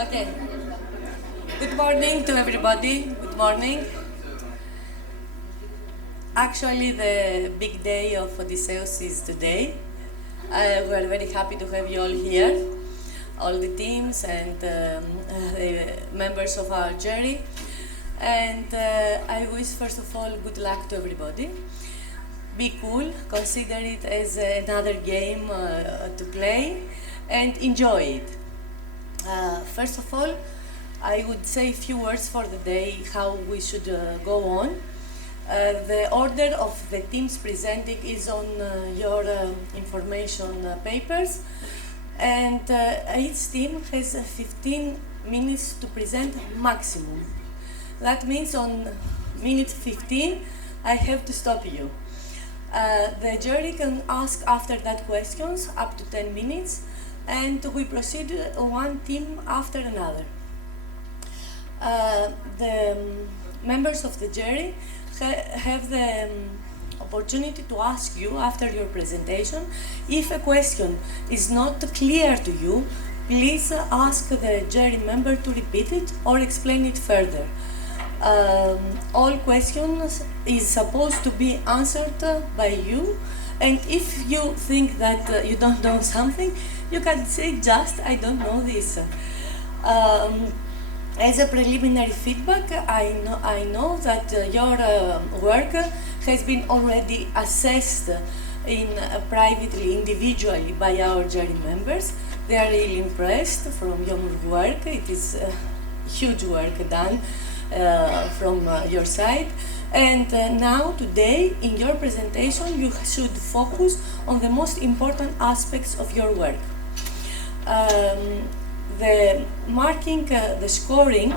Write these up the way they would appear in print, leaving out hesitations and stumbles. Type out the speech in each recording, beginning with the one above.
Okay. Good morning to everybody. Good morning. Actually, the big day of Odysseus is today. We are very happy to have you all here, all the teams and the members of our jury. And I wish, first of all, good luck to everybody. Be cool, consider it as another game to play, and enjoy it. First of all, I would say a few words for the day, how we should go on. The order of the teams presenting is on your information papers, and each team has 15 minutes to present maximum. That means on minute 15, I have to stop you. The jury can ask after that questions up to 10 minutes, and we proceed one team after another. The members of the jury have the opportunity to ask you after your presentation. If a question is not clear to you, please ask the jury member to repeat it or explain it further. All questions is supposed to be answered by you, and if you think that you don't know something, you can say just, I don't know this. As a preliminary feedback, I know that your work has been already assessed privately, individually by our jury members. They are really impressed from your work. It is huge work done from your side. And now, today, in your presentation, you should focus on the most important aspects of your work. The marking, the scoring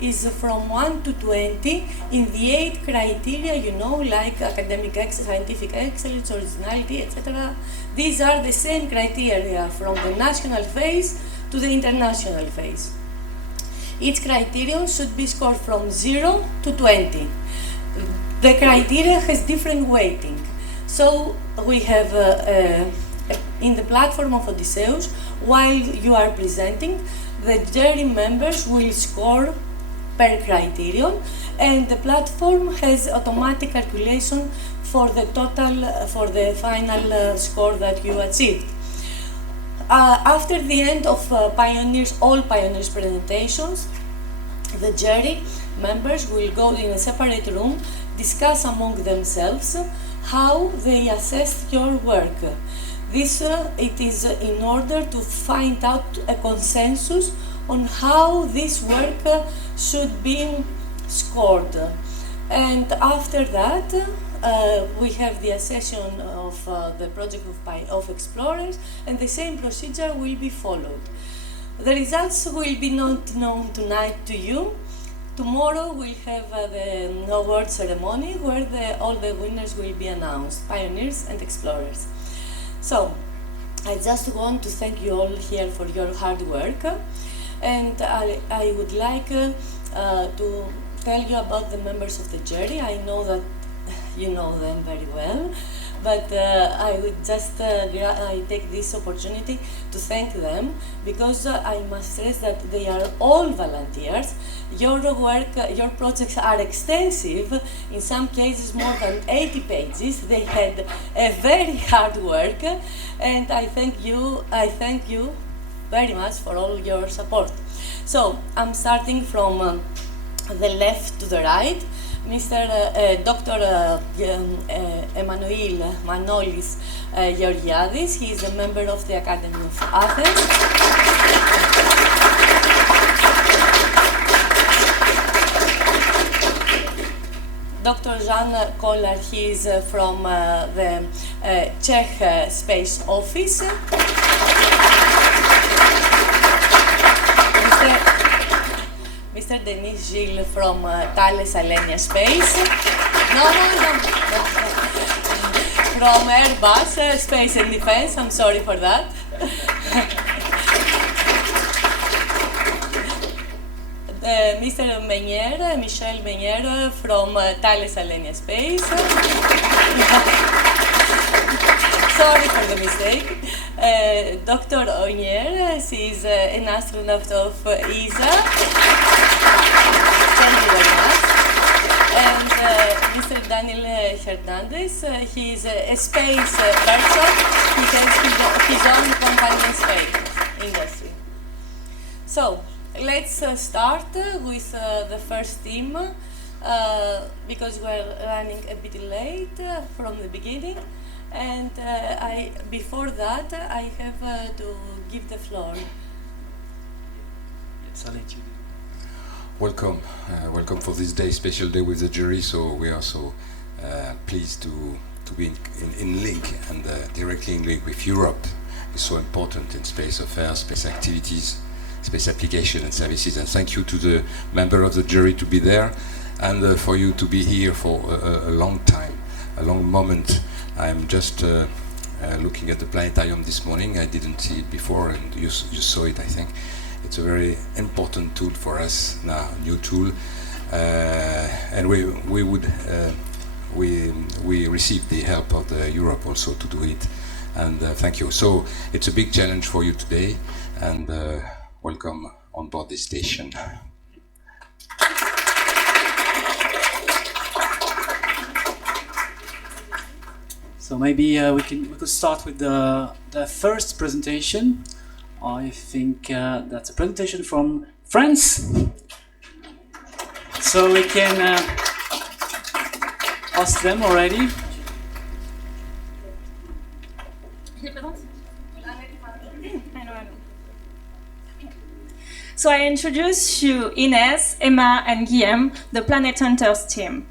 is from 1 to 20 in the 8 criteria, you know, like academic excellence, scientific excellence, originality, etc. These are the same criteria from the national phase to the international phase. Each criterion should be scored from 0 to 20. The criteria has different weighting. So we have in the platform of Odysseus, while you are presenting, the jury members will score per criterion, and the platform has automatic calculation for the total, for the final score that you achieved. After the end of all pioneers presentations, the jury members will go in a separate room, discuss among themselves how they assessed your work. This it is in order to find out a consensus on how this work should be scored. And after that, we have the accession of the project of explorers, and the same procedure will be followed. The results will be not known tonight to you. Tomorrow we'll have the award ceremony where all the winners will be announced, pioneers and explorers. So, I just want to thank you all here for your hard work, and I would like to tell you about the members of the jury. I know that you know them very well, but I would just I take this opportunity to thank them, because I must stress that they are all volunteers. Your work, your projects are extensive, in some cases more than 80 pages. They had a very hard work, and I thank you very much for all your support. So, I'm starting from the left to the right. Mr. Dr. Emmanuel Manolis Georgiadis. He is a member of the Academy of Athens. Dr. Jan Kolar, he is from the Czech Space Office. Mr. Denis Gilles from Thales Alenia Space. No. From Airbus Space and Defense, I'm sorry for that. Mr. Michel Meunier from Thales Alenia Space. Sorry for the mistake. Dr. Onier, she is an astronaut of ESA. Thank you very much. And Mr. Daniel Hernandez, he is a space person. He has his own company in space industry. So, let's start with the first team because we're running a bit late from the beginning. And before that, I have to give the floor. Yes, I'll let you do. Welcome, welcome for this day, special day with the jury. So we are so pleased to be in link and directly in link with Europe. It's so important in space affairs, space activities, space application and services. And thank you to the member of the jury to be there, and for you to be here for a long time, a long moment. I'm just looking at the planetarium this morning. I didn't see it before, and you saw it, I think. It's a very important tool for us now, new tool, and we received the help of the Europe also to do it, and thank you. So it's a big challenge for you today, and welcome on board this station. So maybe we could start with the first presentation. I think that's a presentation from France. So we can ask them already. So I introduce you Inès, Emma and Guillaume, the Planet Hunters team.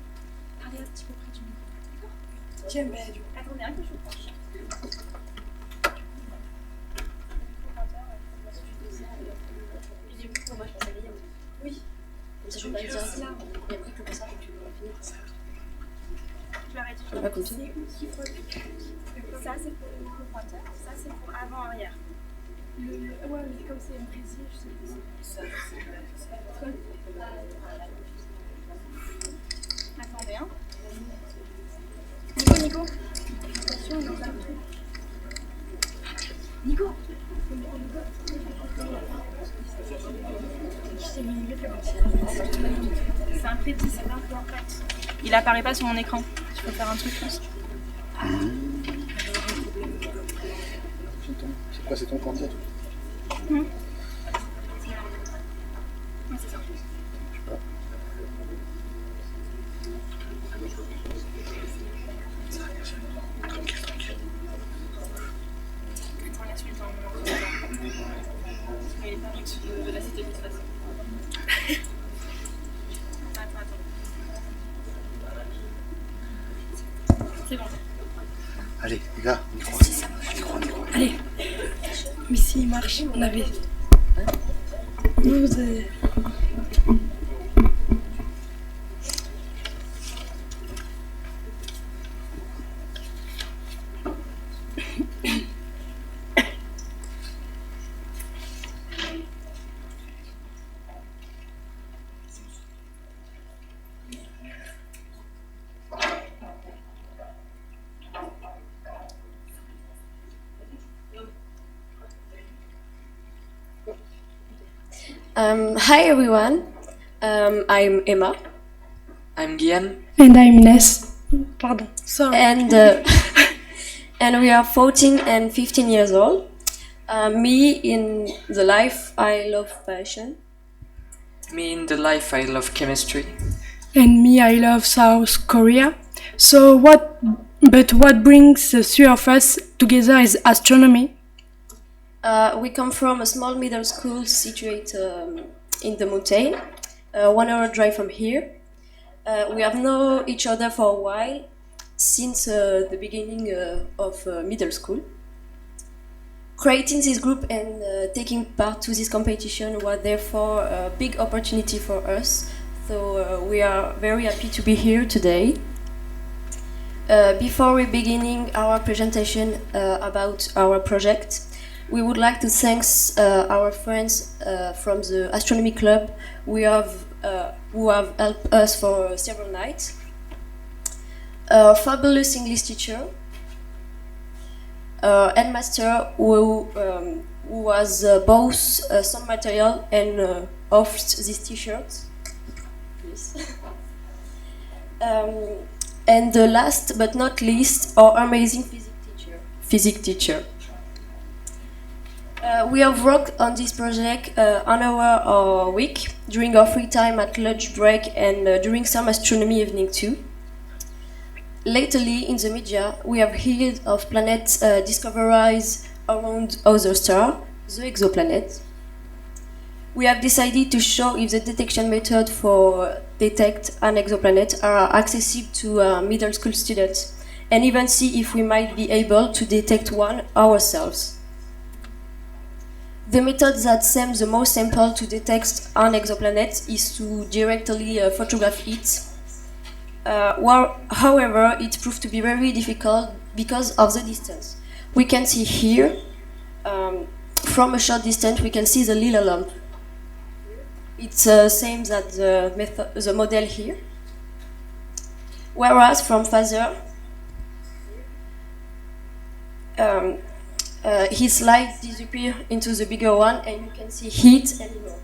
Ça c'est pour le micro-pointeur, ça c'est pour avant-arrière. Ouais, mais comme c'est précis, je sais pas. Attendez, hein. Nico. Attention, il est en train de tout. Nico. C'est un précis, c'est pas un peu en fait. Il apparaît pas sur mon écran. Je peux faire un truc, je pense. C'est quoi, c'est ton candidat tout? Ouais, c'est ça. Je sais pas. Tranquille. Attends, laisse-lui le temps. Il est pas riche de la cité de toute façon. Attends. C'est bon. Allez, les gars, micro. Allez. Mais s'il marche, on avait... Vous avez... Hi everyone, I'm Emma. I'm Guillaume. And I'm Inès. Pardon, sorry. And we are 14 and 15 years old. Me in the life, I love fashion. Me in the life, I love chemistry. And me, I love South Korea. So what brings the three of us together is astronomy. We come from a small middle school situated in the mountain, 1 hour drive from here. We have known each other for a while, since the beginning of middle school. Creating this group and taking part to this competition was therefore a big opportunity for us, so we are very happy to be here today. Before we beginning our presentation about our project, we would like to thank our friends from the Astronomy Club who have helped us for several nights. A fabulous English teacher, headmaster who was both some material and offed these t-shirts. Please. And the last but not least, our amazing physics teacher. We have worked on this project an hour a week during our free time at lunch break and during some astronomy evening too. Lately, in the media, we have heard of planets discoveries around other stars, the exoplanets. We have decided to show if the detection method for detect an exoplanet are accessible to middle school students, and even see if we might be able to detect one ourselves. The method that seems the most simple to detect an exoplanet is to directly photograph it. However, it proved to be very difficult because of the distance. We can see here, from a short distance, we can see the little lump. It's same as the model here. Whereas from farther, his light disappears into the bigger one, and you can see heat and more.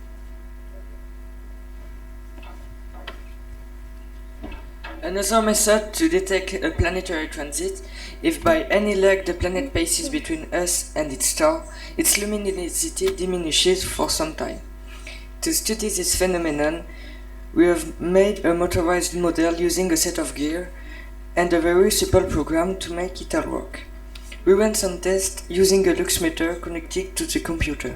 Another method to detect a planetary transit, if by any luck the planet passes between us and its star, its luminosity diminishes for some time. To study this phenomenon, we have made a motorized model using a set of gear and a very simple program to make it all work. We ran some tests using a lux meter connected to the computer.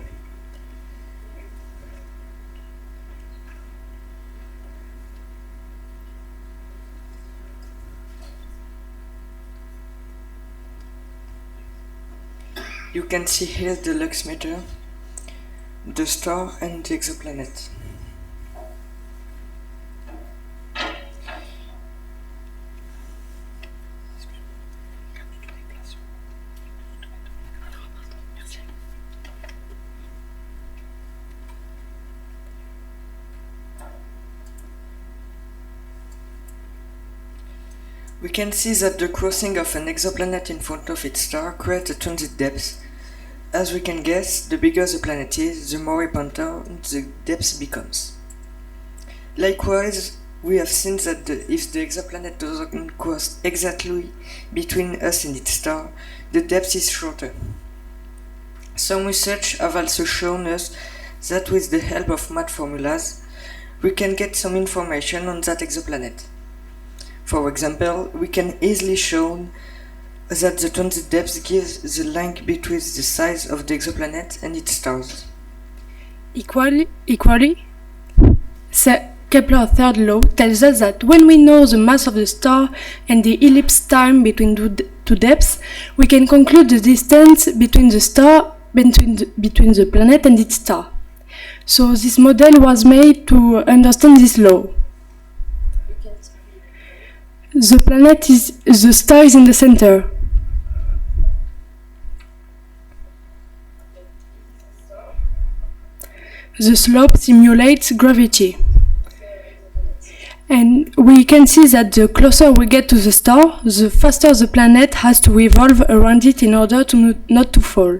You can see here the lux meter, the star and the exoplanet. We can see that the crossing of an exoplanet in front of its star creates a transit depth. As we can guess, the bigger the planet is, the more important the depth becomes. Likewise, we have seen that if the exoplanet doesn't cross exactly between us and its star, the depth is shorter. Some research have also shown us that with the help of math formulas, we can get some information on that exoplanet. For example, we can easily show that the transit depth gives the link between the size of the exoplanet and its stars. Equally, Kepler's third law tells us that when we know the mass of the star and the elapsed time between two depths, we can conclude the distance between the planet and its star. So this model was made to understand this law. The star is in the center. The slope simulates gravity. And we can see that the closer we get to the star, the faster the planet has to revolve around it in order to not to fall.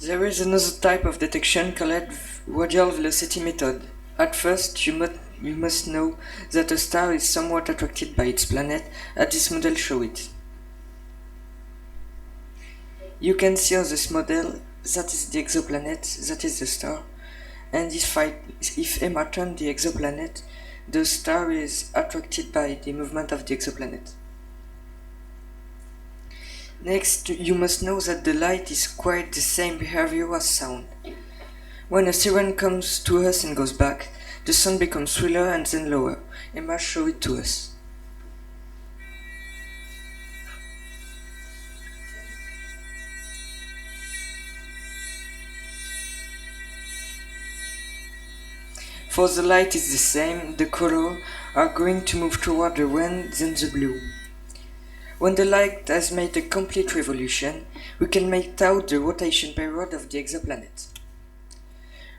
There is another type of detection called radial velocity method. At first, you must know that a star is somewhat attracted by its planet, as this model shows it. You can see on this model that is the exoplanet, that is the star, and if Emma turns the exoplanet, the star is attracted by the movement of the exoplanet. Next, you must know that the light is quite the same behavior as sound. When a siren comes to us and goes back, the sound becomes shriller and then lower. Emma show it to us. For the light is the same, the colors are going to move toward the red then the blue. When the light has made a complete revolution, we can make out the rotation period of the exoplanet.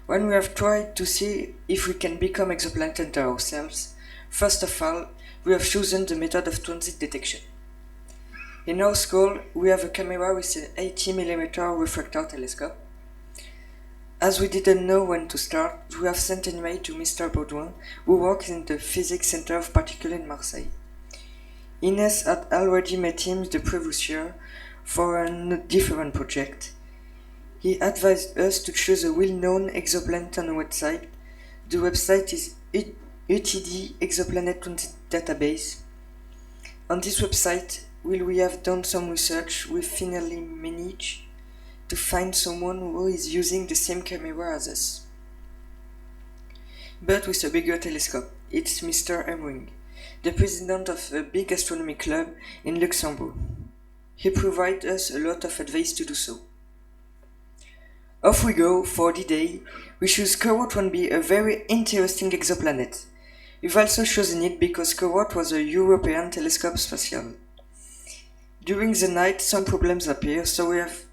When we have tried to see if we can become exoplanet ourselves, first of all, we have chosen the method of transit detection. In our school, we have a camera with an 80mm refractor telescope. As we didn't know when to start, we have sent an email to Mr. Baudouin, who works in the Physics Center of Particles in Marseille. Ines had already met him the previous year for a different project. He advised us to choose a well-known exoplanet on a website. The website is UTD Exoplanet 20 Database. On this website, we have done some research, we finally managed to find someone who is using the same camera as us, but with a bigger telescope. It's Mr. Emring, the president of a big astronomy club in Luxembourg. He provided us a lot of advice to do so. Off we go for the day. We choose Corot 1b, a very interesting exoplanet. We've also chosen it because Corot was a European telescope spatial. During the night, some problems appear, so we have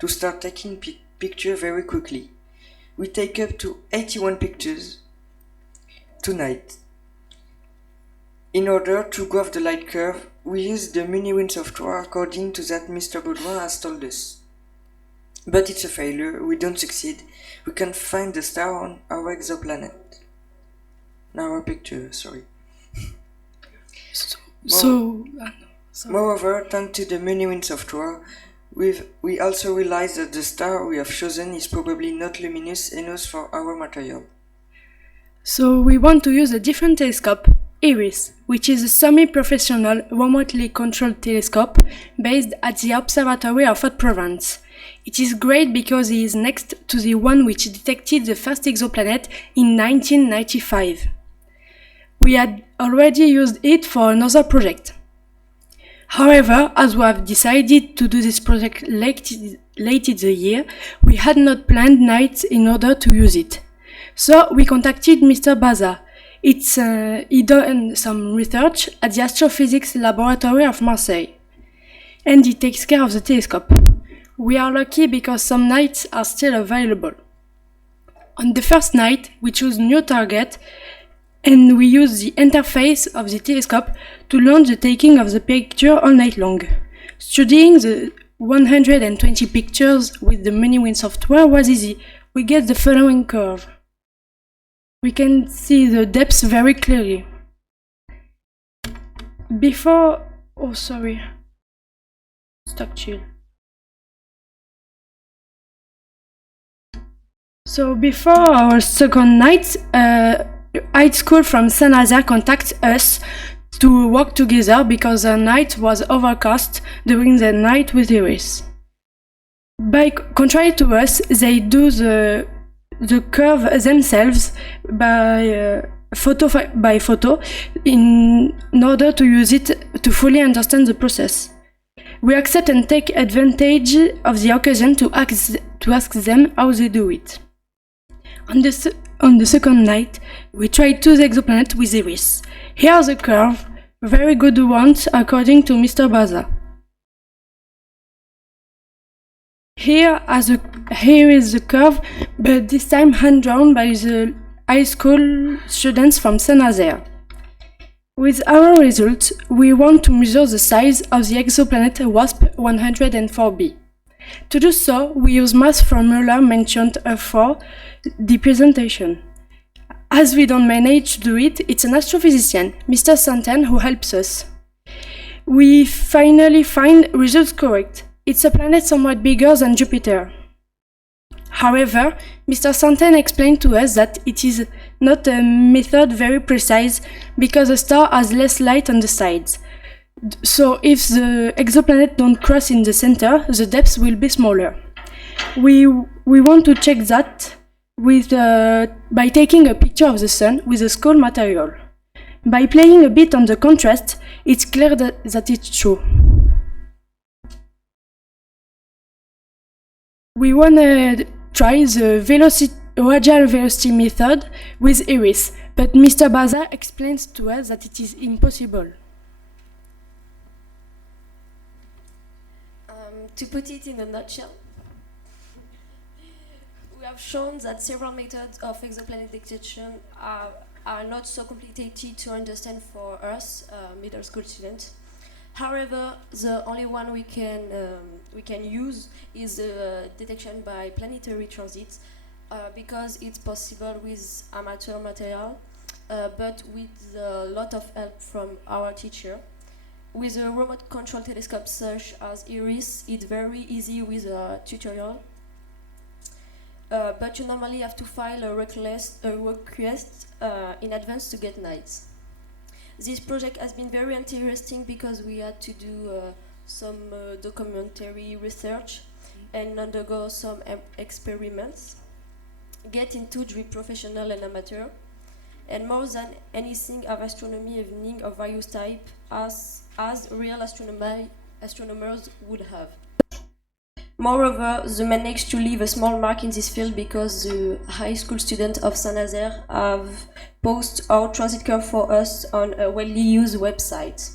to start taking pictures very quickly. We take up to 81 pictures tonight. In order to graph the light curve, we use the mini-wind software according to that Mr. Baudouin has told us. But it's a failure, we don't succeed. We can't find the star on our exoplanet. Our picture, sorry. Moreover, thanks to the mini-wind software, we also realize that the star we have chosen is probably not luminous enough for our material. So we want to use a different telescope, IRIS, which is a semi-professional, remotely controlled telescope based at the Observatory of Haute-Provence. It is great because it is next to the one which detected the first exoplanet in 1995. We had already used it for another project. However, as we have decided to do this project late in the year, we had not planned nights in order to use it. So we contacted Mr. Baza. He done some research at the Astrophysics Laboratory of Marseille, and he takes care of the telescope. We are lucky because some nights are still available. On the first night, we choose new target, and we use the interface of the telescope to launch the taking of the picture all night long. Studying the 120 pictures with the mini-wind software was easy. We get the following curve. We can see the depths very clearly. So before our second night, high school from Saint-Nazaire contacted us to work together because the night was overcast during the night with Iris. By contrary to us, they do the curve themselves by photo in order to use it to fully understand the process. We accept and take advantage of the occasion to ask them how they do it. On the second night, we tried two exoplanets with Iris. Here's the curve, very good ones according to Mr. Baza. Here is the curve, but this time hand-drawn by the high school students from Saint-Nazaire. With our results, we want to measure the size of the exoplanet WASP-104b. To do so, we use math formula mentioned for the presentation. As we don't manage to do it, it's an astrophysician, Mr. Santen, who helps us. We finally find results correct. It's a planet somewhat bigger than Jupiter. However, Mr. Santen explained to us that it is not a method very precise because the star has less light on the sides. So if the exoplanet don't cross in the center, the depths will be smaller. We want to check that by taking a picture of the sun with a skull material. By playing a bit on the contrast, it's clear that it's true. We want to try the radial velocity method with Iris, but Mr. Baza explains to us that it is impossible. To put it in a nutshell, we have shown that several methods of exoplanet detection are not so complicated to understand for us, middle school students. However, the only one we can use is detection by planetary transit, because it's possible with amateur material, but with a lot of help from our teacher. With a remote control telescope such as IRIS, it's very easy with a tutorial. But you normally have to file a request in advance to get nights. This project has been very interesting because we had to do some documentary research and undergo some experiments, get in touch with professional and amateur, and more than anything have astronomy evening of various type as real astronomers would have. Moreover, the managed to leave a small mark in this field because the high school students of Saint-Nazaire have posted our transit curve for us on a widely used website.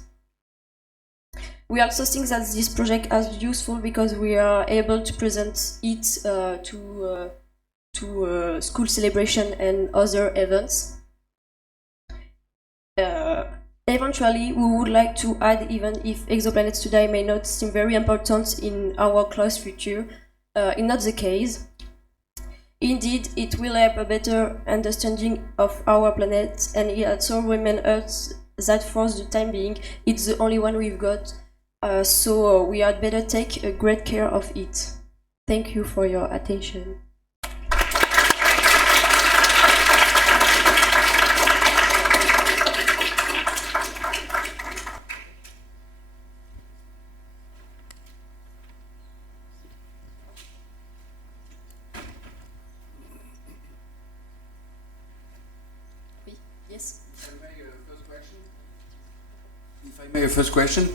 We also think that this project is useful because we are able to present it to school celebration and other events. Eventually, we would like to add, even if exoplanets today may not seem very important in our close future, it's not the case. Indeed, it will help a better understanding of our planet, and it also reminds us that for the time being, it's the only one we've got, so we had better take a great care of it. Thank you for your attention. Yes. If I may, a first question.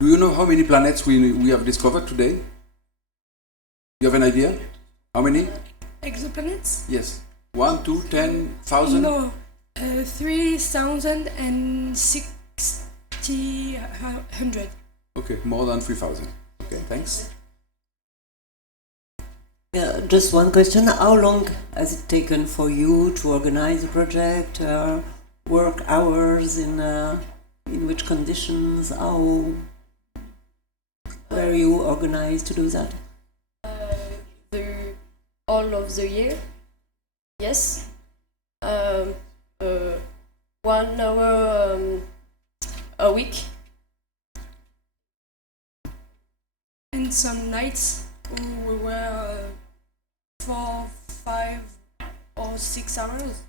Do you know how many planets we have discovered today? You have an idea? How many? Exoplanets? Yes. 1, 2, 10,000? No, 3,600. Okay, more than 3,000. Okay, thanks. Yeah, just one question. How long has it taken for you to organize the project? Work hours in which conditions? How were you organized to do that? All of the year, yes. 1 hour a week. And some nights we were 4, 5, or 6 hours.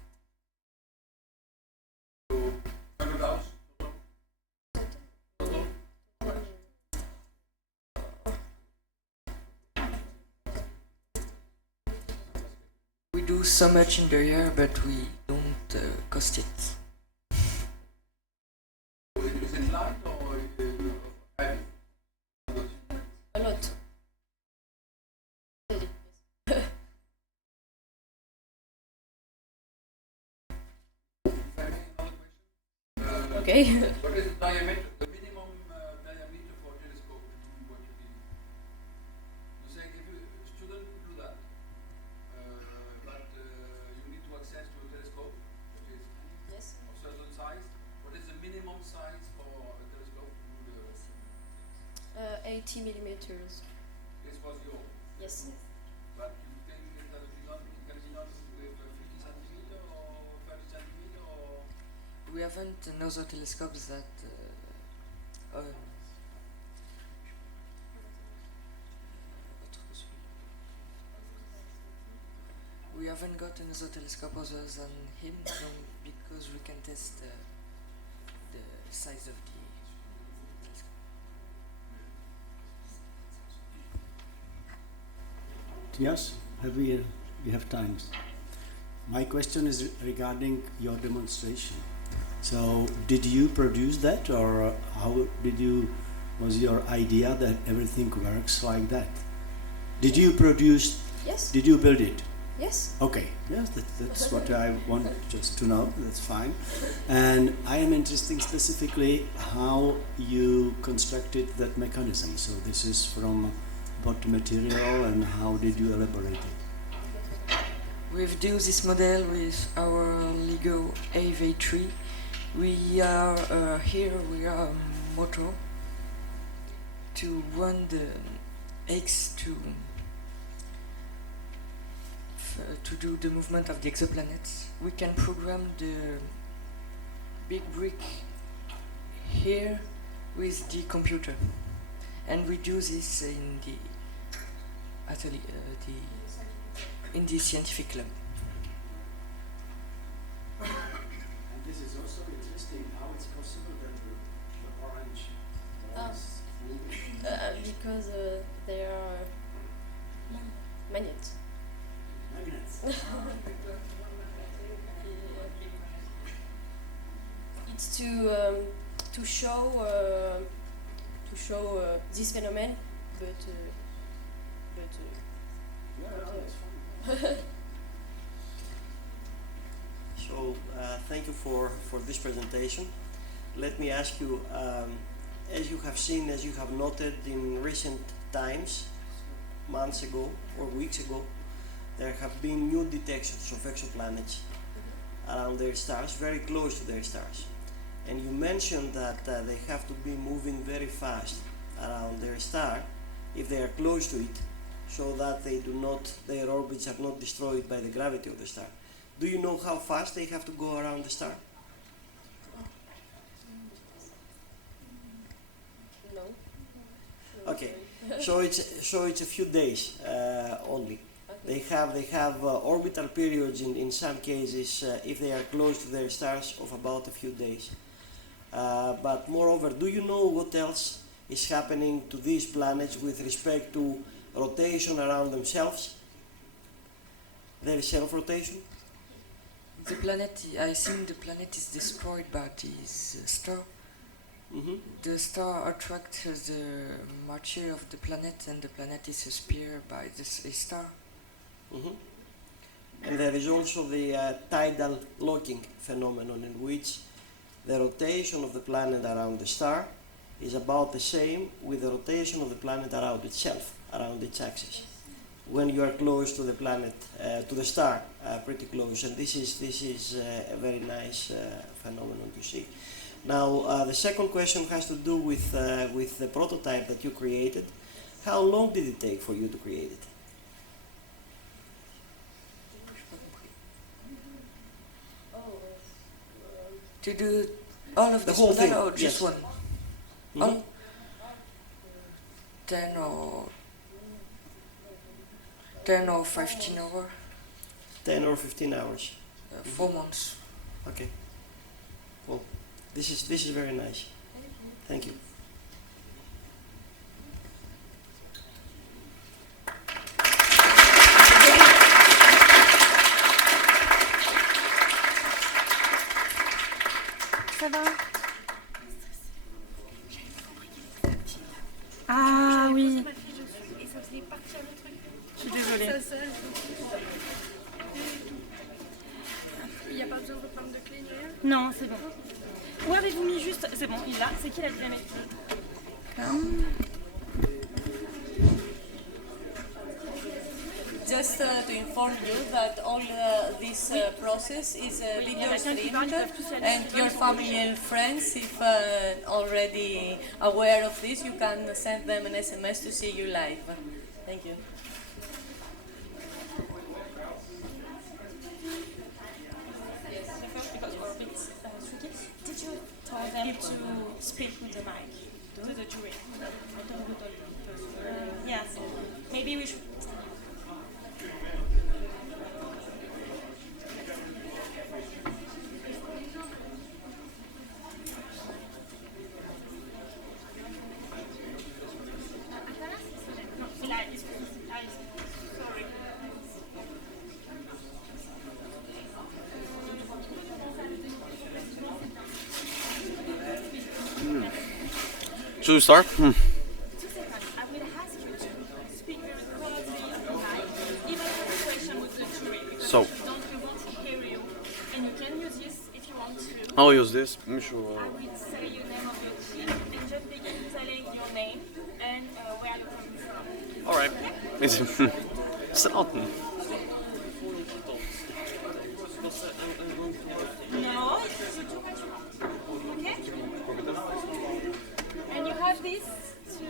We do so much in the year, but we don't cost it. Is it light or heavy? A lot. Okay. What is the diameter, the minimum diameter for a telescope? What you need? You say if a student will do that, but you need to access to a telescope, which is Yes. of certain size. What is the minimum size for a telescope to do the? 80 millimeters. This was your. Yes. But you think it can be done with 50 centimeter or 30 centimeter or? We haven't another telescopes that we haven't got another telescope other than him because we can test the size of the telescope. Yes, we have times. My question is regarding your demonstration. So, did you produce that, or how was your idea that everything works like that? Did you produce? Yes. Did you build it? Yes. Okay, yes, that's what I want just to know. That's fine. And I am interested specifically how you constructed that mechanism. So this is from what material and how did you elaborate it? We've done this model with our LEGO AV3. We are here. We are motor to run the eggs to do the movement of the exoplanets. We can program the big brick here with the computer, and we do this in the atelier, in the scientific lab. And this is also interesting how it's possible that the orange is moving. Because they are magnets. Magnets. It's to show this phenomenon, but So thank you for this presentation. Let me ask you, as you have seen, as you have noted in recent times, months ago or weeks ago, there have been new detections of exoplanets around their stars, very close to their stars. And you mentioned that they have to be moving very fast around their star if they are close to it, so that their orbits are not destroyed by the gravity of the star. Do you know how fast they have to go around the star? no. Okay, so it's a few days only. Okay. They have orbital periods in some cases if they are close to their stars of about a few days. But moreover, do you know what else is happening to these planets with respect to rotation around themselves? Their self-rotation? The planet, I think the planet is destroyed by this star. Mm-hmm. The star attracts the matter of the planet, and the planet is speared by this star. Mm-hmm. And there is also the tidal locking phenomenon, in which the rotation of the planet around the star is about the same with the rotation of the planet around itself, around its axis, when you are close to the planet, to the star, pretty close. And this is a very nice phenomenon to see. Now, the second question has to do with the prototype that you created. How long did it take for you to create it? To do all of The this whole model thing, or just yes. one? Mhm. All? 10 or 15 hours, 10 or 15 hours. 4 months. Okay. Well, this is very nice. Thank you. Ça va? Ah oui. Je suis désolée. Il n'y a pas besoin de prendre de clé ni rien. Non, c'est bon. Où avez-vous mis juste? C'est bon, il est là. C'est qui la deuxième équipe? Just to inform you that all this process is video streamed, and your family and friends, if already aware of this, you can send them an SMS to see you live. Thank you. Did you tell them to speak with the mic to the jury? I don't know. Yes. Maybe we should. Should we start? I will ask you to speak very closely on the mic, even with the question with the jury, because So. we won't hear you. And you can use this if you want to. I'll use this. I will say your name of your team and just begin telling your name and where you're coming from. Alright. Starten. No, you do what you want. Okay? And you have this to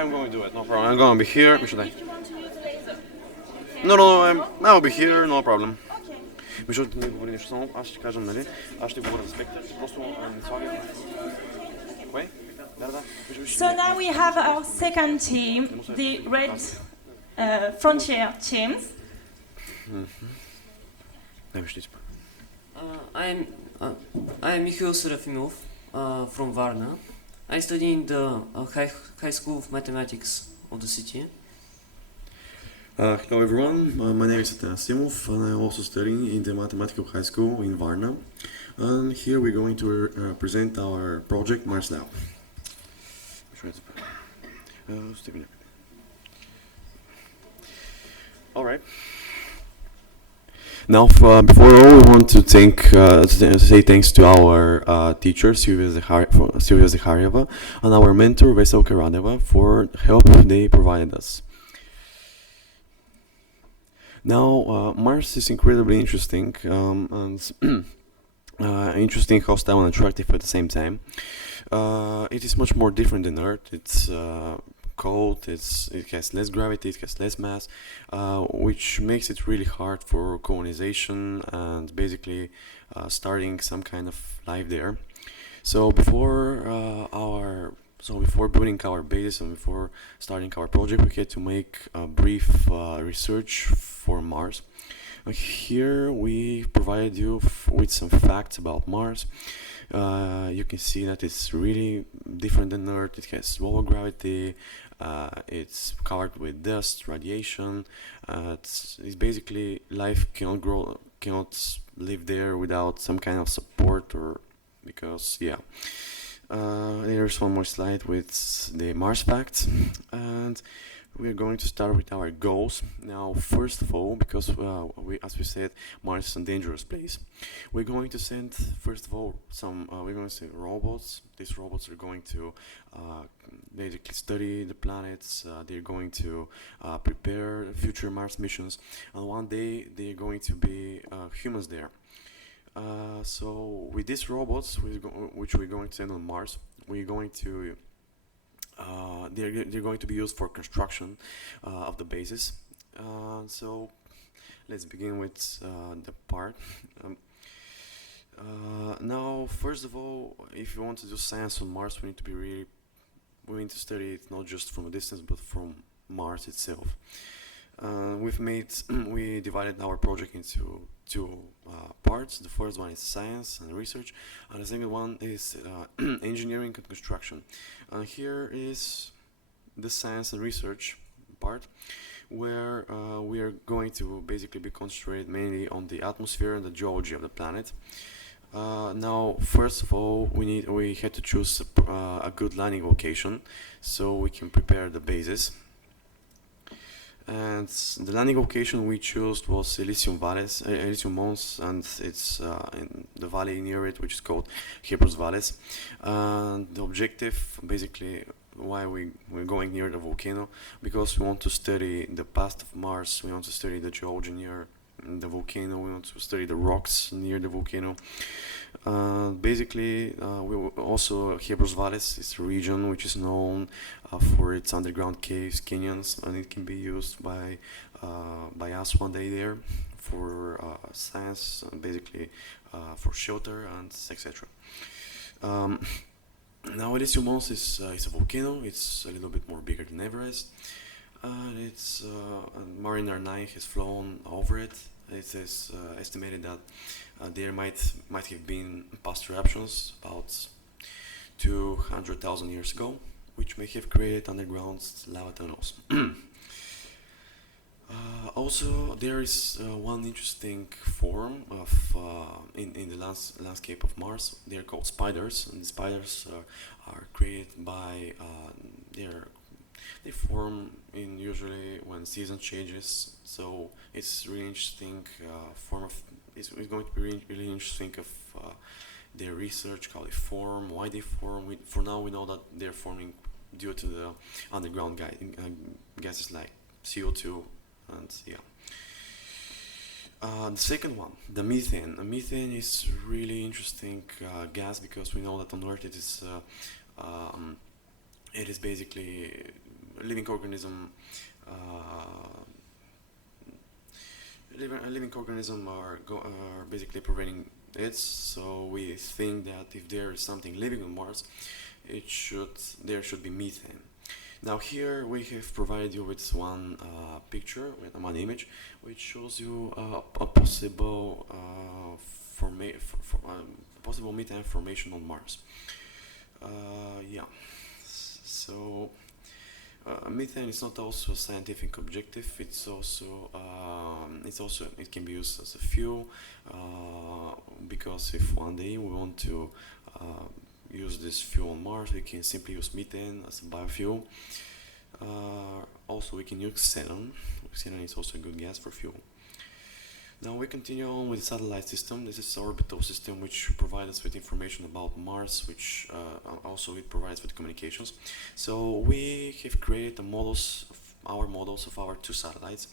I'm going to do it. No problem. I'm going to be here. Should I? No, I'll be here. No problem. Между другото, не говори нещо само, аз ще кажа, нали? Аз ще говоря за спектър, просто не слагам. Кое? Да. So now we have our second team, the red frontier teams. I'm Mikhail Serafimov from Varna. I study in the high school of mathematics of the city. Hello everyone, my name is Odysseus and I'm also studying in the mathematical high school in Varna. And here we're going to present our project MarsLab. Alright. Now, before all, we want to say thanks to our teacher, Silvia Zakharieva, and our mentor, Vesel Karaneva, for help they provided us. Now, Mars is incredibly interesting, and interesting, hostile, and attractive at the same time. It is much more different than Earth. It's cold, it has less gravity, it has less mass, which makes it really hard for colonization and basically starting some kind of life there. So before building our bases and before starting our project, we had to make a brief research for Mars. Here we provided you with some facts about Mars. You can see that it's really different than Earth. It has lower gravity, it's covered with dust, radiation. It's basically life cannot live there without some kind of support, or because there's one more slide with the Mars facts, and we're going to start with our goals. Now, first of all, because as we said, Mars is a dangerous place, we're going to send, first of all, we're going to send robots. These robots are going to basically study the planets. They're going to prepare future Mars missions, and one day they're going to be humans there. So with these robots, which we're going to send on Mars, we're going to they're going to be used for construction of the bases. So let's begin with the part. Now, first of all, if you want to do science on Mars, we need to study it not just from a distance, but from Mars itself. We divided our project into two parts. The first one is science and research, and the second one is engineering and construction. And here is the science and research part, where we are going to basically be concentrated mainly on the atmosphere and the geology of the planet. Now, first of all, we had to choose a good landing location so we can prepare the bases. And the landing location we chose was Elysium Mons, and it's in the valley near it, which is called Hebrews Valles. The objective, basically, why we're going near the volcano, because we want to study the past of Mars, we want to study the geology near the volcano, we want to study the rocks near the volcano. Basically, we also Hebrews Valles is a region which is known for its underground caves, canyons, and it can be used by us one day there for science, basically for shelter and etc. Now, Elysium Mons is a volcano. It's a little bit more bigger than Everest. It's Mariner 9 has flown over it. It is estimated that there might have been past eruptions about 200,000 years ago, which may have created underground lava tunnels. Also, there is one interesting form of in the landscape of Mars. They are called spiders, and the spiders are created by they form usually when season changes. So it's really interesting form of. It's going to be really interesting of their research, how they form, why they form. For now, we know that they're forming due to the underground gases like CO2 and the second one, the methane. The methane is really interesting gas, because we know that on Earth it is basically living organism. Living organism are basically preventing it. So we think that if there is something living on Mars, there should be methane. Now here we have provided you with one picture, with one image, which shows you a possible possible methane formation on Mars. Yeah. So methane is not also a scientific objective. It can be used as a fuel because if one day we want to use this fuel on Mars, we can simply use methane as a biofuel. Also, we can use xenon. Xenon is also a good gas for fuel. Now we continue on with the satellite system. This is our orbital system which provides us with information about Mars, which also it provides with communications. So we have created models of our two satellites.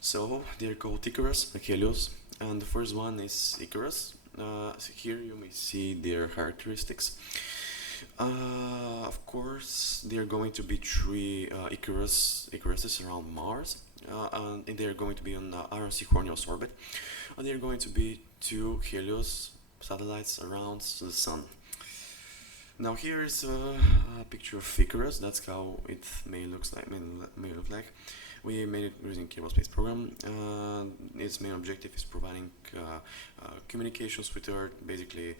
So they're called Icarus and Helios, and the first one is Icarus. So here you may see their characteristics. Of course, there are going to be three Icaruses around Mars. And they are going to be on Iron-Synchronous orbit, and there are going to be two Helios satellites around the Sun. Now here is a picture of Icarus. That's how it may look like. We made it using Kerbal Space Program. Its main objective is providing communications with Earth, basically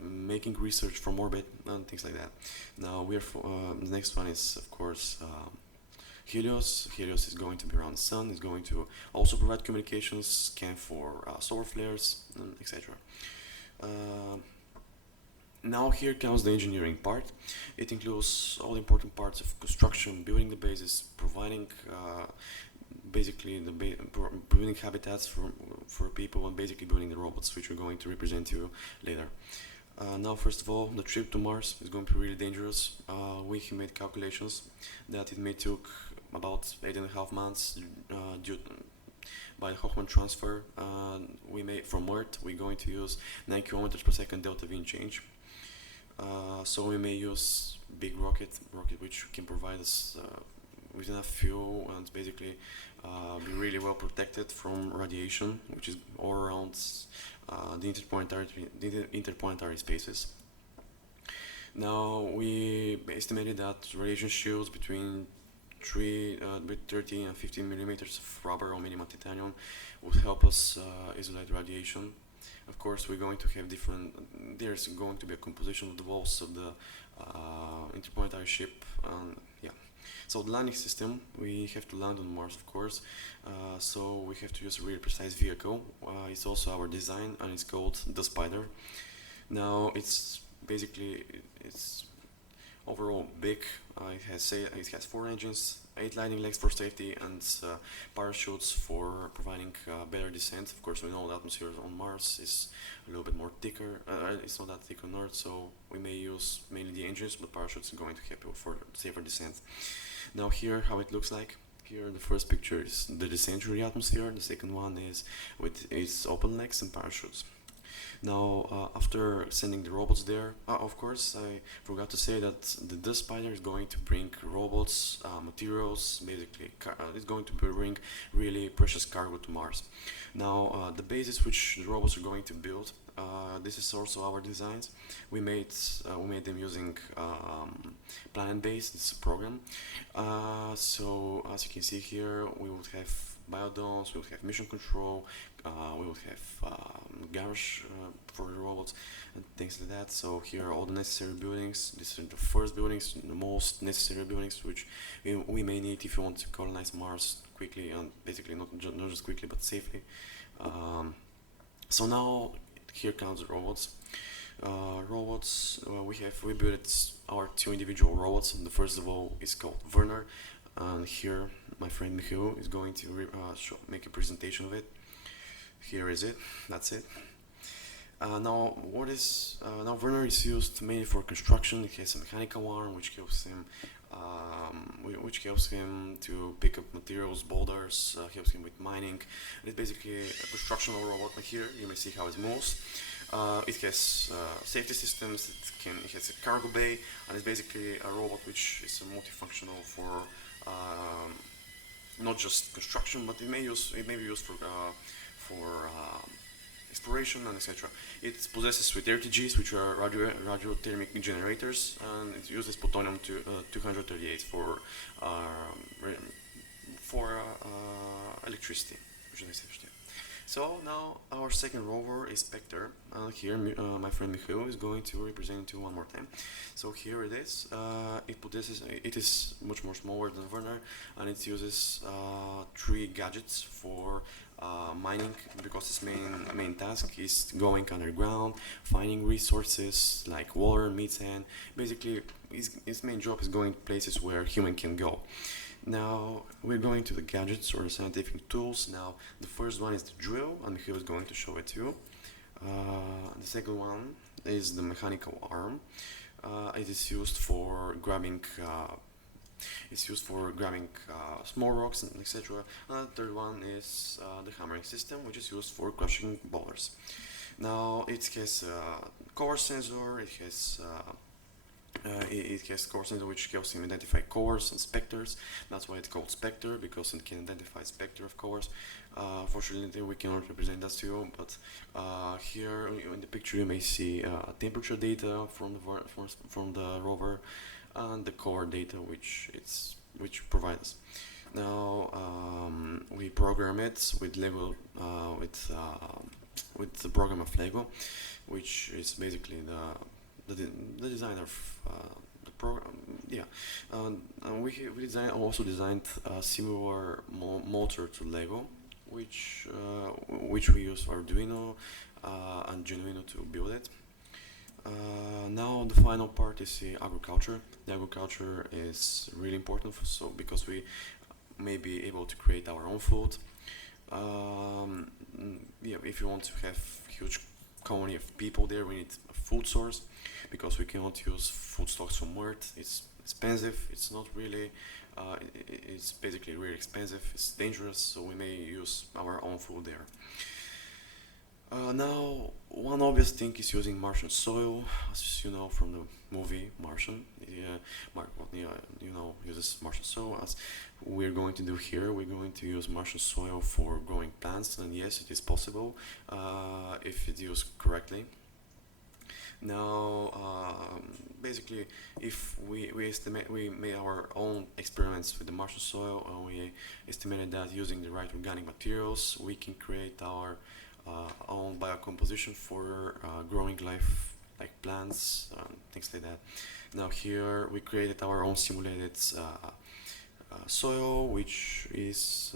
making research from orbit and things like that. Now the next one is of course Helios. Helios is going to be around the Sun. It's going to also provide communications, scan for solar flares, etc. Now here comes the engineering part. It includes all the important parts of construction, building the bases, providing basically building habitats for people, and basically building the robots, which we're going to represent to you later. Now, first of all, the trip to Mars is going to be really dangerous. We have made calculations that it may take about 8.5 months by the Hoffman transfer. From Earth, we're going to use 9 kilometers per second delta V change. So we may use big rocket which can provide us with enough fuel and basically be really well protected from radiation, which is all around the interplanetary spaces. Now we estimated that radiation shields between 30 and 15 millimeters of rubber or minimum titanium would help us isolate radiation. Of course, we're going to have there's going to be a composition of the walls of the interplanetary ship. Yeah. So the landing system, we have to land on Mars, of course. So we have to use a really precise vehicle. It's also our design, and it's called the Spider. Now it's overall big. It has 4 engines, 8 landing legs for safety, and parachutes for providing better descent. Of course, we know the atmosphere on Mars is a little bit more thicker. It's not that thick on Earth, so we may use mainly the engines, but parachutes are going to help you for safer descent. Now here, how it looks like. Here, the first picture is the descent through the atmosphere. The second one is with its open legs and parachutes. Now, after sending the robots there, of course, I forgot to say that the Spider is going to bring robots, materials, basically, it's going to bring really precious cargo to Mars. Now, the bases which the robots are going to build, this is also our designs. We made them using Planet-based, this program. So, as you can see here, we would have biodomes, we would have mission control, we would have garage for the robots and things like that. So here are all the necessary buildings. These are the first buildings, the most necessary buildings which we may need if you want to colonize Mars quickly, and basically not just quickly but safely. So now here comes the robots. We built our 2 individual robots. And the first of all is called Werner, and here my friend Michael is going to make a presentation of it. Here is it. That's it. Now Werner is used mainly for construction. It has a mechanical arm which helps him to pick up materials, boulders, helps him with mining. It's basically a constructional robot. Here you may see how it moves. It has safety systems, it has a cargo bay, and it's basically a robot which is multifunctional for not just construction, but it may be used for exploration and etc. It possesses with RTGs, which are radiothermic generators, and it uses plutonium 238 for electricity. So now our second rover is Spectre. Here my friend Mikhail is going to represent you one more time. So here it is. It is much more smaller than Werner, and it uses 3 gadgets for mining, because its main task is going underground, finding resources like water, methane. Basically, its main job is going places where human can go. Now we're going to the gadgets or the scientific tools. Now the first one is the drill, and Mikhail is going to show it to you. The second one is the mechanical arm. It is used for grabbing. Small rocks and etc. And the third one is the hammering system, which is used for crushing boulders. Now it has a core sensor. It has core sensor which helps him identify cores and specters. That's why it's called Spectre, because it can identify spectre of cores. Fortunately, we cannot represent that to you, but here in the picture you may see temperature data from the rover, and the core data which provides. Now we program it with Lego, with the program of Lego, which is basically the designer of the program. Yeah, and we also designed a similar motor to Lego, which we use Arduino and Genuino to build it. Now the final part is the agriculture. The agriculture is really important because we may be able to create our own food. If you want to have huge colony of people there, we need a food source, because we cannot use food stocks from Earth. It's expensive. It's not really. It's basically really expensive. It's dangerous, so we may use our own food there. Now, one obvious thing is using Martian soil, as you know from the movie Martian. Uses Martian soil, as we're going to do here. We're going to use Martian soil for growing plants, and yes, it is possible if it's used correctly. Now, basically, if we made our own experiments with the Martian soil, and we estimated that using the right organic materials, we can create our own biocomposition for growing life, like plants and things like that. Now here we created our own simulated soil, which is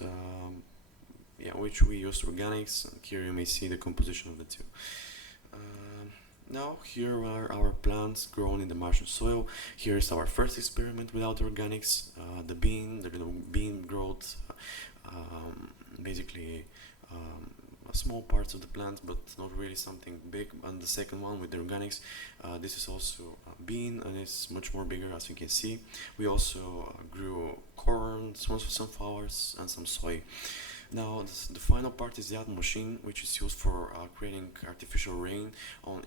which we used organics, and here you may see the composition of the two. Now here are our plants grown in the Martian soil. Here is our first experiment without organics. The little bean growth, basically small parts of the plant, but not really something big. And the second one with the organics, this is also a bean, and it's much more bigger, as you can see. We also grew corn, some sunflowers, and some soy. Now the final part is the Atom machine, which is used for creating artificial rain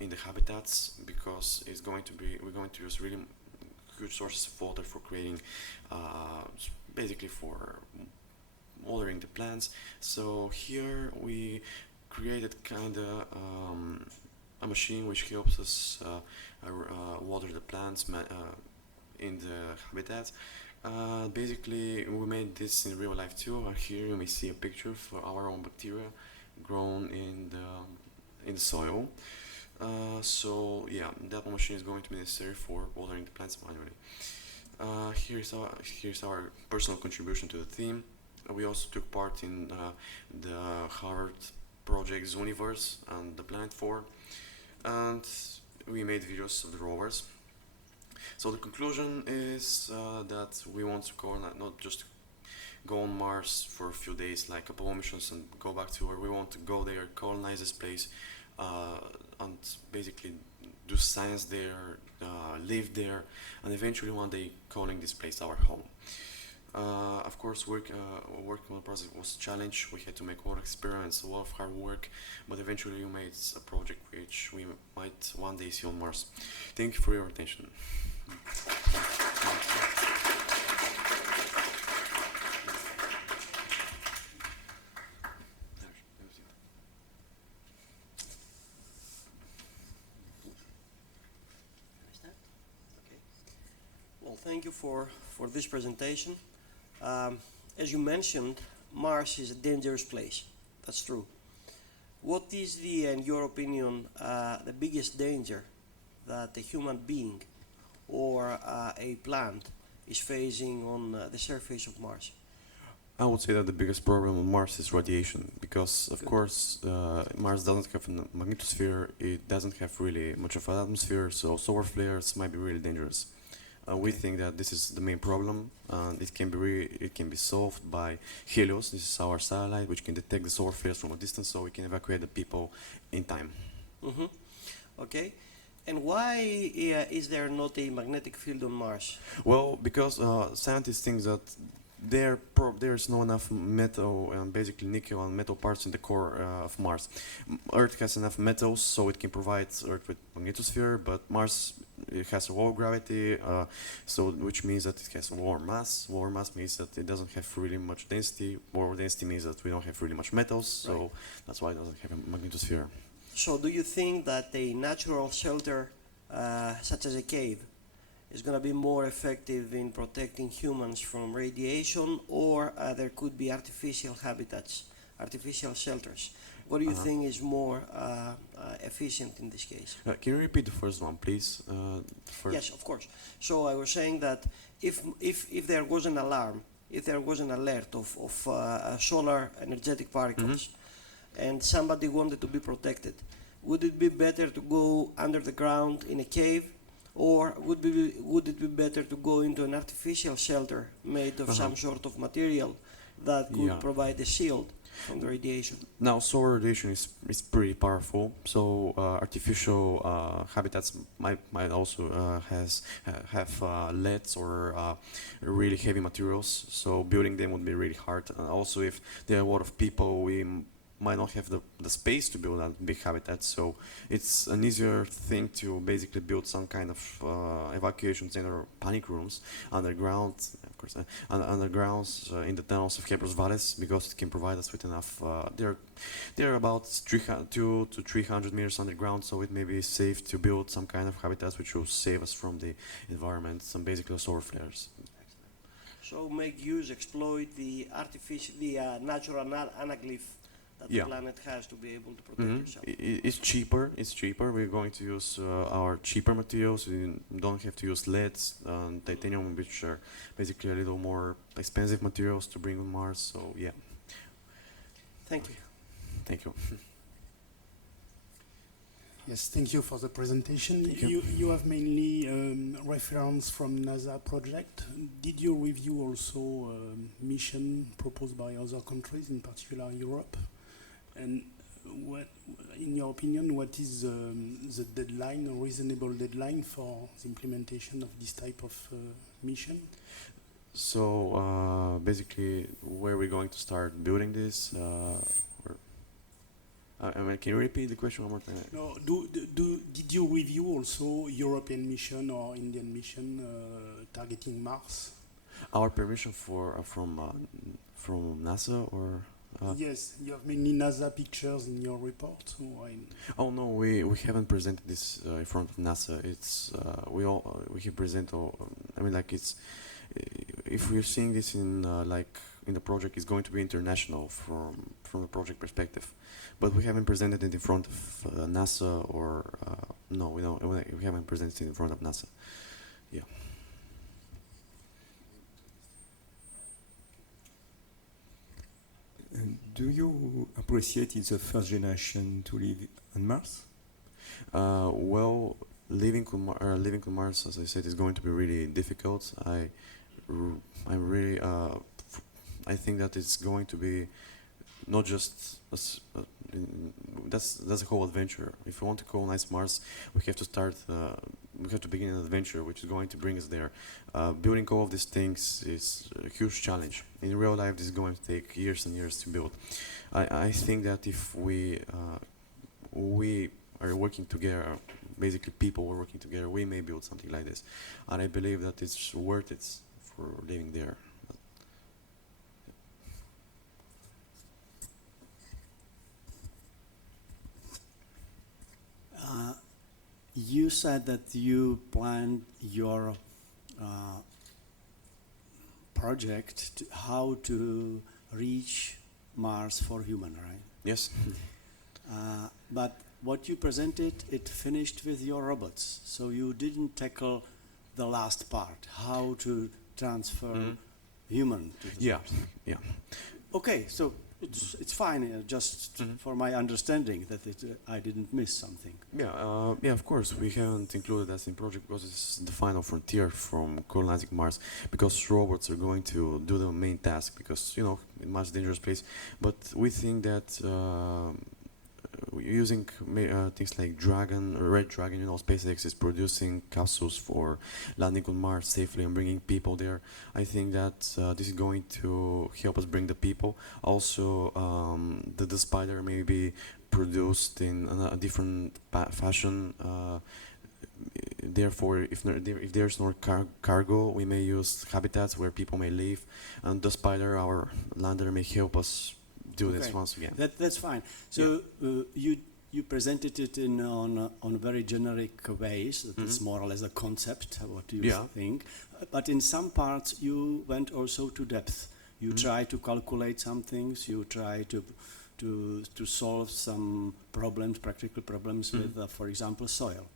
in the habitats, because we're going to use really good sources of water for creating, basically for watering the plants. So here we created kinda a machine which helps us water the plants in the habitat. Basically, we made this in real life too. Here you may see a picture for our own bacteria grown in the soil. So yeah, that machine is going to be necessary for watering the plants manually. Here's our personal contribution to the theme. We also took part in the Harvard project Zooniverse and the Planet 4, and we made videos of the rovers. So the conclusion is that we want to not just go on Mars for a few days like Apollo missions and go back to Earth. We want to go there, colonize this place, and basically do science there, live there, and eventually one day calling this place our home. Of course, working on the project was a challenge. We had to make a lot of experiments, a lot of hard work, but eventually we made a project which we might one day see on Mars. Thank you for your attention. Well, thank you for this presentation. As you mentioned, Mars is a dangerous place. That's true. What is in your opinion, the biggest danger that a human being or a plant is facing on the surface of Mars? I would say that the biggest problem on Mars is radiation, because of course Mars doesn't have a magnetosphere, it doesn't have really much of an atmosphere, so solar flares might be really dangerous. We think that this is the main problem, and it can be solved by Helios. This is our satellite, which can detect the solar flares from a distance, so we can evacuate the people in time. Mm-hmm. Okay. And why is there not a magnetic field on Mars? Well, because scientists think that there's not enough metal and basically nickel and metal parts in the core of Mars. Earth has enough metals, so it can provide Earth with magnetosphere, but Mars it has a low gravity, which means that it has lower mass. Lower mass means that it doesn't have really much density. Lower density means that we don't have really much metals, so that's why it doesn't have a magnetosphere. So do you think that a natural shelter, such as a cave, is going to be more effective in protecting humans from radiation, or there could be artificial habitats, artificial shelters? What do you think is more efficient in this case? Can you repeat the first one, please? Yes, of course. So I was saying that if there was an alarm, if there was an alert of solar energetic particles, and somebody wanted to be protected, would it be better to go under the ground in a cave, or would it be better to go into an artificial shelter made of some sort of material that could provide a shield from the radiation? Now, solar radiation is pretty powerful, so artificial habitats might also have leads or really heavy materials, so building them would be really hard. And also, if there are a lot of people, we might not have the space to build a big habitat, so it's an easier thing to basically build some kind of evacuation center or panic rooms underground, of course, undergrounds in the tunnels of Hebrews Valles, because it can provide us with enough. They're about 200 to 300 meters underground, so it may be safe to build some kind of habitats which will save us from the environment, some basically solar flares. So exploit the natural anaglyph that the planet has to be able to protect itself. It's cheaper. We're going to use our cheaper materials. We don't have to use leads and titanium, which are basically a little more expensive materials to bring on Mars. So yeah. Thank you. Thank you. Yes, thank you for the presentation. You have mainly reference from NASA project. Did you review also mission proposed by other countries, in particular Europe? And what, in your opinion, what is the deadline, a reasonable deadline for the implementation of this type of mission? So basically, where we're going to start building this? Can you repeat the question one more time? No. Did you review also European mission or Indian mission targeting Mars? Our permission from NASA or? Yes, you have mainly NASA pictures in your report. So oh no, we haven't presented this in front of NASA. It's we have presented. It's if we're seeing this in in the project, it's going to be international from the project perspective, but we haven't presented it in front of NASA or no, we don't. We haven't presented it in front of NASA. Yeah. Do you appreciate it's the first generation to live on Mars? Well, living on Mars, as I said, is going to be really difficult. I think that it's going to be not just that's a whole adventure. If we want to colonize Mars, we have to start we have to begin an adventure which is going to bring us there. Building all of these things is a huge challenge. In real life, this is going to take years and years to build. I think that if we are working together, basically people are working together, we may build something like this. And I believe that it's worth it for living there. You said that you planned your project how to reach Mars for human, right? Yes. But what you presented, it finished with your robots. So you didn't tackle the last part, how to transfer human to the Yeah, Mars. yeah. Okay, so it's fine, just for my understanding that I didn't miss something. Yeah, yeah. Of course, we haven't included that in project because it's the final frontier from colonizing Mars. Because robots are going to do the main task. Because it's a much dangerous place. But we think that using things like Red Dragon, SpaceX is producing capsules for landing on Mars safely and bringing people there. I think that this is going to help us bring the people. Also, the spider may be produced in a different fashion. Therefore, if there's no cargo, we may use habitats where people may live, and the spider, our lander, may help us do this once again. That's fine. So you presented it on very generic ways. That it's more or less a concept. What do you think? But in some parts, you went also to depth. You try to calculate some things. You try to solve some problems, practical problems with, for example, soil.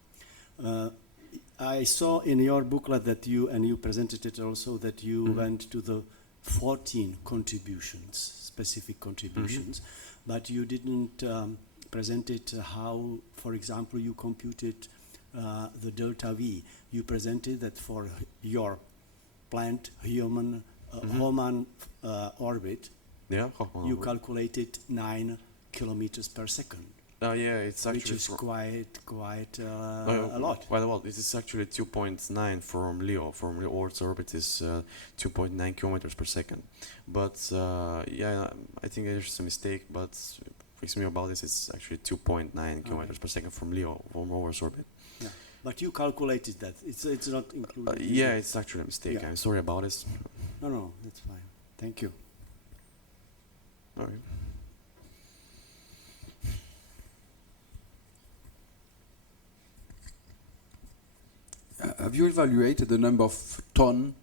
I saw in your booklet that you presented it also that you went to the 14 contributions. Specific contributions, but you didn't present it how, for example, you computed the delta V. You presented that for your planned human orbit, you calculated 9 kilometers per second. Yeah, it's actually which is quite a lot. Quite a lot. This is actually 2.9 from Leo. From Leo Earth's orbit is 2.9 kilometers per second. But yeah, I think there's a mistake. But fix me about this. It's actually 2.9 kilometers per second from Leo, from Earth's orbit. Yeah, but you calculated that. It's not included. Yeah, it's actually a mistake. I'm sorry about this. No, that's fine. Thank you. All right. Have you evaluated the number of ton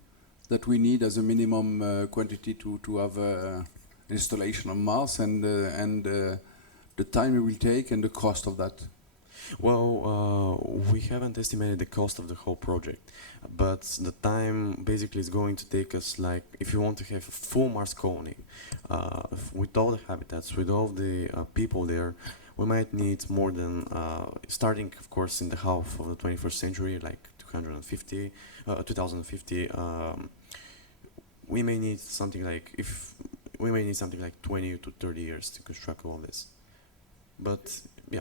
that we need as a minimum quantity to have installation on Mars, and the time it will take and the cost of that? Well, we haven't estimated the cost of the whole project, but the time basically is going to take us, like, if you want to have a full Mars colony, with all the habitats, with all the people there, we might need more than, starting of course in the half of the 21st century, like 2050, we may need something like 20 to 30 years to construct all this. But yeah.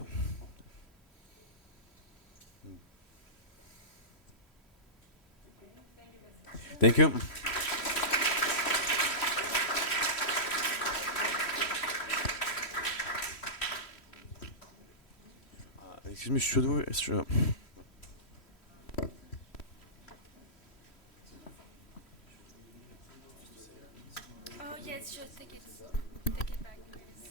Thank you. Excuse me, should we? Oh yes, sure. Take it back, please.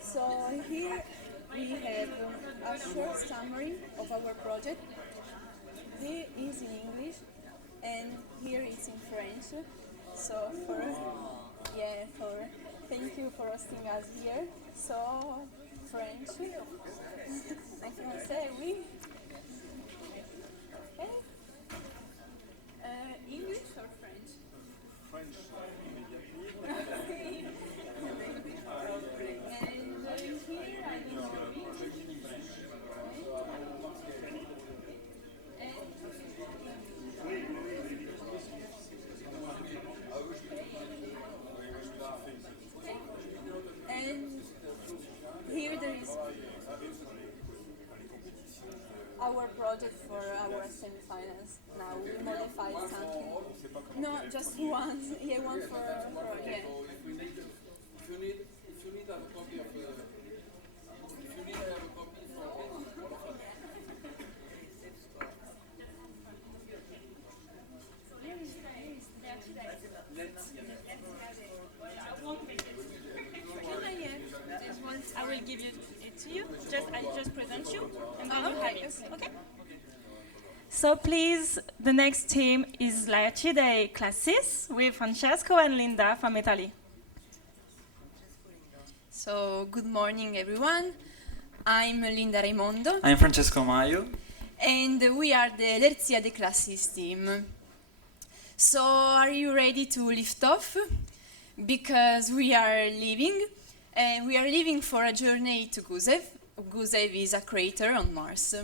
So here we have a short summary of our project. This is in English and here it's in French. So thank you for hosting us here. So French. En français, oui. Okay. English or French? French immediately. And here I don't know. And here there is our project for our semi-finals. Now we modified something. No, just one. Yeah, one for yeah. If you need a copy of if you need I have a copy I will give it to you. I just present you, and then you have it. Okay. So please, the next team is Laertidae classes with Francesco and Linda from Italy. So good morning, everyone. I'm Linda Raimondo. I'm Francesco Maio. And we are the Laertidae classes team. So are you ready to lift off? Because we are leaving. And we are leaving for a journey to Gusev. Gusev is a crater on Mars.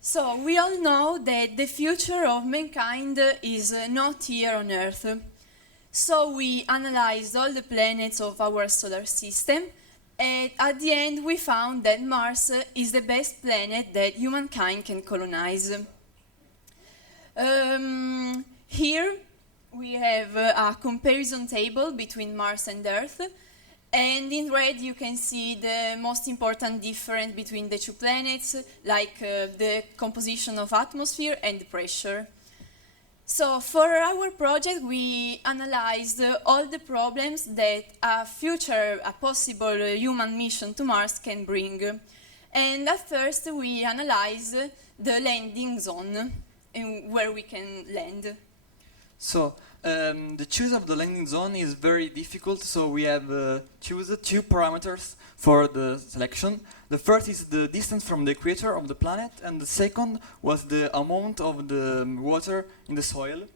So we all know that the future of mankind is not here on Earth. So we analyzed all the planets of our solar system, and at the end we found that Mars is the best planet that humankind can colonize. Here we have a comparison table between Mars and Earth. And in red you can see the most important difference between the two planets, like the composition of atmosphere and the pressure. So for our project we analyzed all the problems that a possible human mission to Mars can bring. And at first we analyzed the landing zone where we can land. So the choice of the landing zone is very difficult, so we have chosen two parameters for the selection. The first is the distance from the equator of the planet, and the second was the amount of the water in the soil.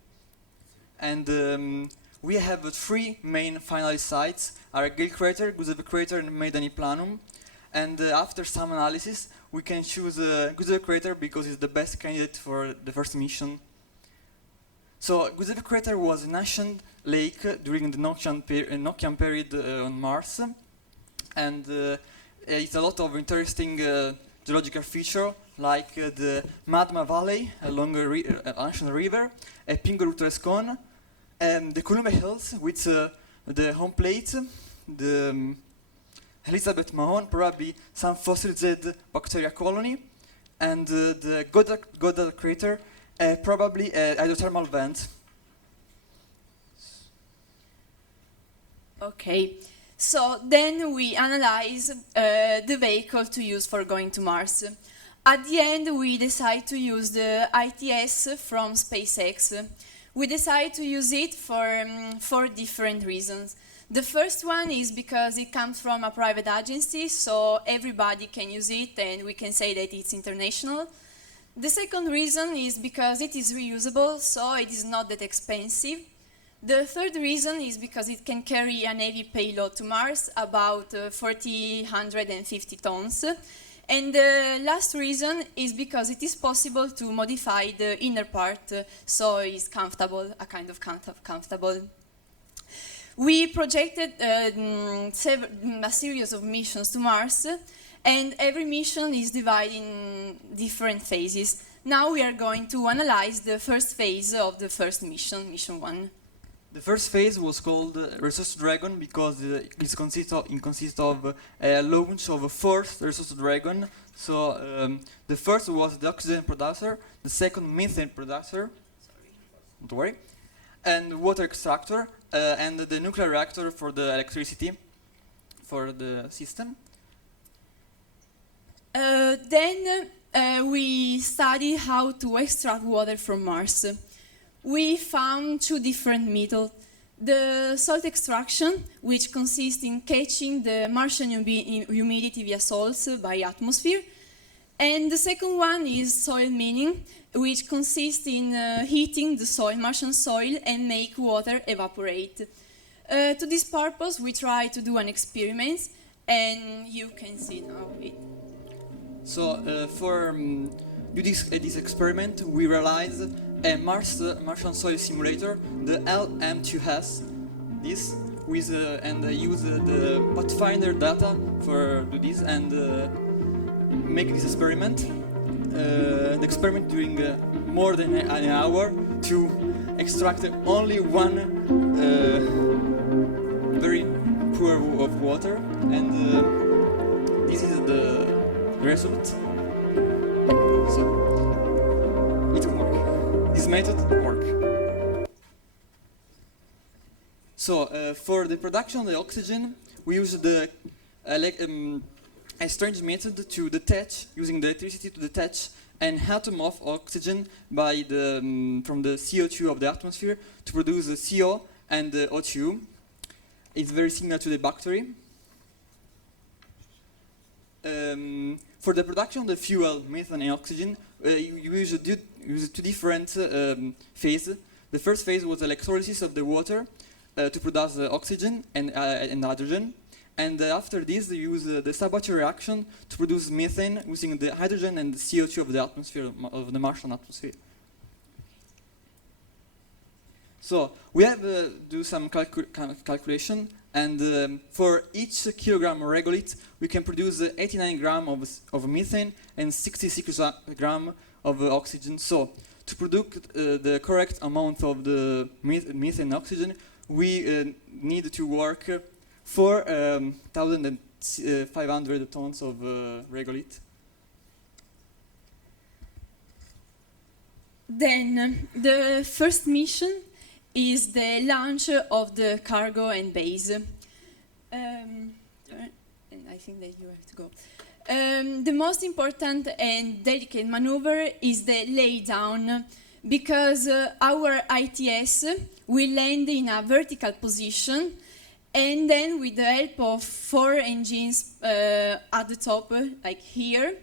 And we have three main finalist sites: Argyll crater, Gusev crater, and Medani Planum. And after some analysis, we can choose Gusev crater because it's the best candidate for the first mission. So Gusev crater was an ancient lake during the Nokian period on Mars, and it's a lot of interesting geological features like the Magma Valley along an ancient river, a Pingorutres cone, and the Columbia Hills with the home plate, the Elizabeth Mahon, probably some fossilized bacteria colony, and the Goddard crater, probably a hydrothermal vent. Okay, so then we analyze the vehicle to use for going to Mars. At the end, we decide to use the ITS from SpaceX. We decide to use it for different reasons. The first one is because it comes from a private agency, so everybody can use it and we can say that it's international. The second reason is because it is reusable, so it is not that expensive. The third reason is because it can carry a heavy payload to Mars, about 450 tons. And the last reason is because it is possible to modify the inner part, so it's comfortable, a kind of comfortable. We projected a series of missions to Mars, and every mission is divided in different phases. Now we are going to analyze the first phase of the first mission, mission 1. The first phase was called Resource Dragon because it consists of a launch of a fourth Resource Dragon. So the first was the oxygen producer, the second methane producer, don't worry, and water extractor, and the nuclear reactor for the electricity. for the system. Then we study how to extract water from Mars. We found two different methods. The salt extraction, which consists in catching the Martian humidity via salts by atmosphere. And the second one is soil mining, which consists in heating the soil, Martian soil, and make water evaporate. To this purpose, we try to do an experiment, and you can see now it. So for do this experiment, we realized a Martian soil simulator, the LM2S, this with and use the Pathfinder data for do this and make this experiment. An experiment during more than an hour to extract only one very poor of water, and this is the result. So it works. This method works. So for the production of the oxygen, we use the a strange method to detach, using the electricity to detach an atom of oxygen by from the CO2 of the atmosphere to produce the CO and the O2. It's very similar to the bacteria. For the production of the fuel, methane and oxygen, you use two different phases. The first phase was electrolysis of the water to produce oxygen and hydrogen. And after this, they use the Sabatier reaction to produce methane using the hydrogen and the CO2 of the atmosphere, of the Martian atmosphere. So we have do some calculation, and for each kilogram of regolith, we can produce 89 grams of methane and 66 grams of oxygen. So to produce the correct amount of the methane and oxygen, we need to work 4,500 tons of regolith. Then the first mission is the launch of the cargo and base. And I think that you have to go. The most important and delicate maneuver is the lay down, because our ITS will land in a vertical position, and then with the help of 4 engines at the top, like here,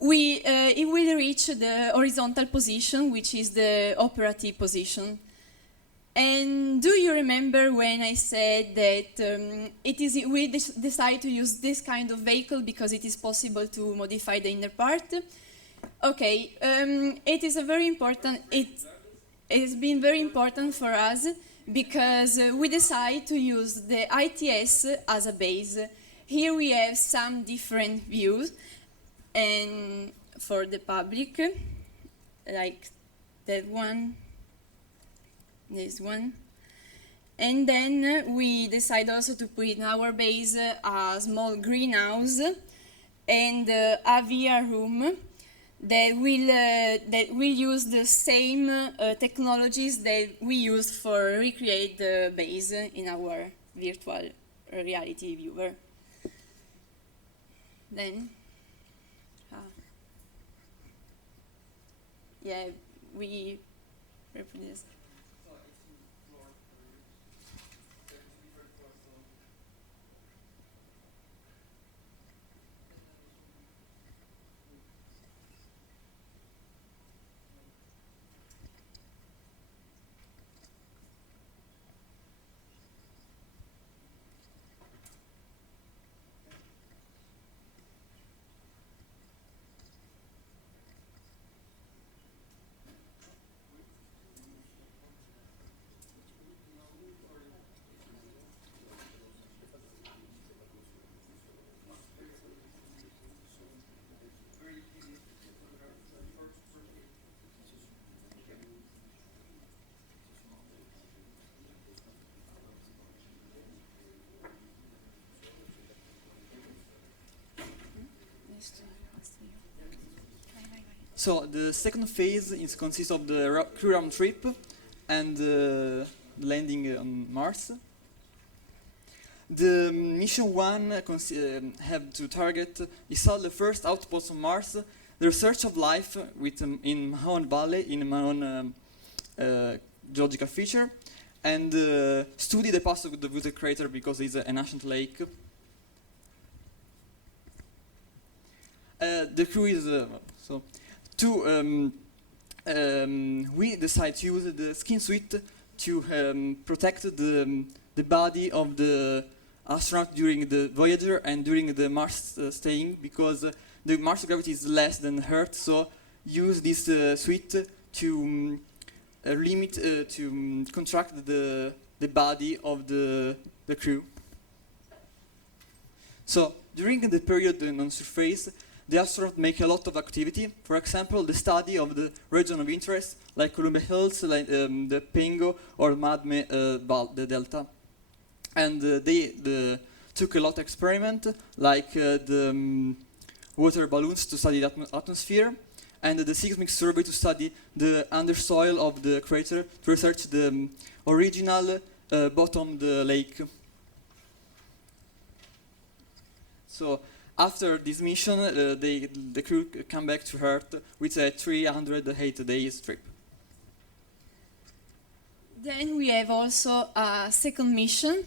it will reach the horizontal position, which is the operative position. And do you remember when I said that we decide to use this kind of vehicle because it is possible to modify the inner part? Okay, it is a very important. It has been very important for us because we decide to use the ITS as a base. Here we have some different views, and for the public, like that one, this one. And then we decide also to put in our base a small greenhouse and a VR room that will use the same technologies that we use for recreate the base in our virtual reality viewer. Then, yeah, we reproduce. So the second phase consists of the crew round trip and landing on Mars. The mission one have to target install the first outpost on Mars, the research of life in Mahon Valley, in Mahon geological feature, and study the past of the Vuitton crater because it's an ancient lake. The crew is we decide to use the skin suit to protect the body of the astronaut during the Voyager and during the Mars staying, because the Mars gravity is less than Earth, so use this suit to limit, to contract the body of the crew. So during the period on surface, the astronauts make a lot of activity. For example, the study of the region of interest, like Columbia Hills, like the Pingo or Madme, the Delta. And they took a lot of experiment, like the water balloons to study the atmosphere, and the seismic survey to study the undersoil of the crater, to research the original bottom of the lake. So after this mission, the crew come back to Earth with a 308 days trip. Then we have also a second mission,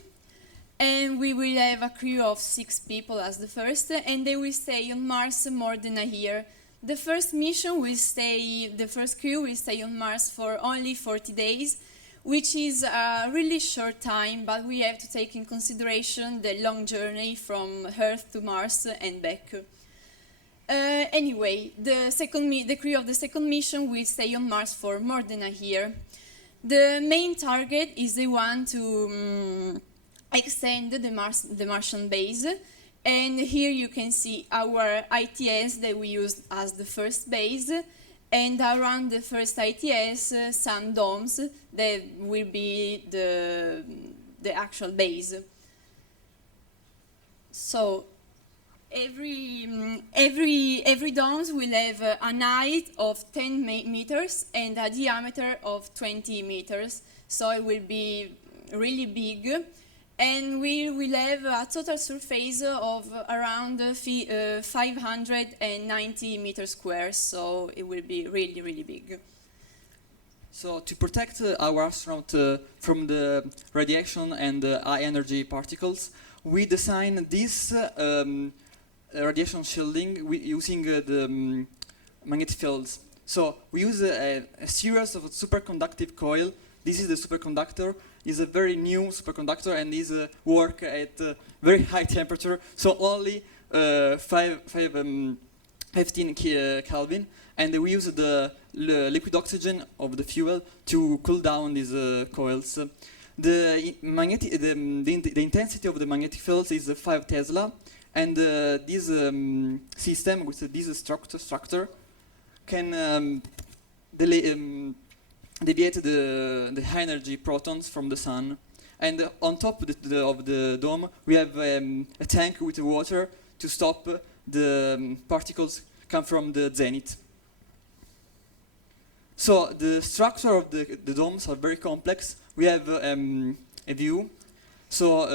and we will have a crew of 6 people as the first, and they will stay on Mars more than a year. The first crew will stay on Mars for only 40 days, which is a really short time, but we have to take in consideration the long journey from Earth to Mars and back. Anyway, the crew of the second mission will stay on Mars for more than a year. The main target is the one to extend the Martian base, and here you can see our ITS that we used as the first base, and around the first ITS some domes that will be the actual base. So every domes will have a height of 10 meters and a diameter of 20 meters, so it will be really big. And we will have a total surface of around 590 meters squared, so it will be really, really big. So to protect our astronaut from the radiation and the high energy particles, we designed this radiation shielding using the magnetic fields. So we use a series of superconductive coil. This is the superconductor. Is a very new superconductor and is work at very high temperature, so only 15 Kelvin, and we use the liquid oxygen of the fuel to cool down these coils. The intensity of the magnetic fields is 5 Tesla, and this system with this structure can deviate the high energy protons from the sun. And on top of the dome, we have a tank with water to stop the particles come from the zenith. So the structure of the domes are very complex. We have a view. So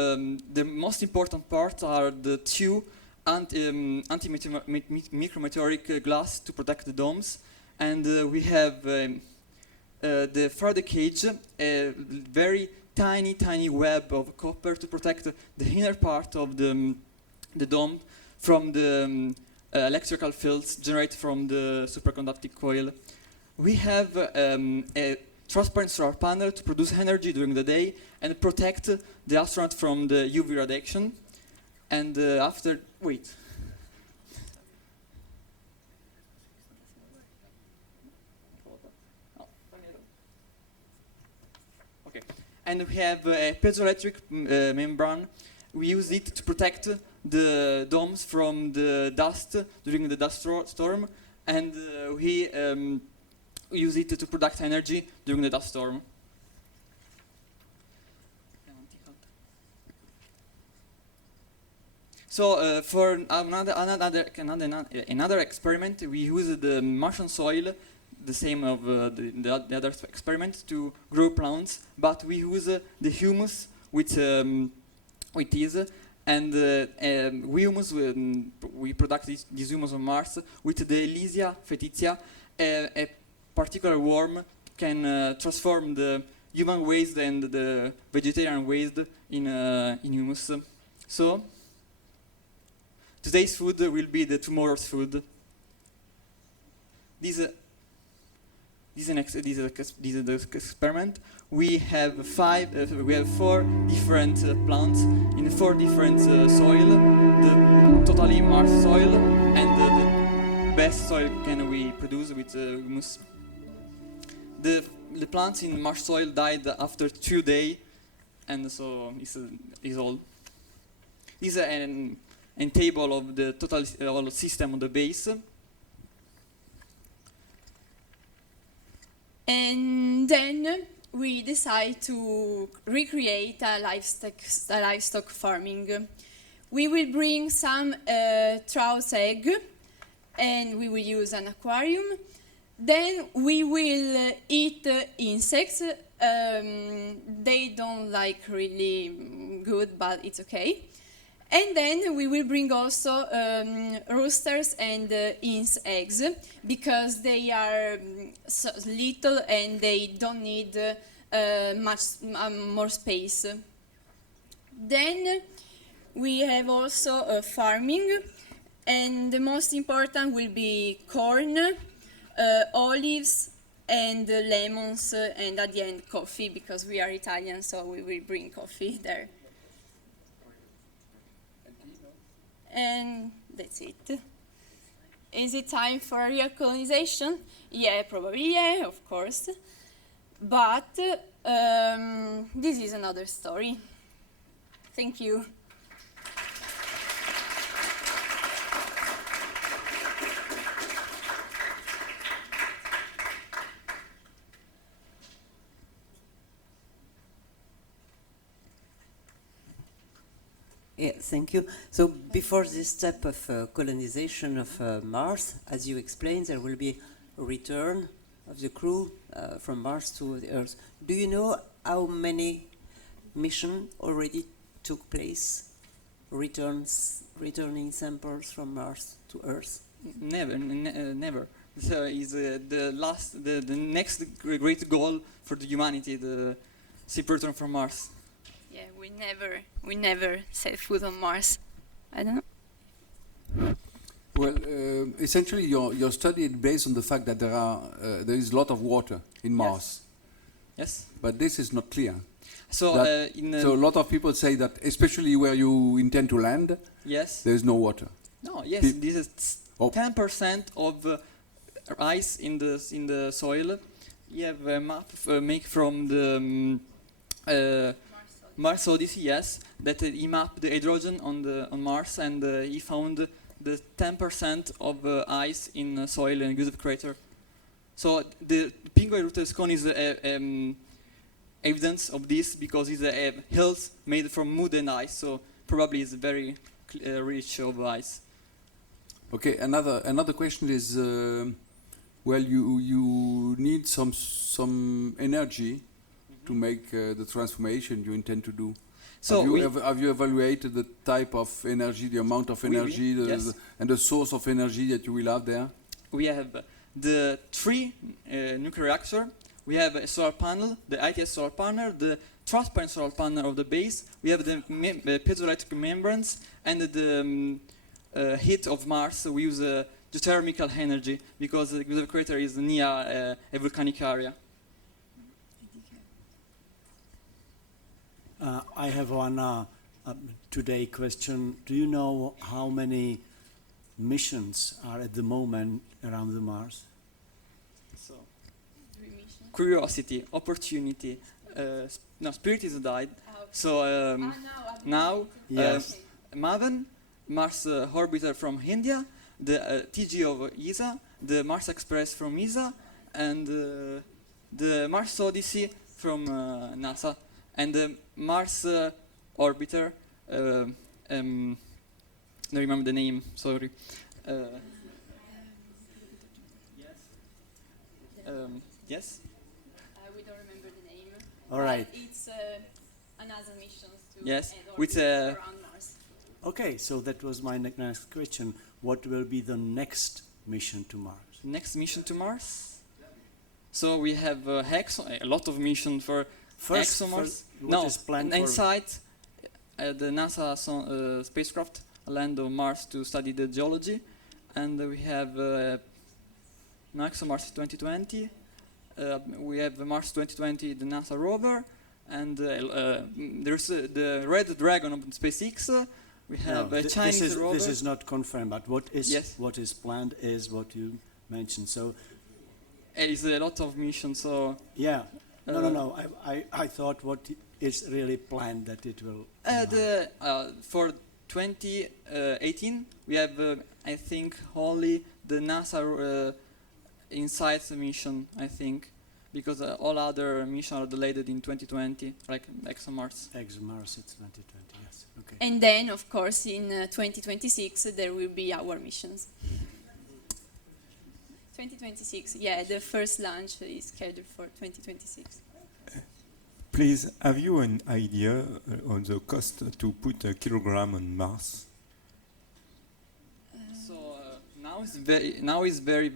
the most important parts are the 2 anti-micrometeoric glass to protect the domes, and we have the Faraday cage, a very tiny web of copper to protect the inner part of the dome from the electrical fields generated from the superconducting coil. We have a transparent solar panel to produce energy during the day and protect the astronaut from the UV radiation. And and we have a piezoelectric membrane. We use it to protect the domes from the dust during the dust storm, and we use it to produce energy during the dust storm. So for another experiment, we use the Martian soil, the same of the other experiment, to grow plants, but we use the humus with with this, and we produce these humus on Mars with the Elysia fetitia, a particular worm can transform the human waste and the vegetarian waste in humus. So today's food will be the tomorrow's food. This is the experiment. We have 4 different plants in 4 different soil. The totally Mars soil and the best soil can we produce with humus. The plants in Mars soil died after 2 days, and so it's all. This is a table of the total system on the base. And then we decide to recreate a livestock farming. We will bring some trout egg, and we will use an aquarium. Then we will eat insects. They don't like really good, but it's okay. And then we will bring also roosters and hens eggs, because they are so little and they don't need much more space. Then we have also farming, and the most important will be corn, olives, and lemons, and at the end coffee, because we are Italian, so we will bring coffee there. And that's it. Is it time for real colonization? Yeah, probably, yeah, of course. But this is another story. Thank you. Yeah, thank you. So before this step of colonization of Mars, as you explained, there will be a return of the crew from Mars to the Earth. Do you know how many missions already took place, returning samples from Mars to Earth? Never. So is the next great goal for the humanity, the ship return from Mars. Yeah, we never set foot on Mars. I don't know. Well, essentially, your study is based on the fact that there is a lot of water in Mars. Yes. But this is not clear. So, so a lot of people say that, especially where you intend to land, yes, there is no water. No, yes, this is 10% of ice in the soil. You have a map made from the Mars Odyssey, yes, that he mapped the hydrogen on Mars, and he found the 10% of ice in soil in Gustav crater. So the Pinguine Router's cone is evidence of this, because it's a hills made from mud and ice, so probably it's very rich of ice. Okay, another question is, well, you need some energy to make the transformation you intend to do. So have you evaluated the type of energy, the amount of energy, yes, and the source of energy that you will have there? We have the 3 nuclear reactor. We have a solar panel, the ITS solar panel, the transparent solar panel of the base. We have the piezoelectric membranes, and the heat of Mars. We use geothermal energy, because the crater is near a volcanic area. I have one today question. Do you know how many missions are at the moment around the Mars? So, Curiosity, Opportunity, no, Spirit is died. So now, yes. Maven, Mars orbiter from India, the TG of ESA, the Mars Express from ESA, and the Mars Odyssey from NASA. And the Mars orbiter, don't remember the name, sorry. Yes? We don't remember the name. All right. It's a NASA mission Yes, with around Mars. Okay, so that was my next question. What will be the next mission to Mars? next mission to Mars. So we have a lot of missions for ExoMars. What is planned for? Inside the NASA spacecraft land on Mars to study the geology, and we have ExoMars 2020. We have Mars 2020, the NASA rover, and there's the Red Dragon of SpaceX. We have a Chinese rover. This is not confirmed, but what is Yes. what is planned is what you mentioned. So It's a lot of missions. So yeah, no. I thought what is really planned that it will. For 2018, we have I think only the NASA InSight mission. I think. Because all other missions are delayed in 2020, like ExoMars. ExoMars, it's 2020, yes. Okay. And then, of course, in 2026, there will be our missions. 2026, yeah, the first launch is scheduled for 2026. Please, have you an idea on the cost to put a kilogram on Mars? So now is very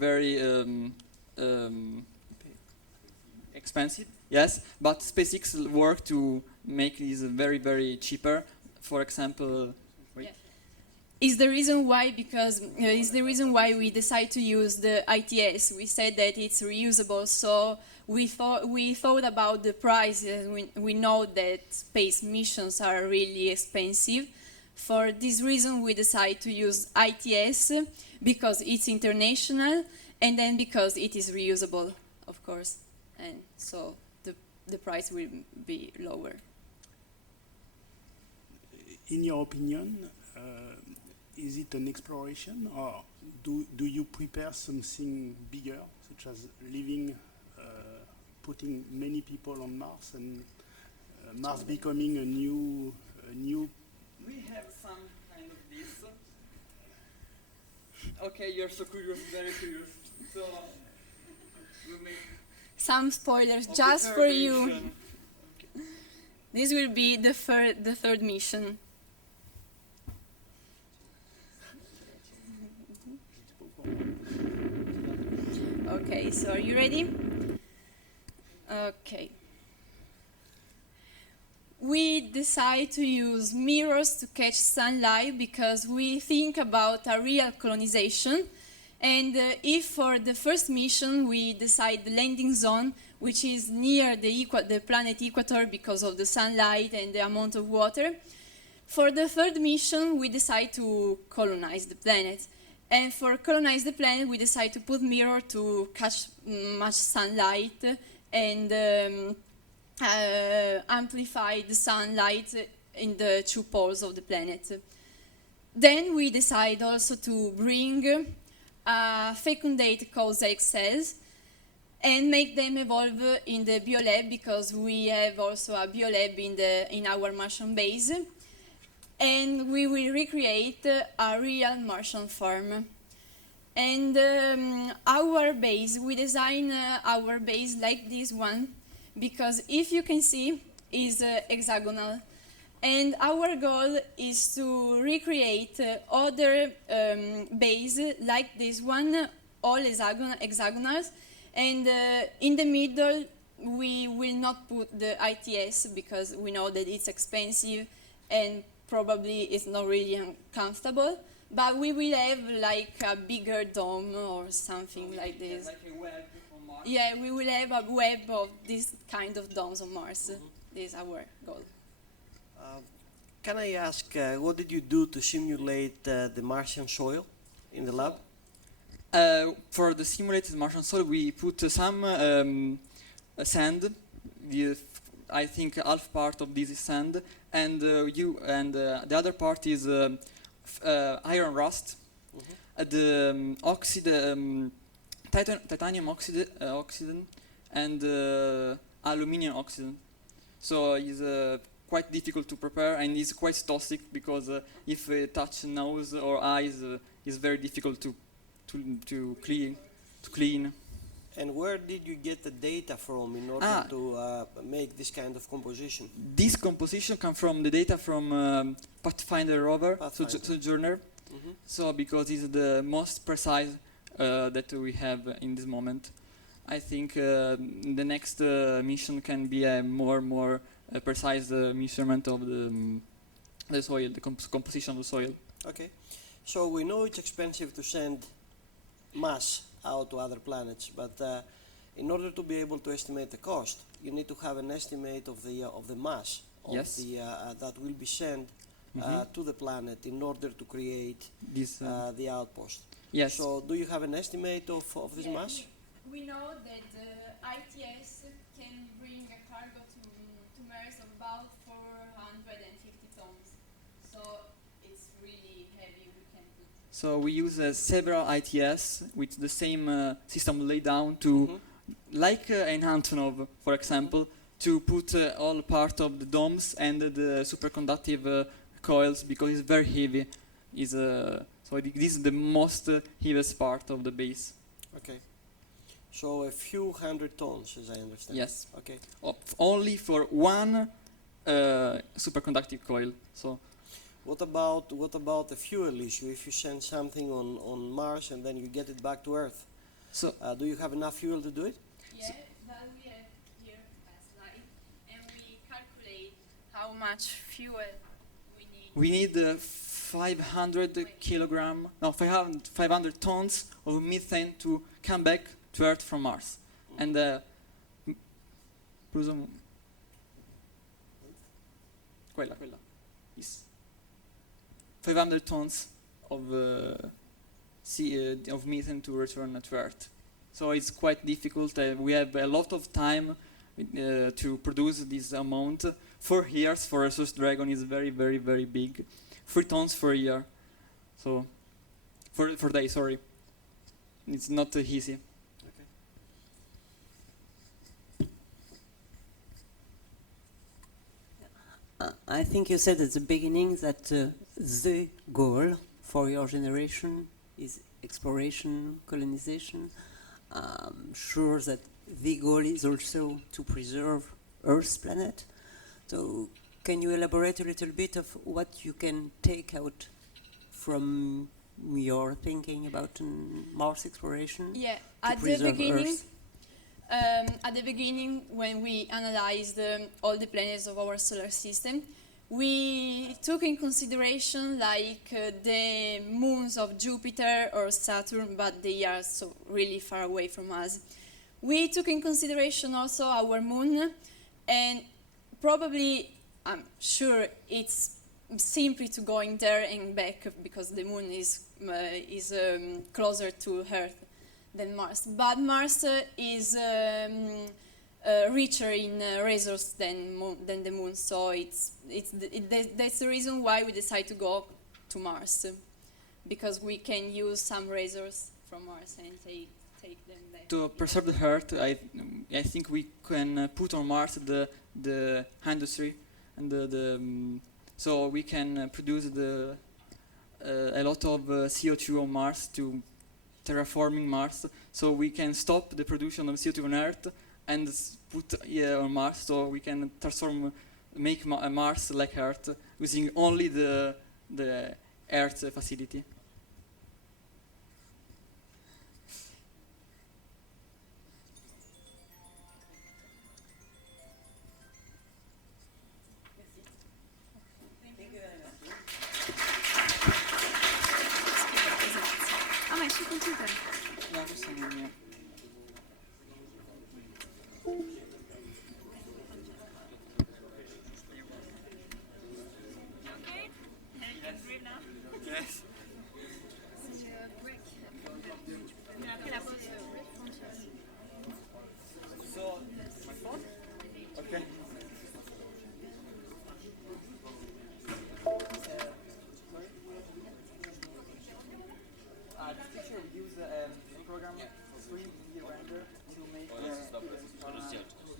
expensive. Yes, but SpaceX work to make this very cheaper. For example, Is the reason why we decide to use the ITS. We said that it's reusable, so we thought about the price. We know that space missions are really expensive. For this reason, we decide to use ITS because it's international, and then because it is reusable, of course, and so the price will be lower. In your opinion, is it an exploration, or do you prepare something bigger, such as putting many people on Mars, and Mars becoming a new? We have some kind of this. Okay, you're so curious, very curious. So we make some spoilers just for you. This will be the third mission. Okay, so are you ready? Okay. We decide to use mirrors to catch sunlight because we think about a real colonization. And if for the first mission we decide the landing zone, which is near the planet equator because of the sunlight and the amount of water, for the third mission we decide to colonize the planet. And for colonize the planet we decide to put mirror to catch much sunlight and amplify the sunlight in the two poles of the planet. Then we decide also to bring fecundate cosaic cells and make them evolve in the biolab, because we have also a biolab in our Martian base, and we will recreate a real Martian farm. And our base, we design our base like this one, because if you can see, is hexagonal. And our goal is to recreate other bases like this one, all hexagonals. And in the middle, we will not put the ITS because we know that it's expensive and probably it's not really comfortable. But we will have like a bigger dome or something like this. Like a web on Mars. Yeah, we will have a web of this kind of domes on Mars. This is our goal. Can I ask, what did you do to simulate the Martian soil in the lab? For the simulated Martian soil, we put some sand. I think half part of this is sand, and the other part is iron rust. The titanium oxide and aluminium oxide. So it's quite difficult to prepare, and it's quite toxic because if touch nose or eyes, it's very difficult to clean. And where did you get the data from in order to make this kind of composition? This composition comes from the data from Pathfinder rover, Sojourner. So because it's the most precise that we have in this moment. I think the next mission can be a more precise measurement of the soil, the composition of the soil. Okay, so we know it's expensive to send mass out to other planets, but in order to be able to estimate the cost, you need to have an estimate of the mass of the that will be sent to the planet in order to create this the outpost. Yes. So do you have an estimate of this mass? We know that ITS can bring a cargo to Mars of about 450 tons. So it's really heavy. We can put. So we use several ITS with the same system laid down to, like in Antonov, for example, to put all part of the domes and the superconductive coils because it's very heavy. So this is the most heaviest part of the base. Okay. So a few hundred tons, as I understand. Yes. Okay. Only for one superconductive coil. So. What about the fuel issue? If you send something on Mars and then you get it back to Earth, so do you have enough fuel to do it? Yeah, that we have here a slide, and we calculate how much fuel we need. We need 500 tons of methane to come back to Earth from Mars. And quella. Is 500 tons of methane to return to Earth. So it's quite difficult. We have a lot of time to produce this amount. 4 years for a Resource Dragon is very, very, very big. 3 tons for a year. So, for day, sorry. It's not easy. I think you said at the beginning that the goal for your generation is exploration, colonization. I'm sure that the goal is also to preserve Earth's planet. So can you elaborate a little bit of what you can take out from your thinking about Mars exploration? Yeah, at the beginning, when we analyzed all the planets of our solar system, we took in consideration like the moons of Jupiter or Saturn, but they are so really far away from us. We took in consideration also our moon, and probably, I'm sure it's simply to going there and back because the moon is closer to Earth than Mars. But Mars is richer in resources than the moon, so that's the reason why we decide to go to Mars, because we can use some resources from Mars and take them back. To preserve the Earth, I think we can put on Mars the industry and so we can produce a lot of CO2 on Mars to terraforming Mars, so we can stop the production of CO2 on Earth and put on Mars, so we can make Mars like Earth using only the Earth facility.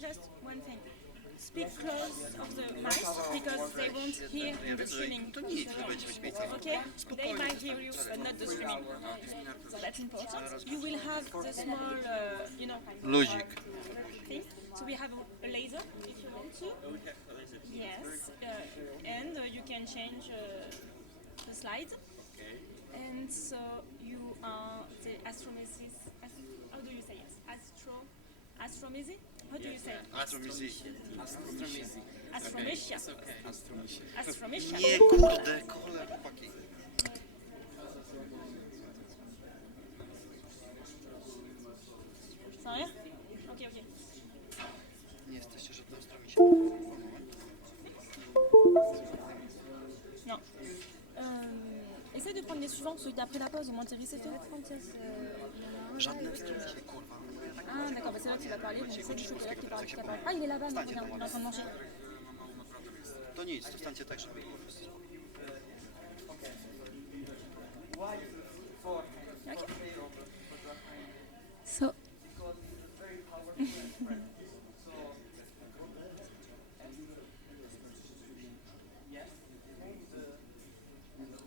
Just one thing. speak close of the mic because they won't hear the streaming. Okay? They might hear you, but not the streaming. So that's important. You will have the small, Logic. thing. So we have a laser if you want to. Yes, and you can change the slides. And so you are the astrophysicist. How do you say it? Astrophysicist? How do you say it? Astromesia. Astromesia. Nie, kurde, chłopaki. Sorry? Okay. Nie jesteście żadną astromisie. Non. Essaye de prendre les suivants, celui d'après la pause, au moins Thierry c'est fait. Żadne astromisie, kurwa. Ah d'accord, bah c'est là que tu vas parler, donc c'est du chocolat qui parle. Ah il est là-bas, non, regarde, il est en train de manger. To nic, to stańcie tak, żeby... Okay. So...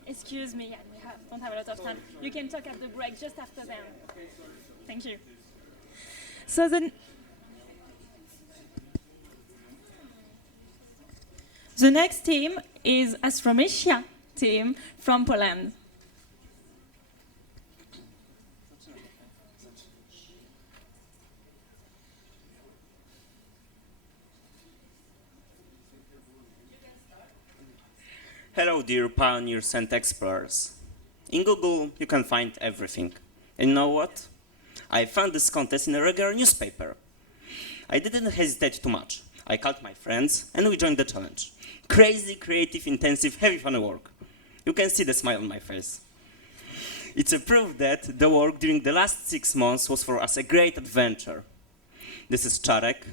Excuse me, yeah, don't have a lot of time. You can talk at the break just after them. Thank you. So the next team is Astromesia team from Poland. Hello, dear pioneers and explorers. In Google, you can find everything. And you know what? I found this contest in a regular newspaper. I didn't hesitate too much. I called my friends and we joined the challenge. Crazy, creative, intensive, heavy fun work. You can see the smile on my face. It's a proof that the work during the last 6 months was for us a great adventure. This is Czarek,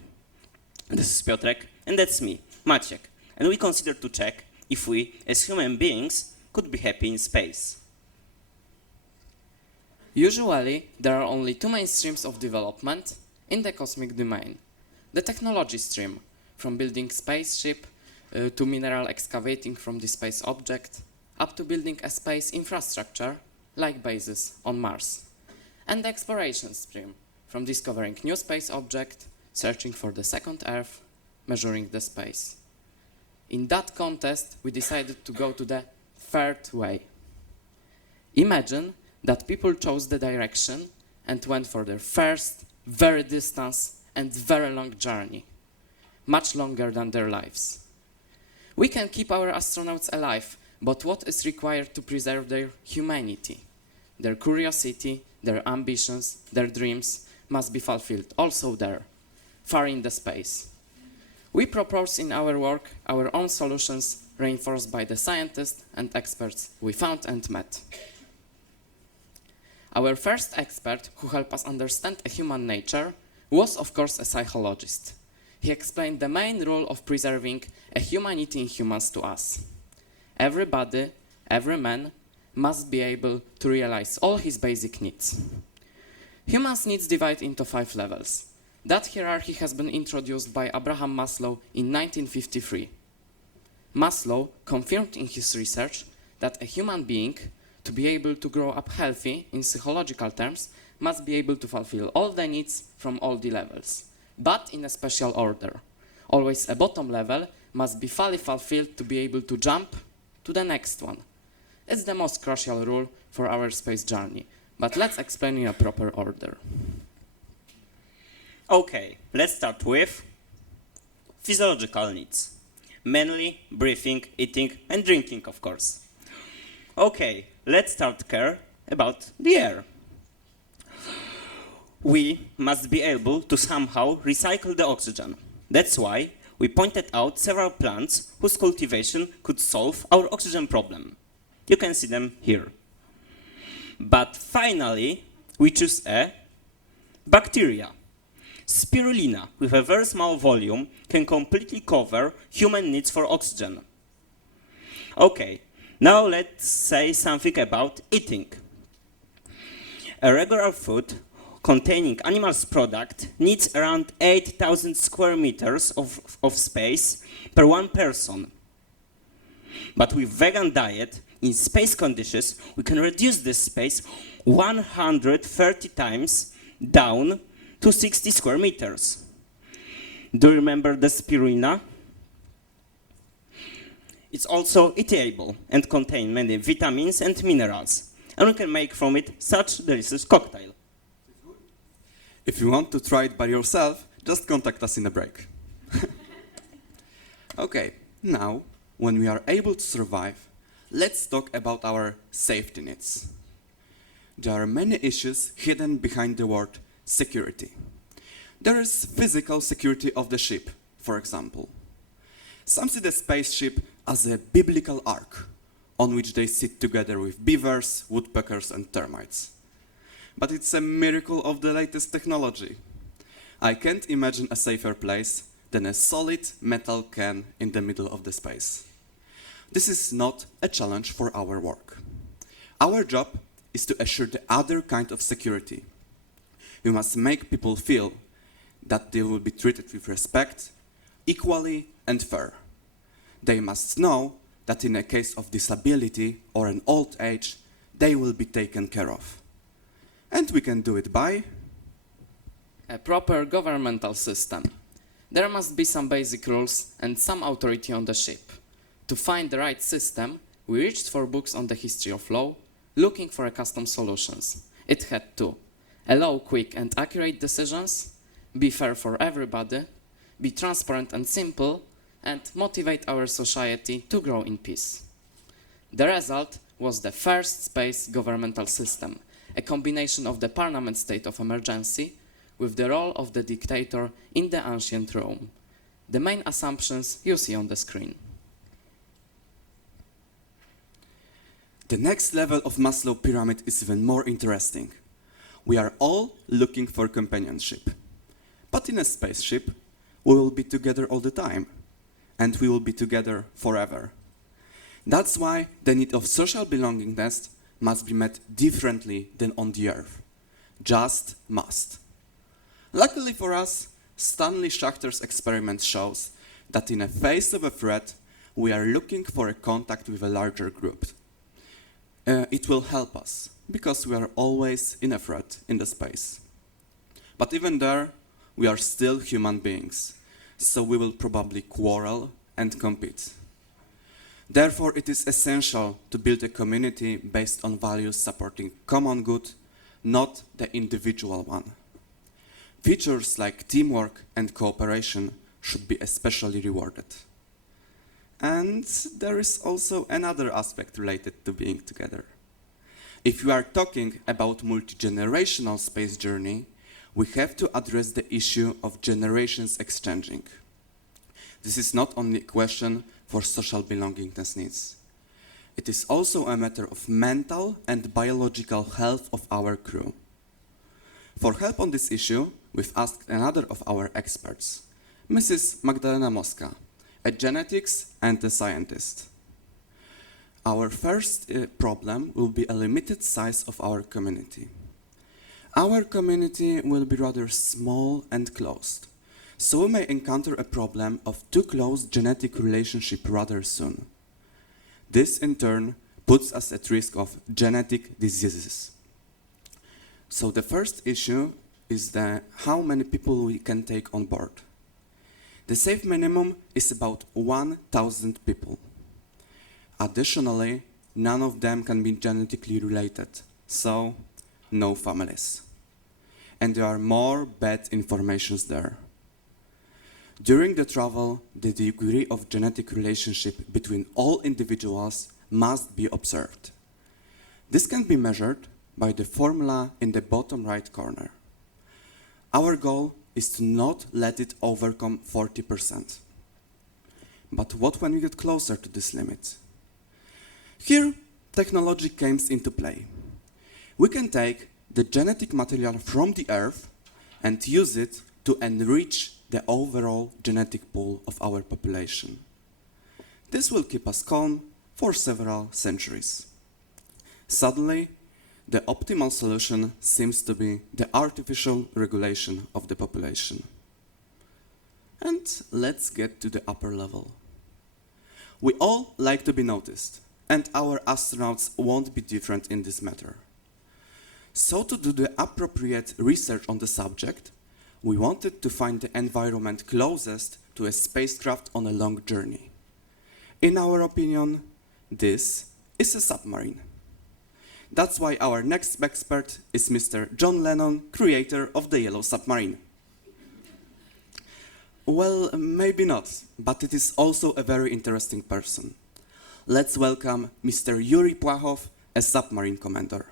this is Piotrek, and that's me, Maciek. And we considered to check if we, as human beings, could be happy in space. Usually, there are only two main streams of development in the cosmic domain. The technology stream, from building spaceship to mineral excavating from the space object, up to building a space infrastructure, like bases on Mars. And the exploration stream, from discovering new space object, searching for the second Earth, measuring the space. In that contest, we decided to go to the third way. Imagine that people chose the direction and went for their first, very distant and very long journey, much longer than their lives. We can keep our astronauts alive, but what is required to preserve their humanity? Their curiosity, their ambitions, their dreams must be fulfilled also there, far in the space. We propose in our work our own solutions reinforced by the scientists and experts we found and met. Our first expert who helped us understand human nature was of course a psychologist. He explained the main rule of preserving a humanity in humans to us. Everybody, every man, must be able to realize all his basic needs. Humans' needs divide into 5 levels. That hierarchy has been introduced by Abraham Maslow in 1953. Maslow confirmed in his research that a human being, to be able to grow up healthy in psychological terms, must be able to fulfill all the needs from all the levels, but in a special order. Always a bottom level must be fully fulfilled to be able to jump to the next one. It's the most crucial rule for our space journey, but let's explain in a proper order. Okay, let's start with physiological needs. Mainly breathing, eating and drinking, of course. Okay, let's start care about the air. We must be able to somehow recycle the oxygen. That's why we pointed out several plants whose cultivation could solve our oxygen problem. You can see them here. But finally, we choose a bacteria. Spirulina, with a very small volume, can completely cover human needs for oxygen. Okay, now let's say something about eating. A regular food containing animals product needs around 8,000 square meters of space per one person. But with vegan diet, in space conditions, we can reduce this space 130 times down to 60 square meters. Do you remember the spirulina? It's also eatable and contains many vitamins and minerals, and we can make from it such delicious cocktail. If you want to try it by yourself, just contact us in a break. Okay, now, when we are able to survive, let's talk about our safety needs. There are many issues hidden behind the word security. There is physical security of the ship, for example. Some see the spaceship as a biblical ark on which they sit together with beavers, woodpeckers, and termites. But it's a miracle of the latest technology. I can't imagine a safer place than a solid metal can in the middle of the space. This is not a challenge for our work. Our job is to assure the other kind of security. We must make people feel that they will be treated with respect, equally and fair. They must know that in a case of disability or an old age, they will be taken care of. And we can do it by a proper governmental system. There must be some basic rules and some authority on the ship. To find the right system, we reached for books on the history of law, looking for custom solutions. It had to allow quick and accurate decisions, be fair for everybody, be transparent and simple, and motivate our society to grow in peace. The result was the first space governmental system, a combination of the parliament state of emergency with the role of the dictator in the ancient Rome. The main assumptions you see on the screen. the next level of Maslow pyramid is even more interesting. We are all looking for companionship. But in a spaceship, we will be together all the time, and we will be together forever. That's why the need of social belongingness must be met differently than on the Earth. Just must. Luckily for us, Stanley Schachter's experiment shows that in the face of a threat, we are looking for a contact with a larger group. It will help us, because we are always in a threat in the space. But even there, we are still human beings, so we will probably quarrel and compete. Therefore, it is essential to build a community based on values supporting common good, not the individual one. Features like teamwork and cooperation should be especially rewarded. And there is also another aspect related to being together. If we are talking about multi-generational space journey, we have to address the issue of generations exchanging. This is not only a question for social belongingness needs. It is also a matter of mental and biological health of our crew. For help on this issue, we've asked another of our experts, Mrs. Magdalena Moska, a genetics and a scientist. Our first problem will be a limited size of our community. Our community will be rather small and closed, so we may encounter a problem of too close genetic relationship rather soon. This in turn puts us at risk of genetic diseases. So the first issue is how many people we can take on board. The safe minimum is about 1,000 people. Additionally, none of them can be genetically related, so no families. And there are more bad informations there. During the travel, the degree of genetic relationship between all individuals must be observed. This can be measured by the formula in the bottom right corner. Our goal is to not let it overcome 40%. But what when we get closer to this limit? Here, technology comes into play. We can take the genetic material from the Earth and use it to enrich the overall genetic pool of our population. This will keep us calm for several centuries. Suddenly, the optimal solution seems to be the artificial regulation of the population. And let's get to the upper level. We all like to be noticed, and our astronauts won't be different in this matter. So to do the appropriate research on the subject, we wanted to find the environment closest to a spacecraft on a long journey. In our opinion, this is a submarine. That's why our next expert is Mr. John Lennon, creator of the Yellow Submarine. Well, maybe not, but it is also a very interesting person. Let's welcome Mr. Yuri Plachov, a submarine commander.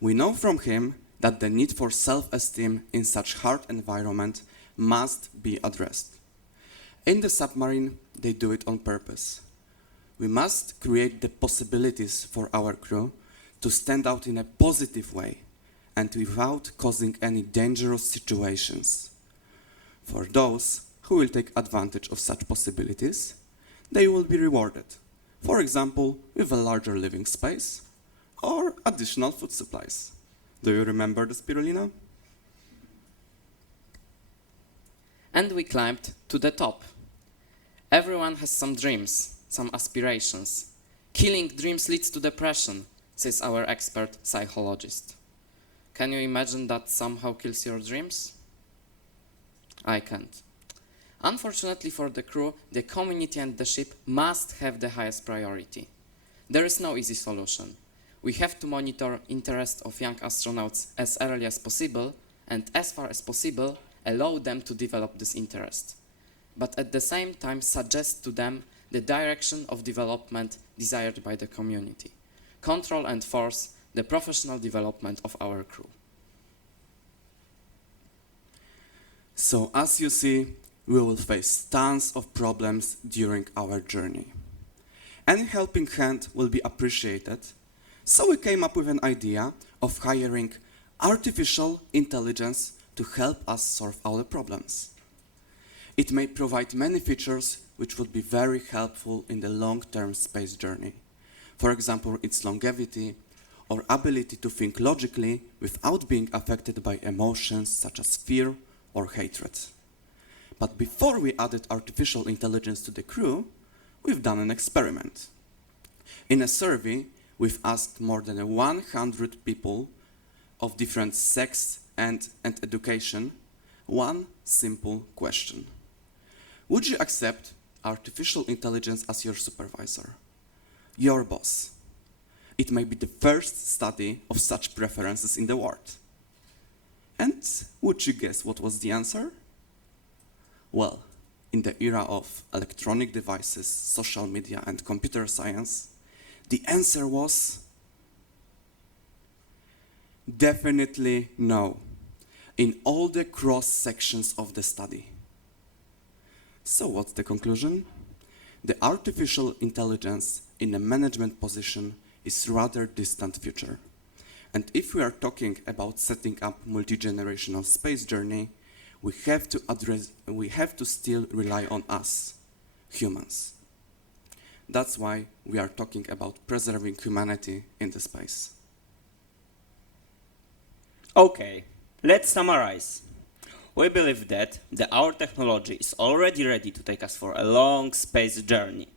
We know from him that the need for self-esteem in such hard environment must be addressed. In the submarine, they do it on purpose. We must create the possibilities for our crew to stand out in a positive way and without causing any dangerous situations. For those who will take advantage of such possibilities, they will be rewarded, for example, with a larger living space or additional food supplies. Do you remember the spirulina? And we climbed to the top. Everyone has some dreams, some aspirations. Killing dreams leads to depression, says our expert psychologist. Can you imagine that somehow kills your dreams? I can't. Unfortunately for the crew, the community and the ship must have the highest priority. There is no easy solution. We have to monitor interest of young astronauts as early as possible and as far as possible allow them to develop this interest. But at the same time suggest to them the direction of development desired by the community. Control and force the professional development of our crew. So as you see, we will face tons of problems during our journey. Any helping hand will be appreciated, so we came up with an idea of hiring artificial intelligence to help us solve our problems. It may provide many features which would be very helpful in the long-term space journey. For example, its longevity or ability to think logically without being affected by emotions such as fear or hatred. But before we added artificial intelligence to the crew, we've done an experiment. In a survey, we've asked more than 100 people of different sex and education one simple question. Would you accept artificial intelligence as your supervisor, your boss? It may be the first study of such preferences in the world. And would you guess what was the answer? Well, in the era of electronic devices, social media, and computer science, the answer was definitely no, in all the cross sections of the study. So what's the conclusion? The artificial intelligence in a management position is rather distant future. And if we are talking about setting up multi-generational space journey, we have to still rely on us, humans. That's why we are talking about preserving humanity in the space. Okay, let's summarize. We believe that our technology is already ready to take us for a long space journey.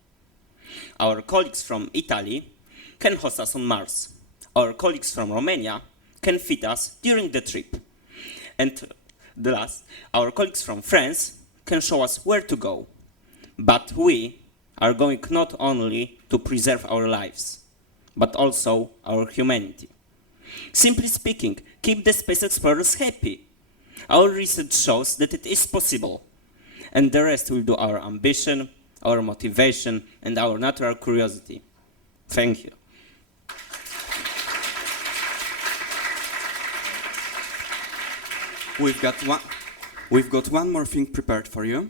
Our colleagues from Italy can host us on Mars. Our colleagues from Romania can feed us during the trip. And the last, our colleagues from France can show us where to go. But we are going not only to preserve our lives, but also our humanity. Simply speaking, keep the space explorers happy. Our research shows that it is possible, and the rest will do our ambition, our motivation, and our natural curiosity. Thank you. We've got one more thing prepared for you.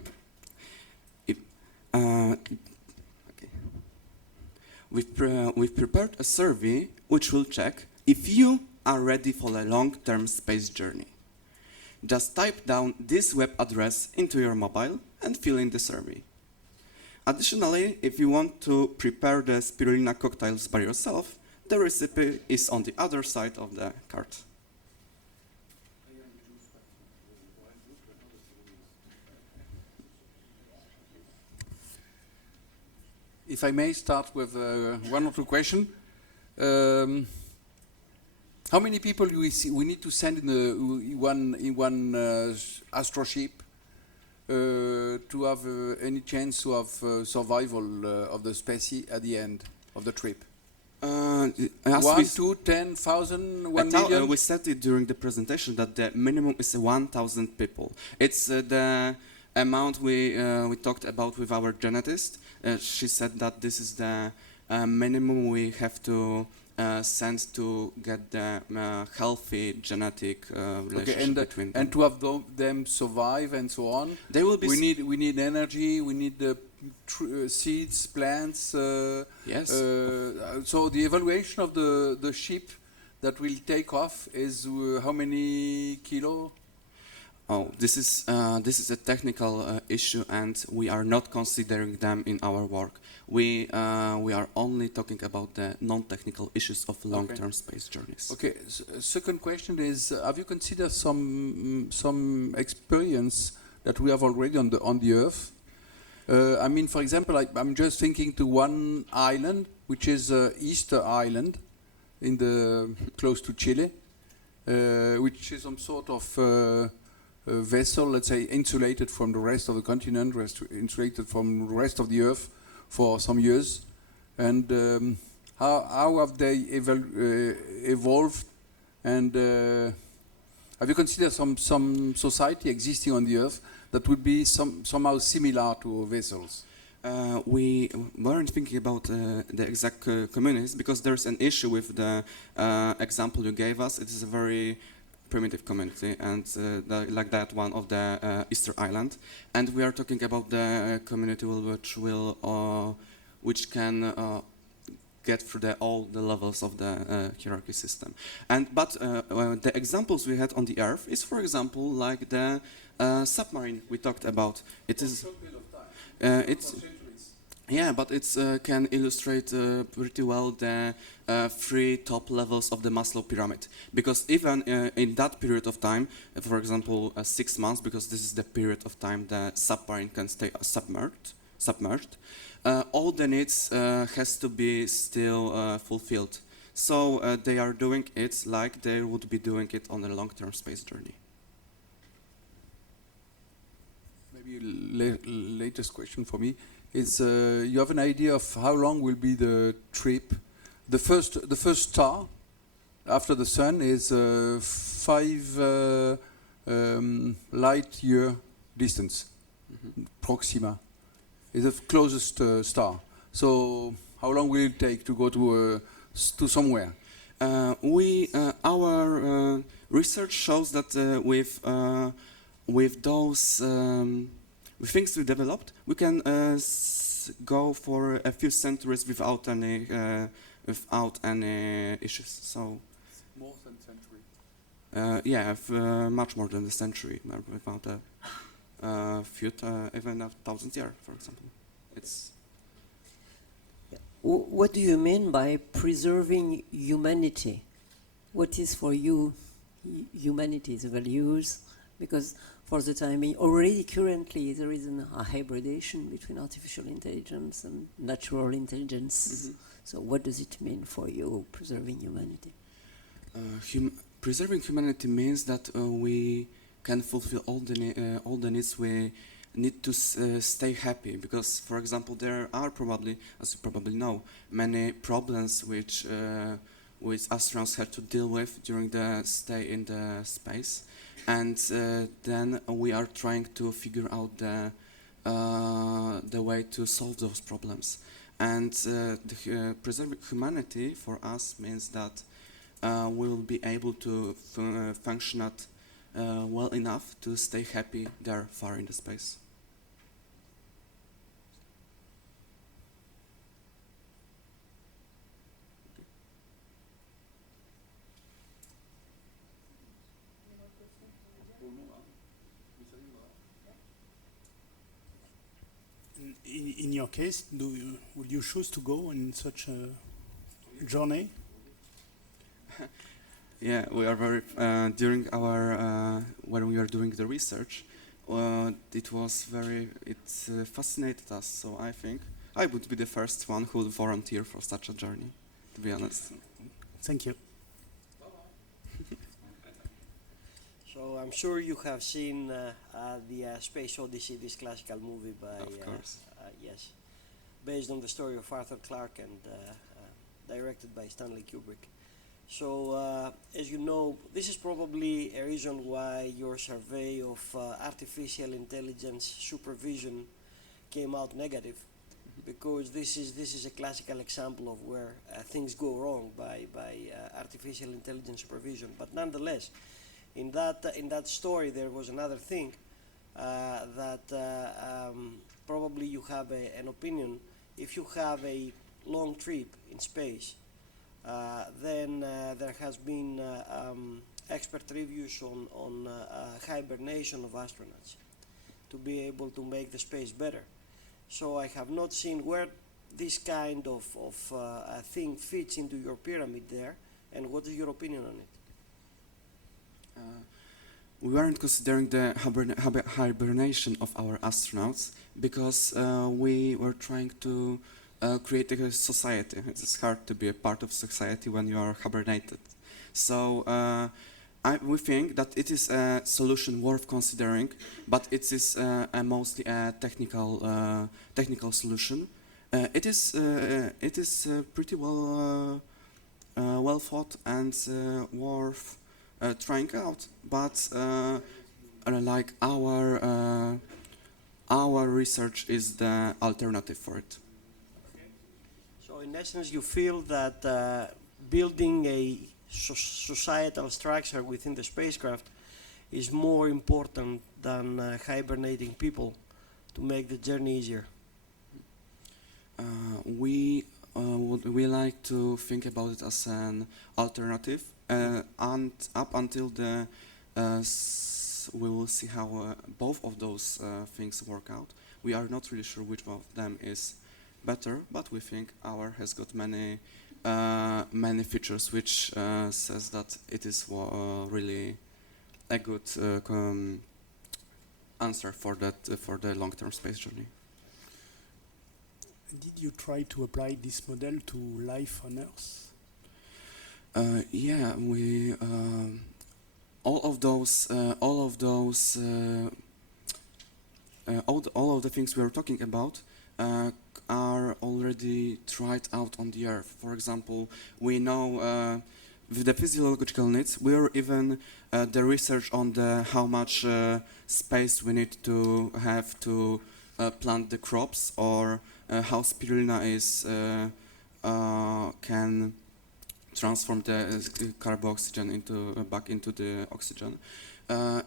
We've prepared a survey which will check if you are ready for a long-term space journey. Just type down this web address into your mobile and fill in the survey. Additionally, if you want to prepare the spirulina cocktails by yourself, The recipe is on the other side of the card. If I may start with one or two questions. How many people do we need to send in one astroship to have any chance to have survival of the species at the end of the trip? 1, 2, 10,000, 1 million? We said it during the presentation that the minimum is 1,000 people. It's the amount we talked about with our genetist. She said that this is the minimum we have to send to get the healthy genetic relationship between them. And to have them survive and so on, they will be we need energy, we need seeds, plants. Yes. So the evaluation of the ship that will take off is how many kilo? Oh, this is a technical issue, and we are not considering them in our work. We are only talking about the non-technical issues of long-term space journeys. Okay. Second question is: have you considered some experience that we have already on the Earth? I mean, for example, I'm just thinking to one island, which is Easter Island, close to Chile, which is some sort of vessel, let's say, insulated from the rest of the continent, insulated from the rest of the Earth for some years. And how have they evolved? And have you considered some society existing on the Earth that would be somehow similar to vessels? We weren't thinking about the exact communities because there's an issue with the example you gave us. It is a very primitive community, and like that one of the Easter Island, and we are talking about the community which can get through all the levels of the hierarchy system. But the examples we had on the Earth is, for example, like the submarine we talked about. It is but it can illustrate pretty well the 3 top levels of the Maslow pyramid. Because even in that period of time, for example, 6 months, because this is the period of time the submarine can stay submerged, all the needs has to be still fulfilled. So they are doing it like they would be doing it on a long-term space journey. Maybe latest question for me is: you have an idea of how long will be the trip? The first star after the sun is 5 light year distance. Proxima is the closest star. So how long will it take to go to somewhere? Our research shows that with those things we developed, we can go for a few centuries without any issues. So more than a century. Much more than a century, without a few, even 1,000 years, for example. It's. What do you mean by preserving humanity? What is for you humanity's values? Because for the time being, already currently there is a hybridation between artificial intelligence and natural intelligence. So what does it mean for you, preserving humanity? Preserving humanity means that we can fulfill all the needs we need to stay happy. Because, for example, there are probably, as you probably know, many problems which astronauts have to deal with during the stay in the space. And then we are trying to figure out the way to solve those problems. And preserving humanity for us means that we will be able to function well enough to stay happy there far in the space. In your case, would you choose to go in such a journey? Yeah, we are very during our when we were doing the research, it fascinated us. So I think I would be the first one who would volunteer for such a journey, to be honest. Thank you. So I'm sure you have seen the Space Odyssey, this classical movie by, of course, yes, based on the story of Arthur Clarke and directed by Stanley Kubrick. So as you know, this is probably a reason why your survey of artificial intelligence supervision came out negative, because this is a classical example of where things go wrong by artificial intelligence supervision. But nonetheless, in that story there was another thing that probably you have an opinion. If you have a long trip in space, then there has been expert reviews on hibernation of astronauts to be able to make the space better. So I have not seen where this kind of thing fits into your pyramid there, and what is your opinion on it? We weren't considering the hibernation of our astronauts because we were trying to create a society. It's hard to be a part of society when you are hibernated. So we think that it is a solution worth considering, but it is mostly a technical solution. It is pretty well thought and worth trying out, but like our research is the alternative for it. So in essence, you feel that building a societal structure within the spacecraft is more important than hibernating people to make the journey easier. We like to think about it as an alternative, and up until we will see how both of those things work out. We are not really sure which of them is better, but we think our has got many features which says that it is really a good answer for the long-term space journey. Did you try to apply this model to life on Earth? Yeah, we all of the things we are talking about are already tried out on the Earth. For example, we know with the physiological needs, we are even the research on how much space we need to have to plant the crops, or how spirulina can transform the carbon oxygen back into the oxygen.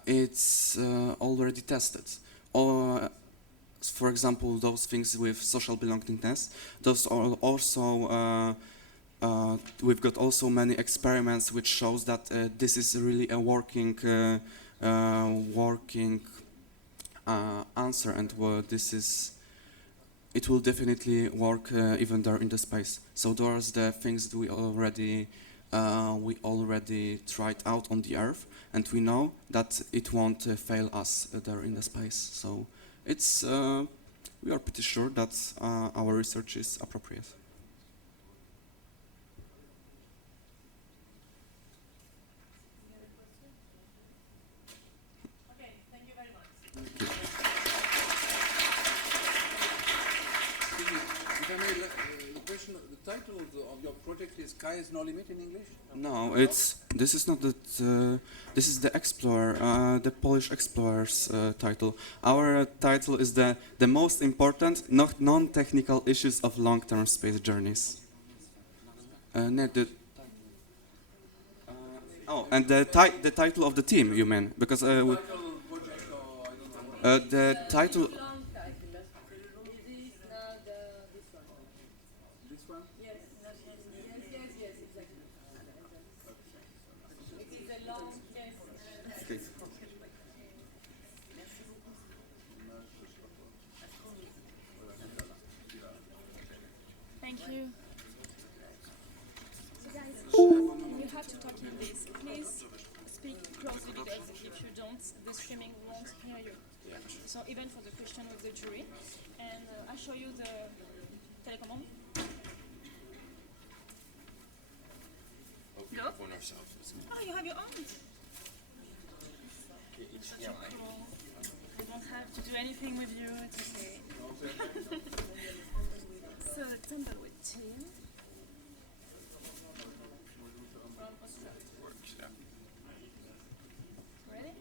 It's already tested. For example, those things with social belongingness, those are also we've got also many experiments which shows that this is really a working answer, and it will definitely work even there in the space. So those are the things that we already tried out on the Earth, and we know that it won't fail us there in the space. So it's we are pretty sure that our research is appropriate. Okay, thank you very much. If I may, the question, the title of your project is "Sky is No Limit" in English? No, this is not that. This is the Explorer, the Polish Explorer's title. Our title is the most important non-technical issues of long-term space journeys. And the title of the team, you mean? Because the title. Thank you. So guys, you have to talk if you don't, the streaming won't hear you. Yeah. So even for the question with the jury, and I'll show you the telecommand. We have one ourselves. Oh, you have your own. Yeah. I don't have to do anything with you. It's okay. So the tumbleweed team from Australia. Works, yeah. Ready?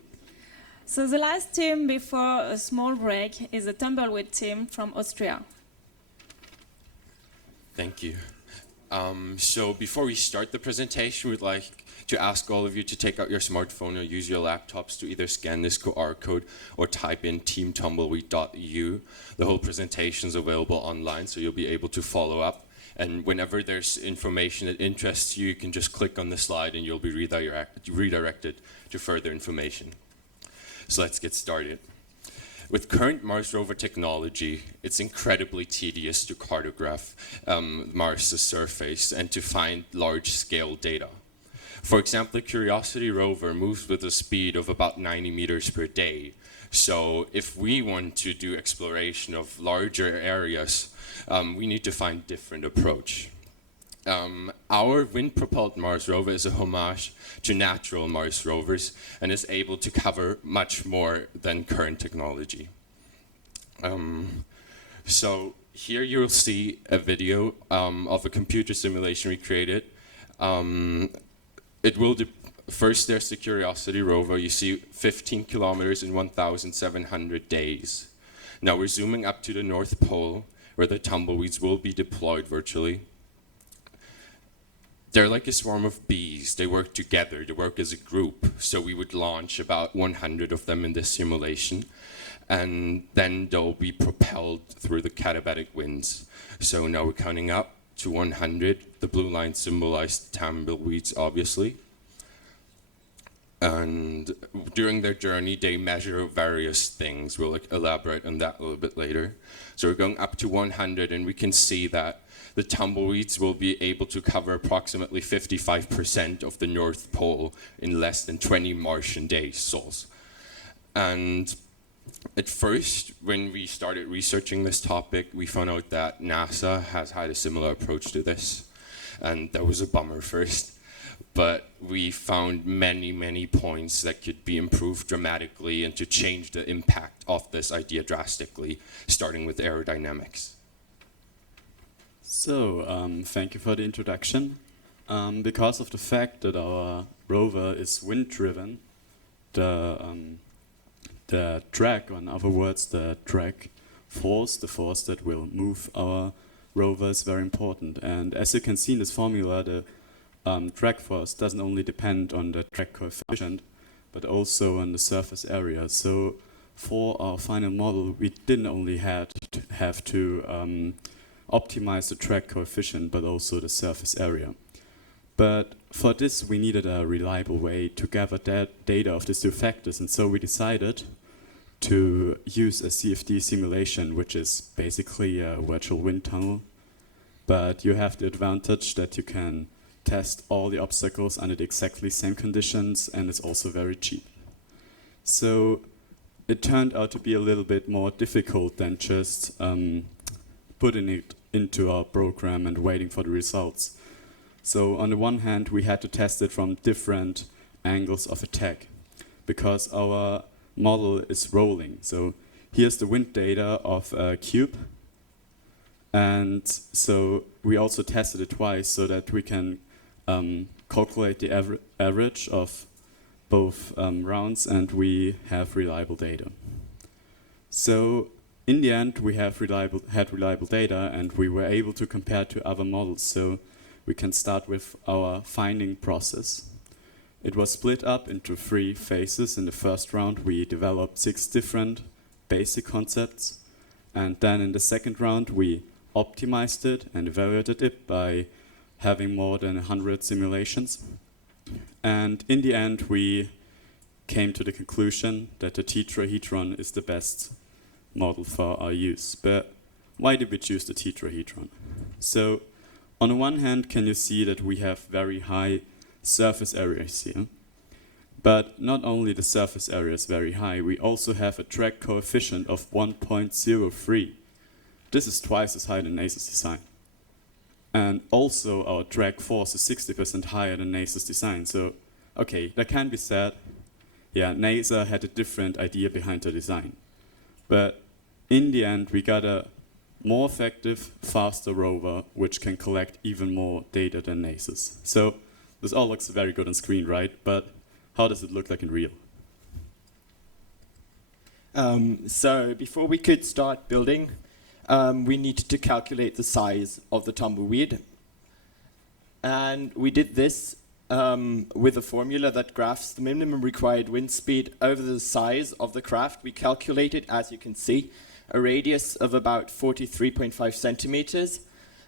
So the last team before a small break is the tumbleweed team from Austria. Thank you. So before we start the presentation, we'd like to ask all of you to take out your smartphone or use your laptops to either scan this QR code or type in teamtumbleweed.eu. The whole presentation is available online, so you'll be able to follow up. And whenever there's information that interests you, you can just click on the slide and you'll be redirected to further information. So let's get started. With current Mars rover technology, it's incredibly tedious to cartograph Mars' surface and to find large-scale data. For example, the Curiosity rover moves with a speed of about 90 meters per day. So if we want to do exploration of larger areas, we need to find a different approach. Our wind-propelled Mars rover is a homage to natural Mars rovers and is able to cover much more than current technology. So here you'll see a video of a computer simulation we created. First there's the Curiosity rover. You see 15 kilometers in 1,700 days. Now we're zooming up to the North Pole, where the tumbleweeds will be deployed virtually. They're like a swarm of bees. They work together, they work as a group. So we would launch about 100 of them in this simulation, and then they'll be propelled through the katabatic winds. So now we're counting up to 100. The blue line symbolized tumbleweeds, obviously. And during their journey, they measure various things. We'll elaborate on that a little bit later. So we're going up to 100, and we can see that the tumbleweeds will be able to cover approximately 55% of the North Pole in less than 20 Martian days, sols. And at first, when we started researching this topic, we found out that NASA has had a similar approach to this. And that was a bummer first. But we found many, many points that could be improved dramatically and to change the impact of this idea drastically, starting with aerodynamics. So, thank you for the introduction. Because of the fact that our rover is wind-driven, the drag, or in other words, the drag force, the force that will move our rover, is very important. And as you can see in this formula, the drag force doesn't only depend on the drag coefficient, but also on the surface area. So for our final model, we didn't only have to optimize the drag coefficient, but also the surface area. But for this, we needed a reliable way to gather data of these two factors, and so we decided to use a CFD simulation, which is basically a virtual wind tunnel. But you have the advantage that you can test all the obstacles under the exactly same conditions, and it's also very cheap. So it turned out to be a little bit more difficult than just putting it into our program and waiting for the results. So on the one hand, we had to test it from different angles of attack, because our model is rolling. So here's the wind data of a cube, and so we also tested it twice so that we can calculate the average of both rounds, and we have reliable data. So in the end, we had reliable data, and we were able to compare to other models. So we can start with our finding process. It was split up into 3 phases. In the first round, we developed 6 different basic concepts. And then in the second round, we optimized it and evaluated it by having more than 100 simulations. And in the end, we came to the conclusion that the tetrahedron is the best model for our use. But why did we choose the tetrahedron? So on the one hand, can you see that we have very high surface areas here? But not only the surface area is very high, we also have a drag coefficient of 1.03. This is twice as high than NASA's design. And also our drag force is 60% higher than NASA's design. So, okay, that can be said, yeah, NASA had a different idea behind the design. But in the end, we got a more effective, faster rover, which can collect even more data than NASA's. So this all looks very good on screen, right? But how does it look like in real? So before we could start building, we needed to calculate the size of the tumbleweed. And we did this with a formula that graphs the minimum required wind speed over the size of the craft. We calculated, as you can see, a radius of about 43.5 centimeters.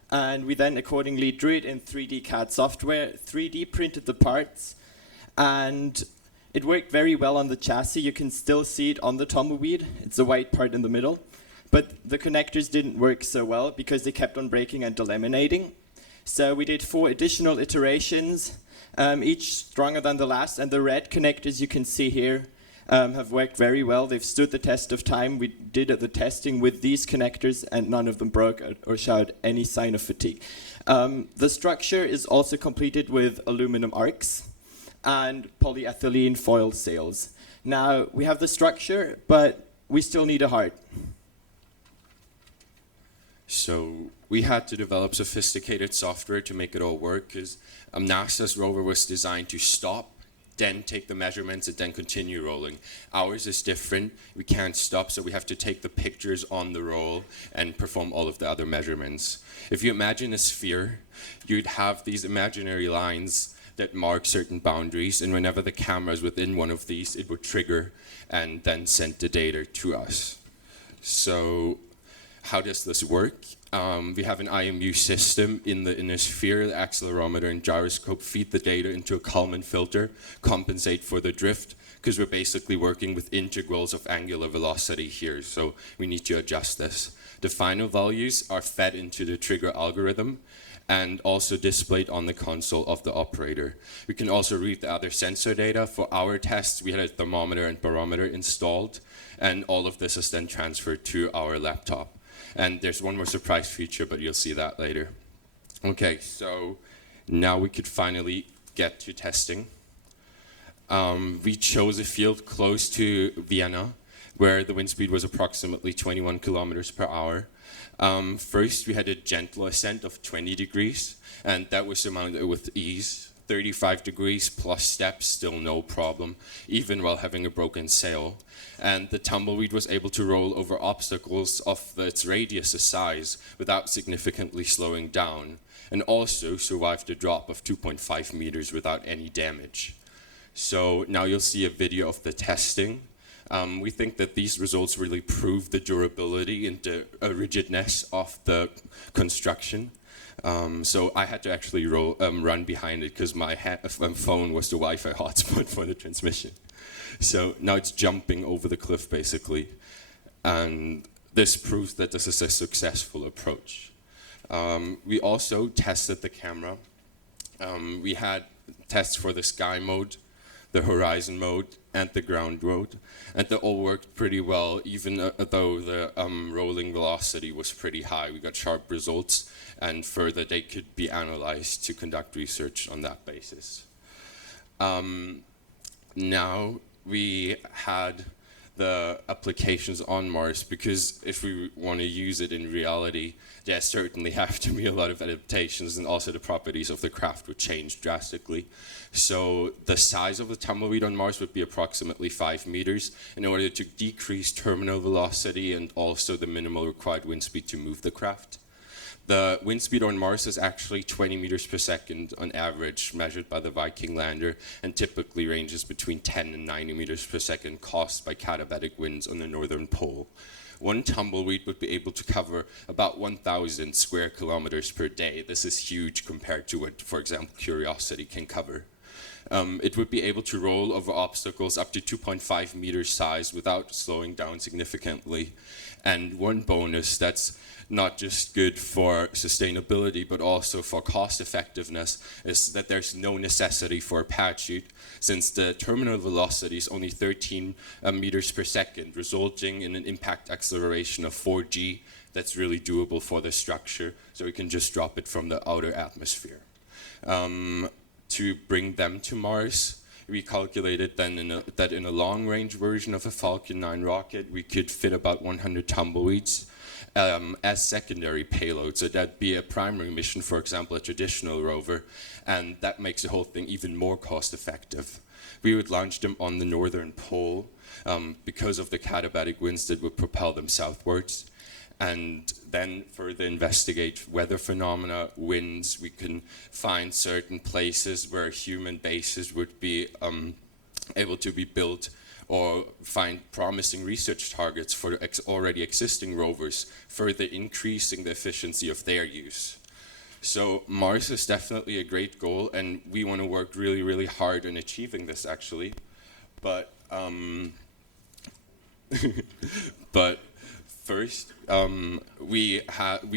And we then accordingly drew it in 3D CAD software, 3D printed the parts, and it worked very well on the chassis. You can still see it on the tumbleweed. It's the white part in the middle. But the connectors didn't work so well because they kept on breaking and delaminating. So we did 4 additional iterations, each stronger than the last. And the red connectors you can see here have worked very well. They've stood the test of time. We did the testing with these connectors and none of them broke or showed any sign of fatigue. The structure is also completed with aluminum arcs and polyethylene foil sails. Now, we have the structure, but we still need a heart. So we had to develop sophisticated software to make it all work, because NASA's rover was designed to stop, then take the measurements, and then continue rolling. Ours is different. We can't stop, so we have to take the pictures on the roll and perform all of the other measurements. If you imagine a sphere, you'd have these imaginary lines that mark certain boundaries, and whenever the camera is within one of these, it would trigger and then send the data to us. So how does this work? We have an IMU system in the inner sphere. The accelerometer and gyroscope feed the data into a Kalman filter, compensate for the drift, because we're basically working with integrals of angular velocity here, so we need to adjust this. The final values are fed into the trigger algorithm and also displayed on the console of the operator. We can also read the other sensor data. For our tests, we had a thermometer and barometer installed, and all of this is then transferred to our laptop. And there's one more surprise feature, but you'll see that later. Okay, so now we could finally get to testing. We chose a field close to Vienna, where the wind speed was approximately 21 kilometers per hour. First, we had a gentle ascent of 20 degrees, and that was surmounted with ease. 35 degrees plus steps, still no problem, even while having a broken sail. And the tumbleweed was able to roll over obstacles of its radius size without significantly slowing down, and also survived a drop of 2.5 meters without any damage. So now you'll see a video of the testing. We think that these results really prove the durability and the rigidness of the construction. So I had to actually run behind it because my phone was the Wi-Fi hotspot for the transmission. So now it's jumping over the cliff basically. And this proves that this is a successful approach. We also tested the camera. We had tests for the sky mode, the horizon mode, and the ground mode. And they all worked pretty well, even though the rolling velocity was pretty high. We got sharp results, and further they could be analyzed to conduct research on that basis. Now we had the applications on Mars, because if we want to use it in reality, there certainly have to be a lot of adaptations, and also the properties of the craft would change drastically. So the size of the tumbleweed on Mars would be approximately 5 meters in order to decrease terminal velocity and also the minimal required wind speed to move the craft. The wind speed on Mars is actually 20 meters per second on average, measured by the Viking lander, and typically ranges between 10 and 90 meters per second, caused by katabatic winds on the northern pole. One tumbleweed would be able to cover about 1,000 square kilometers per day. This is huge compared to what, for example, Curiosity can cover. It would be able to roll over obstacles up to 2.5 meters size without slowing down significantly. And one bonus that's not just good for sustainability but also for cost effectiveness is that there's no necessity for a parachute, since the terminal velocity is only 13 meters per second, resulting in an impact acceleration of 4g. That's really doable for the structure, so we can just drop it from the outer atmosphere. To bring them to Mars, we calculated then that in a long-range version of a Falcon 9 rocket, we could fit about 100 tumbleweeds as secondary payloads. So that'd be a primary mission, for example, a traditional rover, and that makes the whole thing even more cost-effective. We would launch them on the northern pole because of the katabatic winds that would propel them southwards, and then further investigate weather phenomena, winds. We can find certain places where human bases would be able to be built, or find promising research targets for already existing rovers, further increasing the efficiency of their use. So Mars is definitely a great goal, and we want to work really, really hard in achieving this, actually. But first, we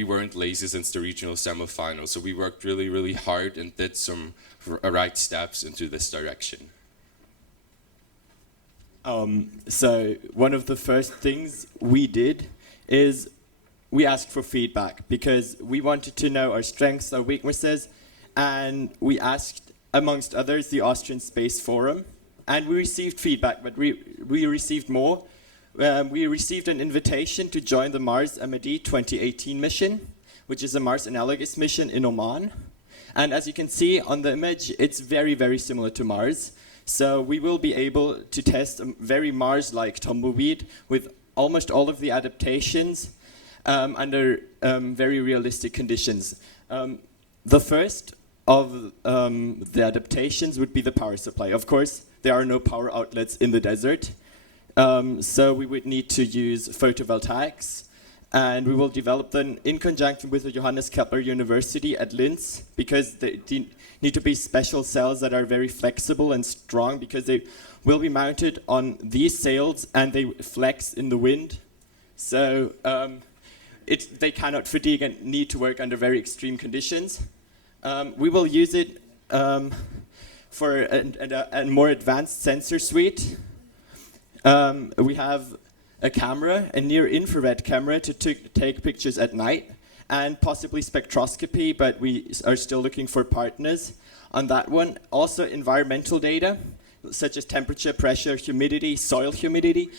weren't lazy since the regional semifinals, so we worked really, really hard and did some right steps into this direction. So one of the first things we did is we asked for feedback, because we wanted to know our strengths, our weaknesses, and we asked, amongst others, the Austrian Space Forum, and we received feedback, but we received more. We received an invitation to join the Mars MAD 2018 mission, which is a Mars analogous mission in Oman. And as you can see on the image, it's very, very similar to Mars. So we will be able to test a very Mars-like tumbleweed with almost all of the adaptations under very realistic conditions. The first of the adaptations would be the power supply. Of course, there are no power outlets in the desert. So we would need to use photovoltaics, and we will develop them in conjunction with the Johannes Kepler University at Linz, because they need to be special cells that are very flexible and strong, because they will be mounted on these sails and they flex in the wind. So they cannot fatigue and need to work under very extreme conditions. We will use it for a more advanced sensor suite. We have a camera, a near-infrared camera to take pictures at night, and possibly spectroscopy, but we are still looking for partners on that one. Also environmental data, such as temperature, pressure, humidity, soil humidity.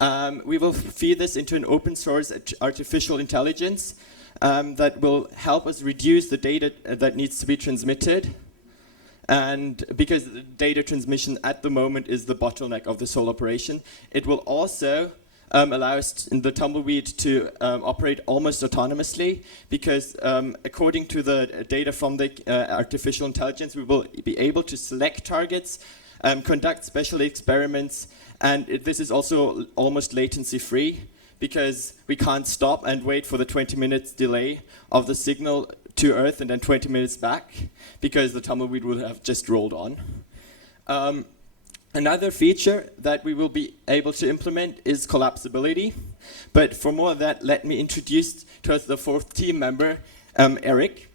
We will feed this into an open source artificial intelligence that will help us reduce the data that needs to be transmitted. And because data transmission at the moment is the bottleneck of this whole operation, it will also allow us in the tumbleweed to operate almost autonomously, because according to the data from the artificial intelligence, we will be able to select targets, conduct special experiments, and this is also almost latency free, because we can't stop and wait for the 20 minutes delay of the signal to Earth and then 20 minutes back, because the tumbleweed will have just rolled on. Another feature that we will be able to implement is collapsibility. But for more of that, let me introduce to us the fourth team member, Eric.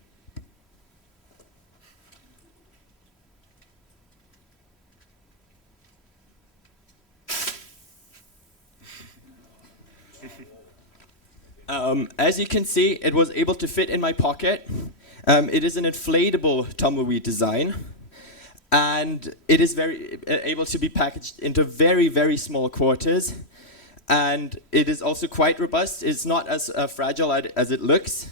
As you can see, it was able to fit in my pocket. It is an inflatable tumbleweed design, and it is very able to be packaged into very, very small quarters, and it is also quite robust. It's not as fragile as it looks.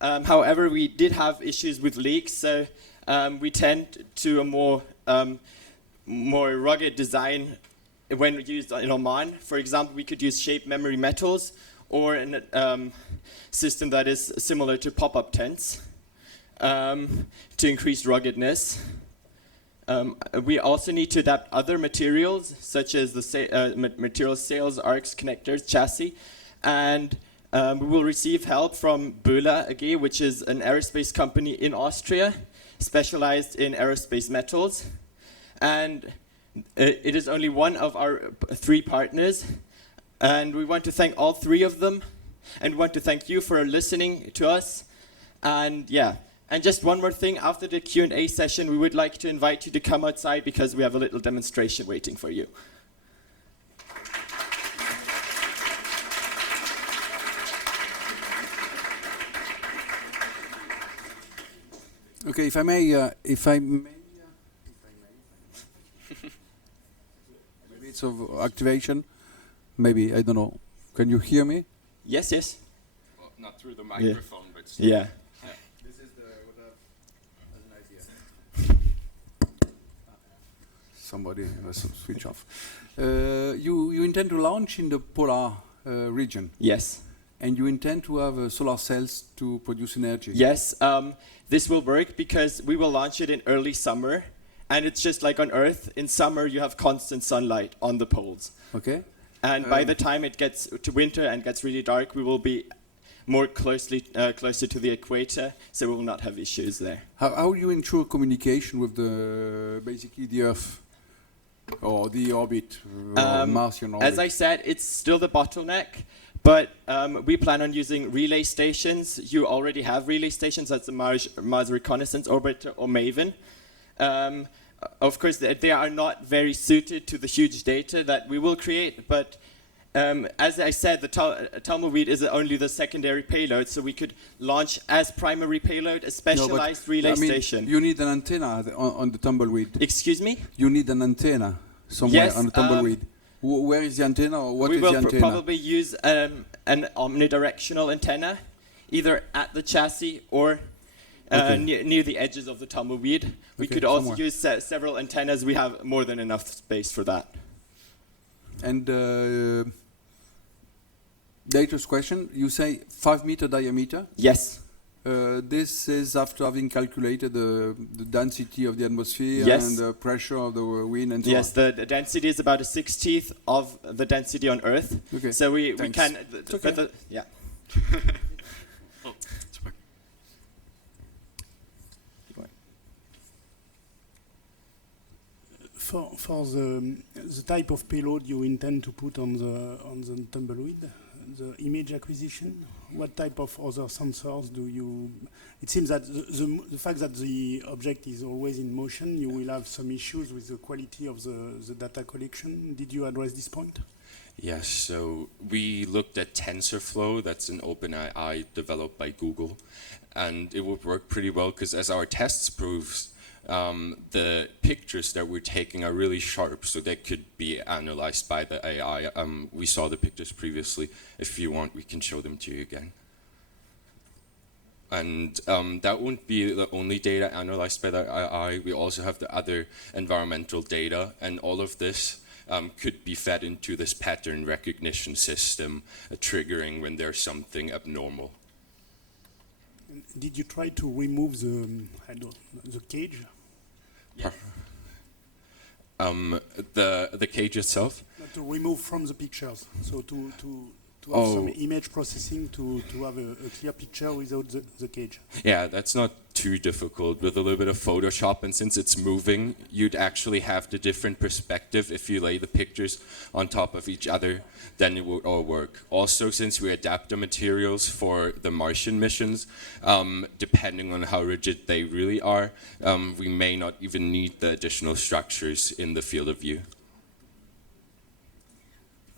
However, we did have issues with leaks, so we tend to a more rugged design when used in Oman. For example, we could use shape memory metals, or a system that is similar to pop-up tents to increase ruggedness. We also need to adapt other materials, such as the material sails, arcs, connectors, chassis, and we will receive help from Böhler AG, which is an aerospace company in Austria, specialized in aerospace metals. and it is only one of our 3 partners, and we want to thank all 3 of them, and we want to thank you for listening to us. And yeah, and just one more thing, after the Q&A session, we would like to invite you to come outside because we have a little demonstration waiting for you. Okay, if I may, maybe it's of activation. Maybe, I don't know. Can you hear me? Yes, yes. Well, not through the microphone, but still. Yeah. This is an idea. Somebody must switch off. You intend to launch in the polar region? Yes. And you intend to have solar cells to produce energy? Yes, this will work because we will launch it in early summer, and it's just like on Earth. In summer, you have constant sunlight on the poles. Okay. And by the time it gets to winter and gets really dark, we will be more closer to the equator, so we will not have issues there. How do you ensure communication with basically the Earth or the orbit, Martian orbit? As I said, it's still the bottleneck. But we plan on using relay stations. You already have relay stations. That's the Mars Reconnaissance Orbiter, or MAVEN. Of course, they are not very suited to the huge data that we will create. But as I said, the tumbleweed is only the secondary payload. So we could launch as primary payload a specialized relay station. You need an antenna on the tumbleweed. Excuse me? You need an antenna somewhere on the tumbleweed. Where is the antenna, or what is the antenna? We will probably use an omnidirectional antenna, either at the chassis or near the edges of the tumbleweed. We could also use several antennas. We have more than enough space for that. And latest question, you say 5-meter diameter? Yes. This is after having calculated the density of the atmosphere and the pressure of the wind and so on. Yes, the density is about a 1/60th of the density on Earth. Okay. So we can... yeah. For the type of payload you intend to put on the tumbleweed, the image acquisition, what type of other sensors do you... It seems that the fact that the object is always in motion, you will have some issues with the quality of the data collection. Did you address this point? Yes, so we looked at TensorFlow, that's an OpenAI developed by Google, and it would work pretty well because as our tests proves, the pictures that we're taking are really sharp, so they could be analyzed by the AI. We saw the pictures previously. If you want, we can show them to you again. And that won't be the only data analyzed by the AI. We also have the other environmental data, and all of this could be fed into this pattern recognition system, triggering when there's something abnormal. Did you try to remove the cage? Yeah. The cage itself? To remove from the pictures, so to have some image processing to have a clear picture without the cage. Yeah, that's not too difficult with a little bit of Photoshop, and since it's moving, you'd actually have the different perspective. If you lay the pictures on top of each other, then it will all work. Also, since we adapt the materials for the Martian missions, depending on how rigid they really are, we may not even need the additional structures in the field of view.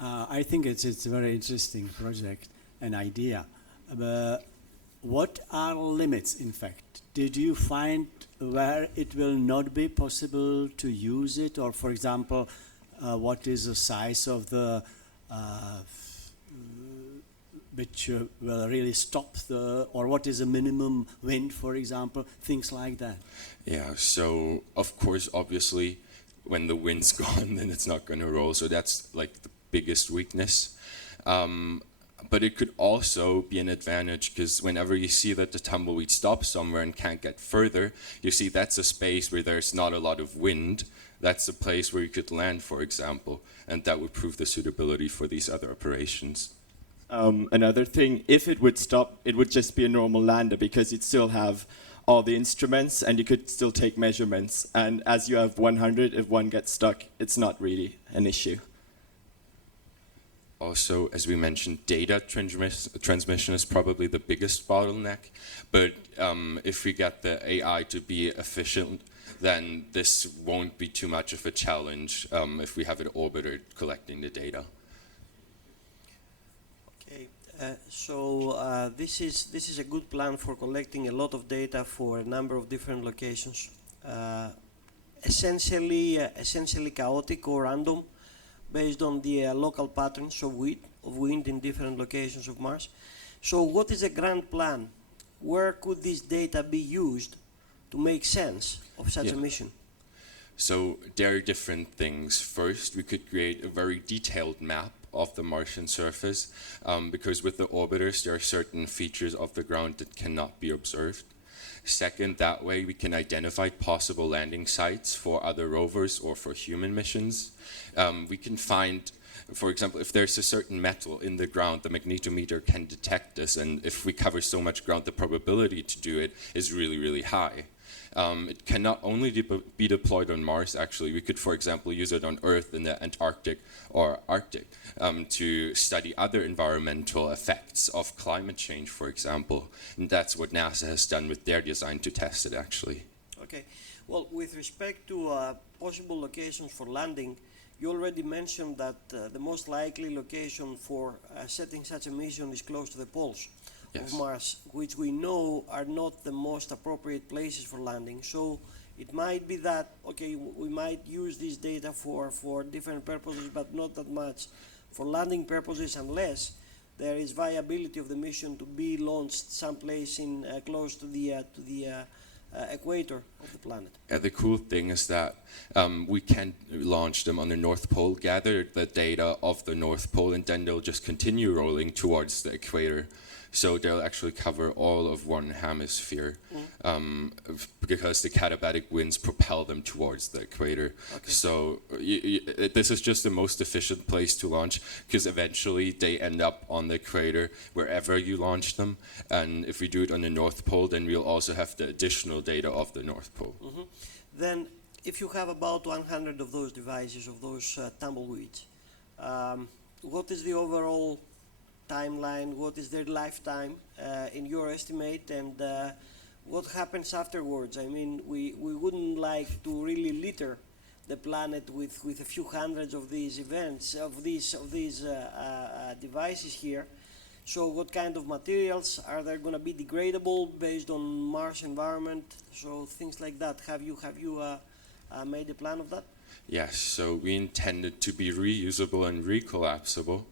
I think it's a very interesting project and idea. What are limits, in fact? Did you find where it will not be possible to use it? Or, for example, what is the size of the which will really stop or what is a minimum wind, for example, things like that? Yeah, so of course, obviously, when the wind's gone, then it's not going to roll. So that's like the biggest weakness. But it could also be an advantage because whenever you see that the tumbleweed stops somewhere and can't get further, you see that's a space where there's not a lot of wind. That's a place where you could land, for example, and that would prove the suitability for these other operations. Another thing, if it would stop, it would just be a normal lander because you'd still have all the instruments, and you could still take measurements. And as you have 100, if one gets stuck, it's not really an issue. Also, as we mentioned, data transmission is probably the biggest bottleneck, but if we get the AI to be efficient, then this won't be too much of a challenge if we have an orbiter collecting the data. Okay, so this is a good plan for collecting a lot of data for a number of different locations, essentially chaotic or random, based on the local patterns of wind in different locations of Mars. So what is a grand plan? Where could this data be used to make sense of such a mission? So there are different things. First, we could create a very detailed map of the Martian surface, because with the orbiters there are certain features of the ground that cannot be observed. Second, that way we can identify possible landing sites for other rovers or for human missions. We can find, for example, if there's a certain metal in the ground, the magnetometer can detect this, and if we cover so much ground, the probability to do it is really, really high. It cannot only be deployed on Mars, actually. We could, for example, use it on Earth in the Antarctic or Arctic to study other environmental effects of climate change, for example. And that's what NASA has done with their design to test it, actually. Okay. Well, with respect to possible locations for landing, you already mentioned that the most likely location for setting such a mission is close to the poles of Mars, which we know are not the most appropriate places for landing. So it might be that, okay, we might use this data for different purposes, but not that much for landing purposes, unless there is viability of the mission to be launched someplace in close to the equator of the planet. The cool thing is that we can launch them on the North Pole, gather the data of the North Pole, and then they'll just continue rolling towards the equator. So they'll actually cover all of one hemisphere, because the katabatic winds propel them towards the equator. Okay. So this is just the most efficient place to launch, because eventually they end up on the equator wherever you launch them. And if we do it on the North Pole, then we'll also have the additional data of the North Pole. Then if you have about 100 of those devices, of those tumbleweeds, what is the overall timeline? What is their lifetime in your estimate, and what happens afterwards? I mean, we wouldn't like to really litter the planet with a few hundreds of these events, of these devices here. So what kind of materials are there going to be degradable based on Mars environment? So things like that. Have you made a plan of that? Yes. So we intended to be reusable and recollapsible.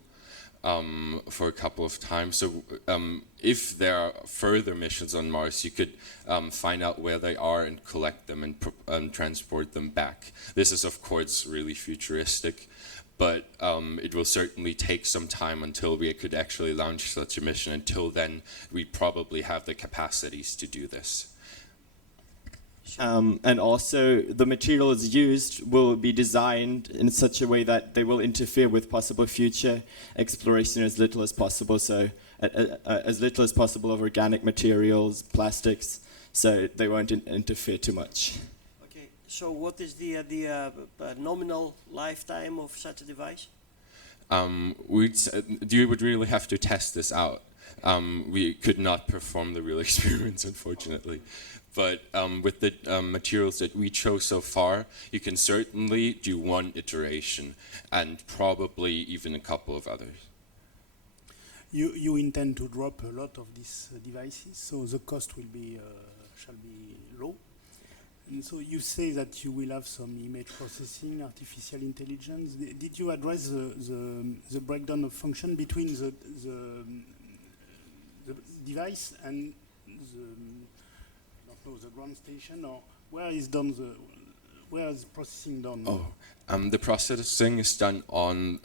For a couple of times. So if there are further missions on Mars, you could find out where they are and collect them and transport them back. This is, of course, really futuristic, but it will certainly take some time until we could actually launch such a mission. Until then, we probably have the capacities to do this. And also, the materials used will be designed in such a way that they will interfere with possible future exploration as little as possible. So, as little as possible of organic materials, plastics, so they won't interfere too much. Okay. So, what is the nominal lifetime of such a device? You would really have to test this out. We could not perform the real experiments, unfortunately. But with the materials that we chose so far, you can certainly do one iteration, and probably even a couple of others. You intend to drop a lot of these devices, so the cost will be shall be low. And so you say that you will have some image processing, artificial intelligence. Did you address the breakdown of function between the device and the ground station, or where is processing done? The processing is done on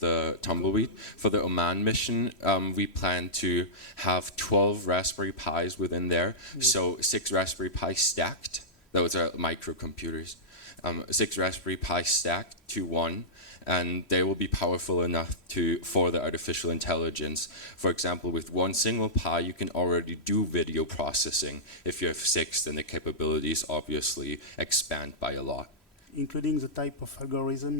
the tumbleweed. For the Oman mission, we plan to have 12 Raspberry Pis within there, so 6 Raspberry Pis stacked. Those are microcomputers. 6 Raspberry Pi stacked to 1, and they will be powerful enough for the artificial intelligence. For example, with one single Pi, you can already do video processing. If you have 6, then the capabilities obviously expand by a lot. Including the type of algorithm,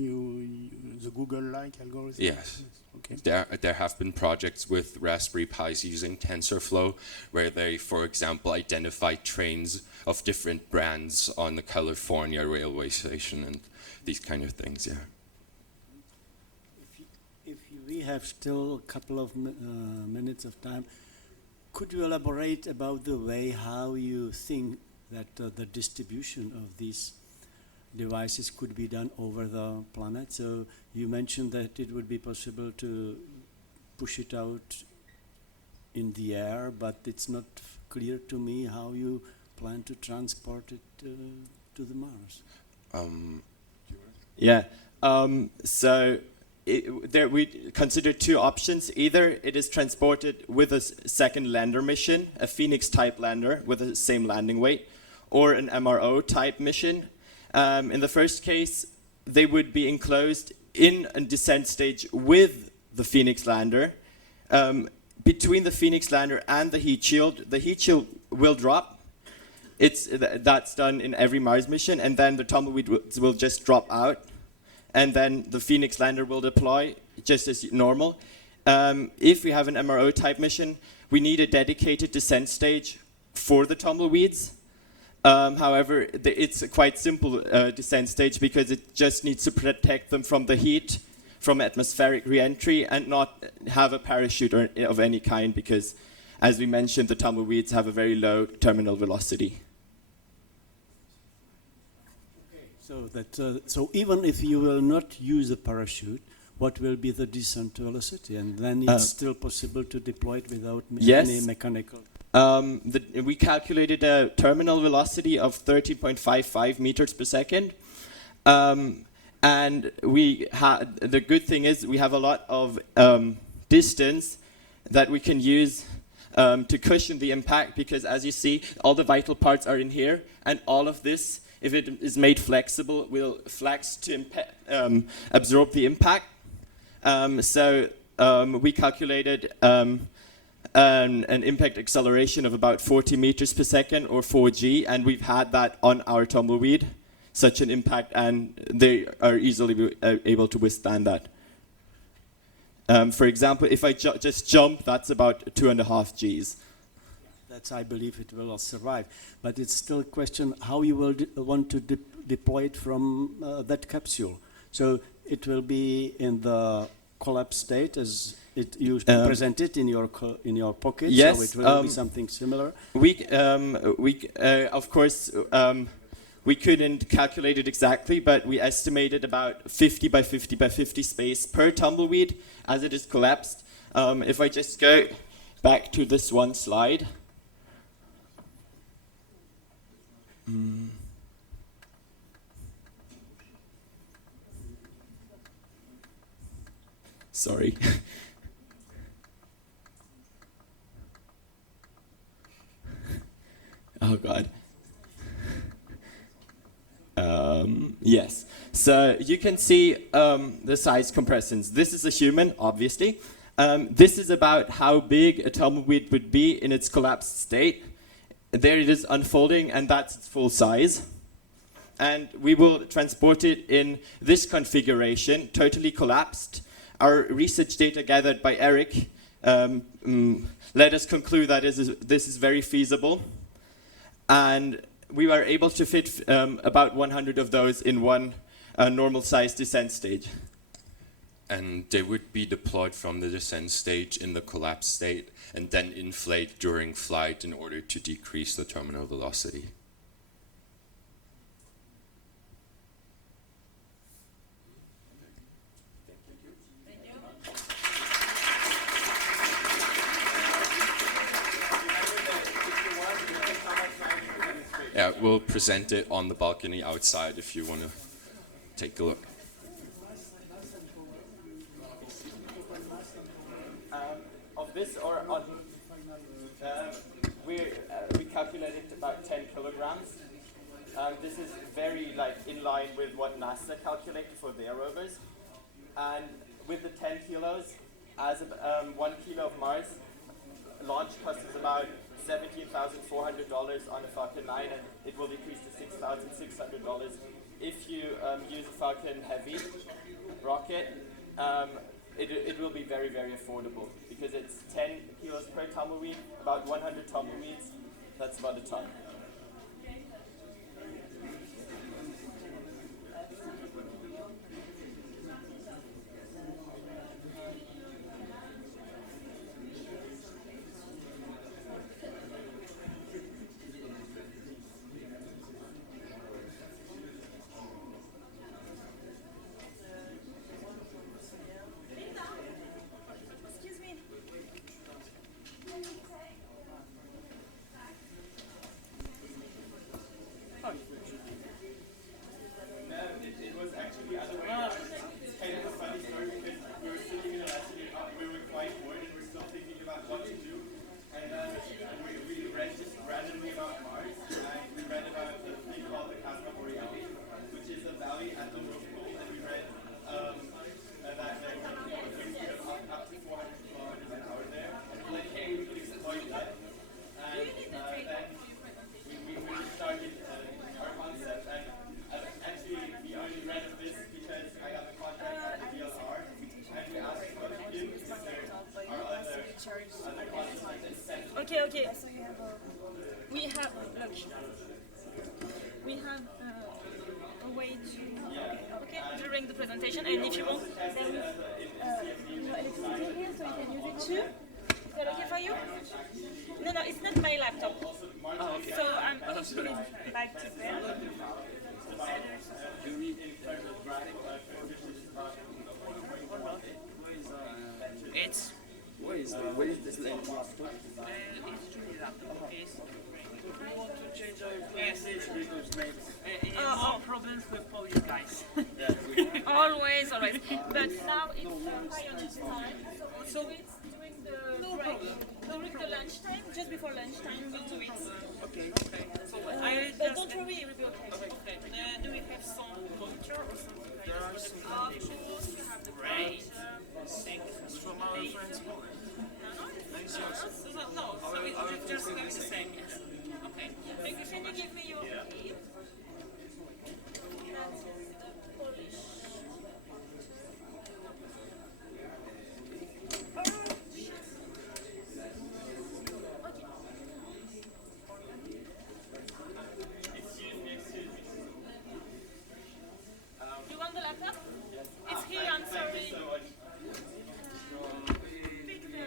the Google-like algorithm? Yes. Okay. There have been projects with Raspberry Pis using TensorFlow, where they, for example, identify trains of different brands on the California railway station and these kind of things, yeah. We have still a couple of minutes of time. Could you elaborate about the way how you think that the distribution of these devices could be done over the planet? So you mentioned that it would be possible to push it out in the air, but it's not clear to me how you plan to transport it to the Mars. Yeah. So there we consider 2 options. Either it is transported with a second lander mission, a Phoenix-type lander with the same landing weight, or an MRO-type mission. In the first case, they would be enclosed in a descent stage with the Phoenix lander. Between the Phoenix lander and the heat shield will drop. That's done in every Mars mission, and then the tumbleweed will just drop out, and then the Phoenix lander will deploy just as normal. If we have an MRO-type mission, we need a dedicated descent stage for the tumbleweeds. However, it's a quite simple descent stage because it just needs to protect them from the heat, from atmospheric re-entry, and not have a parachute of any kind because, as we mentioned, the tumbleweeds have a very low terminal velocity. So even if you will not use a parachute, what will be the descent velocity? And then it's still possible to deploy it without any mechanical... We calculated a terminal velocity of 13.55 meters per second. And the good thing is we have a lot of distance that we can use to cushion the impact, because as you see, all the vital parts are in here, and all of this, if it is made flexible, will flex to absorb the impact. So we calculated an impact acceleration of about 40 meters per second, or 4G, and we've had that on our tumbleweed, such an impact, and they are easily able to withstand that. For example, if I just jump, that's about 2.5 Gs. That's, I believe it will survive. But it's still a question how you will want to deploy it from that capsule. So it will be in the collapse state as it used to present it in your pocket. Yes, so it will be something similar. Of course, we couldn't calculate it exactly, but we estimated about 50 by 50 by 50 space per tumbleweed as it is collapsed. If I just go back to this one slide. Sorry. Oh God. Yes. So you can see the size comparisons. This is a human, obviously. This is about how big a tumbleweed would be in its collapsed state. There it is unfolding, and that's its full size. And we will transport it in this configuration, totally collapsed. Our research data gathered by Eric let us conclude that this is very feasible. And we were able to fit about 100 of those in one normal-sized descent stage. And they would be deployed from the descent stage in the collapse state and then inflate during flight in order to decrease the terminal velocity. Yeah, we'll present it on the balcony outside if you want to take a look. Of this, or on, we calculated about 10 kilograms. This is very in line with what NASA calculated for their rovers. And with the 10 kilos, as 1 kilo of Mars launch cost is about $17,400 on a Falcon 9, and it will decrease to $6,600 if you use a Falcon Heavy rocket. It will be very, very affordable because it's 10 kilos per tumbleweed, about 100 tumbleweeds. That's about a ton. Okay. We have a way to during the presentation, and if you want, there is electricity here, so you can use it too. Is that okay for you? No, it's not my laptop. Okay. So I'm putting it back to there. Where is this lens? It's really laptop. Okay. We want to change our message because maybe more problems with police guys. always. But now it's Ionic time, so it's during the break. During the lunchtime, just before lunchtime, we'll do it. Okay. So but don't worry, it will be okay. Do we have some monitor or something like that? Of course, you have the Great. Thanks from our friends. No, so it's just the same. Yes. Okay. Thank you. Can you give me your key? That's the Polish. You want the laptop? It's here, I'm sorry. Pick the...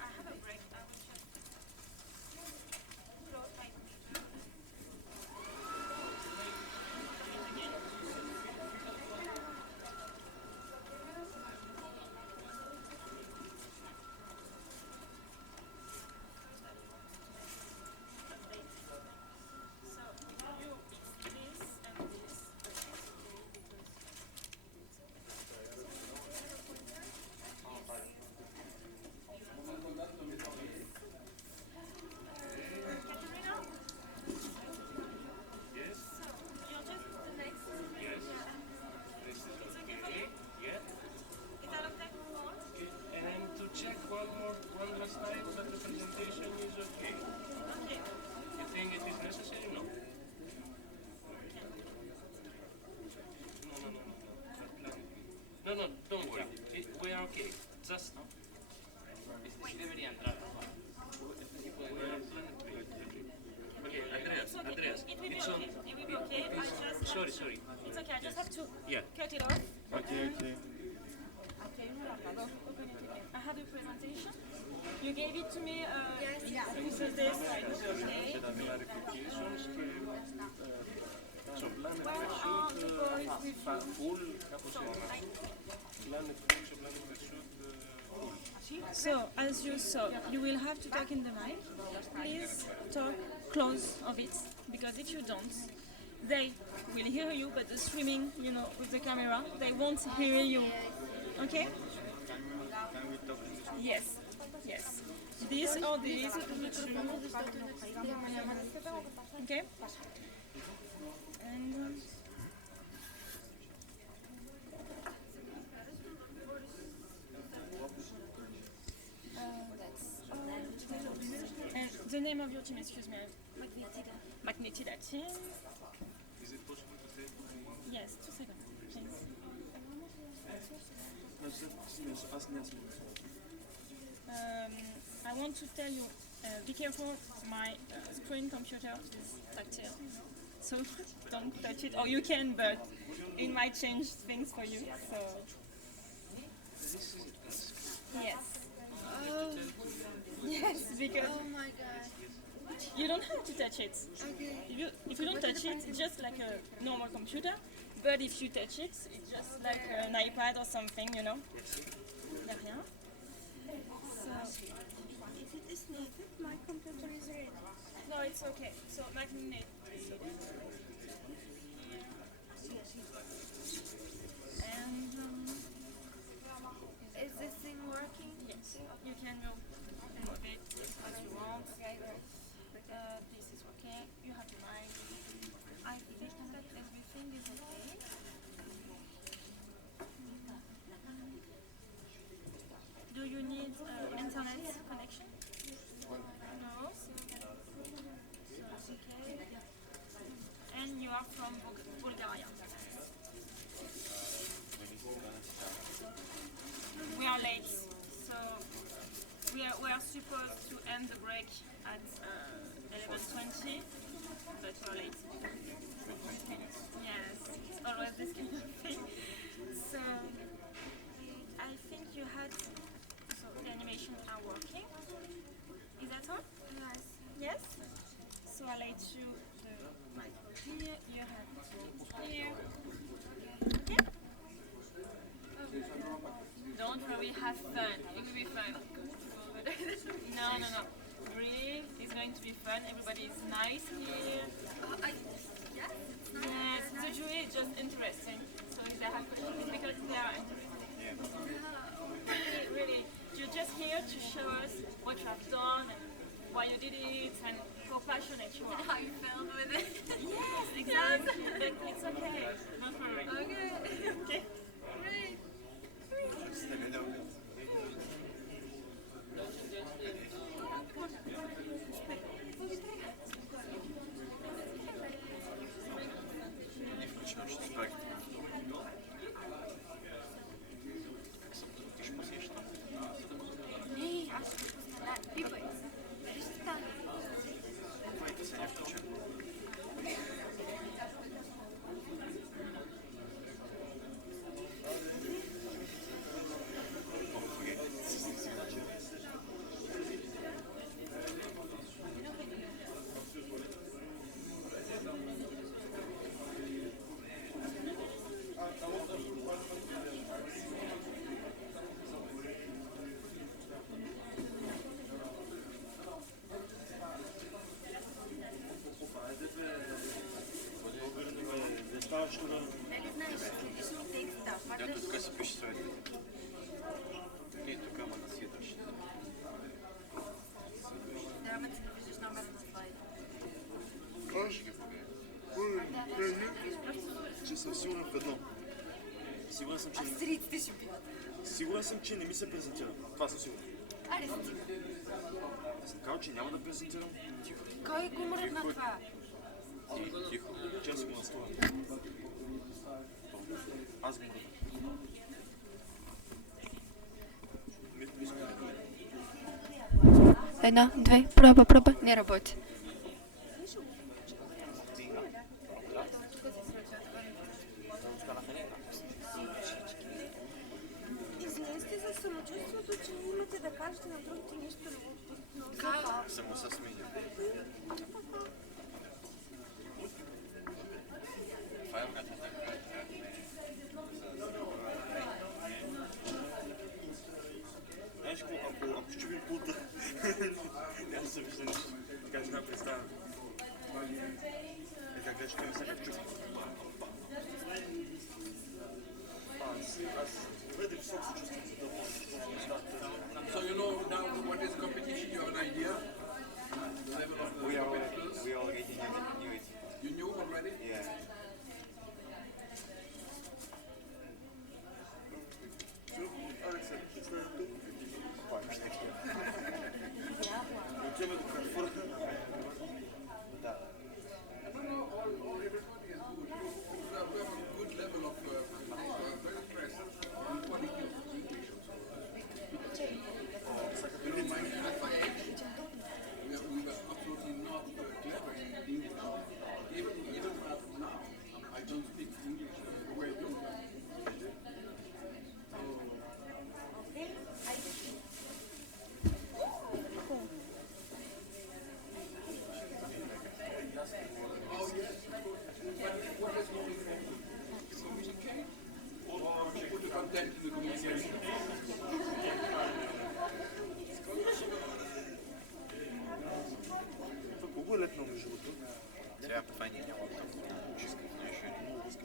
I have a break. I will just close my computer. Check one last time that the presentation is okay. Okay. You think it is necessary? No. No, don't worry. We are okay. Just debería entrar. Okay, Andreas, It will be it's okay. on. It will be okay. Sorry. It's okay. I just have to Yeah. cut it off. Okay. I have a presentation. You gave it to me. Yes. This is this. Okay. Where are the boys with you? So, as you saw, you will have to talk in the mic. Please talk close of it, because if you don't, they will hear you, but the streaming, with the camera, they won't hear you. Okay? Yes. This or this. Okay? And and the name of your team, excuse me. Magnetida team. Is it possible to take my... Yes, 2 seconds, please. I want to tell you, be careful, my screen computer is tactile. So don't touch it, or you can, but it might change things for you. So yes. Oh. Yes, because Oh my god. you don't have to touch it. Okay. If you don't touch it, it's just like a normal computer. But if you touch it, it's just like an iPad or something, Y a rien. So, If it is needed, my computer is ready. no, it's okay. So magnet. And Is this thing working? yes, you can move it as you want. Okay, great. This is okay. You have the mic. I think that everything is okay. Do you need internet connection? No. So it's okay. And you are from Bulgaria. We are late, so we are supposed to end the break at 11:20, but we're late. Yes, it's always this kind of thing. So I think you had, so the animations are working. Is that all? Yes. Yes? So I'll let you the micro here, you have it here. Okay? Don't worry, have fun. It will be fun. No. Breathe. It's going to be fun. Everybody is nice here. Yes, the jury is just interesting. So if they have questions, it's because they are interesting. Really. You're just here to show us what you have done, and why you did it, and how passionate you are. And how you felt with it. Yes, exactly. But it's okay. Don't worry. Okay. Okay. Great. Nee, als je het naar people is het dan. Сигурен съм, че... Австрийците ще бият. Сигурен съм, че не ми се презентирам. Това съм сигурен. Аре, стига. Аз съм казал, че няма да презентирам. Тихо. Кой го мръдна това? Тихо. Чел си го на стола. Аз го мръдна. Едно, две, проба. Не работи. Излезте за самочувствието, че имате да кажете на другите нещо любопитно. Само се сменя. Това е врата. Знаеш какво, ако чувим пулта, няма да се вижда нищо. Така че да представя. Как гледаш, че ми се чувства. Аз твърде високо се чувствам за дълго. So you know now what is competition? You have an idea? The level of the competitors? We already knew it. You knew already? Yeah. Отиваме до Карфур. Да. Good level of very impressed. At my age, we were absolutely not clever in English. Even now, I don't speak English the way you do. Oh yes, but what is more important? To communicate or to put the content in the communication? Колко е летно между другото? Сега това няма там. Чиска нещо и много иска.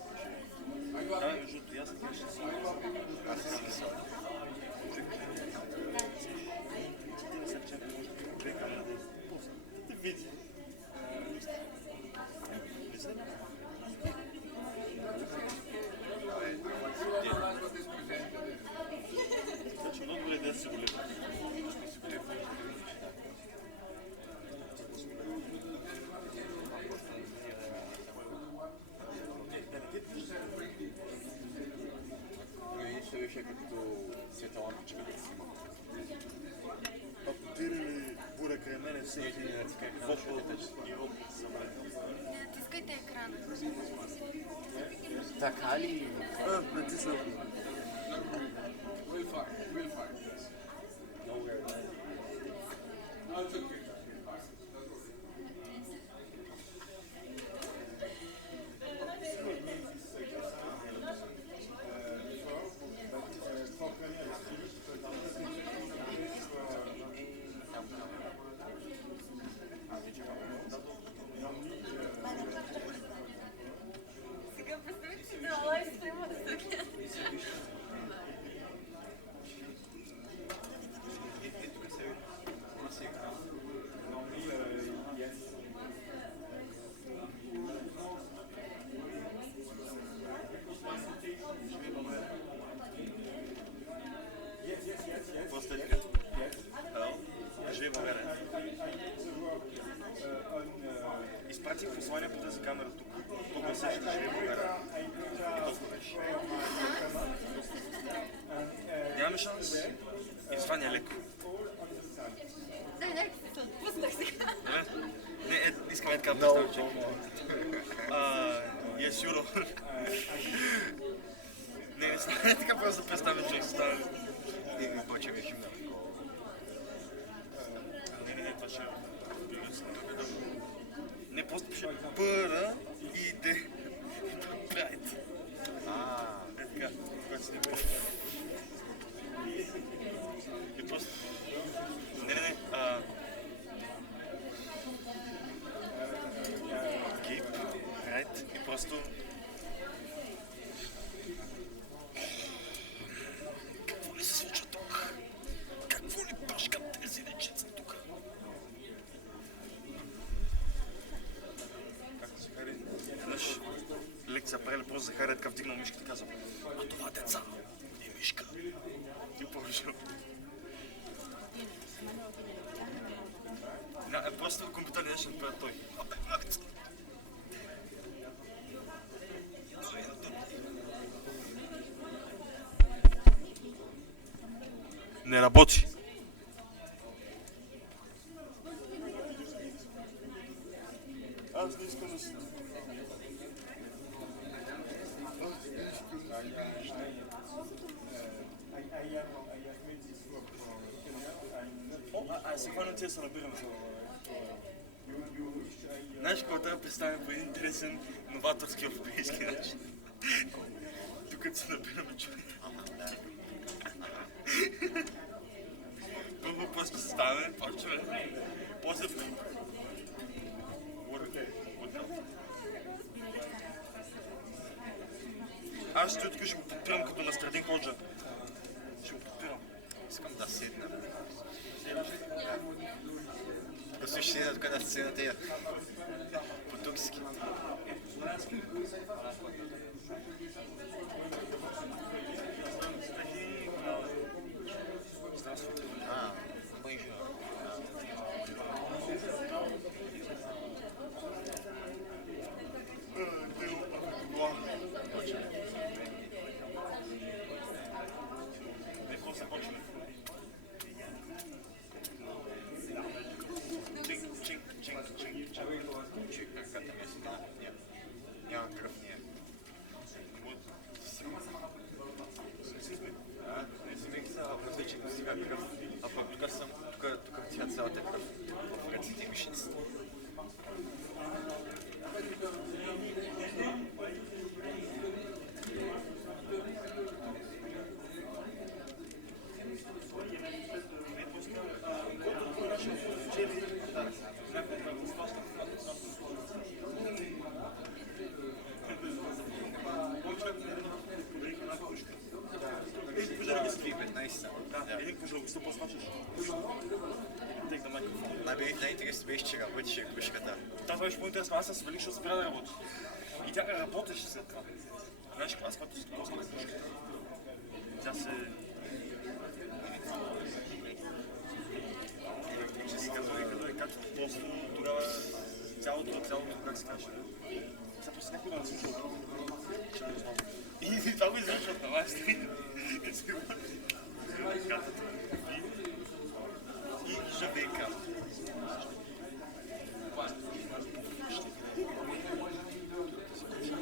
Да, между другото, аз така ще си. Аз си ги съм. Ти види. Значи много добре да се голема. Ще беше като света лампичка да си има. Аптирали бура край мене всеки фотбол и опит за мен. Не натискайте екрана. Така ли? Натисам. We'll find. No, it's okay. Сега представете си да лайв стрима да се гледа. Изпратих послание по тази камера тук. Тук се ще живее България. И толкова беше. Нямаме шанс. И това не е леко. Не, се отпуснах сега. Не, искаме така да представя човек. Yes, Euro. Не става така просто да представя човек. Става... Не, повече ми е химна. Не, това ще е. Не, просто пише Пъра и Д. Прайд. Е така, когато си не бъде. И просто... Не. Окей, прайд и просто... Какво ли се случва тук? Какво ли пашкат тези речица тук? Веднъж лекция правили просто Захария така вдигнал мишката и казал: а това деца е мишка. И положил. Просто в компютърния ще направя той. Не работи. Аз не искам да си... Се хвана тия се набираме. Знаеш какво трябва да представим по един интересен, новаторски европейски начин? Тук се набираме човек. Първо просто ставаме, почваме, после... Аз стоя тук, ще го подпирам като на Страдин Ходжа. Ще го подпирам. Искам да седна. Просто ще седна тук на сцената я. По-турски. Bonjour. Няма кръв не е. Не си микса, различен сега кръв. А пък тук съм, тук тя цялата кръв. В ръцете и мишниците. Един пожал, го по-смачаш. Най-интересно беше, че работеше кружката. Да, това беше по-интересно. Аз съм свалих, защото спря да работи. И тя работеше след това. Знаеш, аз когато си пускам кружката, тя се... Електрическа дори качва просто тогава цялото, как се каже. Сега просто някой да не слушал. И това го излъчват на вас. Като се говори. И жабейка.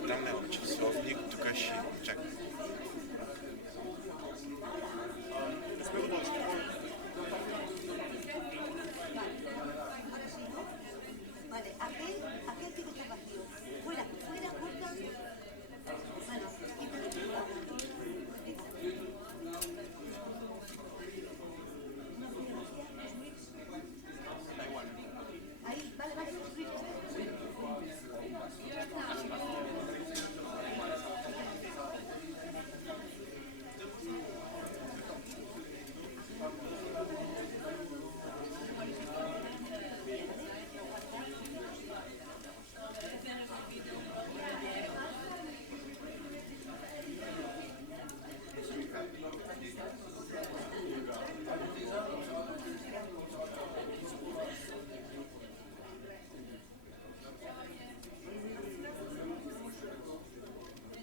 Там ме учи словник, тук ще чакай. Не сме готови. Vale, aquel tiene que estar vacío. Fuera, corta. Bueno, ahí, vale.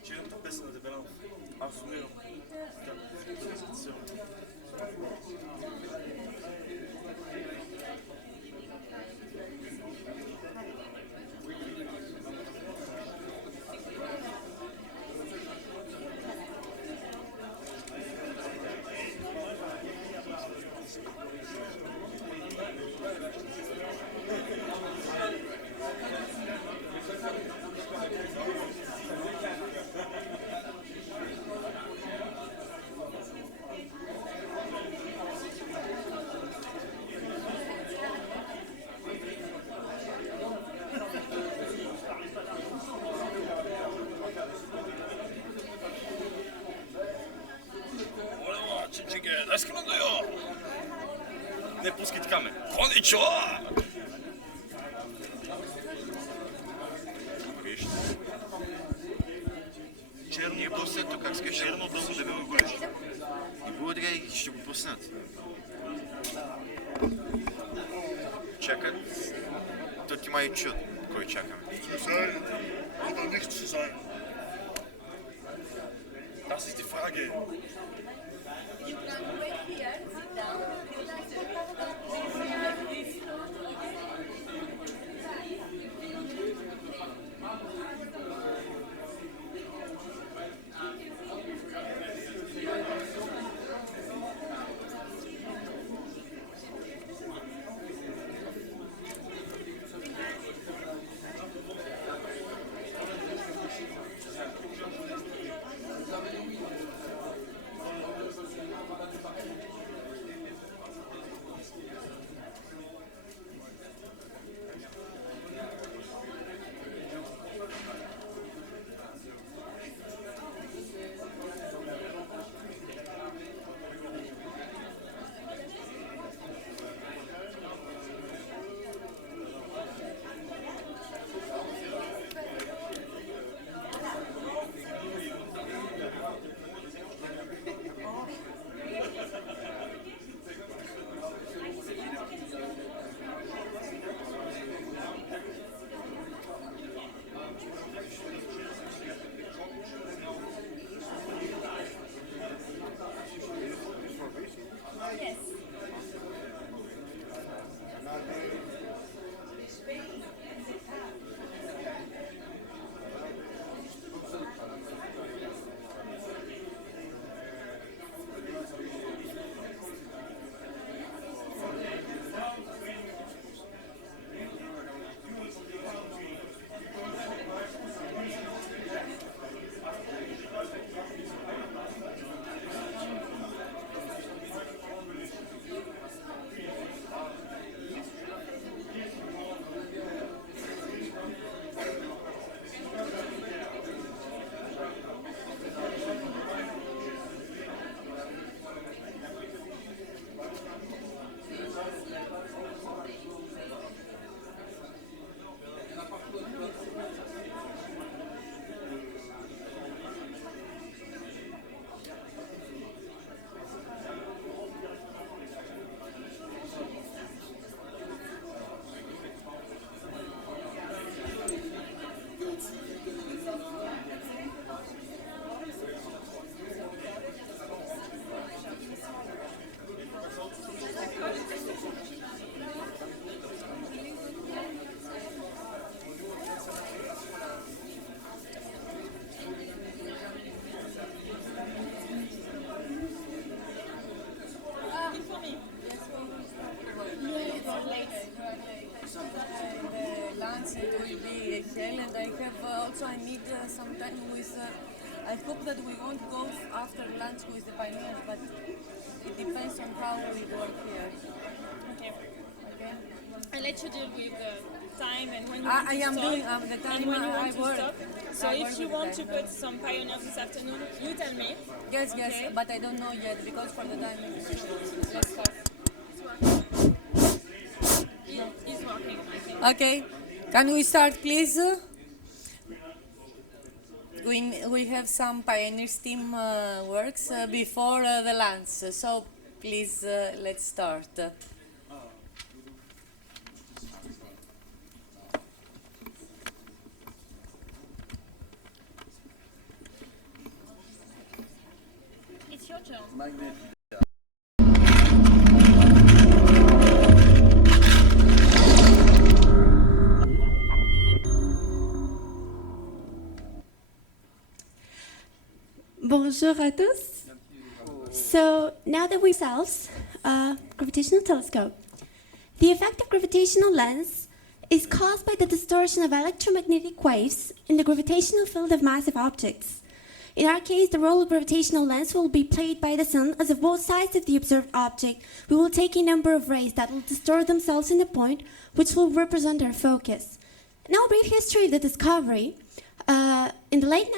Черната песен на Дебелянов. Аз умирам. Не пускай така ме. Коничуа! пуснат, как скажеш, едно дълго да ме огориш. И благодаря и ще го пуснат. Чакат. Тут има и чуд, кой чакаме. Sein oder nicht zu sein? Das ist die Frage. Also, I need some time with. I hope that we won't go after lunch with the pioneers, but it depends on how we work here. Okay. Okay. I'll let you deal with the time and when you I want to am stop. doing the time and when you I want to work. stop. So I if work you with want the to time. put some pioneers this afternoon, you tell me. Yes, yes, Okay. but I don't know yet because for the time. Let's start. It's working. Okay, can we start, please? We have some pioneers team works before the lunch, so please let's start. It's your turn. Bonjour à tous. So now that we ourselves gravitational telescope, the effect of gravitational lens is caused by the distortion of electromagnetic waves in the gravitational field of massive objects. In our case, the role of gravitational lens will be played by the sun, as of both sides of the observed object, we will take a number of rays that will distort themselves in a point, which will represent our focus. Now, a brief history of the discovery. In the late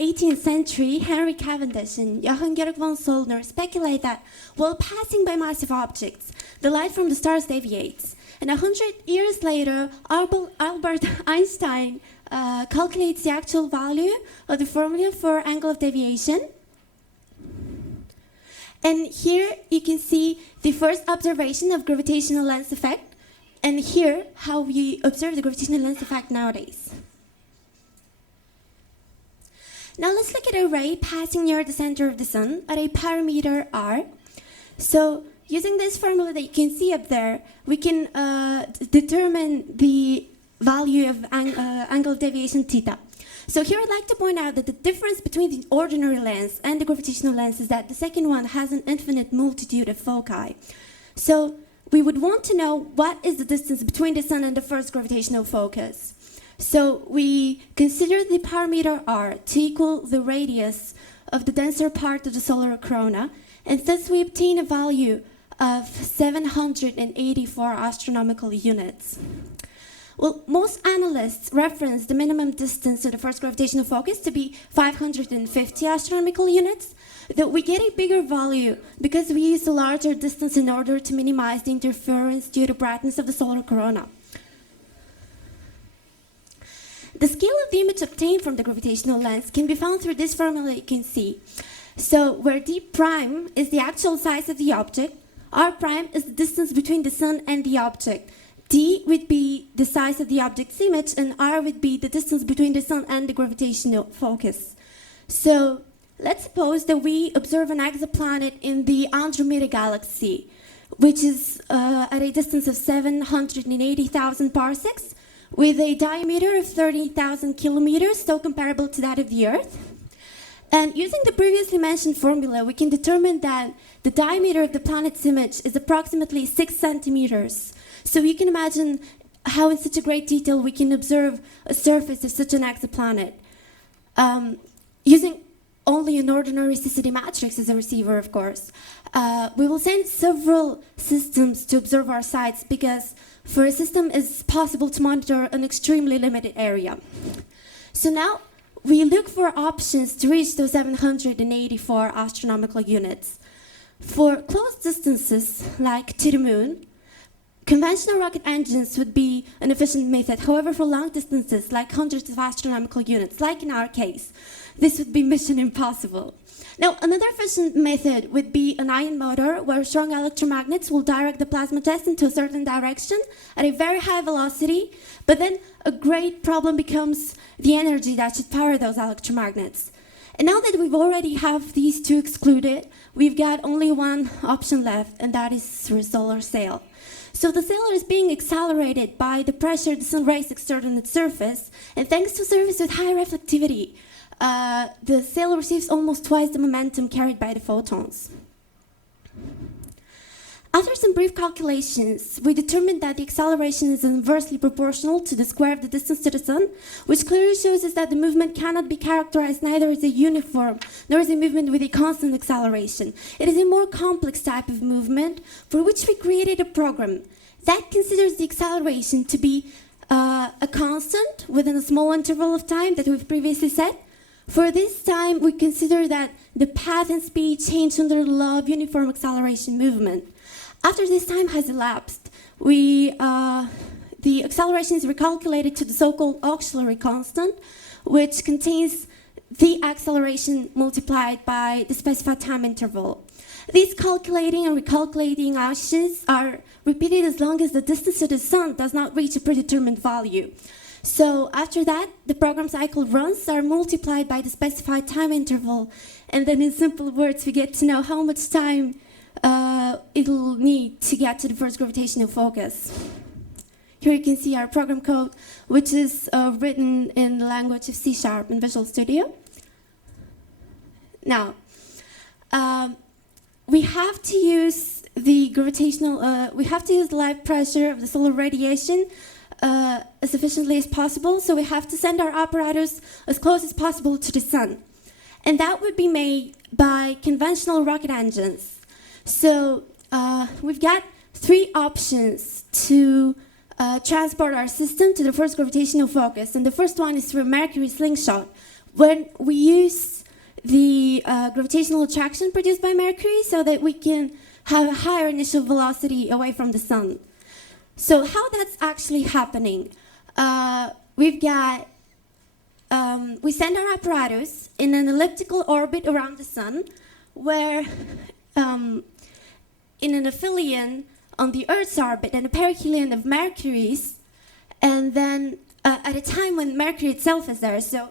18th century, Henry Cavendish and Johann Georg von Soldner speculate that while passing by massive objects, the light from the stars deviates. And 100 years later, Albert Einstein calculates the actual value of the formula for angle of deviation. And here you can see the first observation of gravitational lens effect, and here how we observe the gravitational lens effect nowadays. Now let's look at a ray passing near the center of the sun at a parameter r. So using this formula that you can see up there, we can determine the value of angle of deviation theta. So here I'd like to point out that the difference between the ordinary lens and the gravitational lens is that the second one has an infinite multitude of foci. So we would want to know what is the distance between the sun and the first gravitational focus. So we consider the parameter r to equal the radius of the denser part of the solar corona, and thus we obtain a value of 784 astronomical units. Well, most analysts reference the minimum distance to the first gravitational focus to be 550 astronomical units, though we get a bigger value because we use a larger distance in order to minimize the interference due to brightness of the solar corona. The scale of the image obtained from the gravitational lens can be found through this formula you can see. So where d prime is the actual size of the object, r prime is the distance between the sun and the object. D would be the size of the object's image, and r would be the distance between the sun and the gravitational focus. So let's suppose that we observe an exoplanet in the Andromeda galaxy, which is at a distance of 780,000 parsecs, with a diameter of 30,000 kilometers, so comparable to that of the Earth. And using the previously mentioned formula, we can determine that the diameter of the planet's image is approximately 6 centimeters. So you can imagine how in such a great detail we can observe a surface of such an exoplanet. Using only an ordinary CCD matrix as a receiver, of course. We will send several systems to observe our sites because for a system it's possible to monitor an extremely limited area. So now we look for options to reach those 784 astronomical units. For close distances, like to the moon, conventional rocket engines would be an efficient method. However, for long distances, like hundreds of astronomical units, like in our case, this would be mission impossible. Now, another efficient method would be an ion motor, where strong electromagnets will direct the plasma jet into a certain direction at a very high velocity, but then a great problem becomes the energy that should power those electromagnets. And now that we've already have these two excluded, we've got only one option left, and that is through a solar sail. So the sail is being accelerated by the pressure the sun rays exert on its surface, and thanks to a surface with high reflectivity, the sail receives almost twice the momentum carried by the photons. After some brief calculations, we determined that the acceleration is inversely proportional to the square of the distance to the sun, which clearly shows us that the movement cannot be characterized neither as a uniform nor as a movement with a constant acceleration. It is a more complex type of movement for which we created a program that considers the acceleration to be a constant within a small interval of time that we've previously set. For this time, we consider that the path and speed change under the law of uniform acceleration movement. After this time has elapsed, the acceleration is recalculated to the so-called auxiliary constant, which contains the acceleration multiplied by the specified time interval. These calculating and recalculating actions are repeated as long as the distance to the sun does not reach a predetermined value. So after that, the program cycle runs are multiplied by the specified time interval, and then in simple words, we get to know how much time it'll need to get to the first gravitational focus. Here you can see our program code, which is written in the language of C# in Visual Studio. Now, we have to use the gravitational, we have to use the light pressure of the solar radiation as efficiently as possible, so we have to send our apparatus as close as possible to the sun. And that would be made by conventional rocket engines. So we've got three options to transport our system to the first gravitational focus. And the first one is through a Mercury slingshot, when we use the gravitational attraction produced by Mercury so that we can have a higher initial velocity away from the sun. So how that's actually happening? We've got we send our apparatus in an elliptical orbit around the sun, where in an aphelion on the Earth's orbit and a perihelion of Mercury's, and then at a time when Mercury itself is there. So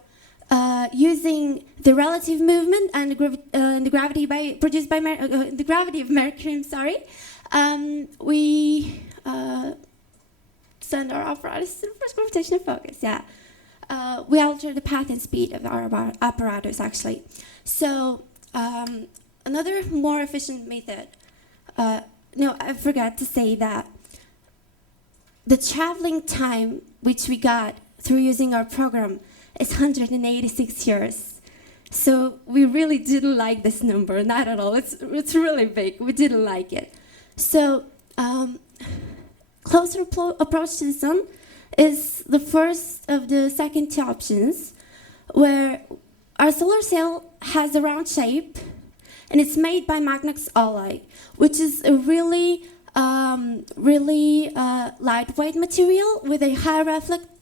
using the relative movement and the gravity produced by the gravity of Mercury, I'm sorry, we send our apparatus to the first gravitational focus. Yeah, we alter the path and speed of our apparatus actually. So another more efficient method. No, I forgot to say that the traveling time which we got through using our program is 186 years. So we really didn't like this number, not at all. It's really big. We didn't like it. So closer approach to the sun is the first of the second two options, where our solar sail has a round shape, and it's made by Magnox alloy, which is a really lightweight material with a high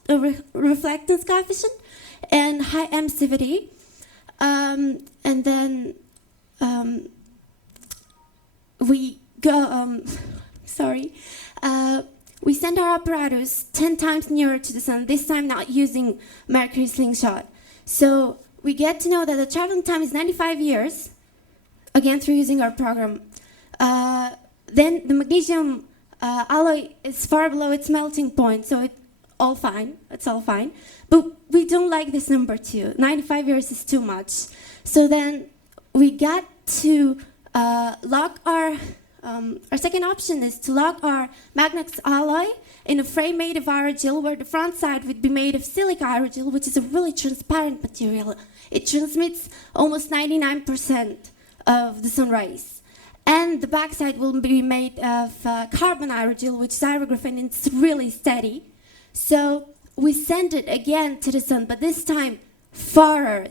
reflectance coefficient and high emissivity. And then we go, we send our apparatus 10 times nearer to the sun, this time not using Mercury slingshot. So we get to know that the traveling time is 95 years, again through using our program. Then the magnesium alloy is far below its melting point, so it's all fine. But we don't like this number too. 95 years is too much. So then we got to lock our second option is to lock our Magnox alloy in a frame made of aerogel, where the front side would be made of silica aerogel, which is a really transparent material. It transmits almost 99% of the sun rays. And the backside will be made of carbon aerogel, which is aerographene, and it's really steady. So we send it again to the sun, but this time further.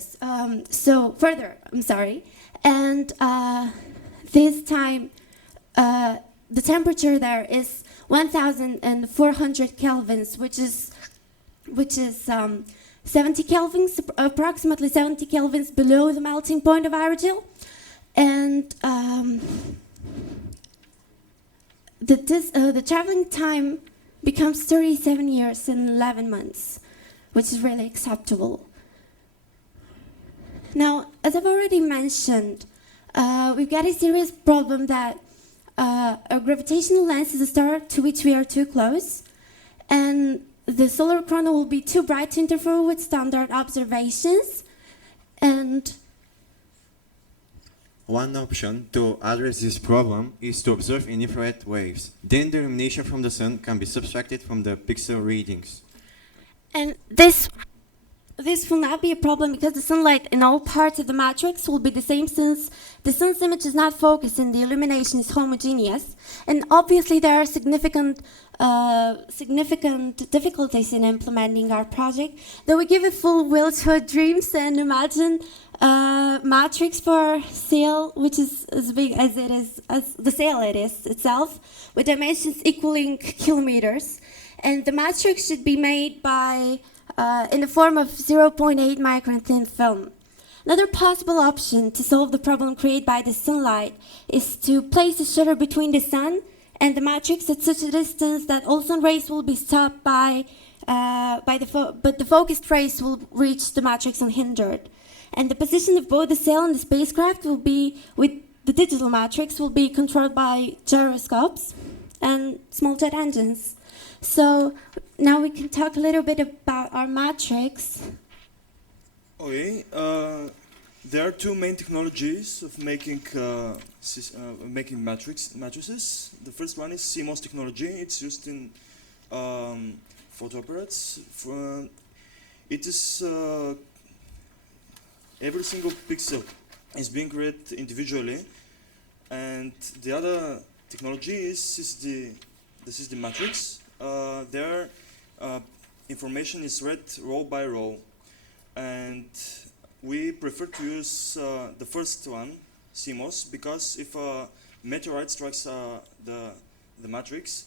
And this time the temperature there is 1,400 kelvins, which is 70 kelvins, approximately 70 kelvins below the melting point of aerogel. And the traveling time becomes 37 years and 11 months, which is really acceptable. Now, as I've already mentioned, we've got a serious problem that a gravitational lens is a star to which we are too close, and the solar corona will be too bright to interfere with standard observations. And one option to address this problem is to observe in infrared waves. Then the illumination from the sun can be subtracted from the pixel readings. And this will not be a problem, because the sunlight in all parts of the matrix will be the same, since the sun's image is not focused and the illumination is homogeneous. And obviously there are significant difficulties in implementing our project, though we give a full will to our dreams and imagine matrix for our sail, which is as big as it is, as the sail it is itself, with dimensions equaling kilometers. And the matrix should be made by in the form of 0.8 micron thin film. Another possible option to solve the problem created by the sunlight is to place a shutter between the sun and the matrix at such a distance that all sun rays will be stopped but the focused rays will reach the matrix unhindered. And the position of both the sail and the spacecraft will be, with the digital matrix, will be controlled by gyroscopes and small jet engines. So now we can talk a little bit about our matrix. Okay, there are two main technologies of making matrices. The first one is CMOS technology. It's used in photoapparates. It is every single pixel is being read individually, and the other technology is the matrix. There, information is read row by row, and we prefer to use the first one, CMOS, because if a meteorite strikes the matrix,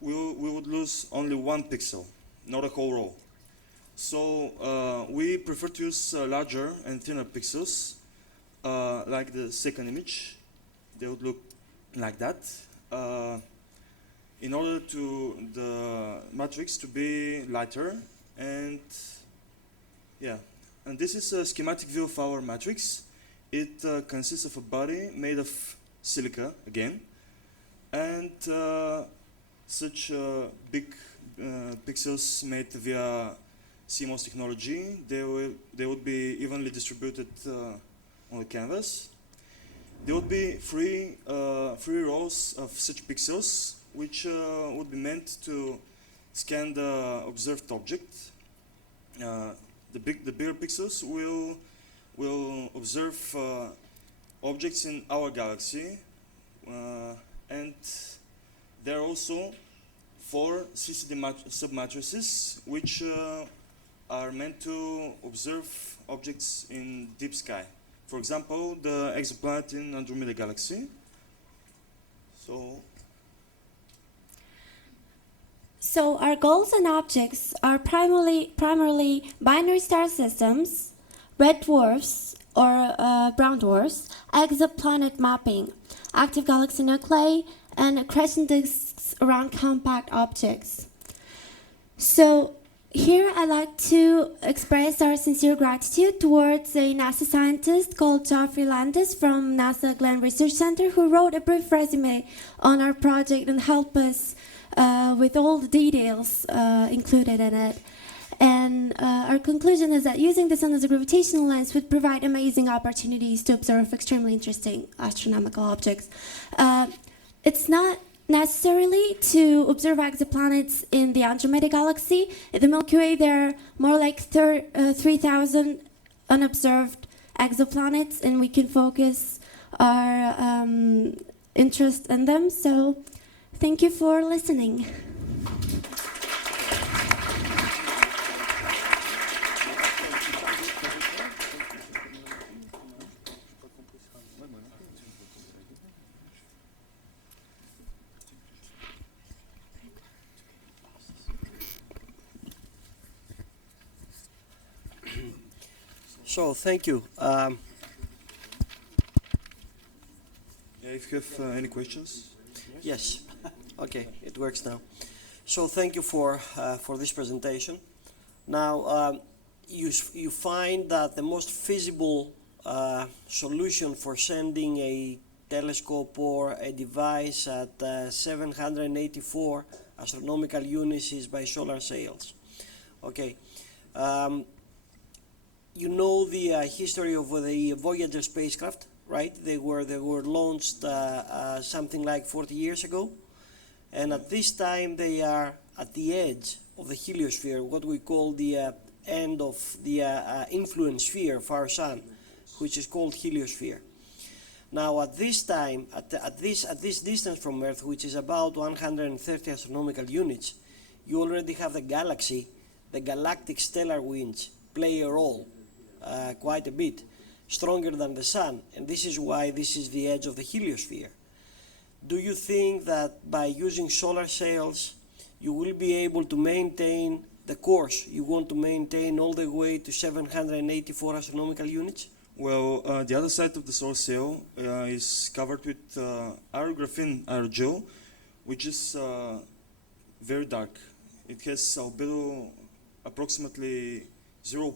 we would lose only one pixel, not a whole row. So we prefer to use larger and thinner pixels, like the second image. They would look like that, in order to the matrix to be lighter. And yeah, and this is a schematic view of our matrix. It consists of a body made of silica again, and such big pixels made via CMOS technology. They would be evenly distributed on the canvas. There would be three rows of such pixels, which would be meant to scan the observed object. The bigger pixels will observe objects in our galaxy, and there are also 4 CCD submatrices which are meant to observe objects in deep sky. For example, the exoplanet in Andromeda Galaxy. So our goals and objects are primarily binary star systems, red dwarfs or brown dwarfs, exoplanet mapping, active galaxy nuclei, and accretion disks around compact objects. So here I'd like to express our sincere gratitude towards a NASA scientist called Geoffrey Landis from NASA Glenn Research Center, who wrote a brief resume on our project and helped us with all the details included in it. And our conclusion is that using the sun as a gravitational lens would provide amazing opportunities to observe extremely interesting astronomical objects. It's not necessarily to observe exoplanets in the Andromeda Galaxy. In the Milky Way, there are more like 3,000 unobserved exoplanets, and we can focus our interest in them. So thank you for listening. So thank you. If you have any questions. Yes. Okay, it works now. So thank you for this presentation. Now you find that the most feasible solution for sending a telescope or a device at 784 astronomical units is by solar sails. Okay. You know the history of the Voyager spacecraft, right? They were launched something like 40 years ago, and at this time they are at the edge of the heliosphere, what we call the end of the influence sphere of our sun, which is called heliosphere. Now, at this time, at this distance from Earth, which is about 130 astronomical units, you already have the galaxy, the galactic stellar winds play a role. Quite a bit stronger than the sun, and this is why this is the edge of the heliosphere. Do you think that by using solar sails you will be able to maintain the course you want to maintain all the way to 784 astronomical units? Well, the other side of the solar sail is covered with aerographene aerogel, which is very dark. It has albedo approximately 0.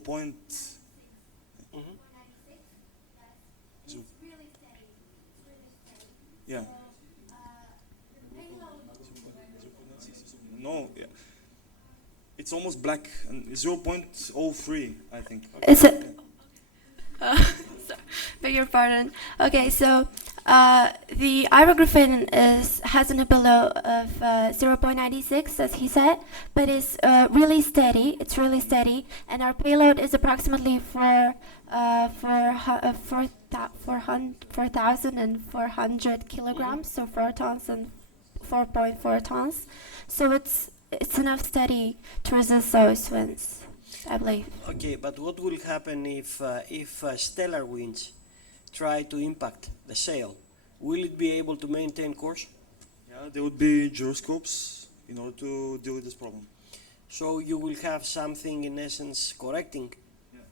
Yeah. No, yeah. It's almost black, and 0.03, I think. Is it? Beg your pardon. Okay, so the aerographene has an albedo of 0.96, as he said, but it's really steady. It's really steady, and our payload is approximately 4,400 kilograms, so 4 tons and 4.4 tons. So it's enough steady to resist those winds, I believe. Okay, but what will happen if stellar winds try to impact the sail? Will it be able to maintain course? Yeah, there would be gyroscopes in order to deal with this problem. So you will have something in essence correcting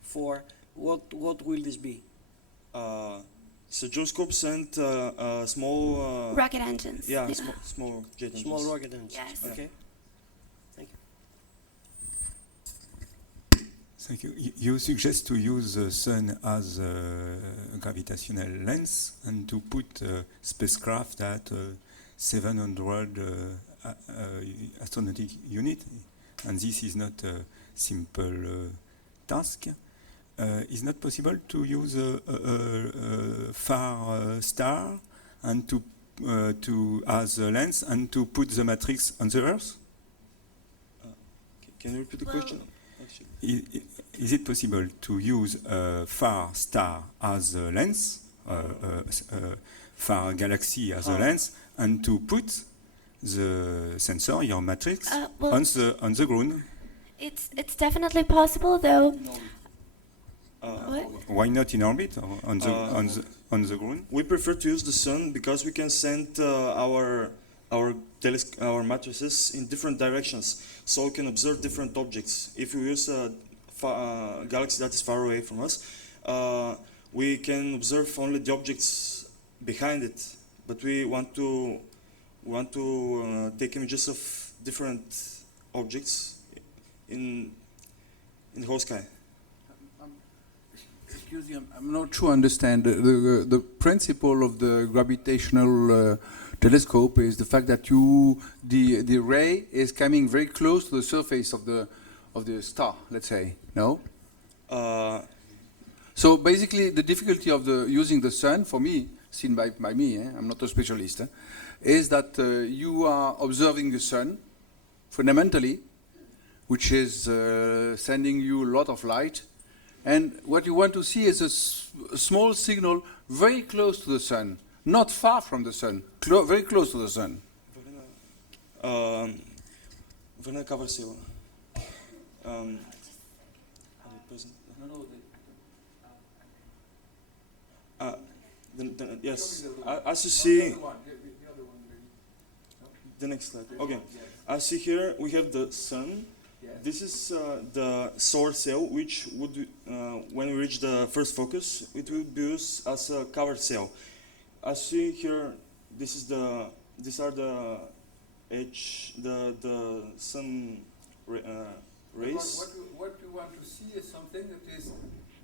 for what will this be? So gyroscopes and small rocket engines. Yeah, small jet engines. Small rocket engines. Yes. Okay. Thank you. Thank you. You suggest to use the sun as a gravitational lens and to put spacecraft at 700 astronomical unit, and this is not a simple task. Is not possible to use a far star and to as a lens and to put the matrix on the Earth? Can you repeat the question? Is it possible to use a far star as a lens, far galaxy as a lens, and to put the sensor, your matrix, well, on the ground? It's definitely possible, though. Why not in orbit or on the ground? We prefer to use the sun because we can send our matrices in different directions, so we can observe different objects. If we use a galaxy that is far away from us, we can observe only the objects behind it. But we want to take images of different objects in the whole sky. Excuse me, I'm not sure I understand. The principle of the gravitational telescope is the fact that the ray is coming very close to the surface of the star, let's say, no? So basically the difficulty of using the sun, for me, seen by me, I'm not a specialist, is that you are observing the sun, fundamentally, which is sending you a lot of light, and what you want to see is a small signal very close to the sun, not far from the sun, very close to the sun. Yes, as you see, the next slide. Okay, as you see here, we have the sun. This is the solar cell, which would, when we reach the first focus, it will be used as a cover cell. As you see here, these are the sun rays. What you want to see is something that is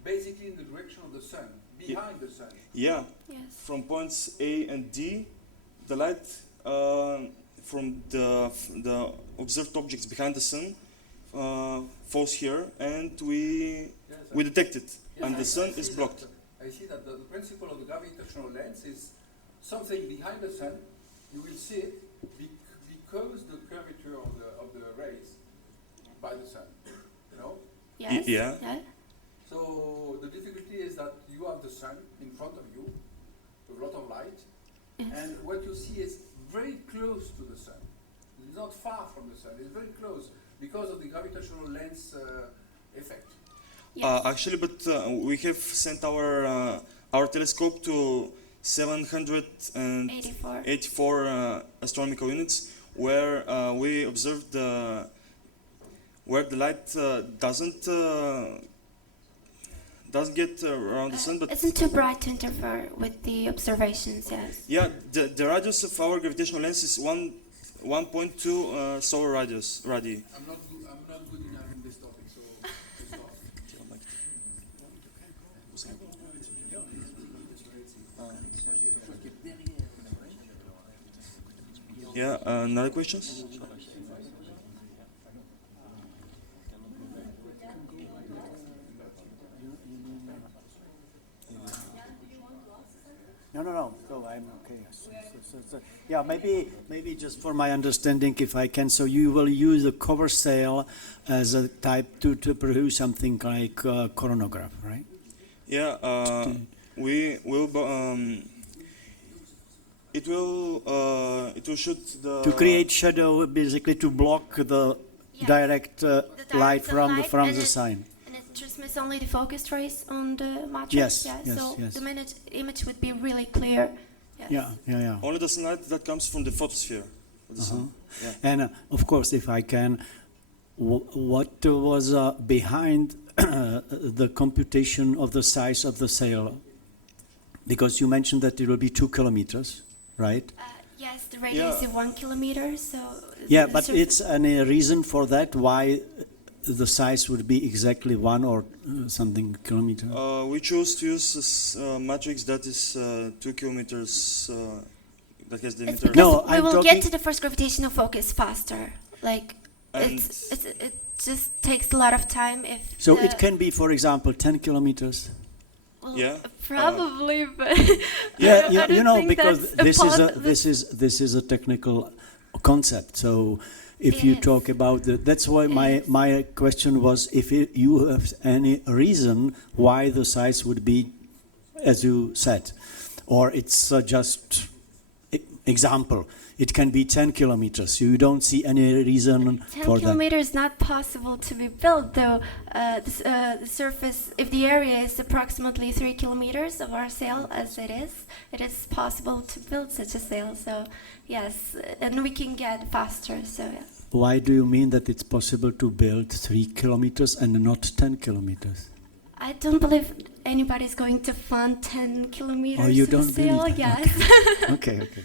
basically in the direction of the sun, behind the sun. Yeah. Yes. From points A and D, the light from the observed objects behind the sun falls here, and we detect it, and the sun is blocked. I see that the principle of the gravitational lens is something behind the sun. You will see it because the curvature of the rays by the sun. You know? Yes. Yeah. So the difficulty is that you have the sun in front of you with a lot of light, and what you see is very close to the sun. It's not far from the sun. It's very close because of the gravitational lens effect. Actually, but we have sent our telescope to 784 astronomical units, where we observed where the light doesn't get around the sun, but isn't too bright to interfere with the observations. Yes. Yeah, the radius of our gravitational lens is 1.2 solar radii. I'm not good enough in this topic, so Yeah, another questions? No. So I'm okay. So, yeah, maybe just for my understanding, if I can. So you will use a cover cell as a type to produce something like coronagraph, right? Yeah. We will. It will shoot the. To create shadow, basically to block the direct light from the sun. Transmits only the focused rays on the matrix. Yes. So the image would be really clear. Yes. Yeah. Only the sunlight that comes from the photosphere of the sun. And of course, if I can, what was behind the computation of the size of the sail? Because you mentioned that it will be 2 kilometers, right? Yes, the radius is 1 kilometer, so... Yeah, but it's any reason for that? Why the size would be exactly 1 or something kilometer? We chose to use a matrix that is 2 kilometers, that has the It's meter. because we will get to the first gravitational focus faster. Like, it just takes a lot of time if... So it can be, for example, 10 kilometers? Well, probably, but yeah, I don't you know, think because that's this is a technical concept. So if you talk about that's why my question was if you have any reason why the size would be, as you said, or it's just example. It can be 10 kilometers. You don't see any reason 10 for that. 10 kilometers is not possible to be built, though. The surface, if the area is approximately 3 kilometers of our sail, as it is possible to build such a sail. So, yes, and we can get faster. So, yeah. Why do you mean that it's possible to build 3 kilometers and not 10 kilometers? I don't believe anybody's going to fund 10 kilometers Oh, you of don't sail. believe? Yes. Okay, okay.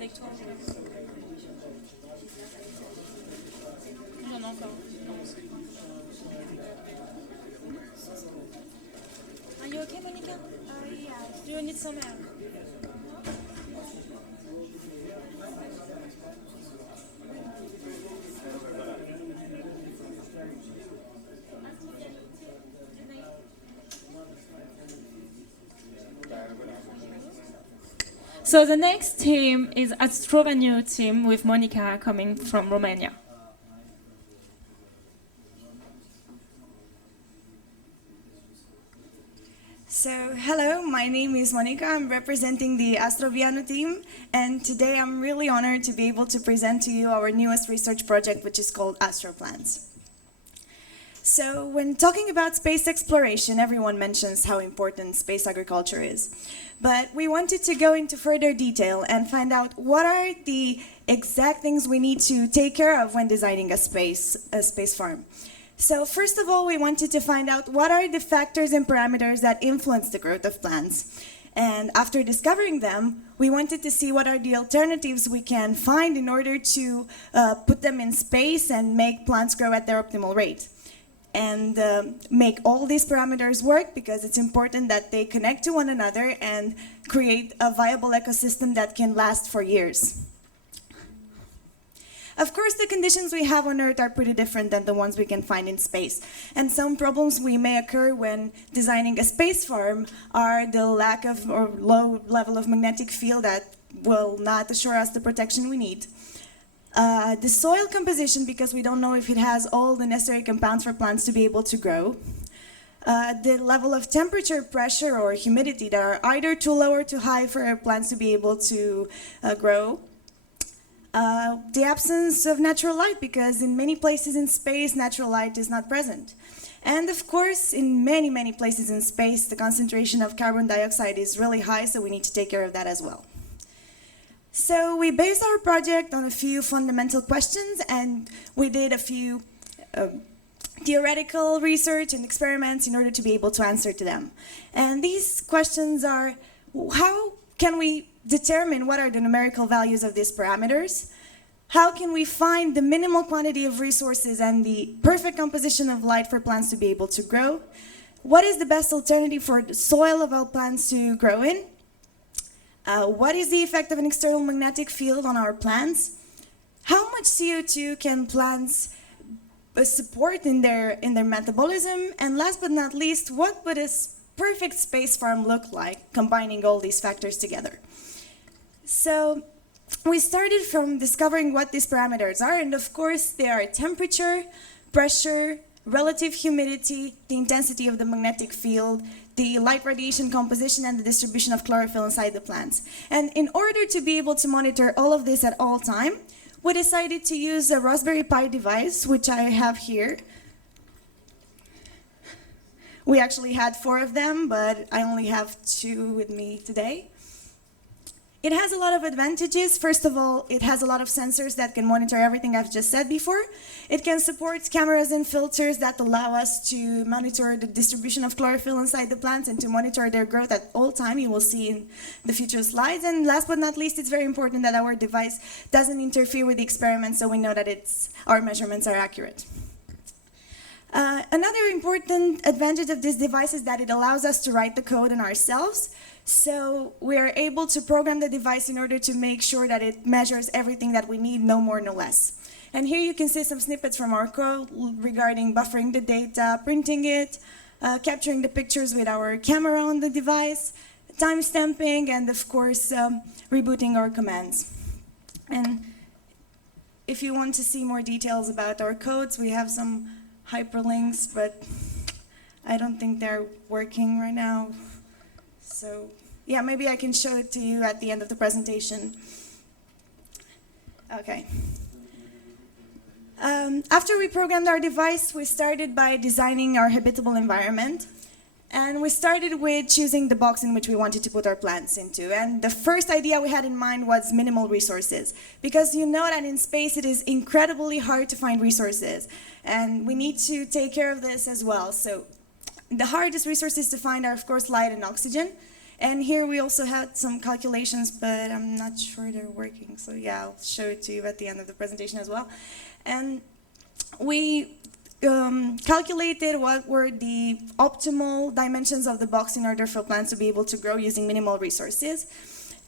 avec toi. J'en ai encore. Are you okay, Monica? Yeah. Do you need some air? So the next team is Astrovanu team with Monica coming from Romania. So, hello, my name is Monica. I'm representing the Astroviano team, and today I'm really honored to be able to present to you our newest research project, which is called Astroplans. So when talking about space exploration, everyone mentions how important space agriculture is. But we wanted to go into further detail and find out what are the exact things we need to take care of when designing a space farm. So first of all, we wanted to find out what are the factors and parameters that influence the growth of plants. And after discovering them, we wanted to see what are the alternatives we can find in order to put them in space and make plants grow at their optimal rate. And make all these parameters work, because it's important that they connect to one another and create a viable ecosystem that can last for years. Of course, the conditions we have on Earth are pretty different than the ones we can find in space. And some problems we may occur when designing a space farm are the lack of or low level of magnetic field that will not assure us the protection we need. The soil composition, because we don't know if it has all the necessary compounds for plants to be able to grow. The level of temperature, pressure, or humidity that are either too low or too high for plants to be able to grow. The absence of natural light, because in many places in space, natural light is not present. And of course, in many, many places in space, the concentration of carbon dioxide is really high, so we need to take care of that as well. So we based our project on a few fundamental questions, and we did a few theoretical research and experiments in order to be able to answer to them. And these questions are, how can we determine what are the numerical values of these parameters? How can we find the minimal quantity of resources and the perfect composition of light for plants to be able to grow? What is the best alternative for the soil of our plants to grow in? What is the effect of an external magnetic field on our plants? How much CO2 can plants support in their metabolism? And last but not least, what would a perfect space farm look like, combining all these factors together? So we started from discovering what these parameters are, and of course they are temperature, pressure, relative humidity, the intensity of the magnetic field, the light radiation composition, and the distribution of chlorophyll inside the plants. And in order to be able to monitor all of this at all time, we decided to use a Raspberry Pi device, which I have here. We actually had 4 of them, but I only have 2 with me today. It has a lot of advantages. First of all, it has a lot of sensors that can monitor everything I've just said before. It can support cameras and filters that allow us to monitor the distribution of chlorophyll inside the plants and to monitor their growth at all time. You will see in the future slides. And last but not least, it's very important that our device doesn't interfere with the experiment, so we know that our measurements are accurate. Another important advantage of this device is that it allows us to write the code on ourselves. So we are able to program the device in order to make sure that it measures everything that we need, no more, no less. And here you can see some snippets from our code regarding buffering the data, printing it, capturing the pictures with our camera on the device, timestamping, and of course, rebooting our commands. And if you want to see more details about our codes, we have some hyperlinks, but I don't think they're working right now. So yeah, maybe I can show it to you at the end of the presentation. Okay. After we programmed our device, we started by designing our habitable environment. And we started with choosing the box in which we wanted to put our plants into. And the first idea we had in mind was minimal resources. Because you know that in space it is incredibly hard to find resources. And we need to take care of this as well. So the hardest resources to find are, of course, light and oxygen. And here we also had some calculations, but I'm not sure they're working. So yeah, I'll show it to you at the end of the presentation as well. And we calculated what were the optimal dimensions of the box in order for plants to be able to grow using minimal resources.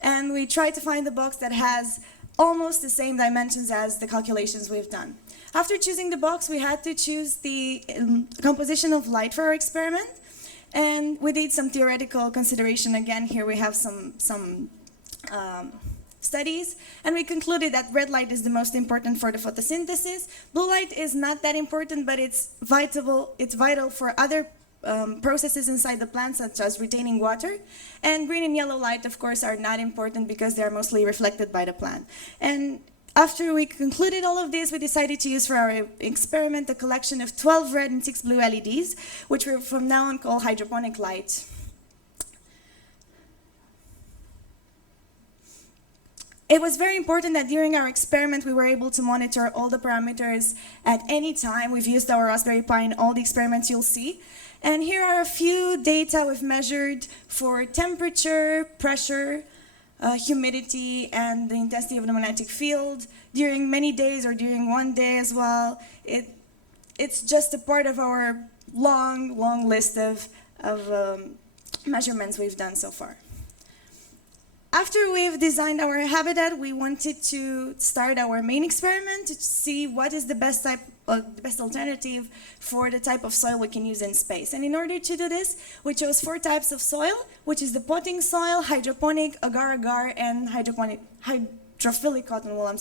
And we tried to find the box that has almost the same dimensions as the calculations we've done. After choosing the box, we had to choose the composition of light for our experiment. And we did some theoretical consideration. Again, here we have some studies, and we concluded that red light is the most important for the photosynthesis. Blue light is not that important, but it's vital for other processes inside the plant, such as retaining water. And green and yellow light, of course, are not important because they are mostly reflected by the plant. And After we concluded all of this, we decided to use for our experiment a collection of 12 red and 6 blue LEDs, which we from now on call hydroponic light. It was very important that during our experiment we were able to monitor all the parameters at any time. We've used our Raspberry Pi in all the experiments you'll see. And here are a few data we've measured for temperature, pressure, humidity, and the intensity of the magnetic field during many days or during one day as well. It's just a part of our long list of measurements we've done so far. After we've designed our habitat, we wanted to start our main experiment to see what is the best alternative for the type of soil we can use in space. And in order to do this, we chose 4 types of soil, which is the potting soil, hydroponic, agar-agar, and hydrophilic cotton wool,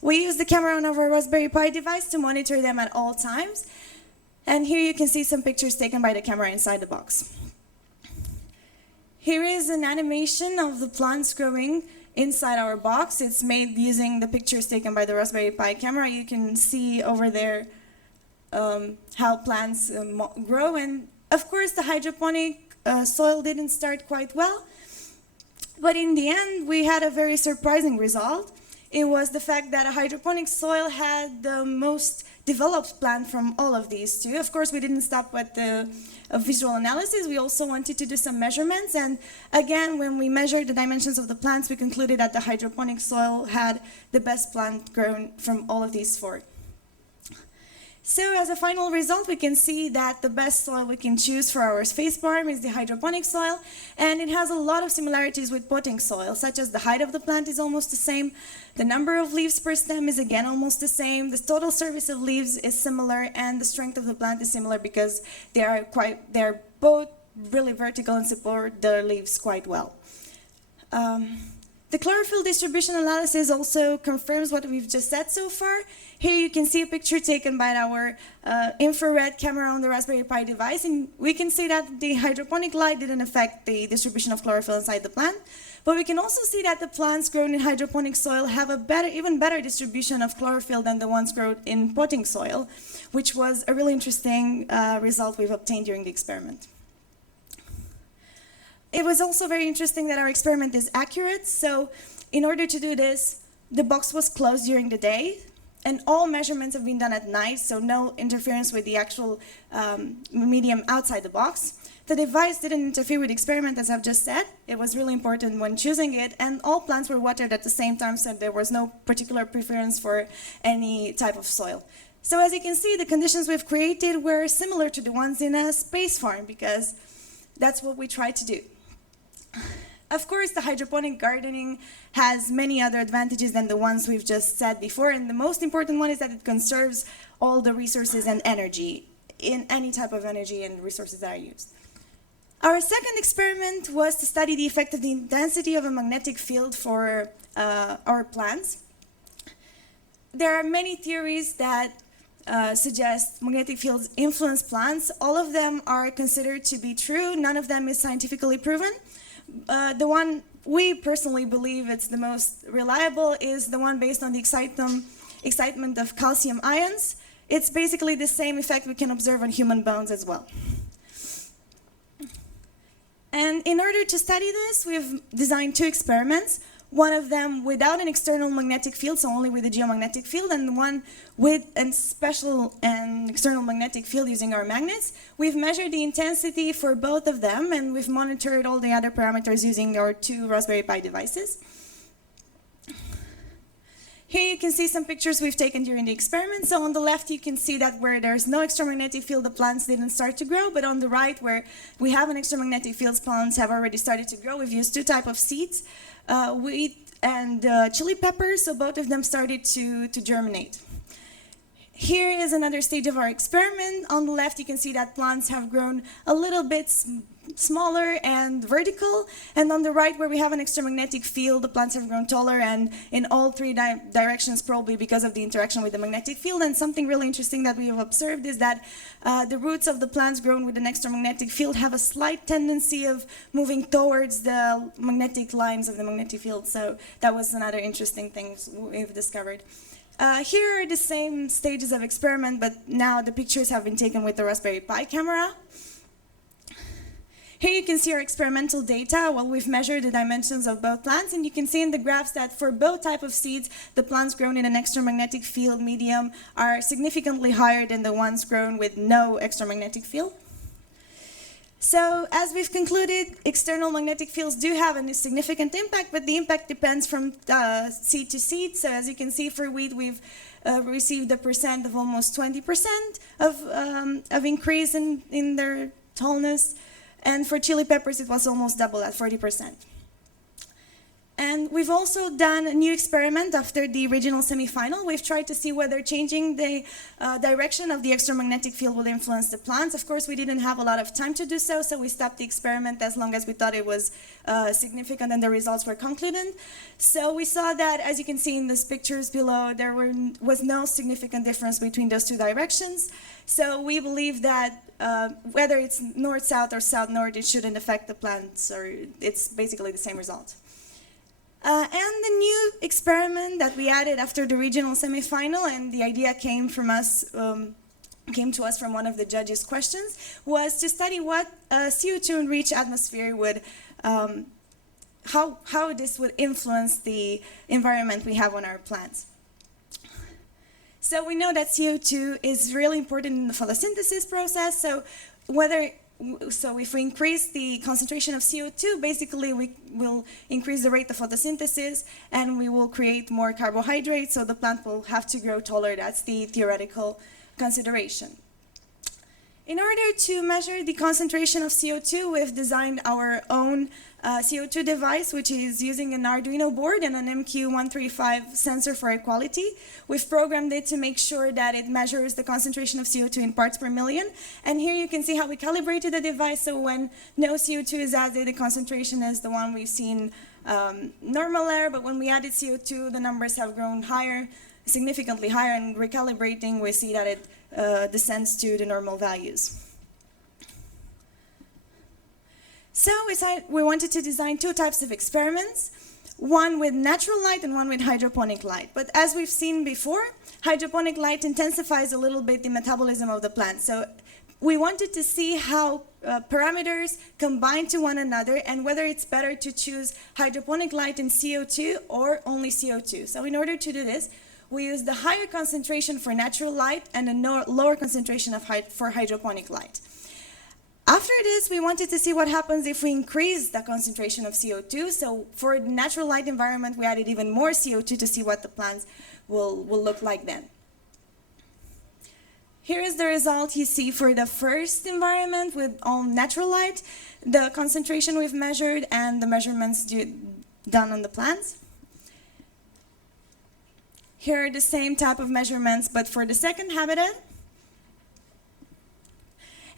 We used the camera on our Raspberry Pi device to monitor them at all times. And here you can see some pictures taken by the camera inside the box. Here is an animation of the plants growing inside our box. It's made using the pictures taken by the Raspberry Pi camera. You can see over there how plants grow. And of course, the hydroponic soil didn't start quite well. But in the end, we had a very surprising result. It was the fact that a hydroponic soil had the most developed plant from all of these two. Of course, we didn't stop at the visual analysis. We also wanted to do some measurements. And again, when we measured the dimensions of the plants, we concluded that the hydroponic soil had the best plant grown from all of these 4. So as a final result, we can see that the best soil we can choose for our space farm is the hydroponic soil, and it has a lot of similarities with potting soil, such as the height of the plant is almost the same, the number of leaves per stem is again almost the same, the total surface of leaves is similar, and the strength of the plant is similar because they're both really vertical and support their leaves quite well. The chlorophyll distribution analysis also confirms what we've just said so far. Here you can see a picture taken by our infrared camera on the Raspberry Pi device, and we can see that the hydroponic light didn't affect the distribution of chlorophyll inside the plant. But we can also see that the plants grown in hydroponic soil have a even better distribution of chlorophyll than the ones grown in potting soil, which was a really interesting result we've obtained during the experiment. It was also very interesting that our experiment is accurate. So in order to do this, the box was closed during the day, and all measurements have been done at night, so no interference with the actual medium outside the box. The device didn't interfere with the experiment, as I've just said. It was really important when choosing it, and all plants were watered at the same time, so there was no particular preference for any type of soil. So as you can see, the conditions we've created were similar to the ones in a space farm, because that's what we tried to do. Of course, the hydroponic gardening has many other advantages than the ones we've just said before, and the most important one is that it conserves all the resources and energy in any type of energy and resources that are used. Our second experiment was to study the effect of the intensity of a magnetic field for our plants. There are many theories that suggest magnetic fields influence plants. All of them are considered to be true. None of them is scientifically proven. The one we personally believe it's the most reliable is the one based on the excitement of calcium ions. It's basically the same effect we can observe on human bones as well. And in order to study this, we've designed 2 experiments. One of them without an external magnetic field, so only with a geomagnetic field, and one with a special and external magnetic field using our magnets. We've measured the intensity for both of them, and we've monitored all the other parameters using our 2 Raspberry Pi devices. Here you can see some pictures we've taken during the experiment. So on the left, you can see that where there's no extramagnetic field, the plants didn't start to grow. But on the right, where we have an extramagnetic field, plants have already started to grow. We've used 2 types of seeds, wheat and chili peppers. So both of them started to germinate. Here is another stage of our experiment. On the left, you can see that plants have grown a little bit smaller and vertical, and on the right where we have an extramagnetic field, the plants have grown taller, and in all three directions probably because of the interaction with the magnetic field. And something really interesting that we have observed is that the roots of the plants grown with an extramagnetic field have a slight tendency of moving towards the magnetic lines of the magnetic field. So that was another interesting thing we've discovered. Here are the same stages of experiment, but now the pictures have been taken with the Raspberry Pi camera. Here you can see our experimental data. Well, we've measured the dimensions of both plants, and you can see in the graphs that for both type of seeds, the plants grown in an extramagnetic field medium are significantly higher than the ones grown with no extramagnetic field. So, as we've concluded, external magnetic fields do have a significant impact, but the impact depends from seed to seed. So, as you can see, for wheat, we've received a percent of almost 20% of increase in their tallness. And for chili peppers, it was almost double at 40%. And we've also done a new experiment after the regional semifinal. We've tried to see whether changing the direction of the extramagnetic field will influence the plants. Of course, we didn't have a lot of time to do so, so we stopped the experiment as long as we thought it was significant and the results were concludent. So we saw that, as you can see in these pictures below, there was no significant difference between those two directions. So we believe that whether it's north-south or south-north, it shouldn't affect the plants, or it's basically the same result. And the new experiment that we added after the regional semifinal, and the idea came to us from one of the judges' questions, was to study what CO2 in rich atmosphere would, how this would influence the environment we have on our plants. So we know that CO2 is really important in the photosynthesis process. So if we increase the concentration of CO2, basically we will increase the rate of photosynthesis, and we will create more carbohydrates, so the plant will have to grow taller. That's the theoretical consideration. In order to measure the concentration of CO2, we've designed our own CO2 device, which is using an Arduino board and an MQ135 sensor for air quality. We've programmed it to make sure that it measures the concentration of CO2 in parts per million. And here you can see how we calibrated the device, so when no CO2 is added, the concentration is the one we've seen normal air, but when we added CO2, the numbers have grown higher, significantly higher, and recalibrating, we see that it descends to the normal values. So we wanted to design two types of experiments, one with natural light and one with hydroponic light. But as we've seen before, hydroponic light intensifies a little bit the metabolism of the plant. So we wanted to see how parameters combine to one another, and whether it's better to choose hydroponic light and CO2 or only CO2. So in order to do this, we used the higher concentration for natural light and a lower concentration for hydroponic light. After this, we wanted to see what happens if we increase the concentration of CO2. So for the natural light environment, we added even more CO2 to see what the plants will look like then. Here is the result you see for the first environment with all natural light, the concentration we've measured and the measurements done on the plants. Here are the same type of measurements, but for the second habitat.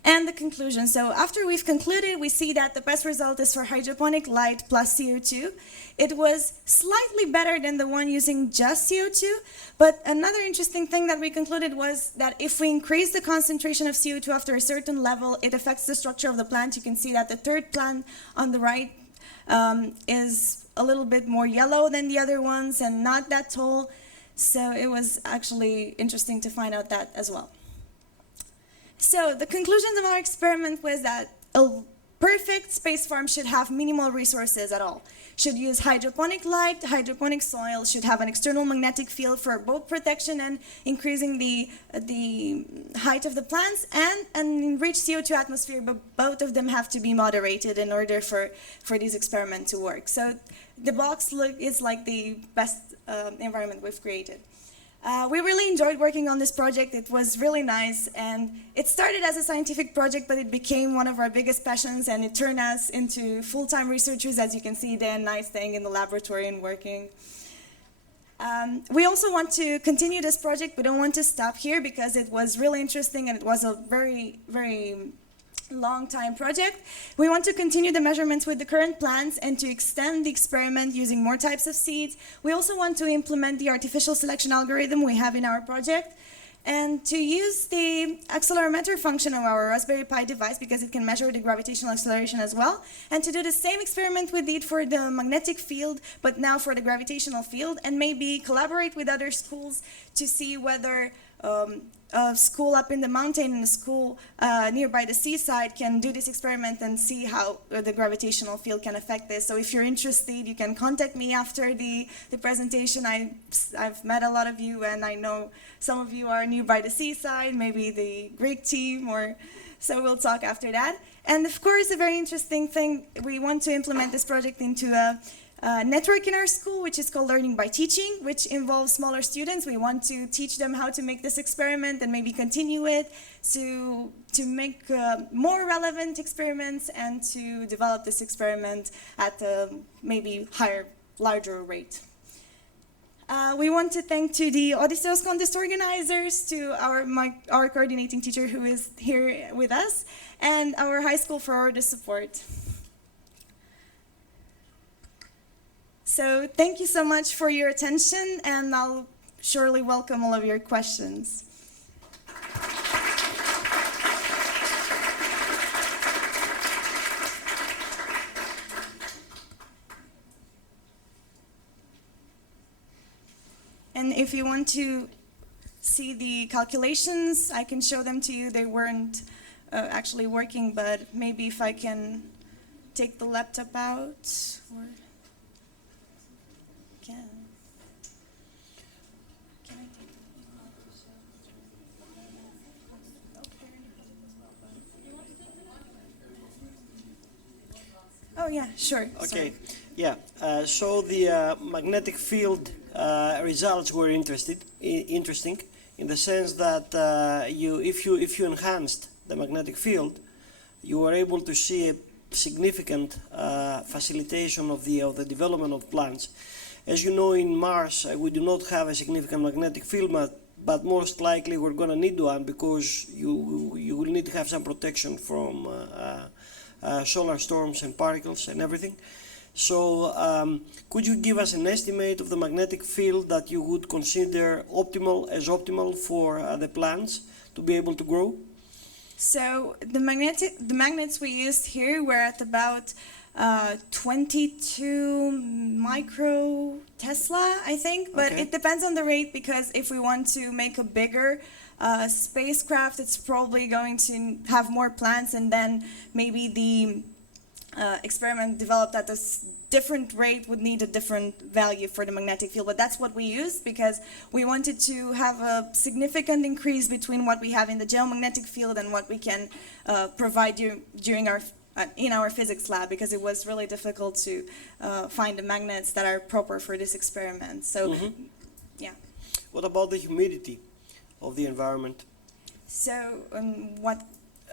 And the conclusion. So after we've concluded, we see that the best result is for hydroponic light plus CO2. It was slightly better than the one using just CO2, but another interesting thing that we concluded was that if we increase the concentration of CO2 after a certain level, it affects the structure of the plant. You can see that the third plant on the right is a little bit more yellow than the other ones and not that tall. So it was actually interesting to find out that as well. So the conclusions of our experiment was that a perfect space farm should have minimal resources at all. Should use hydroponic light, hydroponic soil, should have an external magnetic field for both protection and increasing the height of the plants, and an enriched CO2 atmosphere, but both of them have to be moderated in order for this experiment to work. So the box is like the best environment we've created. We really enjoyed working on this project. It was really nice, and it started as a scientific project, but it became one of our biggest passions, and it turned us into full-time researchers, as you can see, day and night staying in the laboratory and working. We also want to continue this project. We don't want to stop here because it was really interesting, and it was a very, very long time project. We want to continue the measurements with the current plants and to extend the experiment using more types of seeds. We also want to implement the artificial selection algorithm we have in our project and to use the accelerometer function of our Raspberry Pi device because it can measure the gravitational acceleration as well, and to do the same experiment we did for the magnetic field but now for the gravitational field, and maybe collaborate with other schools to see whether a school up in the mountain and a school nearby the seaside can do this experiment and see how the gravitational field can affect this. So if you're interested, you can contact me after the presentation. I've met a lot of you, and I know some of you are nearby the seaside, maybe the Greek team, or so we'll talk after that. And of course, a very interesting thing, we want to implement this project into a network in our school, which is called Learning by Teaching, which involves smaller students. We want to teach them how to make this experiment and maybe continue it to make more relevant experiments and to develop this experiment at a maybe larger rate. We want to thank to the Odysseus contest organizers, to our coordinating teacher who is here with us, and our high school for all the support. So thank you so much for your attention, and I'll surely welcome all of your questions. And if you want to see the calculations, I can show them to you. They weren't actually working, but maybe if I can take the laptop out. Or can I take Oh yeah, sure. Okay, sorry. yeah. So the magnetic field results were interesting in the sense that if you enhanced the magnetic field, you were able to see a significant facilitation of the development of plants. As you know, in Mars, we do not have a significant magnetic field, but most likely we're going to need one because you will need to have some protection from solar storms and particles and everything. So could you give us an estimate of the magnetic field that you would consider optimal for the plants to be able to grow? So the magnets we used here were at about 22 micro Tesla, I think, but it depends on the rate, because if we want to make a bigger spacecraft, it's probably going to have more plants, and then maybe the experiment developed at a different rate would need a different value for the magnetic field. But that's what we used because we wanted to have a significant increase between what we have in the geomagnetic field and what we can provide during in our physics lab, because it was really difficult to find the magnets that are proper for this experiment. So, yeah. What about the humidity of the environment? So, what?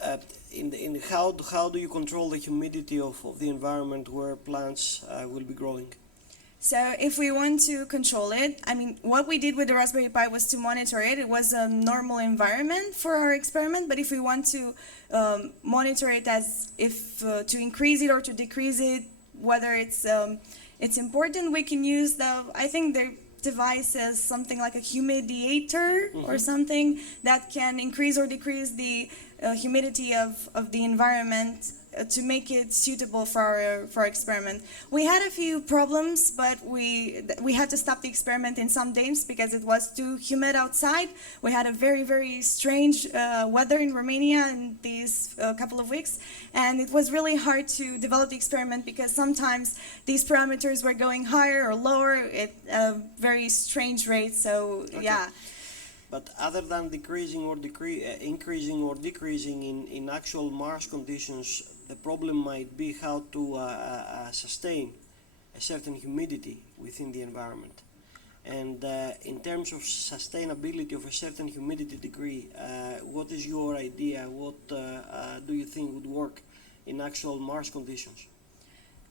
How do you control the humidity of the environment where plants will be growing? So if we want to control it, I mean, what we did with the Raspberry Pi was to monitor it. It was a normal environment for our experiment, but if we want to monitor it as if to increase it or to decrease it, whether it's important, we can use I think the device is something like a humidiator or something that can increase or decrease the humidity of the environment to make it suitable for our experiment. We had a few problems, but we had to stop the experiment in some days because it was too humid outside. We had a very, very strange weather in Romania in these couple of weeks, and it was really hard to develop the experiment because sometimes these parameters were going higher or lower at a very strange rate. So yeah. But other than increasing or decreasing in actual Mars conditions, the problem might be how to sustain a certain humidity within the environment. And in terms of sustainability of a certain humidity degree, what is your idea? What do you think would work in actual Mars conditions?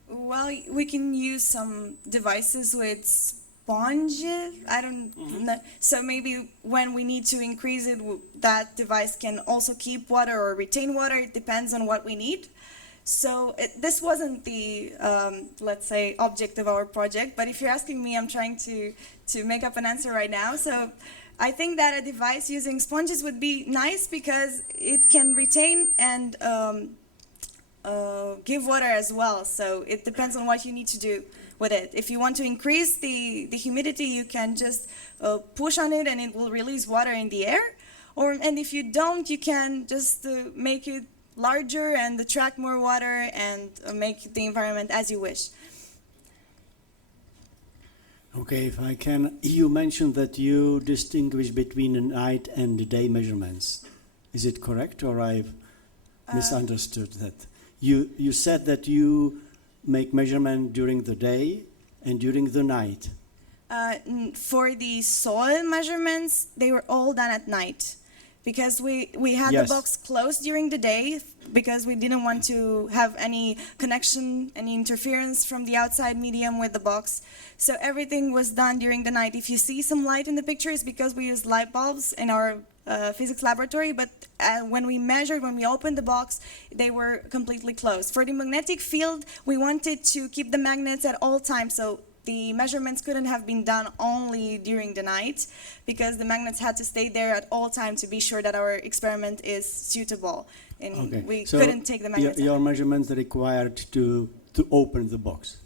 Well, we can use some devices with sponge it. I don't know. So maybe when we need to increase it, that device can also keep water or retain water. It depends on what we need. So this wasn't the, let's say, object of our project, but if you're asking me, I'm trying to make up an answer right now. So I think that a device using sponges would be nice because it can retain and give water as well. So it depends on what you need to do with it. If you want to increase the humidity, you can just push on it and it will release water in the air. And if you don't, you can just make it larger and attract more water and make the environment as you wish. Okay, if I can, you mentioned that you distinguish between the night and the day measurements. Is it correct, or I've misunderstood that? You said that you make measurement during the day and during the night. For the soil measurements, they were all done at night. Because we had the box closed during the day because we didn't want to have any connection, any interference from the outside medium with the box. So everything was done during the night. If you see some light in the picture, it's because we used light bulbs in our physics laboratory, but when we measured, when we opened the box, they were completely closed. For the magnetic field, we wanted to keep the magnets at all times, so the measurements couldn't have been done only during the night because the magnets had to stay there at all times to be sure that our experiment is suitable. And we couldn't take the magnets your measurements are required to open the box?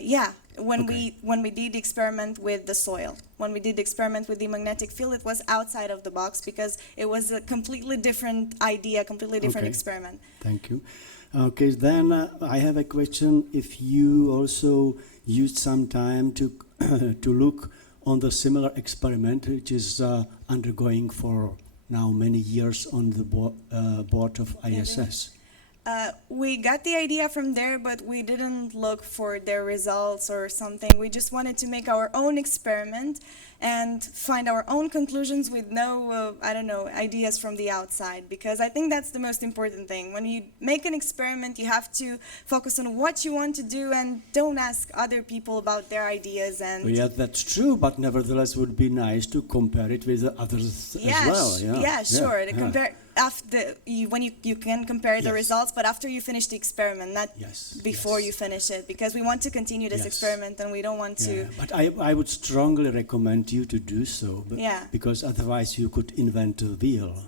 Yeah, when we did the experiment with the soil. When we did the experiment with the magnetic field, it was outside of the box because it was a completely different idea, completely different experiment. Thank you. Okay, then I have a question. If you also used some time to look on the similar experiment, which is undergoing for now many years on the board of ISS. We got the idea from there, but we didn't look for their results or something. We just wanted to make our own experiment and find our own conclusions with no, ideas from the outside, because I think that's the most important thing. When you make an experiment, you have to focus on what you want to do and don't ask other people about their ideas. And yeah, that's true, but nevertheless would be nice to compare it with the others as well. Yeah, sure. To compare after when you can compare the results, but after you finish the experiment, not before you finish it, because we want to continue this experiment and we don't want to. But I would strongly recommend you to do so, because otherwise you could invent a wheel.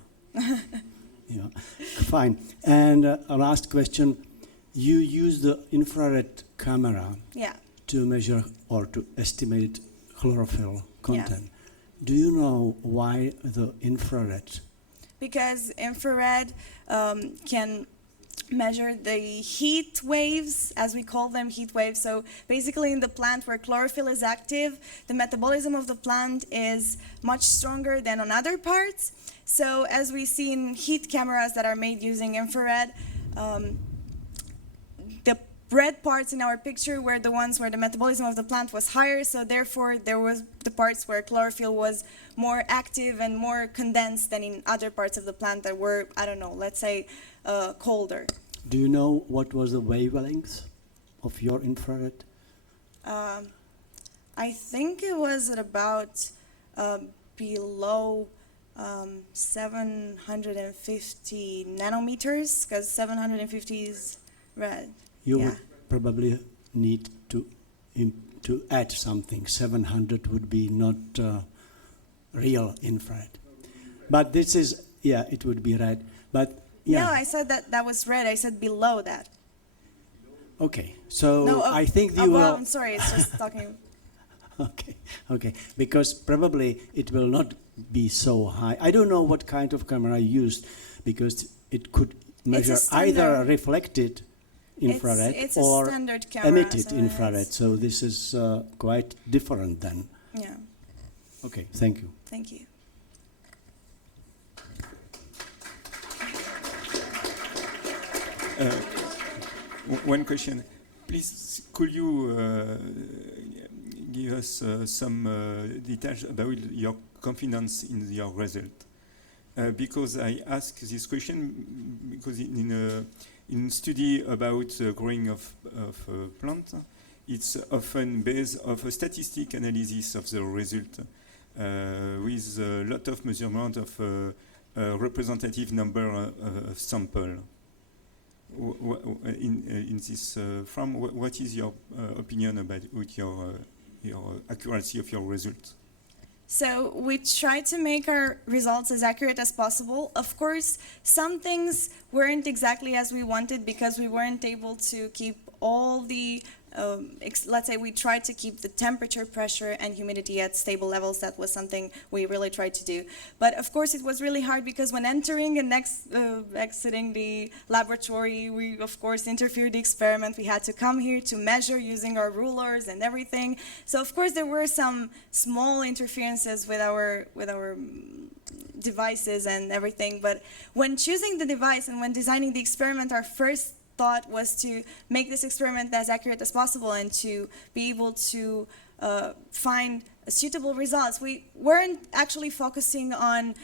Fine. And a last question: you use the infrared camera to measure or to estimate chlorophyll content. Do you know why the infrared? Because infrared can measure the heat waves, as we call them, heat waves. So basically in the plant where chlorophyll is active, the metabolism of the plant is much stronger than on other parts. So as we see in heat cameras that are made using infrared, the red parts in our picture were the ones where the metabolism of the plant was higher, so therefore there was the parts where chlorophyll was more active and more condensed than in other parts of the plant that were, let's say, colder. Do you know what was the wavelength of your infrared? I think it was at about below 750 nanometers, because 750 is red. You would probably need to add something. 700 would be not real infrared. But this is, it would be red. But no, I said that was red. I said below that. Okay, so I think you will. will. I'm sorry, it's just talking. Okay, because probably it will not be so high. I don't know what kind of camera you used, because it could measure either reflected infrared it's or camera, emitted so infrared. So this is quite different then. Yeah. Okay, thank you. Thank you. One question. Please, could you give us some details about your confidence in your result? Because I ask this question because in study about growing of plant, it's often based of a statistic analysis of the result with a lot of measurement of a representative number of sample. In this from, what is your opinion about your accuracy of your results? So we try to make our results as accurate as possible. Of course, some things weren't exactly as we wanted because we weren't able to keep all the, let's say we tried to keep the temperature, pressure, and humidity at stable levels. That was something we really tried to do. But of course, it was really hard because when entering and exiting the laboratory, we of course interfered the experiment. We had to come here to measure using our rulers and everything. So of course, there were some small interferences with our devices and everything. But when choosing the device and when designing the experiment, our first thought was to make this experiment as accurate as possible and to be able to find suitable results. We weren't actually focusing on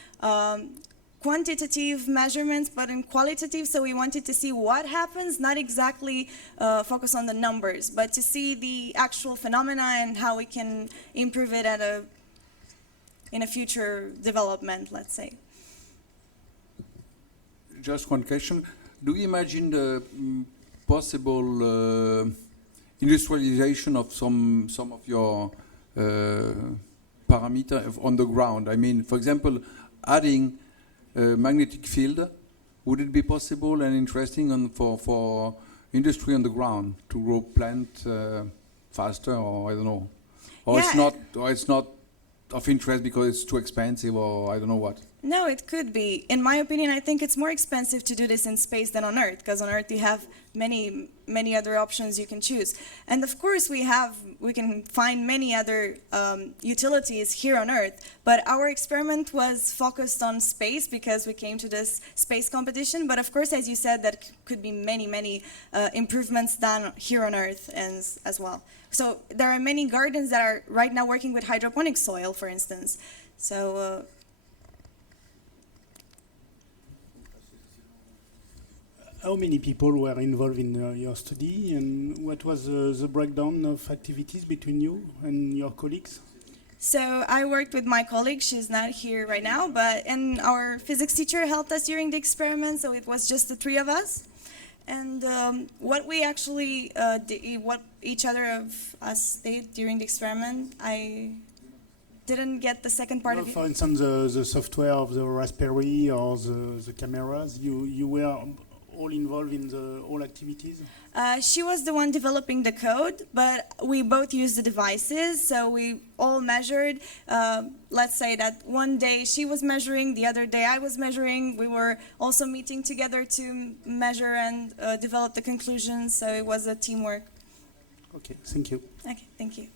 quantitative measurements, but in qualitative, so we wanted to see what happens, not exactly focus on the numbers, but to see the actual phenomena and how we can improve it in a future development, let's say. Just one question. Do you imagine the possible industrialization of some of your parameters on the ground? I mean, for example, adding a magnetic field, would it be possible and interesting for industry on the ground to grow plant faster, or I don't know, or Yeah. it's not of interest because it's too expensive, or I don't know what? No, it could be. In my opinion, I think it's more expensive to do this in space than on Earth, because on Earth you have many other options you can choose. And of course we can find many other utilities here on Earth, but our experiment was focused on space because we came to this space competition. But of course, as you said, that could be many improvements done here on Earth as well. So there are many gardens that are right now working with hydroponic soil, for instance. So how many people were involved in your study, and what was the breakdown of activities between you and your colleagues? So I worked with my colleague. She's not here right now, and our physics teacher helped us during the experiment, so it was just the three of us. And what we actually what each other of us did during the experiment, I didn't get the second part of it. For instance, the software of the Raspberry or the cameras, you were all involved in all activities? She was the one developing the code, but we both used the devices, so we all measured. Let's say that one day she was measuring, the other day I was measuring. We were also meeting together to measure and develop the conclusions, so it was a teamwork. Okay, thank you. Okay, thank you.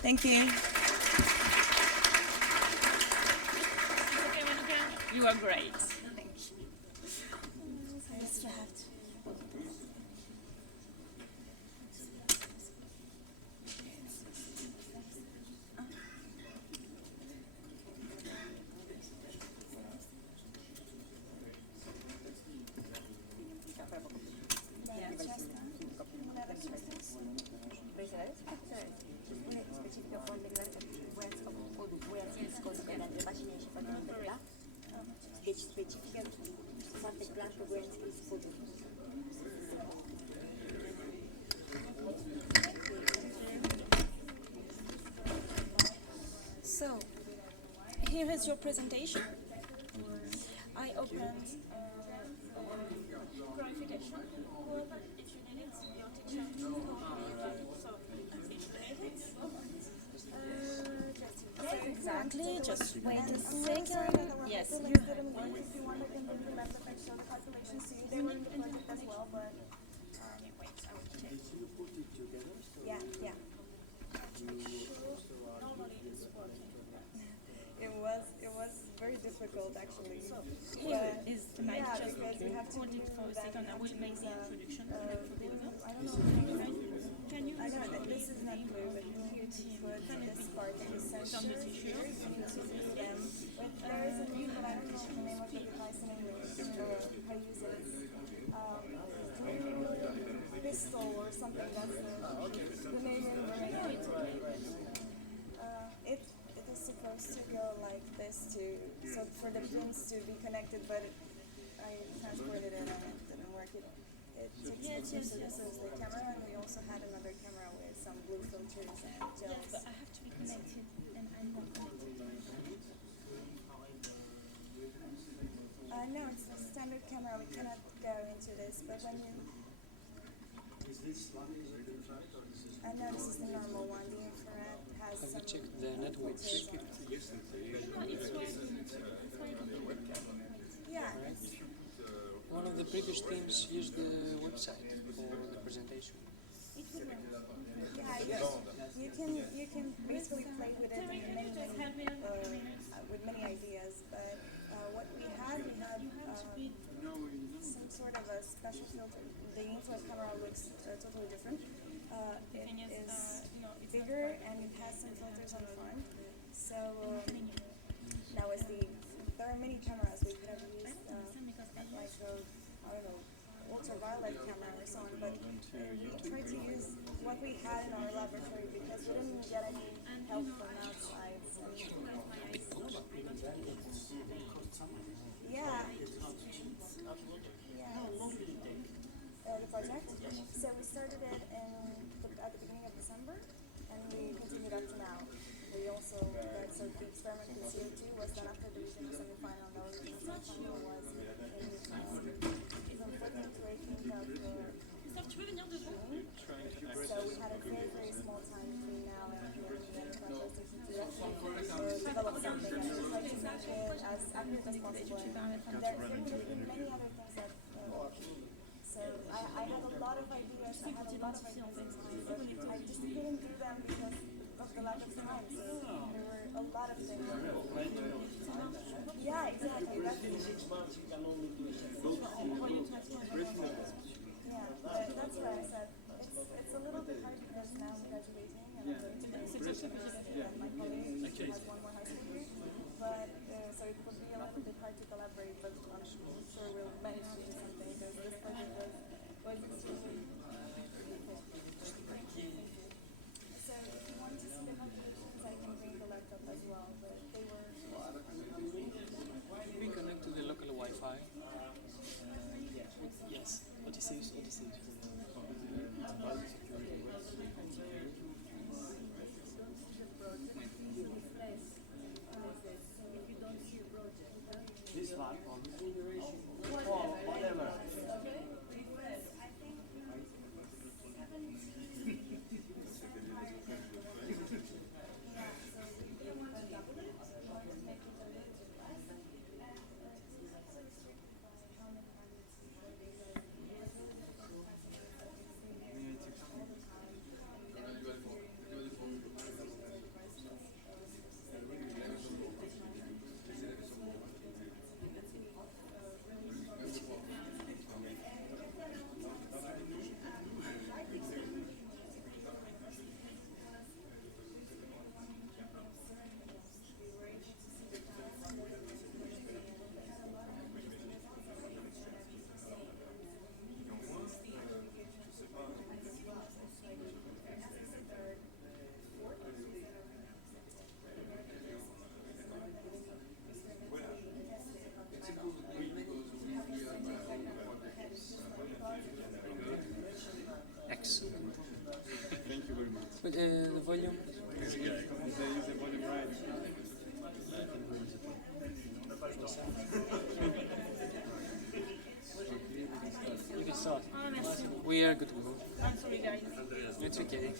Thank you. You are great. So, here is your presentation. I opened clarification. If you need it, your teacher. So, if you need it. Exactly, just wait a second. Yes, you have one. If you want, I can bring the laptop and show the calculations to you. They were in the project as well, but wait, I will check. You put it together? yeah. Normally it's working. It was very difficult actually. So here is the mic. Yeah, Just because you have to hold it for a second. I will make the introduction. I don't know. Can you? I know that this is not clear, but here to put this part of the sensor here, you need to use them. But there is a name, but I don't know the name of the device in English, or how you use it. pistol or something. That's the name in Romanian. It is supposed to go like this so for the pins to be connected, but I transported it and it didn't work. It takes pictures, so this is the camera, and we also had another camera with some blue filters and gels. But I have to be connected, and I'm not connected. No, it's a standard camera. We cannot go into this, but when you... Is this one is infrared or this is... no, this is the normal one. The infrared has Have some... you checked the network? No, it's working. It's working. Yeah. One of the previous teams used the website for the presentation. Yeah, you can basically play with it in with many ideas, but what we had some sort of a special filter. The infrared camera looks totally different. It is bigger and it has some filters on the front. So now there are many cameras we could have used, like I don't know, ultraviolet camera or so on, but we tried to use what we had in our laboratory because we didn't get any help from outside. So. Yeah. The project. So we started it at the beginning of December, and we continued up to now. We also so the experiment with CO2 was done after the regional semifinal. The regional semifinal was in from 14th to 18th of June. So we had a very, very small time between now and the project to develop something, and we tried to make it as accurate as possible. And there could have been many other things that. So I had a lot of ideas. I had a lot of ideas in time, but I just couldn't do them because of the lack of time. So there were a lot of things. Yeah, exactly. That's but that's why I said it's a little bit hard because now I'm graduating and I'm going to the university and my colleague has one more high school year. But so it would be a little bit hard to collaborate, but I'm sure we'll manage to do something because this project was extremely difficult. So if you want to see the calculations, I can bring the laptop as well, but they were... We connect to the local Wi-Fi. Yes, Odysseus. This one or whatever. Excellent. Thank you very much. But the volume? Is the volume right? You can start. We are good to go. I'm sorry, guys. It's okay.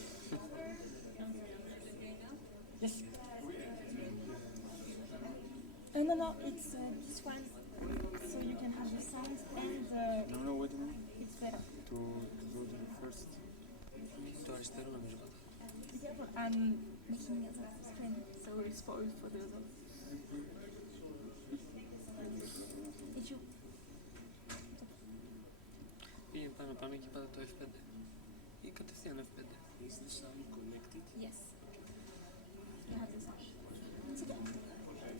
Yes. No, it's this one. So you can have the sound and No, wait a minute. it's better. To go to the first. Το αριστερό νομίζω πάντα. I'm making it on the screen, so it's spoiled for the other. If you... Πήγαινε πάνω και πάντα το F5. Ή κατευθείαν F5. Is the sound connected? Yes. You have the sound. It's okay.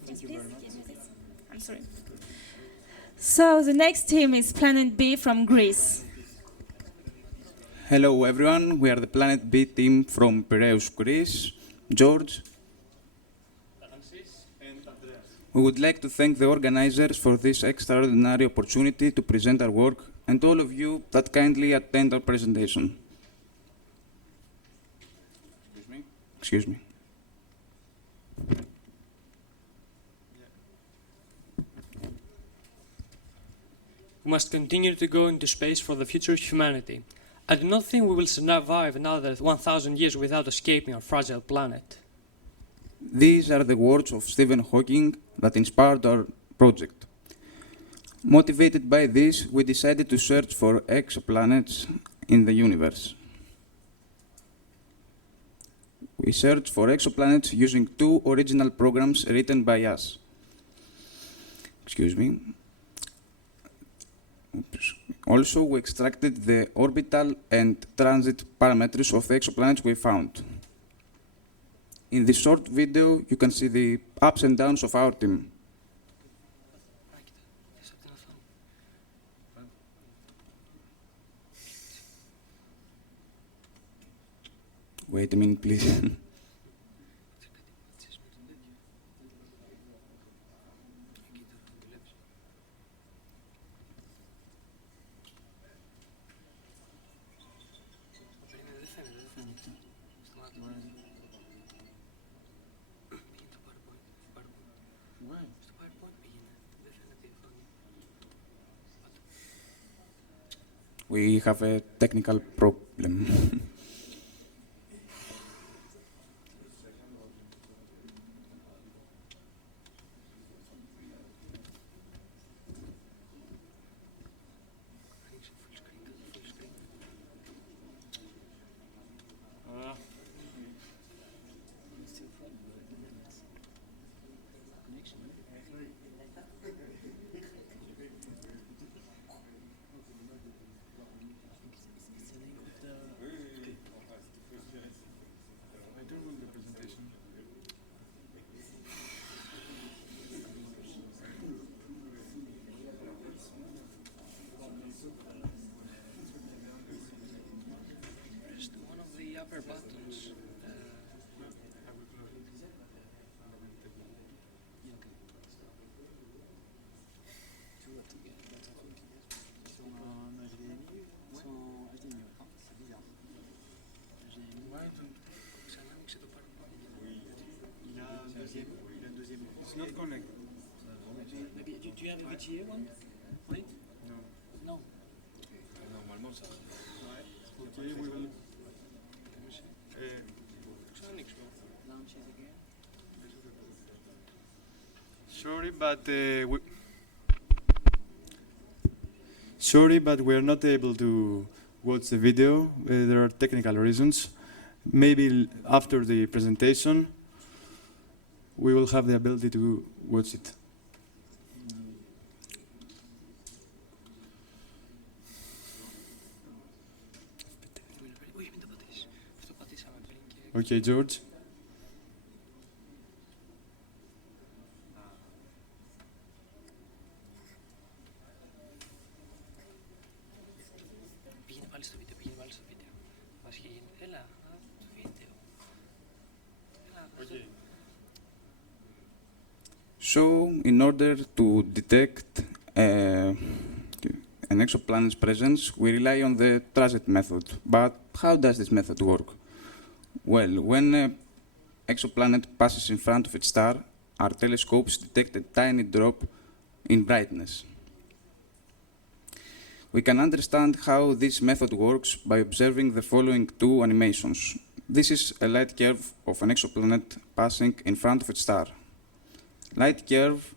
Thank you very much. Yes, please. I'm sorry. So the next team is Planet B from Greece. Hello everyone, we are the Planet B team from Piraeus, Greece. George. We would like to thank the organizers for this extraordinary opportunity to present our work and all of you that kindly attend our presentation. Excuse me. We must continue to go into space for the future of humanity. I do not think we will survive another 1,000 years without escaping our fragile planet. These are the words of Stephen Hawking that inspired our project. Motivated by this, we decided to search for exoplanets in the universe. We searched for exoplanets using 2 original programs written by us. Excuse me. Oops. Also, we extracted the orbital and transit parameters of the exoplanets we found. In this short video, you can see the ups and downs of our team. Wait a minute, please. We have a technical problem. It's not connected. Maybe, do you have a VGA one? Wait? No. No. Normalement ça. Ouais. Ok, we will. Sorry, but we are not able to watch the video. There are technical reasons. Maybe after the presentation, we will have the ability to watch it. Okay, George. So, in order to detect an exoplanet's presence, we rely on the transit method. But how does this method work? Well, when an exoplanet passes in front of its star, our telescopes detect a tiny drop in brightness. We can understand how this method works by observing the following 2 animations. This is a light curve of an exoplanet passing in front of its star. Light curve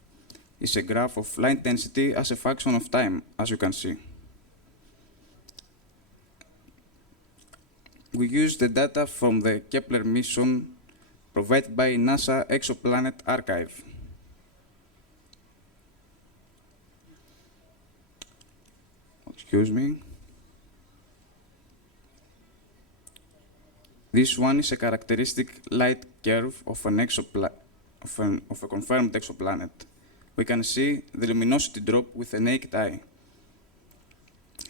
is a graph of light density as a function of time, as you can see. We use the data from the Kepler mission provided by NASA Exoplanet Archive. Excuse me. This one is a characteristic light curve of an of a confirmed exoplanet. We can see the luminosity drop with a naked eye.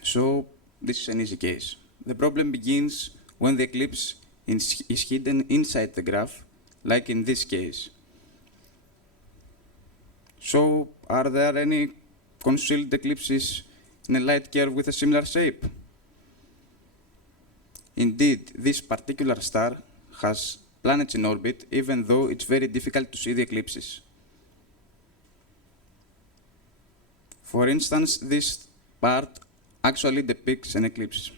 So this is an easy case. The problem begins when the eclipse is hidden inside the graph, like in this case. So, are there any concealed eclipses in a light curve with a similar shape? Indeed, this particular star has planets in orbit, even though it's very difficult to see the eclipses. For instance, this part actually depicts an eclipse.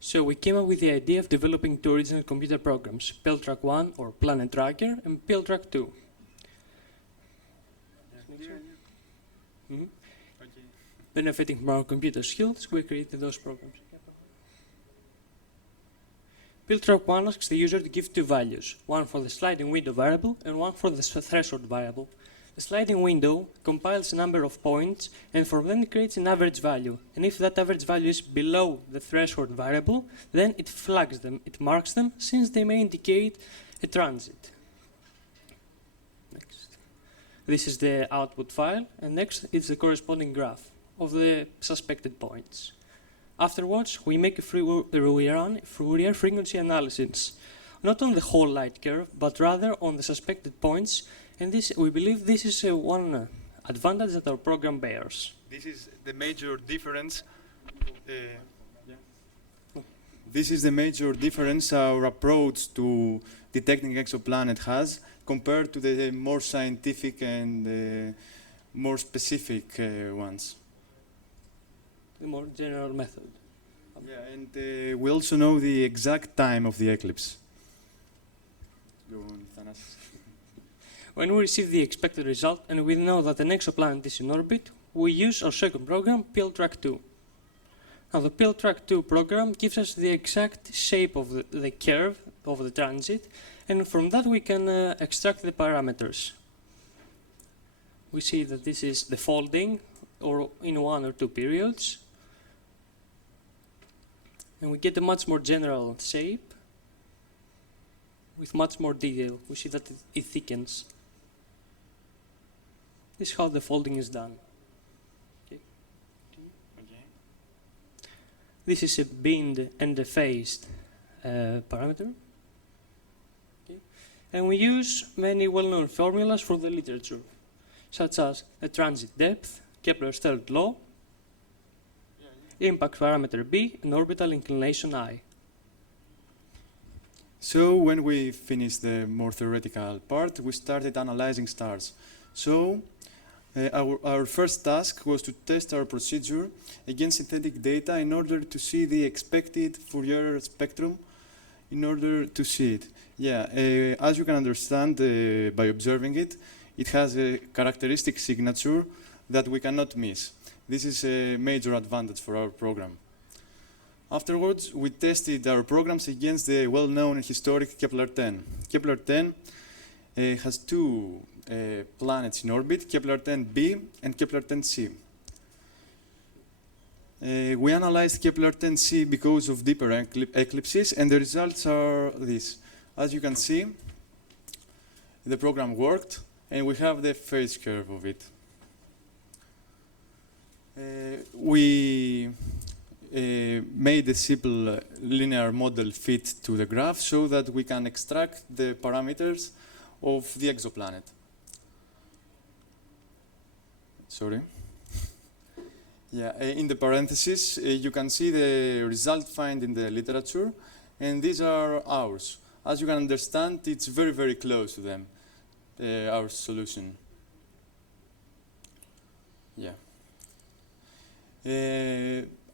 So we came up with the idea of developing two original computer programs, PLTrack 1 or Planet Tracker and PLTrack 2. Benefiting from our computer skills, we created those programs. PLTrack 1 asks the user to give two values, one for the sliding window variable and one for the threshold variable. The sliding window compiles a number of points and from them it creates an average value. And if that average value is below the threshold variable, then it flags them, it marks them, since they may indicate a transit. Next. This is the output file, and next is the corresponding graph of the suspected points. Afterwards, we make we run Fourier frequency analysis, not on the whole light curve, but rather on the suspected points. And this, we believe this is one advantage that our program bears. This is the major difference. This is the major difference our approach to detecting exoplanet has compared to the more scientific and more specific ones. The more general method. Yeah, and we also know the exact time of the eclipse. Go on, Thanas. When we receive the expected result and we know that an exoplanet is in orbit, we use our second program, PLTrack 2. Now, the PLTrack 2 program gives us the exact shape of the curve of the transit, and from that we can extract the parameters. We see that this is the folding, or in 1 or 2 periods, and we get a much more general shape with much more detail. We see that it thickens. This is how the folding is done. Okay. This is a binned and a phased parameter. Okay. And we use many well-known formulas from the literature, such as the transit depth, Kepler's third law, impact parameter B, and orbital inclination I. So when we finished the more theoretical part, we started analyzing stars. So our first task was to test our procedure against synthetic data in order to see the expected Fourier spectrum in order to see it. Yeah, as you can understand by observing it, it has a characteristic signature that we cannot miss. This is a major advantage for our program. Afterwards, we tested our programs against the well-known and historic Kepler-10. Kepler-10 has two planets in orbit, Kepler-10b and Kepler-10c. We analyzed Kepler-10c because of deeper eclipses, and the results are this. As you can see, the program worked, and we have the phase curve of it. We made a simple linear model fit to the graph so that we can extract the parameters of the exoplanet. Sorry. Yeah, in the parentheses, you can see the result found in the literature, and these are ours. As you can understand, it's very, very close to them, our solution. Yeah.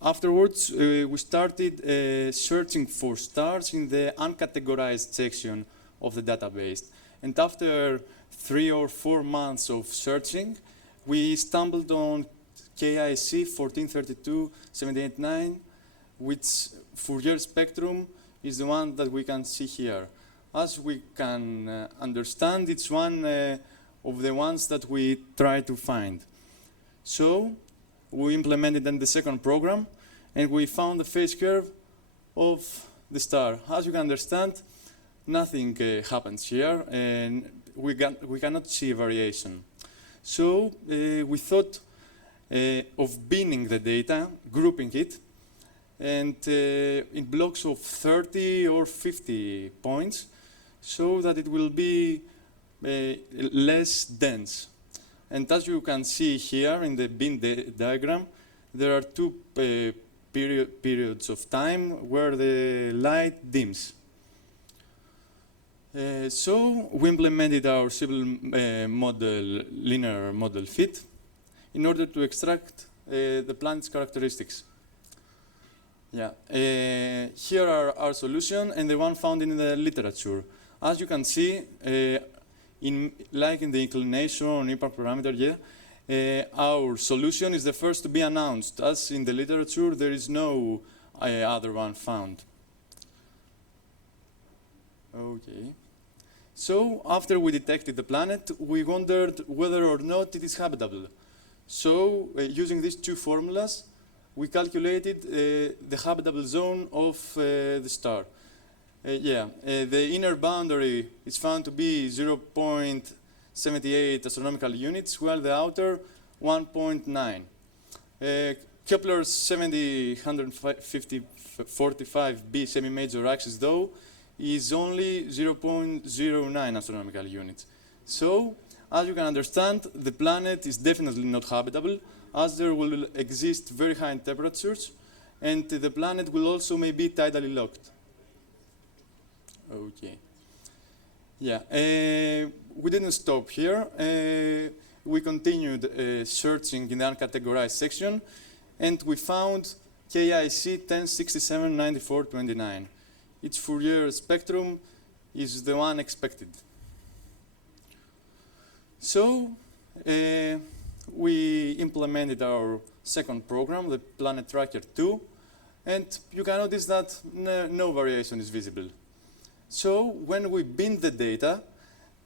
Afterwards, we started searching for stars in the uncategorized section of the database. And after 3 or 4 months of searching, we stumbled on KIC 1432-789, which Fourier spectrum is the one that we can see here. As we can understand, it's one of the ones that we try to find. So we implemented in the second program, and we found the phase curve of the star. As you can understand, nothing happens here, and we cannot see variation. So we thought of binning the data, grouping it, and in blocks of 30 or 50 points, so that it will be less dense. And as you can see here in the bin diagram, there are two periods of time where the light dims. So we implemented our civil model, linear model fit, in order to extract the planet's characteristics. Yeah. Here are our solution and the one found in the literature. As you can see, like in the inclination impact parameter, our solution is the first to be announced. As in the literature, there is no other one found. Okay. So after we detected the planet, we wondered whether or not it is habitable. So using these two formulas, we calculated the habitable zone of the star. The inner boundary is found to be 0.78 astronomical units, while the outer 1.9. Kepler's 700-145b semi-major axis, though, is only 0.09 astronomical units. So, as you can understand, the planet is definitely not habitable, as there will exist very high temperatures, and the planet will also may be tidally locked. Okay. Yeah, we didn't stop here. We continued searching in the uncategorized section, and we found KIC 10679429. Its Fourier spectrum is the one expected. So we implemented our second program, the Planet Tracker 2, and you can notice that no variation is visible. So when we bin the data,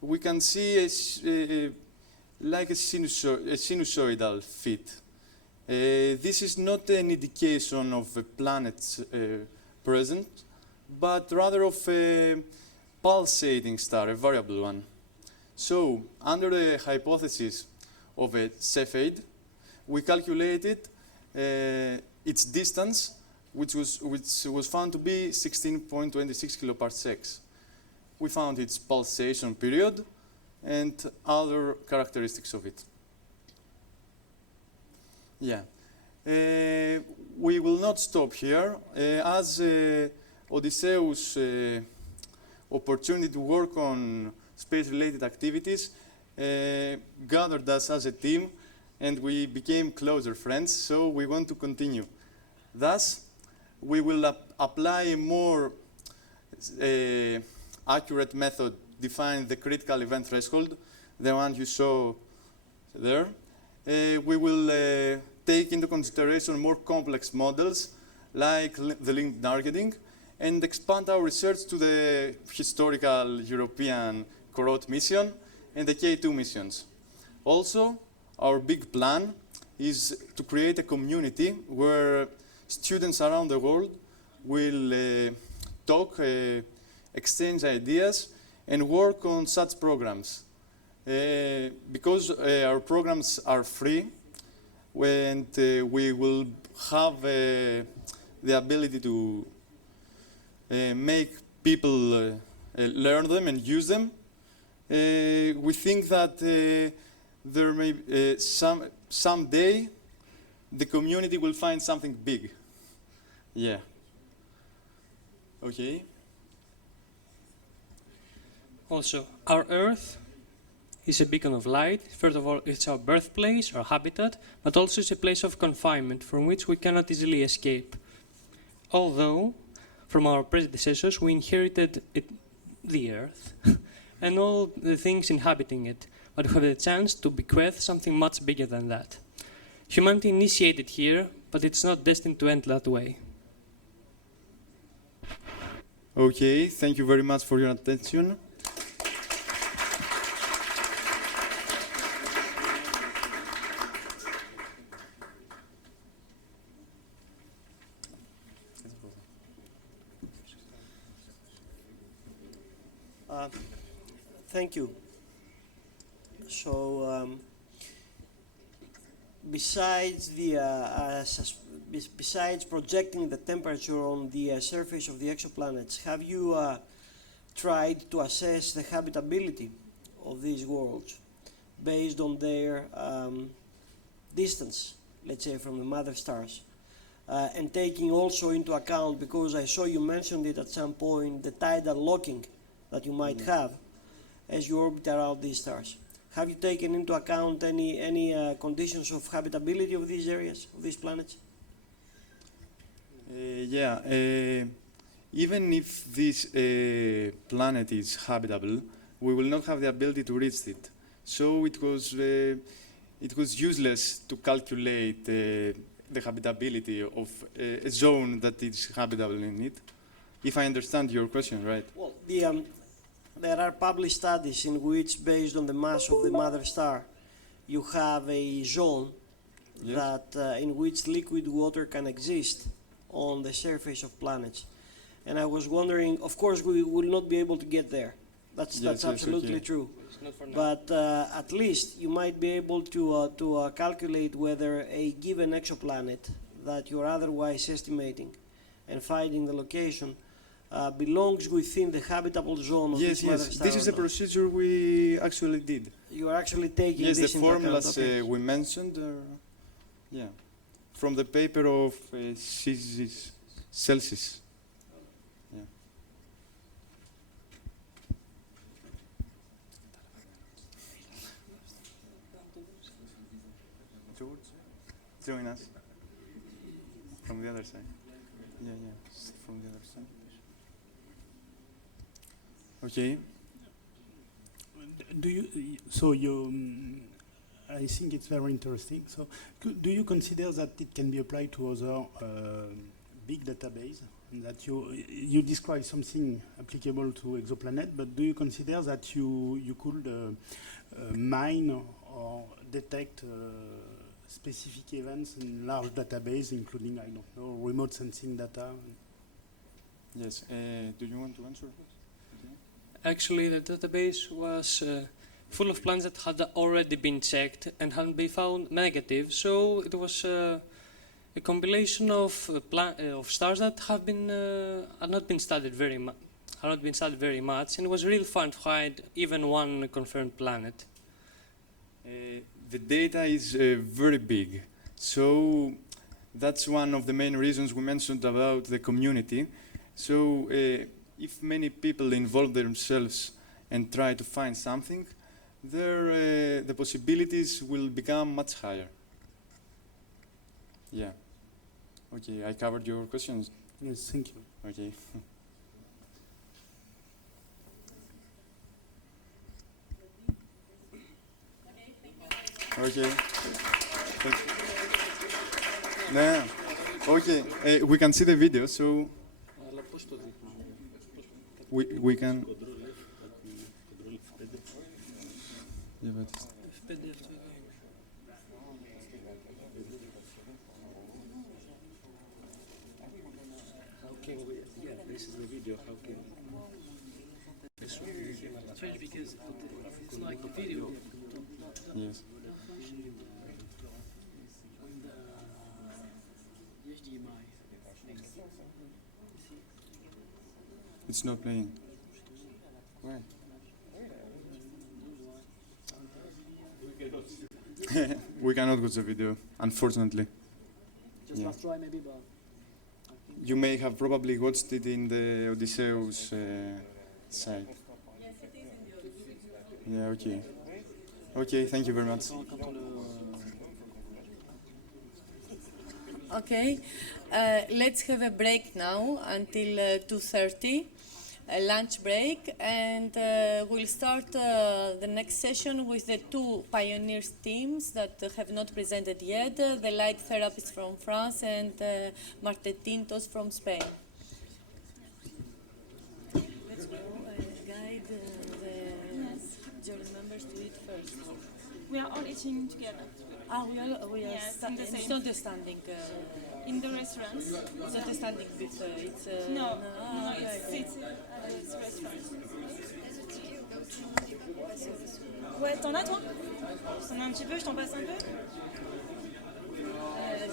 we can see like a sinusoidal fit. This is not an indication of a planet's present, but rather of a pulsating star, a variable one. So, under the hypothesis of a Cepheid, we calculated its distance, which was found to be 16.26 kiloparsecs. We found its pulsation period and other characteristics of it. Yeah. We will not stop here, as Odysseus' opportunity to work on space-related activities gathered us as a team, and we became closer friends, so we want to continue. Thus, we will apply a more accurate method, define the critical event threshold, the one you saw there. We will take into consideration more complex models, like the linked targeting, and expand our research to the historical European Corot mission and the K2 missions. Also, our big plan is to create a community where students around the world will talk, exchange ideas, and work on such programs. Because our programs are free, and we will have the ability to make people learn them and use them, we think that there may someday the community will find something big. Yeah. Okay. Also, our Earth is a beacon of light. First of all, it's our birthplace, our habitat, but also it's a place of confinement from which we cannot easily escape. Although, from our predecessors, we inherited the Earth and all the things inhabiting it, but we have the chance to bequeath something much bigger than that. Humanity initiated here, but it's not destined to end that way. Okay, thank you very much for your attention. Thank you. So besides besides projecting the temperature on the surface of the exoplanets, have you tried to assess the habitability of these worlds based on their distance, let's say, from the mother stars? And taking also into account, because I saw you mentioned it at some point, the tidal locking that you might have as you orbit around these stars. Have you taken into account any conditions of habitability of these areas, of these planets? Even if this planet is habitable, we will not have the ability to reach it. So it was useless to calculate the habitability of a zone that is habitable in it, if I understand your question right. Well, there are published studies in which, based on the mass of the mother star, you have a zone that in which liquid water can exist on the surface of planets. And I was wondering, of course, we will not be able to get there. That's absolutely true. But at least you might be able to calculate whether a given exoplanet that you're otherwise estimating and finding the location belongs within the habitable zone of this mother star. This is a procedure we actually did. You are actually taking this the into account. formulas we mentioned, from the paper of Celsius. Join us from the other side. From the other side. Okay. I think it's very interesting. So, do you consider that it can be applied to other big database? And that you describe something applicable to exoplanet, but do you consider that you could mine or detect specific events in large database, including, I don't know, remote sensing data? Yes. Do you want to answer? Actually, the database was full of planets that had already been checked and hadn't been found negative. So it was a compilation of stars that had not been studied very much. And it was really fun to find even one confirmed planet. The data is very big, so that's one of the main reasons we mentioned about the community. So if many people involve themselves and try to find something, the possibilities will become much higher. Yeah. Okay, I covered your questions. Yes, thank you. Okay. Okay. No. Okay. We can see the video, so we can. Yeah, but how can we? Yeah, this is the video. How can? This one. Strange because it's like the video. Yes. It's not playing. Why? We cannot watch the video, unfortunately. Just last try maybe, but you may have probably watched it in the Odysseus site. Yes, it is in the Odysseus. Yeah, okay. Okay, thank you very much. Okay, let's have a break now until 2:30, a lunch break, and we'll start the next session with the two pioneers teams that have not presented yet, the light therapists from France and Martetintos from Spain. Let's go guide the jury members to eat first. We are all eating together. We are Yes, in the same. it's not a standing. In the restaurants. It's not a standing bit. It's no, okay. it's restaurant. Ouais, t'en as toi? T'en as un petit peu, je t'en passe un peu?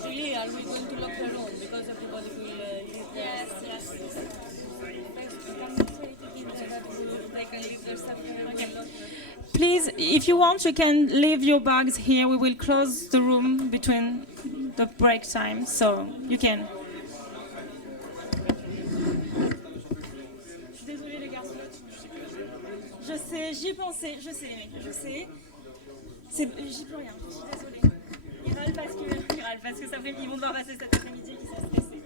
Julie, are we going to lock the room because everybody will leave? Yes, yes. They can leave their stuff here. Okay. Please, if you want, you can leave your bags here. We will close the room between the break time, so you can. Je suis désolée les garçons. Je sais, j'y ai pensé, je sais les mecs, je sais. J'y peux rien, je suis désolée. Ils râlent parce que ça fait, ils vont devoir passer cet après-midi et qu'ils sont stressés.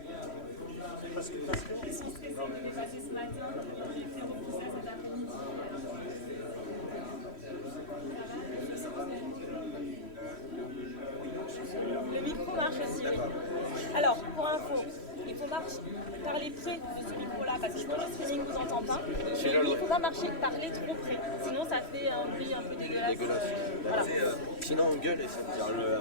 Ils sont stressés, ils devaient passer ce matin, j'ai fait repousser cet après-midi. Le micro marche aussi, oui. Alors, pour info, il faut parler près de ce micro-là parce que je pense que le streaming ne vous entend pas. Et il ne faut pas parler trop près, sinon ça fait un bruit un peu dégueulasse. Voilà. Sinon on gueule et ça veut dire le...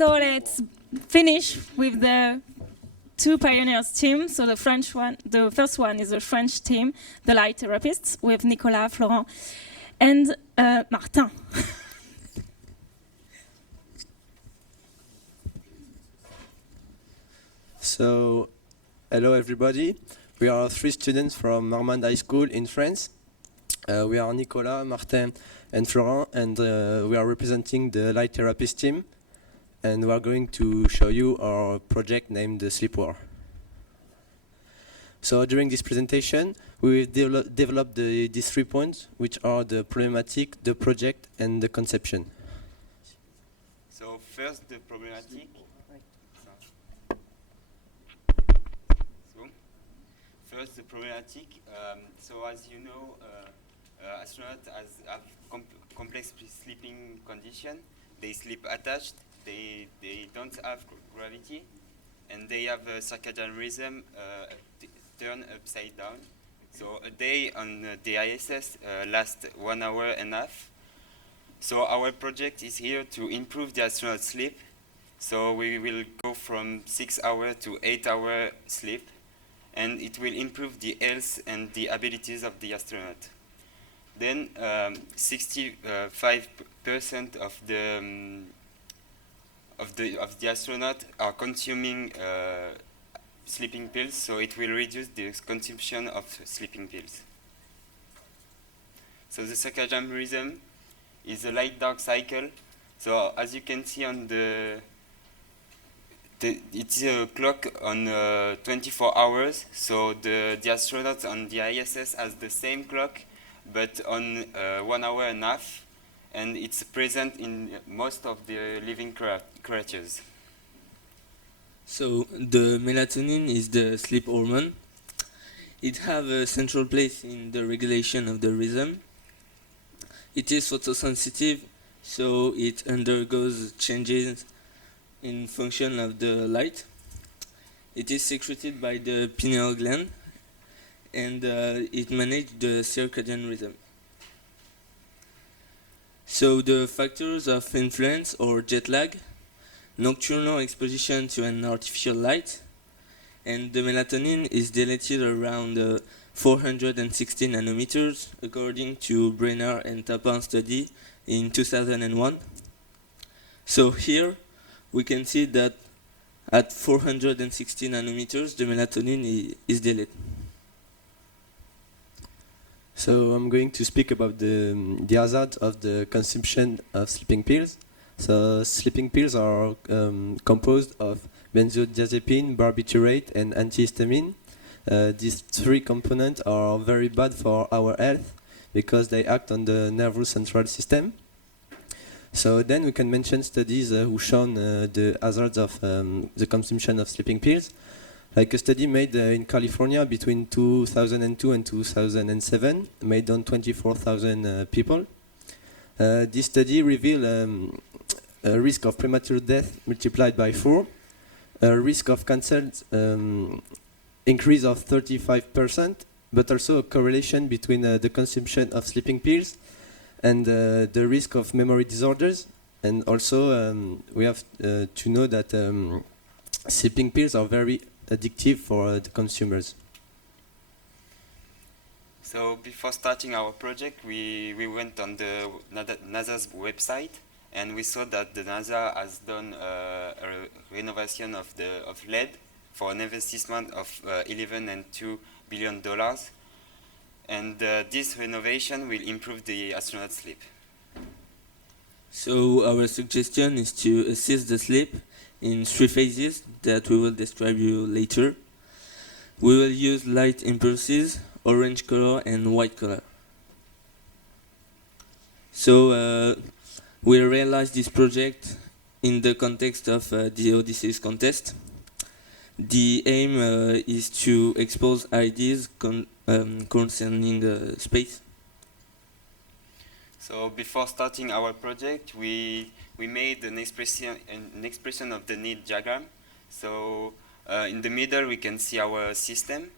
So let's finish with the two pioneers team. So the first one is the French team, the light therapists, with Nicolas, Florent, and Martin. So, hello everybody. We are 3 students from Marmande High School in France. We are Nicolas, Martin, and Florent, and we are representing the light therapist team. And we are going to show you our project named Sleep War. So during this presentation, we will develop these 3 points, which are the problematic, the project, and the conception. So first the problematic. First the problematic. So as you know, astronauts have complex sleeping condition. They sleep attached. They don't have gravity, and they have a circadian rhythm turn upside down. So a day on the ISS lasts 1 hour and a half. So our project is here to improve the astronaut sleep. So we will go from 6 hours to 8 hour sleep, and it will improve the health and the abilities of the astronaut. Then 65% of the astronaut are consuming sleeping pills, so it will reduce the consumption of sleeping pills. So the circadian rhythm is a light-dark cycle. So as you can see on it's a clock on 24 hours. So the astronaut on the ISS has the same clock, but on 1 hour and a half, and it's present in most of the living creatures. So the melatonin is the sleep hormone. It has a central place in the regulation of the rhythm. It is photosensitive, so it undergoes changes in function of the light. It is secreted by the pineal gland, and it manages the circadian rhythm. So the factors of influence or jet lag, nocturnal exposition to an artificial light, and the melatonin is dilated around 460 nanometers according to Brenner and Tappan study in 2001. So here we can see that at 460 nanometers the melatonin is dilated. So I'm going to speak about the hazard of the consumption of sleeping pills. So sleeping pills are composed of benzodiazepine, barbiturate, and antihistamine. These 3 components are very bad for our health because they act on the nervous central system. So then we can mention studies who shown the hazards of the consumption of sleeping pills. Like a study made in California between 2002 and 2007, made on 24,000 people. This study revealed a risk of premature death multiplied by 4, a risk of cancer increase of 35%, but also a correlation between the consumption of sleeping pills and the risk of memory disorders. And also we have to know that sleeping pills are very addictive for the consumers. So before starting our project, we went on the NASA's website, and we saw that the NASA has done a renovation of LED for an investment of $11.2 billion. And this renovation will improve the astronaut sleep. So our suggestion is to assist the sleep in 3 phases that we will describe you later. We will use light impulses, orange color and white color. So we realized this project in the context of the Odysseus contest. The aim is to expose ideas concerning space. So before starting our project, we made an expression of the need diagram. So in the middle we can see our system,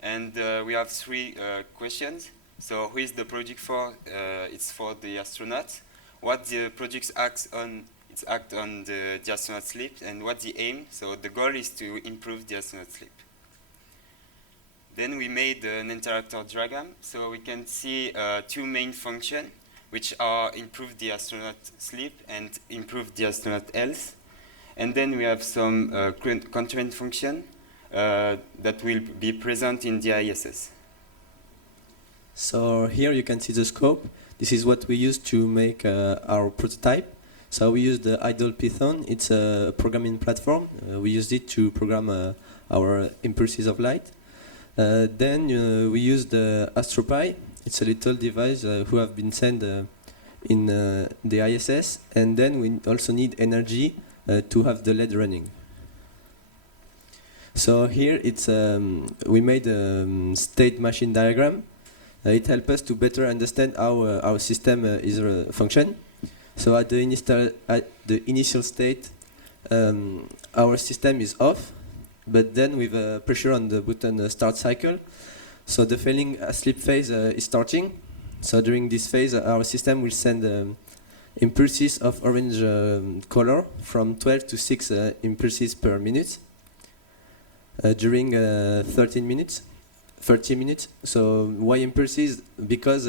and we have 3 questions. So who is the project for? It's for the astronauts. What the project acts on? it acts on the astronaut sleep and what's the aim. So the goal is to improve the astronaut sleep. Then we made an interactor diagram, so we can see two main functions, which are improve the astronaut sleep and improve the astronaut health. And then we have some constraint function that will be present in the ISS. So here you can see the scope. This is what we use to make our prototype. So we use the idle Python. It's a programming platform. We used it to program our impulses of light. Then we use the AstroPi. It's a little device who have been sent in the ISS. And then we also need energy to have the LED running. So here it's we made a state machine diagram. It helps us to better understand how our system is function. So at the initial state, our system is off, but then with pressure on the button start cycle, so the failing sleep phase is starting. So during this phase, our system will send impulses of orange color from 12 to 6 impulses per minute during 30 minutes. So why impulses? Because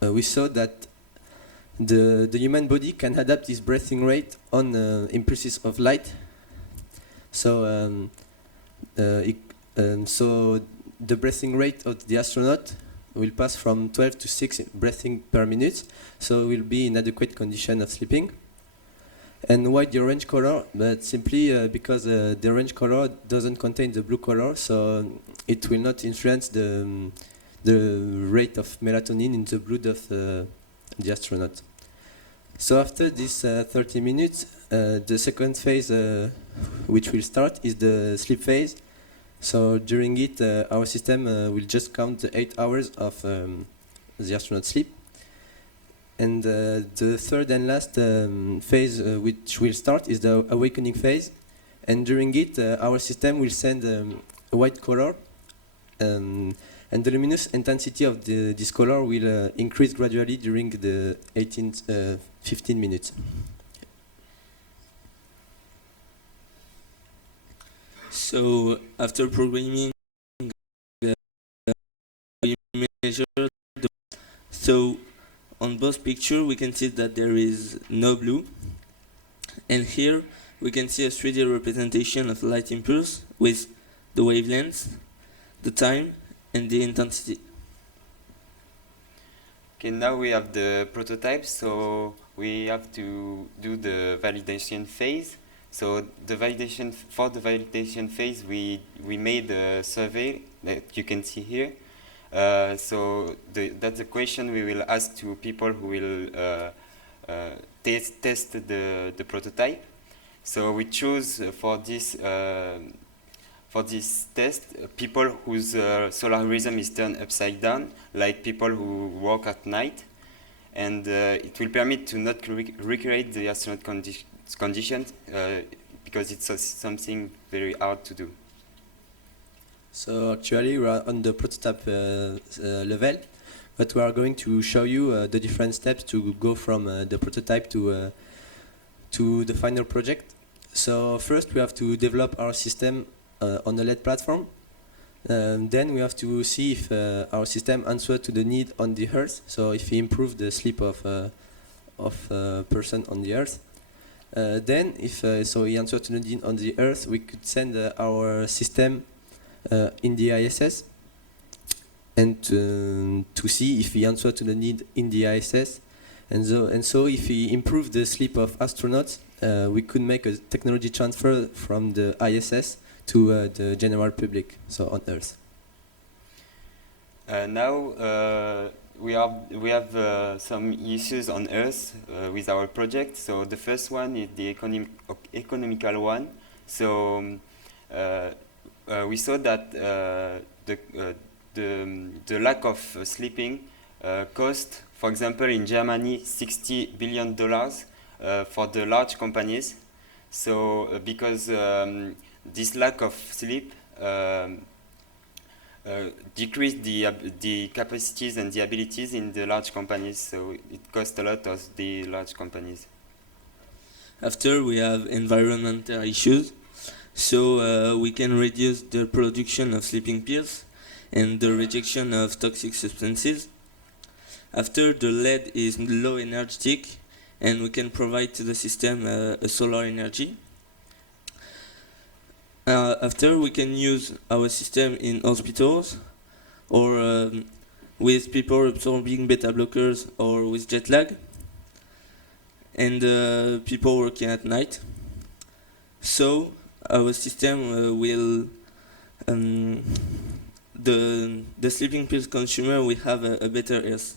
we saw that the human body can adapt its breathing rate on impulses of light. So so the breathing rate of the astronaut will pass from 12 to 6 breathing per minute, so will be in adequate condition of sleeping. And why the orange color? But simply because the orange color doesn't contain the blue color, so it will not influence the rate of melatonin in the blood of the astronaut. So after this 30 minutes, the second phase which will start is the sleep phase. So during it, our system will just count the 8 hours of the astronaut sleep. And the third and last phase which will start is the awakening phase. And during it, our system will send a white color. And the luminous intensity of this color will increase gradually during the 15 minutes. So after programming, we measure the. So on both pictures, we can see that there is no blue. And here, we can see a 3D representation of light impulse with the wavelength, the time, and the intensity. Okay, now we have the prototype, so we have to do the validation phase. So for the validation phase, we made a survey that you can see here. So that's a question we will ask to people who will test the prototype. So we choose for this test people whose solar rhythm is turned upside down, like people who work at night, and it will permit to not recreate the astronaut conditions because it's something very hard to do. So actually we are on the prototype level, but we are going to show you the different steps to go from the prototype to the final project. So first we have to develop our system on a LED platform. Then we have to see if our system answers to the need on the Earth. So if we improve the sleep of a person on the Earth. Then if so he answers to the need on the Earth, we could send our system in the ISS and to see if he answers to the need in the ISS. And so if we improve the sleep of astronauts, we could make a technology transfer from the ISS to the general public, so on Earth. Now we have some issues on Earth with our project. So the first one is the economical one. So we saw that the lack of sleeping cost, for example, in Germany, $60 billion for the large companies. So because this lack of sleep decreased the capacities and the abilities in the large companies, so it cost a lot of the large companies. After, we have environmental issues. So we can reduce the production of sleeping pills and the rejection of toxic substances. After, the LED is low energetic and we can provide to the system a solar energy. After, we can use our system in hospitals or with people absorbing beta blockers or with jet lag, and people working at night. So our system will, the sleeping pills consumer will have a better health.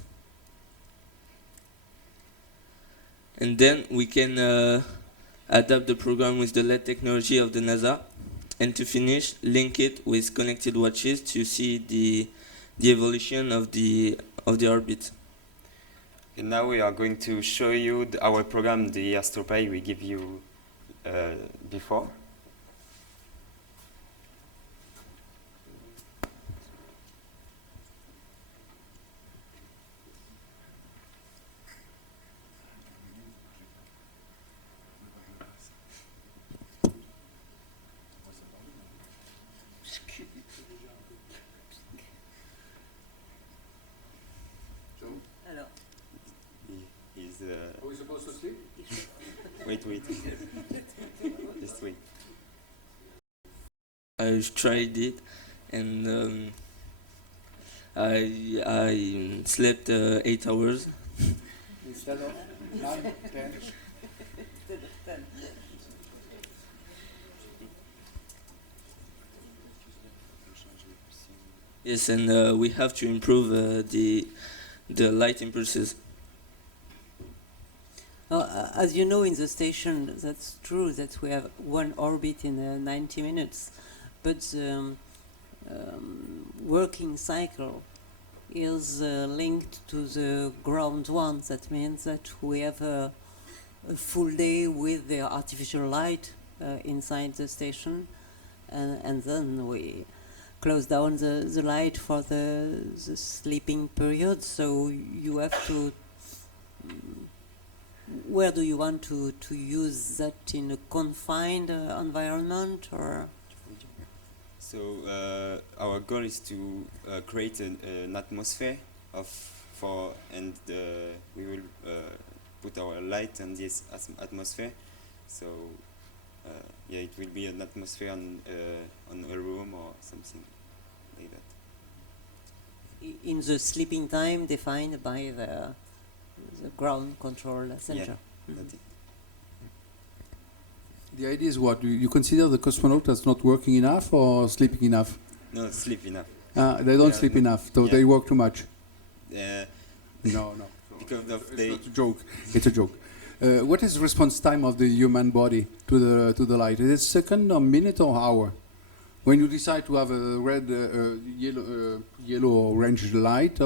And then we can adapt the program with the LED technology of the NASA, and to finish, link it with connected watches to see the evolution of the orbit. And now we are going to show you our program, the AstroPy we give you before. Are we supposed to sleep? Wait. Just wait. I've tried it, and I slept 8 hours. Instead of 9, 10. Yes, and we have to improve the light impulses. As you know, in the station, that's true that we have one orbit in 90 minutes, but the working cycle is linked to the ground one. That means that we have a full day with the artificial light inside the station, and then we close down the light for the sleeping period. So you have to. Where do you want to use that, in a confined environment, or? So our goal is to create an atmosphere and we will put our light on this atmosphere. So yeah, it will be an atmosphere on a room or something like that. In the sleeping time defined by the ground control center. Yeah, that's it. The idea is what? You consider the cosmonaut as not working enough or sleeping enough? No, sleep enough. They don't sleep enough, so they work too much. No. Because of it's a joke. It's a joke. What is response time of the human body to the light? Is it second, or minute, or hour? When you decide to have a red, yellow, or orange light,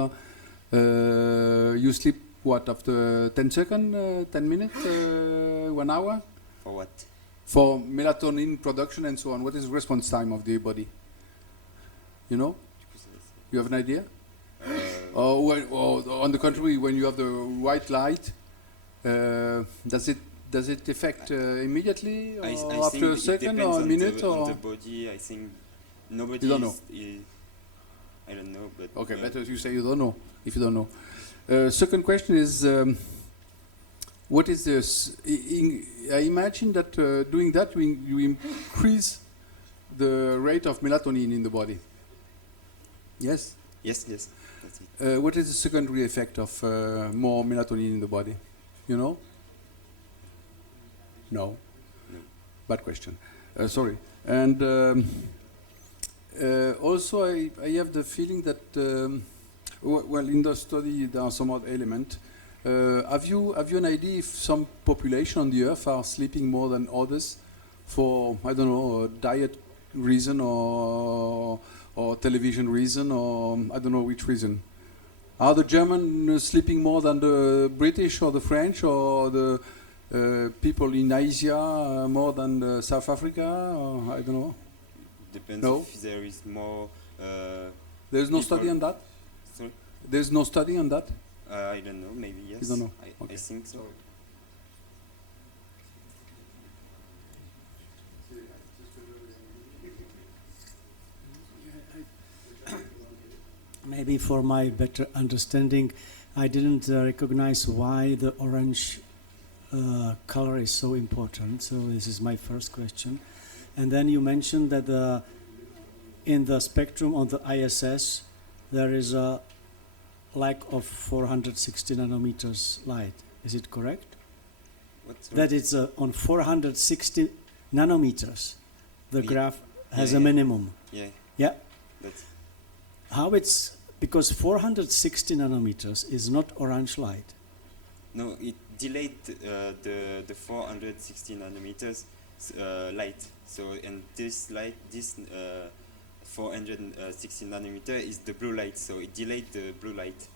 you sleep what, after 10 seconds, 10 minutes, 1 hour? For what? For melatonin production and so on. What is response time of the body? You know? You have an idea? Or on the contrary, when you have the white light, does it affect immediately, or I after a second or a minute? On the body, I think nobody. You don't know. I don't know, but okay, better you say you don't know if you don't know. Second question is, what is this? I imagine that doing that you increase the rate of melatonin in the body. Yes? Yes. That's it. What is the secondary effect of more melatonin in the body? You know? No. Bad question. Sorry. And also I have the feeling that well, in the study there are some other element. Have you an idea if some population on the Earth are sleeping more than others for, I don't know, a diet reason or television reason, or I don't know which reason? Are the Germans sleeping more than the British or the French, or the people in Asia more than the South Africa? Or I don't know. Depends if there is more. There's no study on that? Sorry? There's no study on that? I don't know, maybe yes. You don't know? I think so. Maybe for my better understanding, I didn't recognize why the orange color is so important. So this is my first question. And then you mentioned that in the spectrum on the ISS, there is a lack of 460 nanometers light. Is it correct? That it's on 460 nanometers, the graph has a minimum. Yeah. Yeah. How it's, because 460 nanometers is not orange light. No, it delayed the 460 nanometers light. So, and this light, this 460 nanometer is the blue light. So it delayed the blue light.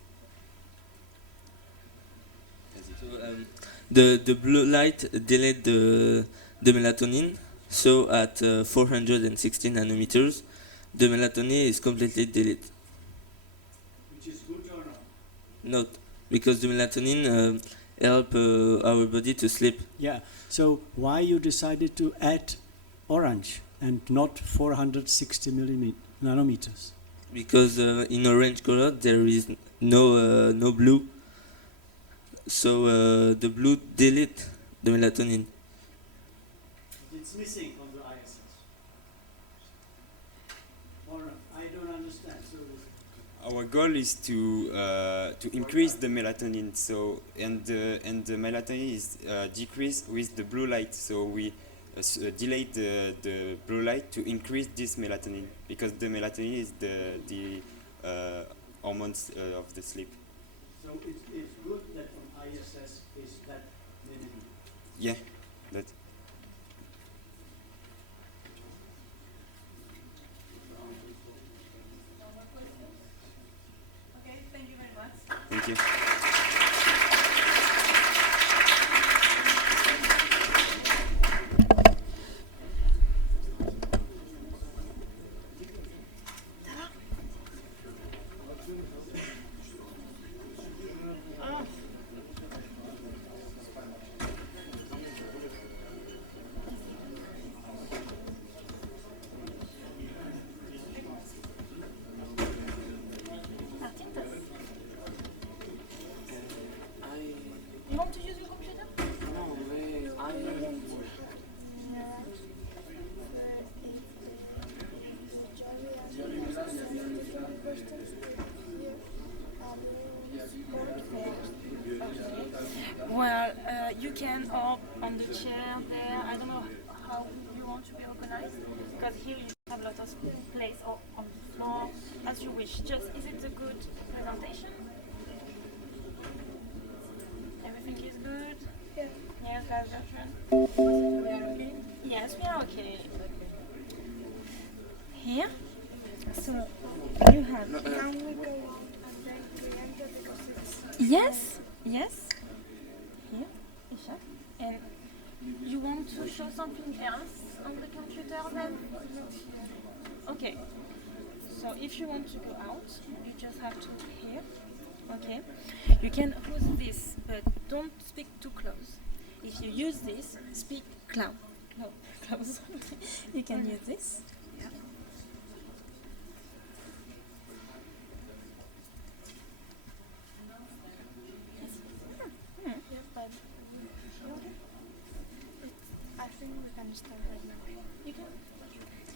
So, the blue light delayed the melatonin. So at 460 nanometers, the melatonin is completely delayed. Which is good or not? Not, because the melatonin help our body to sleep. Yeah. So why you decided to add orange and not 460 nanometers? Because in orange color there is no blue. So the blue delete the melatonin. It's missing on the ISS. Or I don't understand. So Our goal is to increase the melatonin. So and the melatonin is decreased with the blue light. So we delayed the blue light to increase this melatonin, because the melatonin is the hormones of the sleep. So it's good that on ISS is that minimum. Yeah, that. Okay, thank you very much. Thank you. You want to use your computer? Well, you can up on the chair there. I don't know how you want to be organized, because here you have a lot of place, or on the floor, as you wish. Just, is it a good presentation? Everything is good? Yeah. Yes, live version. We are okay? Yes, we are okay. Here? So, you have... Can we go out and then pre-enter because it's... Yes, yes. Here, Isha. And you want to show something else on the computer then? Okay. So if you want to go out, you just have to here. Okay. You can use this, but don't speak too close. If you use this, speak close. You can use this. Yeah. I think we can start right now. You can?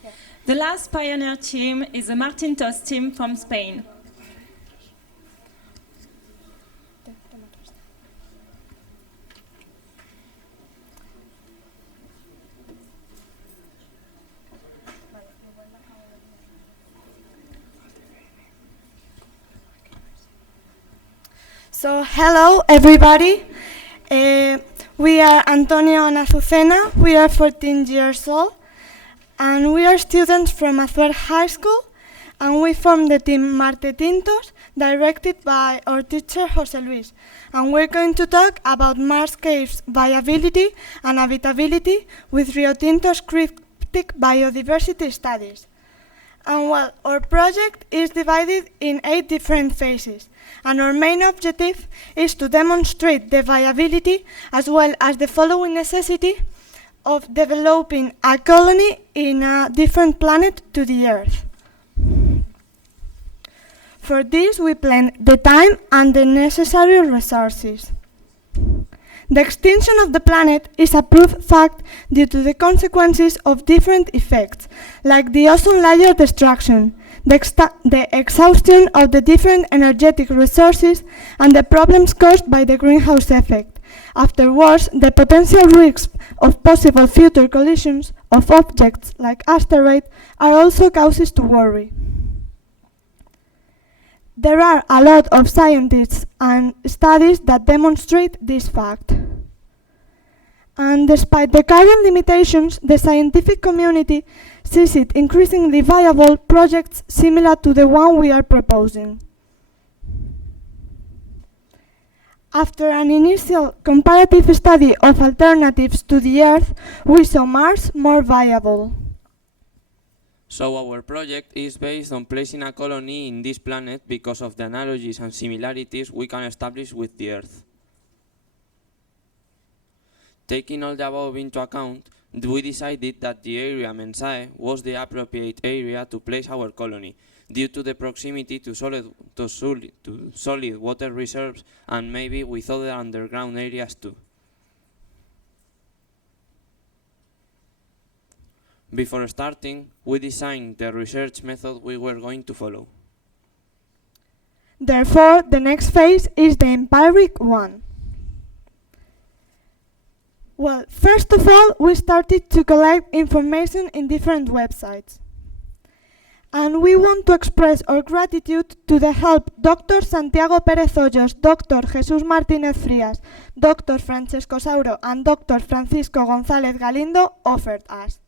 Yeah. The last pioneer team is the Martin team from Spain. So, hello everybody. We are Antonio and Azucena. We are 14 years old, and we are students from Azuer High School, and we form the team Marte Tintos, directed by our teacher Jose Luis. And we're going to talk about Mars caves viability and habitability with Rio Tinto's cryptic biodiversity studies. And well, our project is divided in 8 different phases, and our main objective is to demonstrate the viability as well as the following necessity of developing a colony in a different planet to the Earth. For this, we plan the time and the necessary resources. The extinction of the planet is a proof fact due to the consequences of different effects, like the ozone layer destruction, the exhaustion of the different energetic resources, and the problems caused by the greenhouse effect. Afterwards, the potential risks of possible future collisions of objects like asteroids are also causes to worry. There are a lot of scientists and studies that demonstrate this fact. And despite the current limitations, the scientific community sees it increasingly viable projects similar to the one we are proposing. After an initial comparative study of alternatives to the Earth, we saw Mars more viable. So our project is based on placing a colony in this planet because of the analogies and similarities we can establish with the Earth. Taking all the above into account, we decided that the area Mensae was the appropriate area to place our colony, due to the proximity to solid water reserves and maybe with other underground areas too. Before starting, we designed the research method we were going to follow. Therefore, the next phase is the empiric one. Well, first of all, we started to collect information in different websites. And we want to express our gratitude to the help Dr. Santiago Pérez Hoyos, Dr. Jesús Martínez Frías, Dr. Francesco Sauro, and Dr. Francisco González Galindo offered us.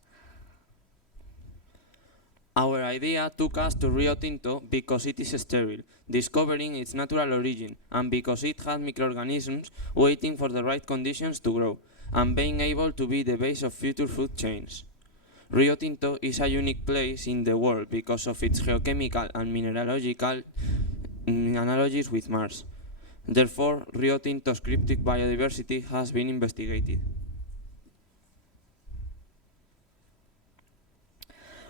Our idea took us to Rio Tinto because it is sterile, discovering its natural origin, and because it had microorganisms waiting for the right conditions to grow, and being able to be the base of future food chains. Rio Tinto is a unique place in the world because of its geochemical and mineralogical analogies with Mars. Therefore, Rio Tinto's cryptic biodiversity has been investigated.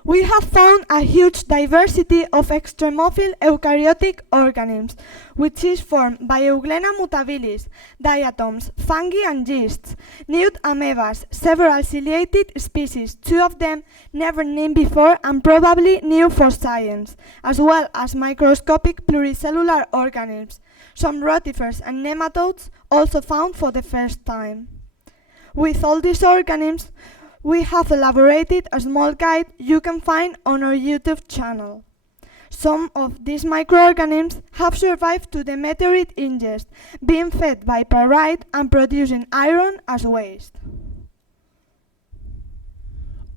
We have found a huge diversity of extremophile eukaryotic organisms, which is formed by Euglena mutabilis, diatoms, fungi and yeasts, nude amoebas, several ciliated species, 2 of them never named before and probably new for science, as well as microscopic pluricellular organisms, some rotifers and nematodes also found for the first time. With all these organisms, we have elaborated a small guide you can find on our YouTube channel. Some of these microorganisms have survived to the meteorite ingest, being fed by pyrite and producing iron as waste.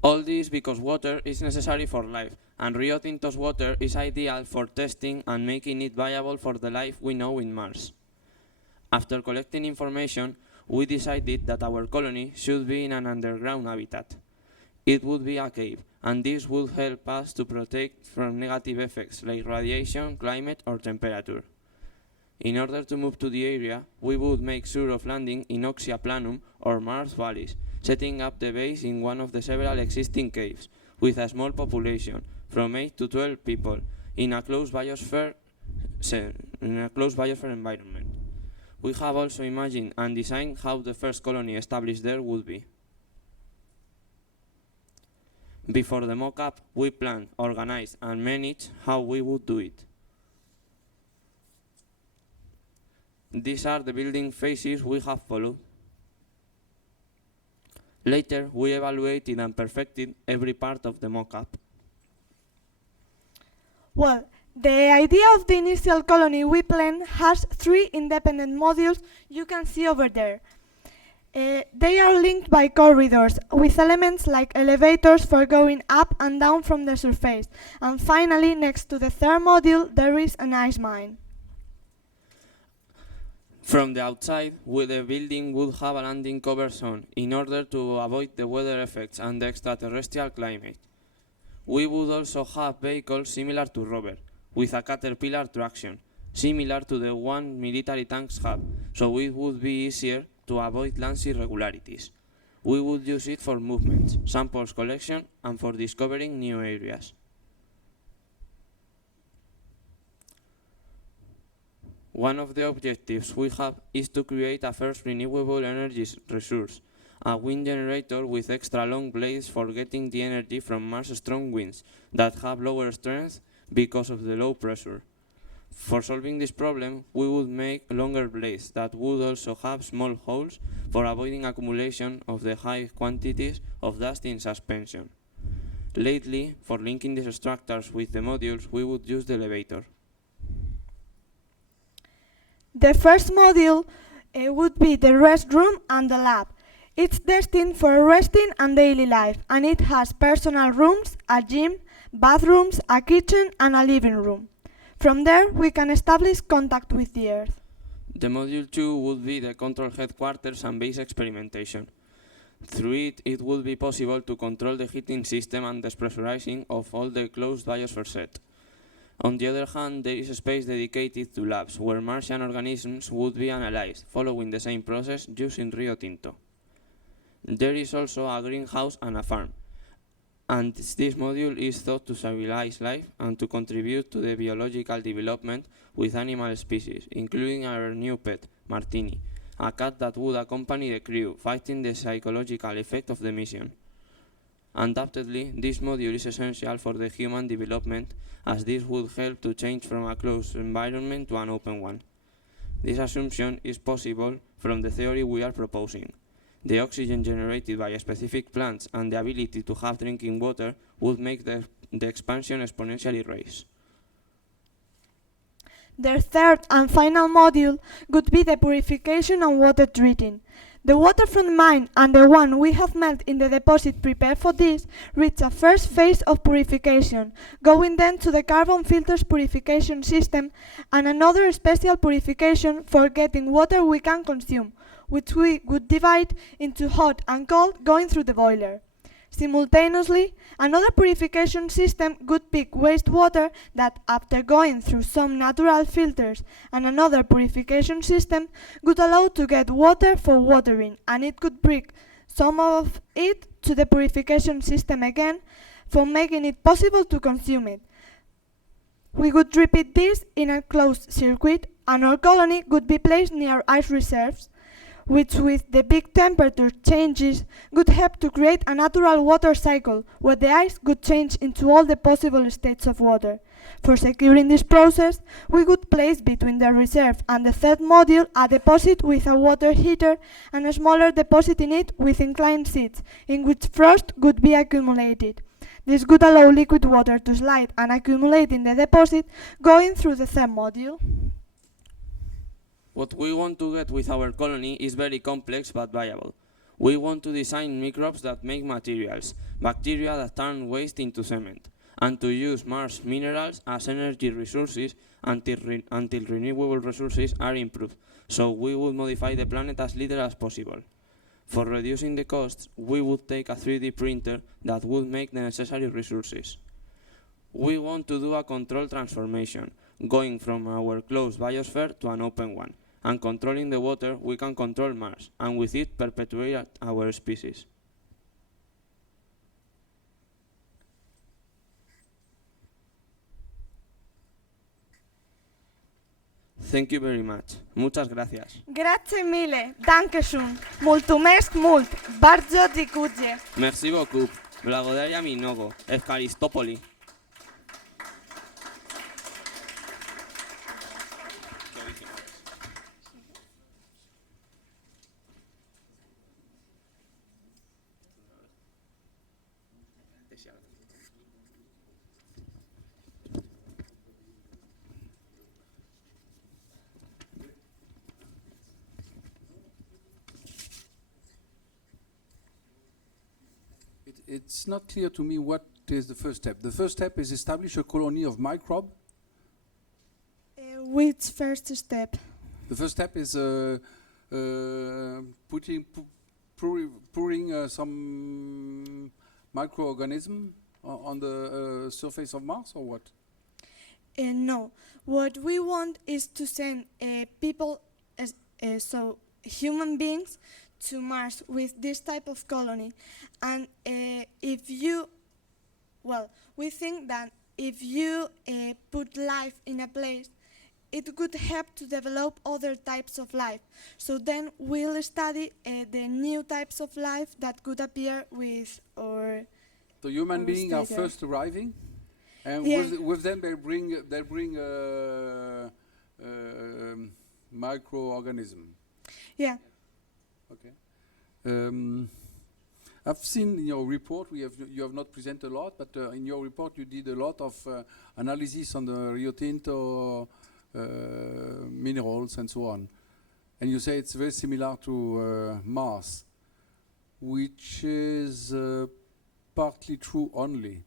All this because water is necessary for life, and Rio Tinto's water is ideal for testing and making it viable for the life we know in Mars. After collecting information, we decided that our colony should be in an underground habitat. It would be a cave, and this would help us to protect from negative effects like radiation, climate, or temperature. In order to move to the area, we would make sure of landing in Oxia Planum or Mars valleys, setting up the base in one of the several existing caves, with a small population, from 8 to 12 people, in a close biosphere environment. We have also imagined and designed how the first colony established there would be. Before the mock-up, we planned, organized, and managed how we would do it. These are the building phases we have followed. Later, we evaluated and perfected every part of the mock-up. Well, the idea of the initial colony we planned has 3 independent modules you can see over there. They are linked by corridors with elements like elevators for going up and down from the surface. And finally, next to the 3rd module, there is an ice mine. From the outside, the building would have a landing cover zone in order to avoid the weather effects and the extraterrestrial climate. We would also have vehicles similar to rover, with a caterpillar traction, similar to the one military tanks have, so it would be easier to avoid land irregularities. We would use it for movements, samples collection, and for discovering new areas. One of the objectives we have is to create a first renewable energy resource, a wind generator with extra long blades for getting the energy from Mars' strong winds that have lower strength because of the low pressure. For solving this problem, we would make longer blades that would also have small holes for avoiding accumulation of the high quantities of dust in suspension. Lately, for linking these structures with the modules, we would use the elevator. The first module would be the restroom and the lab. It's destined for resting and daily life, and it has personal rooms, a gym, bathrooms, a kitchen, and a living room. From there, we can establish contact with the Earth. The module 2 would be the control headquarters and base experimentation. Through it would be possible to control the heating system and despressurizing of all the closed biosphere set. On the other hand, there is a space dedicated to labs, where Martian organisms would be analyzed, following the same process using Rio Tinto. There is also a greenhouse and a farm, and this module is thought to stabilize life and to contribute to the biological development with animal species, including our new pet, Martini, a cat that would accompany the crew, fighting the psychological effect of the mission. Undoubtedly, this module is essential for the human development, as this would help to change from a closed environment to an open one. This assumption is possible from the theory we are proposing. The oxygen generated by specific plants and the ability to have drinking water would make the expansion exponentially rise. Their third and final module would be the purification and water treating. The water from the mine and the one we have melted in the deposit prepared for this reach a first phase of purification, going then to the carbon filters purification system and another special purification for getting water we can consume, which we would divide into hot and cold going through the boiler. Simultaneously, another purification system would pick wastewater that, after going through some natural filters, and another purification system would allow to get water for watering, and it could bring some of it to the purification system again for making it possible to consume it. We would repeat this in a closed circuit, and our colony would be placed near ice reserves, which with the big temperature changes would help to create a natural water cycle where the ice would change into all the possible states of water. For securing this process, we would place between the reserve and the third module a deposit with a water heater and a smaller deposit in it with inclined seats, in which frost would be accumulated. This would allow liquid water to slide and accumulate in the deposit going through the third module. What we want to get with our colony is very complex but viable. We want to design microbes that make materials, bacteria that turn waste into cement, and to use Mars minerals as energy resources until renewable resources are improved, so we would modify the planet as little as possible. For reducing the costs, we would take a 3D printer that would make the necessary resources. We want to do a controlled transformation, going from our closed biosphere to an open one, and controlling the water, we can control Mars, and with it perpetuate our species. Thank you very much. Muchas gracias. Grazie mille, dankeschön, mulțumesc mult, bardzo dziękuję. Merci beaucoup. Благодаря много. Ευχαριστόπολη. It's not clear to me what is the first step. The first step is establish a colony of microbe. Which first step? The first step is pouring some microorganism on the surface of Mars, or what? No. What we want is to send people, so human beings, to Mars with this type of colony. And we think that if you put life in a place, it could help to develop other types of life. So then we'll study the new types of life that could appear with our. So human our beings are stay there. first arriving, and Yeah. with them they bring microorganism. Yeah. Okay. I've seen in your report you have not presented a lot, but in your report you did a lot of analysis on the Rio Tinto minerals and so on, and you say it's very similar to Mars, which is partly true only,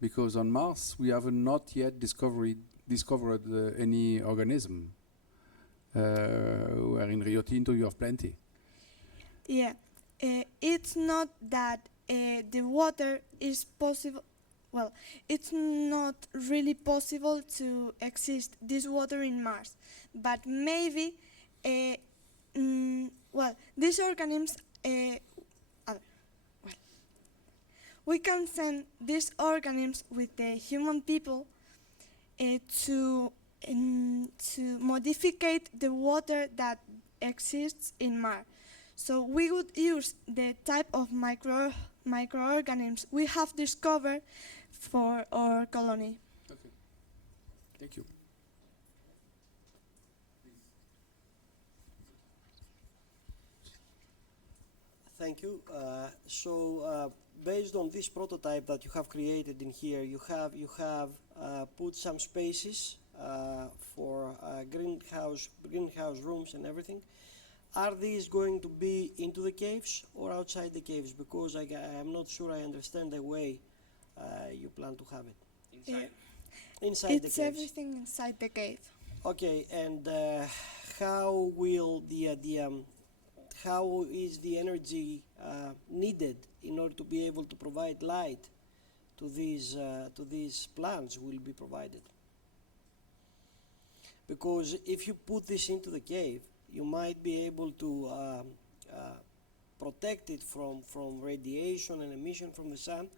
because on Mars we have not yet discovered any organism. Where in Rio Tinto you have plenty. Yeah, it's not that the water is possible. Well, it's not really possible to exist this water in Mars, but maybe, these organisms. We can send these organisms with the human people to modify the water that exists in Mars. So we would use the type of microorganisms we have discovered for our colony. Okay. Thank you. Thank you. Based on this prototype that you have created in here, you have put some spaces for greenhouse rooms and everything. Are these going to be into the caves or outside the caves? Because I am not sure I understand the way you plan to have it. Inside. Inside the It's caves. everything inside the cave. Okay, and how will how is the energy needed in order to be able to provide light to these plants will be provided? Because if you put this into the cave, you might be able to protect it from radiation and emission from the sun,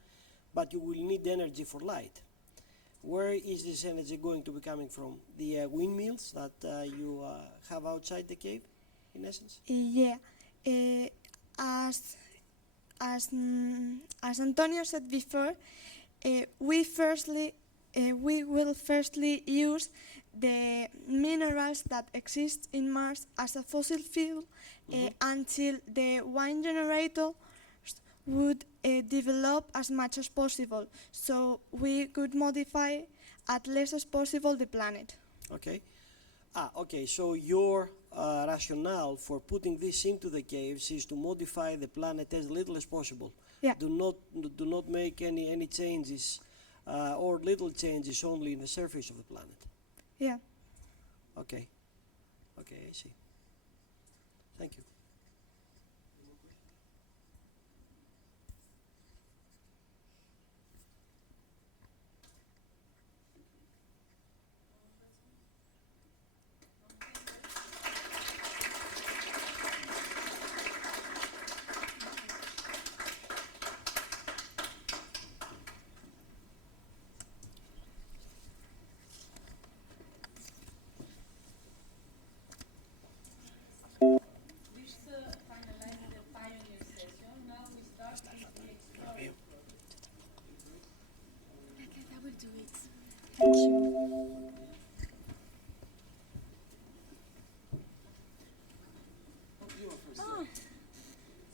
but you will need energy for light. Where is this energy going to be coming from? The windmills that you have outside the cave, in essence? Yeah, as Antonio said before, we will firstly use the minerals that exist in Mars as a fossil fuel until the wind generator would develop as much as possible, so we could modify as less as possible the planet. Okay. Okay, so your rationale for putting this into the caves is to modify the planet as little as possible. Yeah. Do not make any changes or little changes only in the surface of the planet. Yeah. Okay. Okay, I see. Thank you.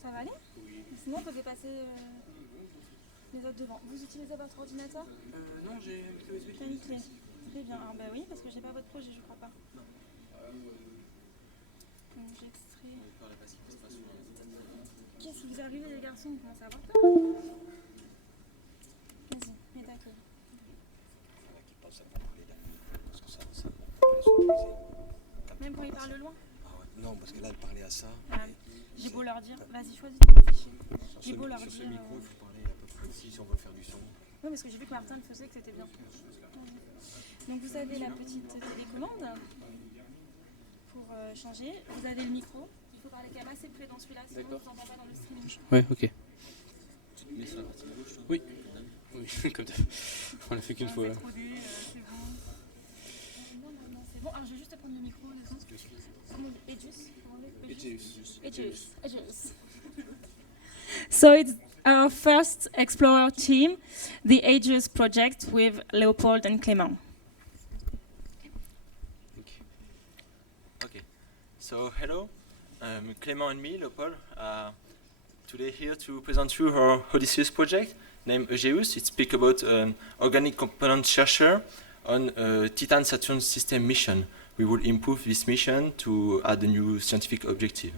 Ça va aller? Sinon, on peut dépasser les autres devant. Vous utilisez votre ordinateur? Non, j'ai une clé USB. T'as une clé. Très bien. Alors, bah oui, parce que j'ai pas votre projet, je crois pas. Donc, j'extrais. Qu'est-ce qui vous arrive, les garçons? Vous commencez à avoir peur? Vas-y, mets ta clé. Même quand ils parlent loin? Non, parce que là, elle parlait à ça. Voilà. J'ai beau leur dire, vas-y, choisis ton fichier. J'ai beau leur dire. Sur ce micro, il faut parler à peu près ici si on veut faire du son. Oui, parce que j'ai vu que Martin le faisait, que c'était bien. Donc vous avez la petite télécommande pour changer. Vous avez le micro. Il faut parler quand même assez près dans celui-là, sinon on ne vous entend pas dans le stream. Ouais, ok. Tu mets sur la partie gauche, toi? Oui. Oui, comme ça. On l'a fait qu'une fois. C'est bon. C'est bon. Alors je vais juste So it's our first Explorer team, the Aegis project with Leopold and Clément. Okay, so hello, Clément and me, Leopold, today here to present you our Odysseus project named Odysseus. It speaks about an organic component chercher on a Titan-Saturn system mission. We will improve this mission to add a new scientific objective.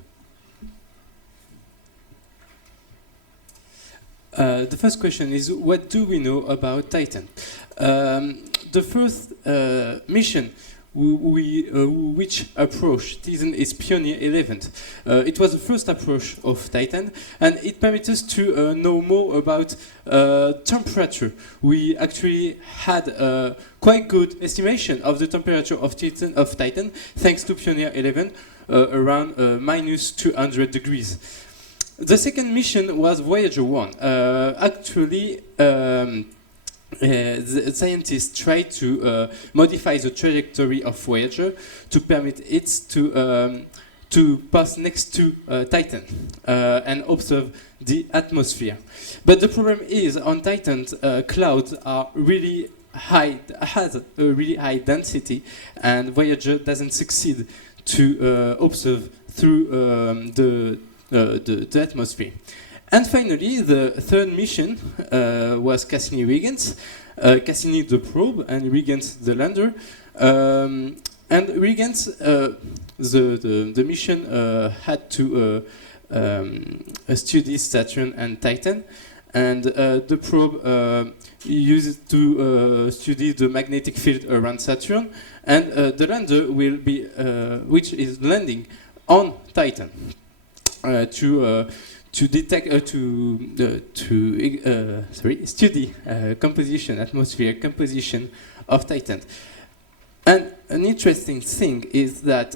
The first question is, what do we know about Titan? The first mission which approached Titan is Pioneer 11. It was the first approach of Titan, and it permits us to know more about temperature. We actually had a quite good estimation of the temperature of Titan thanks to Pioneer 11, around minus 200 degrees. The second mission was Voyager 1. The scientists tried to modify the trajectory of Voyager to permit it to pass next to Titan and observe the atmosphere. But the problem is, on Titan, clouds are really high, has a really high density, and Voyager doesn't succeed to observe through the atmosphere. And finally, the third mission was Cassini-Huygens. Cassini the probe and Huygens the lander. And Huygens, the mission had to study Saturn and Titan, and the probe used to study the magnetic field around Saturn, and the lander will be, which is landing on Titan, to detect, study composition, atmosphere composition of Titan. And an interesting thing is that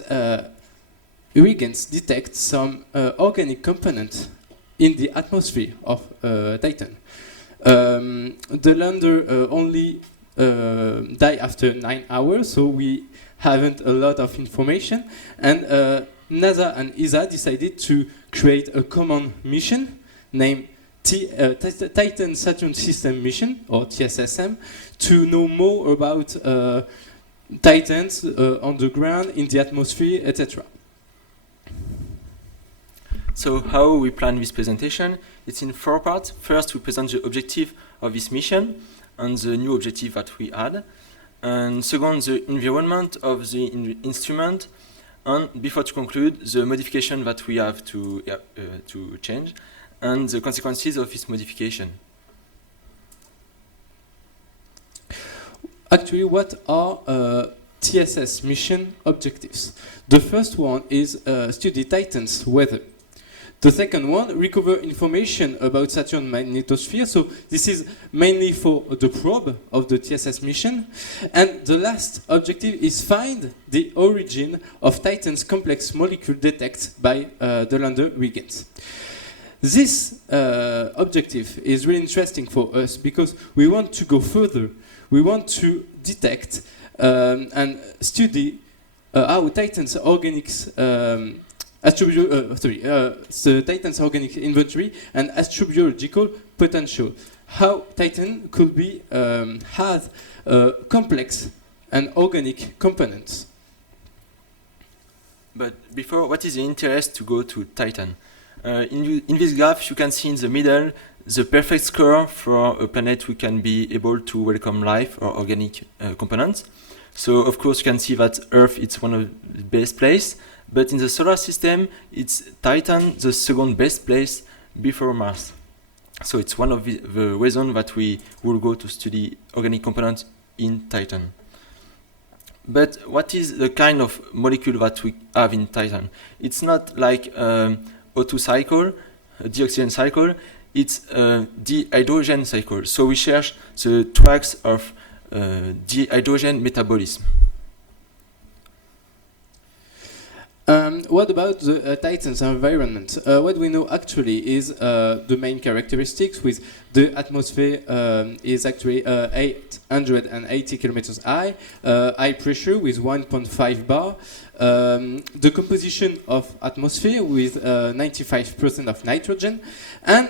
Huygens detects some organic components in the atmosphere of Titan. The lander only died after 9 hours, so we haven't a lot of information, and NASA and ESA decided to create a common mission named Titan Saturn System Mission, or TSSM, to know more about Titans on the ground, in the atmosphere, etc. So how we plan this presentation? It's in 4 parts. First, we present the objective of this mission and the new objective that we had. And second, the environment of the instrument. And before to conclude, the modification that we have to change and the consequences of this modification. Actually, what are TSS mission objectives? The first one is study Titan's weather. The second one, recover information about Saturn magnetosphere. So this is mainly for the probe of the TSS mission. And the last objective is find the origin of Titan's complex molecule detected by the lander Huygens. This objective is really interesting for us because we want to go further. We want to detect and study how Titan's organics the Titan's organic inventory and astrobiological potential. How Titan could be has complex and organic components. But before, what is the interest to go to Titan? In this graph, you can see in the middle the perfect score for a planet we can be able to welcome life or organic components. So, of course, you can see that Earth is one of the best places. But in the solar system, it's Titan, the second best place before Mars. So it's one of the reasons that we will go to study organic components in Titan. But what is the kind of molecule that we have in Titan? It's not like O2 cycle, a dioxygen cycle, it's a dihydrogen cycle. So we search the tracks of dihydrogen metabolism. what about the Titan's environment? What we know actually is the main characteristics with the atmosphere is actually 880 kilometers high, high pressure with 1.5 bar, the composition of atmosphere with 95% of nitrogen, and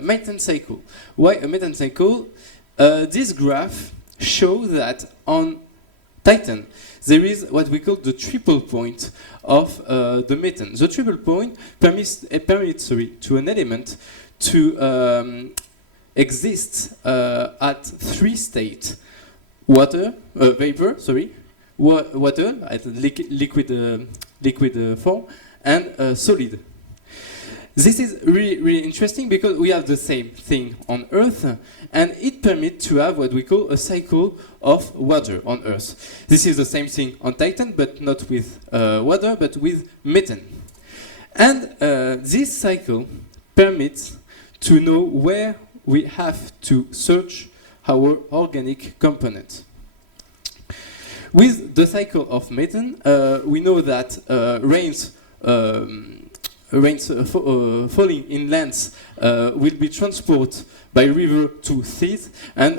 methane cycle. Why a methane cycle? This graph shows that on Titan there is what we call the triple point of the methane. The triple point permits to an element to exist at 3 states: water, vapor, water at liquid form, and solid. This is really interesting because we have the same thing on Earth, and it permits to have what we call a cycle of water on Earth. This is the same thing on Titan, but not with water, but with methane. And this cycle permits to know where we have to search our organic component. With the cycle of methane, we know that rains falling in lands will be transported by river to seas, and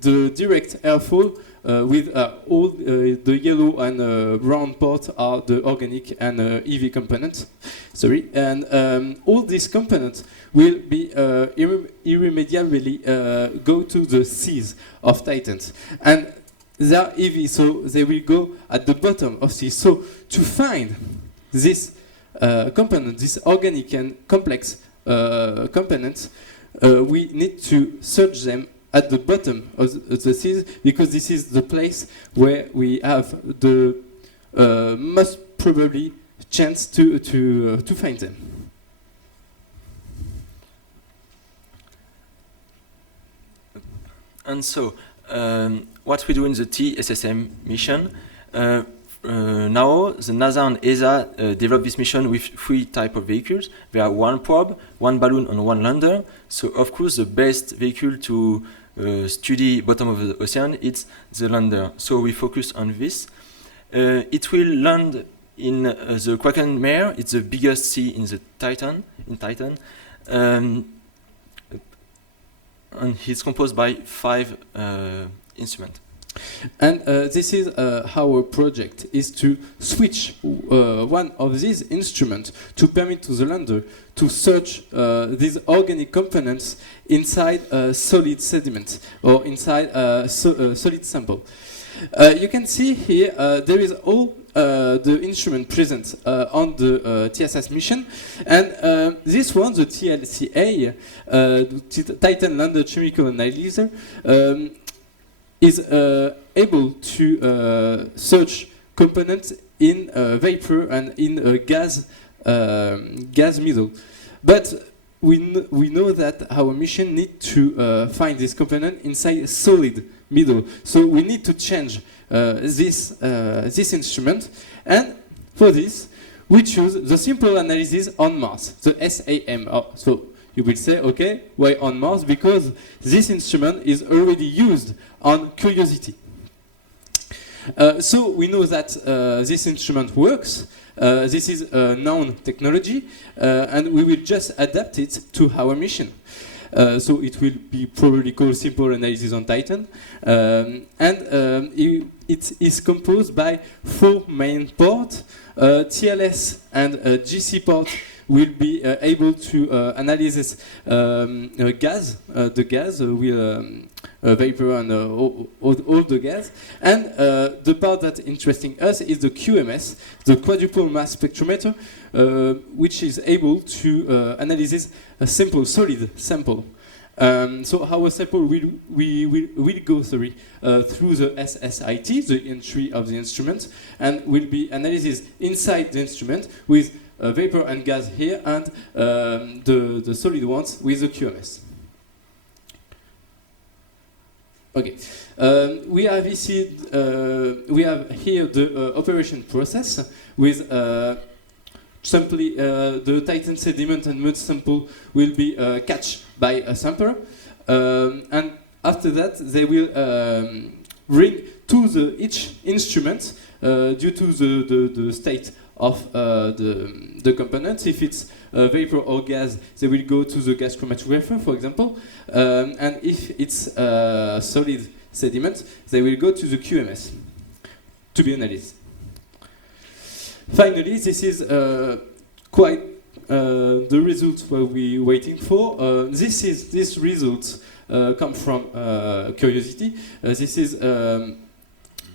the direct airfall with all the yellow and brown part are the organic and EV components. And all these components will be irremediably go to the seas of Titans. And they are EV, so they will go at the bottom of sea. So to find this component, this organic and complex components, we need to search them at the bottom of the seas, because this is the place where we have the most probably chance to find them. And so, what we do in the TSSM mission, now the NASA and ESA develop this mission with 3 types of vehicles. There are 1 probe, 1 balloon, and 1 lander. So of course the best vehicle to study bottom of the ocean is the lander. So we focus on this. It will land in the Kraken Mare. It's the biggest sea in the Titan. And it's composed by 5 instruments. And this is our project, is to switch one of these instruments to permit to the lander to search these organic components inside solid sediment or inside solid sample. You can see here there is all the instrument present on the TSS mission, and this one, the TLCA, the Titan Lander Chemical Analyzer, is able to search components in vapor and in gas middle. But we know that our mission needs to find this component inside solid middle. So we need to change this instrument, and for this we choose the simple analysis on Mars, the SAM. So you will say, okay, why on Mars? Because this instrument is already used on Curiosity. So we know that this instrument works. This is a known technology, and we will just adapt it to our mission. So it will be probably called simple analysis on Titan, and it is composed by 4 main ports. TLS and GC port will be able to analyze gas, the gas with vapor and all the gas. And the part that interesting us is the QMS, the quadruple mass spectrometer, which is able to analyze a simple solid sample. So our sample will go through the SSIT, the entry of the instrument, and will be analyzed inside the instrument with vapor and gas here, and the solid ones with the QMS. Okay, we have here the operation process with simply the Titan sediment and mud sample will be catched by a sampler, and after that they will bring to each instrument, due to the state of the components. If it's vapor or gas, they will go to the gas chromatographer, for example. And if it's solid sediment, they will go to the QMS to be analyzed. Finally, this is quite the results we're waiting for. These results come from curiosity. This is an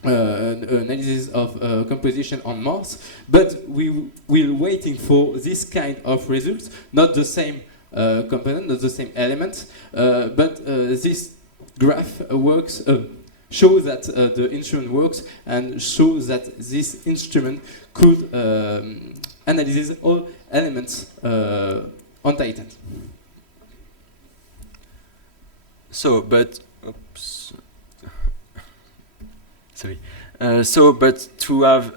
analysis of composition on Mars, but we're waiting for this kind of results, not the same component, not the same element, but this graph works, shows that the instrument works, and shows that this instrument could analyze all elements on Titan. So, but oops. Sorry. But to have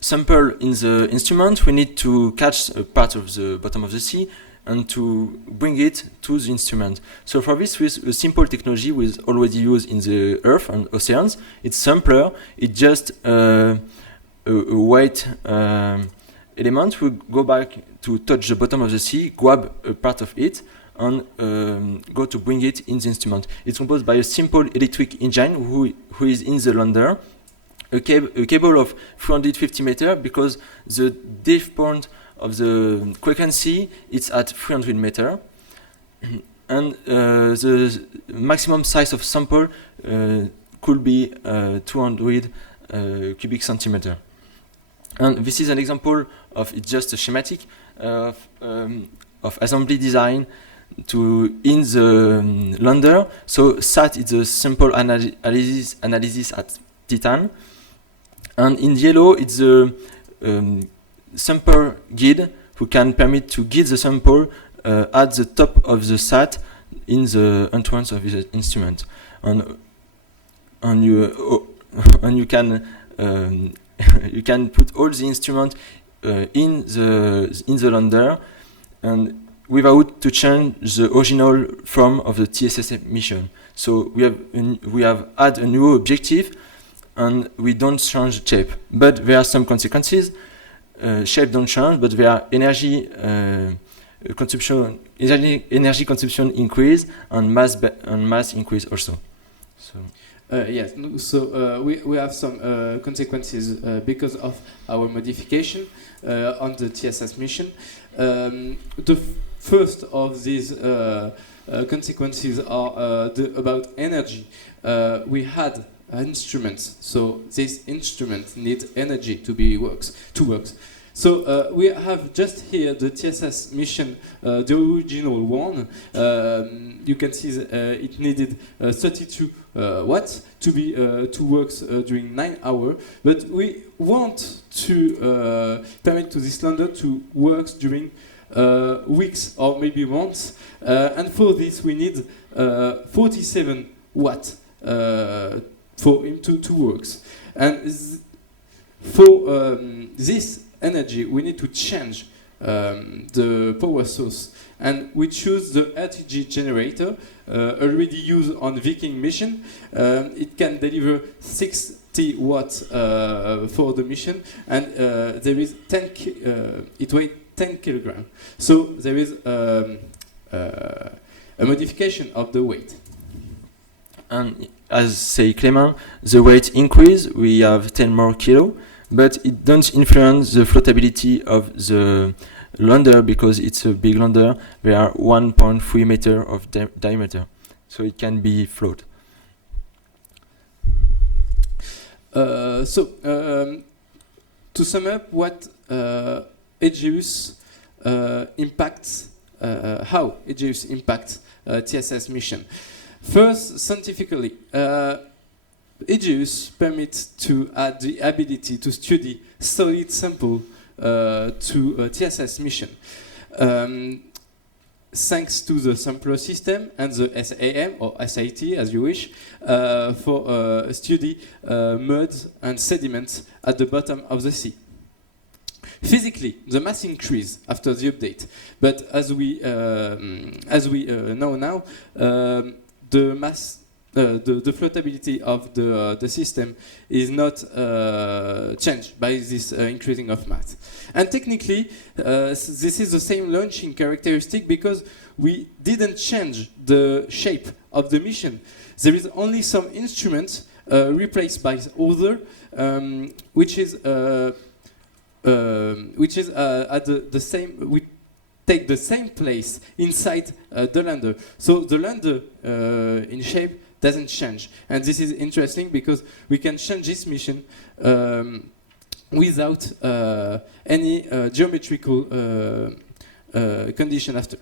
sample in the instrument, we need to catch a part of the bottom of the sea and to bring it to the instrument. So for this, with a simple technology we already used in the Earth and oceans, it's simpler. It's just a weight element. We go back to touch the bottom of the sea, grab a part of it, and go to bring it in the instrument. It's composed by a simple electric engine who is in the lander, a cable of 350 meters, because the depth point of the frequency is at 300 meters, and the maximum size of sample could be 200 cubic centimeter. And this is an example of, it's just a schematic of assembly design in the lander. So SAT is a simple analysis at Titan, and in yellow it's the sample guide who can permit to guide the sample at the top of the SAT in the entrance of the instrument, and you can you can put all the instrument in the lander, and without to change the original form of the TSS mission. So we have add a new objective, and we don't change the shape. But there are some consequences. Shape don't change, but there are energy consumption increase, and mass increase also. So. Yes, so we have some consequences because of our modification on the TSS mission. The first of these consequences are about energy. We had instruments, so this instrument needs energy to work. So we have just here the TSS mission, the original one. You can see it needed 32 watts to work during 9 hours. But we want to permit to this lander to work during weeks or maybe months. And for this we need 47 watts for him to work. And for this energy, we need to change the power source, and we choose the RTG generator already used on Viking mission. It can deliver 60 watts for the mission, and there is it weighs 10 kilograms. So there is a modification of the weight. And as say Clément, the weight increase, we have 10 more kilo, but it don't influence the floatability of the lander because it's a big lander. There are 1.3 meter of diameter, so it can be float. To sum up, what Odysseus impacts, how Odysseus impacts TSS mission. First, scientifically, Odysseus permits to add the ability to study solid sample to TSS mission. Thanks to the sampler system and the SAM or SIT, as you wish, for study muds and sediments at the bottom of the sea. Physically, the mass increased after the update, but as we know now, the mass the floatability of the system is not changed by this increasing of mass. And technically, this is the same launching characteristic because we didn't change the shape of the mission. There is only some instruments replaced by other, which is at the same. We take the same place inside the lander. So the lander in shape doesn't change. And this is interesting because we can change this mission without any geometrical condition after.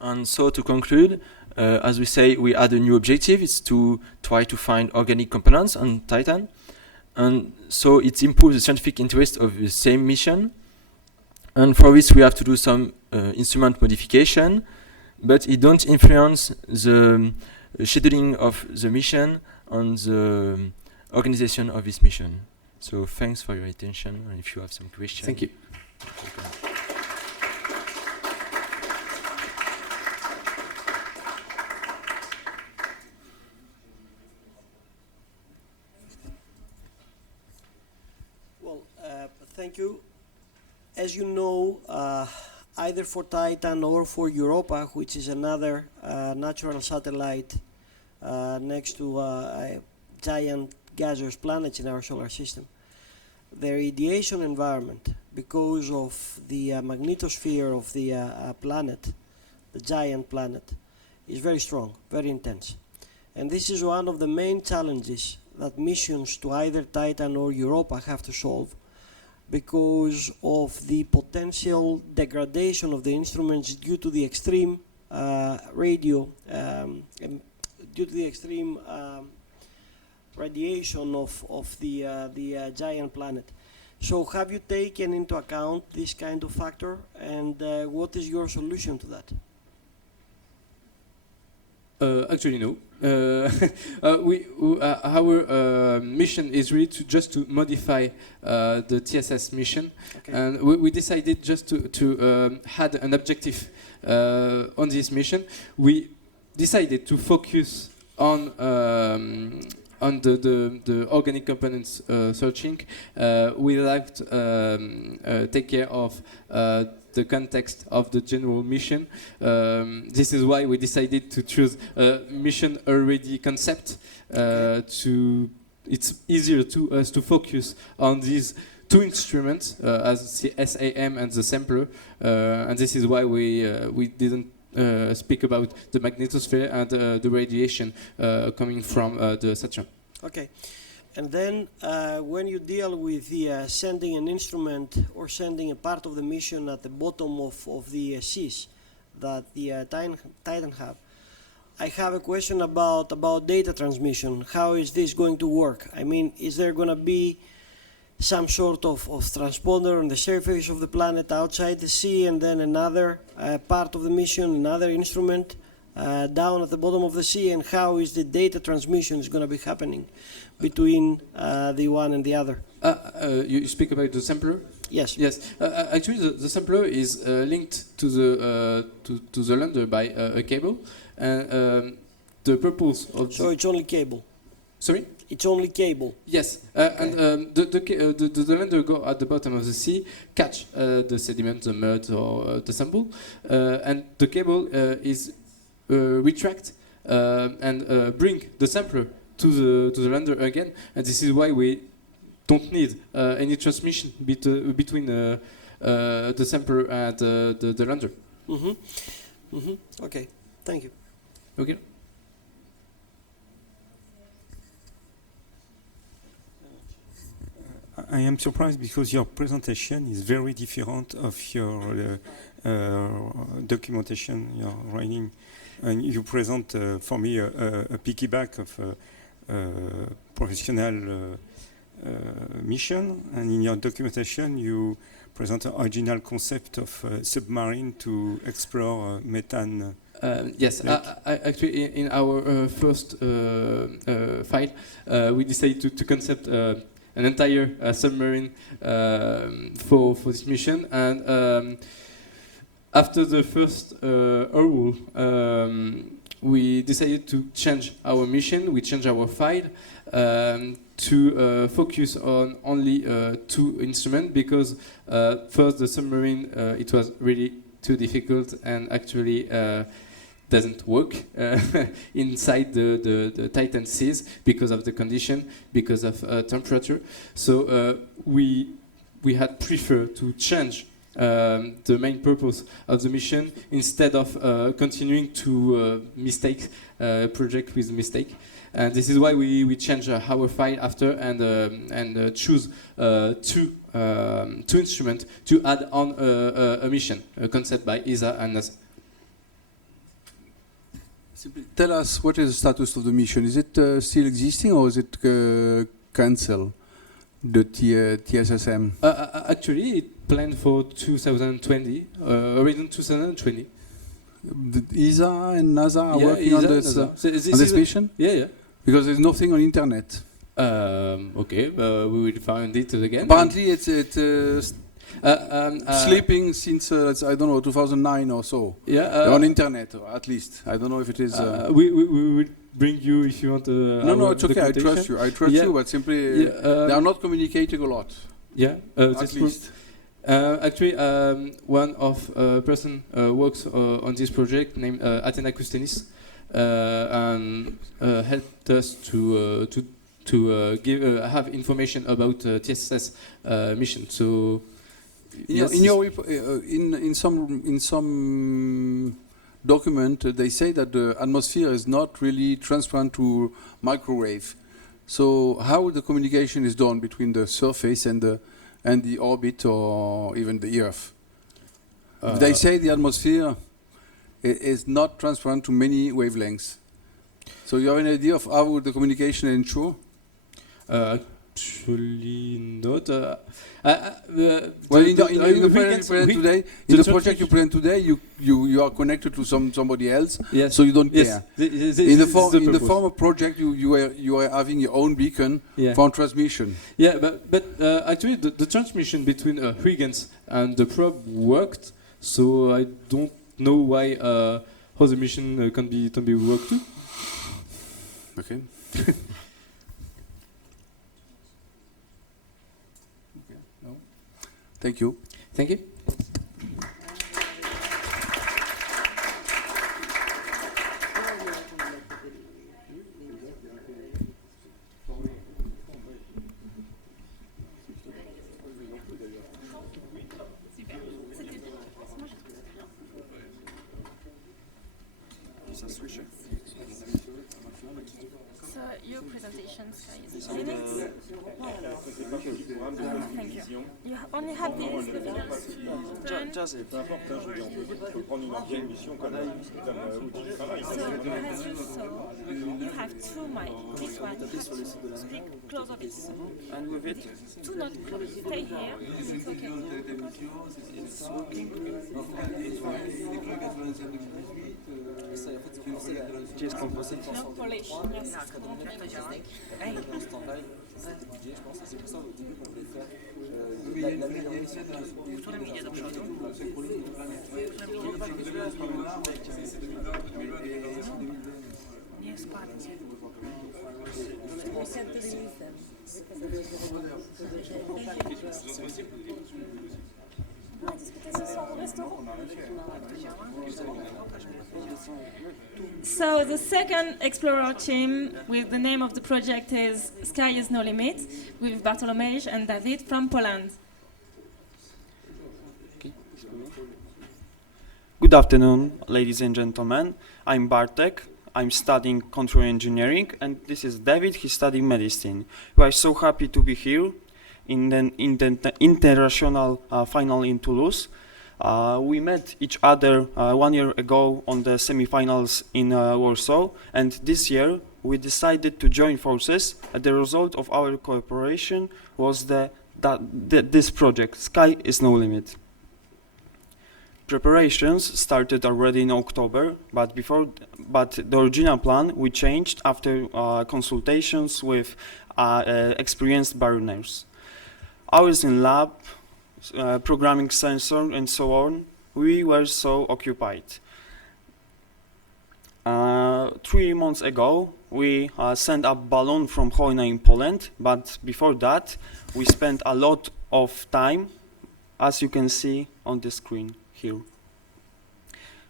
And so to conclude, as we say, we had a new objective. It's to try to find organic components on Titan. And so it improves the scientific interest of the same mission. And for this, we have to do some instrument modification, but it don't influence the scheduling of the mission and the organization of this mission. So thanks for your attention, and if you have some questions. Thank you. Well, thank you. As you know, either for Titan or for Europa, which is another natural satellite next to giant gaseous planets in our solar system, the radiation environment, because of the magnetosphere of the planet, the giant planet, is very strong, very intense. And this is one of the main challenges that missions to either Titan or Europa have to solve, because of the potential degradation of the instruments due to the extreme due to the extreme radiation of the giant planet. So have you taken into account this kind of factor, and what is your solution to that? Actually, no. Our mission is really just to modify the TSS mission, okay. And we decided just to add an objective on this mission. We decided to focus on the organic components searching without take care of the context of the general mission. This is why we decided to choose a mission already concept. It's easier to us to focus on these two instruments as the SAM and the sampler, and this is why we didn't speak about the magnetosphere and the radiation coming from the Saturn. Okay. And then when you deal with the sending an instrument or sending a part of the mission at the bottom of the seas that the Titan have, I have a question about data transmission. How is this going to work? I mean, is there going to be some sort of transponder on the surface of the planet outside the sea, and then another part of the mission, another instrument down at the bottom of the sea, and how is the data transmission is going to be happening between the one and the other? You speak about the sampler? Yes. Yes. Actually, the sampler is linked to the lander by a cable, and the purpose of so it's only cable. Sorry. It's only cable. Yes, and the lander go at the bottom of the sea, catch the sediment, the mud, or the sample, and the cable is retract and bring the sampler to the lander again, and this is why we don't need any transmission between the sampler and the lander. Mm-hmm. Mm-hmm. Okay, thank you. Okay. I am surprised because your presentation is very different of your documentation you're writing. And you present, for me, a piggyback of professional mission. And in your documentation, you present an original concept of submarine to explore methane. Yes, actually, in our first file, we decided to concept an entire submarine for this mission, and after the first hour, we decided to change our mission. We changed our file to focus on only 2 instruments because first the submarine it was really too difficult and actually doesn't work inside the Titan seas because of the condition, because of temperature. So we had preferred to change the main purpose of the mission instead of continuing to mistake project with mistake. And this is why we change our file after and choose 2 instruments to add on a mission, a concept by ESA and NASA. Tell us what is the status of the mission. Is it still existing or is it cancelled, the TSSM? Actually, it planned for 2020, around 2020. The ESA and NASA are working ESA on and this, NASA. So on this mission? Yeah. Because there's nothing on internet. Okay, we will find it again. Apparently, it's sleeping since I don't know 2009 or so. Yeah, on internet, or at least I don't know if it is. We will bring you if you want. No, it's okay. I trust you. I trust you, but simply they are not communicating a lot. Yeah, at least. Actually, one of person works on this project named Athena Kustenis and helped us to have information about TSS mission. So in some document they say that the atmosphere is not really transparent to microwave. So how the communication is done between the surface and the orbit or even the Earth? They say the atmosphere is not transparent to many wavelengths. So you have an idea of how the communication ensure? Actually, not. Well, in the project you present today, you are connected to somebody else, so you don't care. In the former project, you are having your own beacon for transmission. Yeah, but actually the transmission between Huygens and the probe worked, so I don't know why how the mission can be worked too. Okay. Thank you. Thank you. So your presentation is minutes. Thank you. You only have these videos. Peu importe, je veux dire, on peut prendre une ancienne mission comme outil de travail. So as you saw, you have 2 mics. This one, you have to speak close of it. And with it, Do not stay here. It's okay. It's working. No Polish. Yes. Nie składnie. So the second explorer team with the name of the project is Sky is No Limit with Bartolomej and David from Poland. good afternoon, ladies and gentlemen. I'm Bartek. I'm studying control engineering, and this is David. He's studying medicine. We are so happy to be here in the international final in Toulouse. We met each other 1 year ago on the semifinals in Warsaw, and this year we decided to join forces. The result of our cooperation was this project, Sky is No Limit. Preparations started already in October, but the original plan we changed after consultations with experienced mariners. Hours in lab, programming sensor, and so on, we were so occupied. 3 months ago, we sent a balloon from Chojna in Poland, but before that, we spent a lot of time, as you can see on the screen here.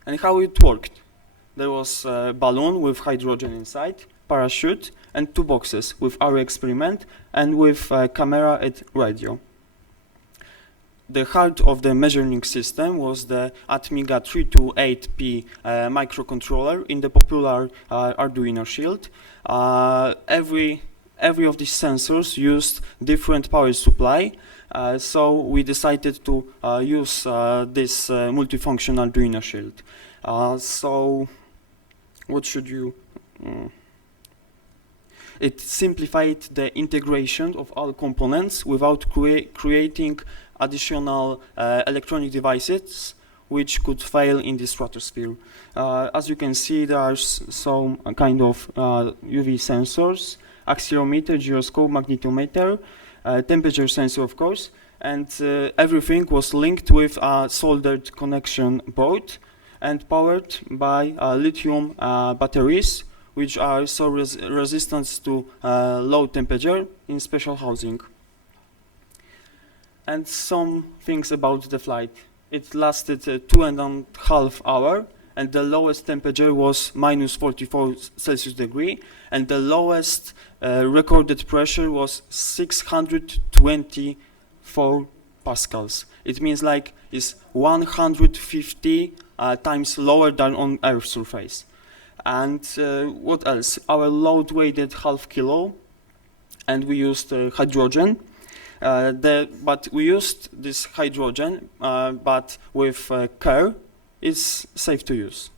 And how it worked? There was a balloon with hydrogen inside, parachute, and 2 boxes with our experiment and with camera and radio. The heart of the measuring system was the Atmiga 328P microcontroller in the popular Arduino Shield. Every of these sensors used different power supply, so we decided to use this multifunction Arduino Shield. So what should you... It simplified the integration of all components without creating additional electronic devices which could fail in the stratosphere. As you can see, there are some kind of UV sensors, accelerometer, gyroscope, magnetometer, temperature sensor, of course, and everything was linked with a soldered connection board and powered by lithium batteries, which are so resistant to low temperature in special housing. And some things about the flight. It lasted 2.5 hours, and the lowest temperature was minus 44 Celsius degree, and the lowest recorded pressure was 624 pascals. It means like it's 150 times lower than on Earth's surface. And what else? Our load weighed half kilo, and we used hydrogen. But we used this hydrogen, but with care. It's safe to use.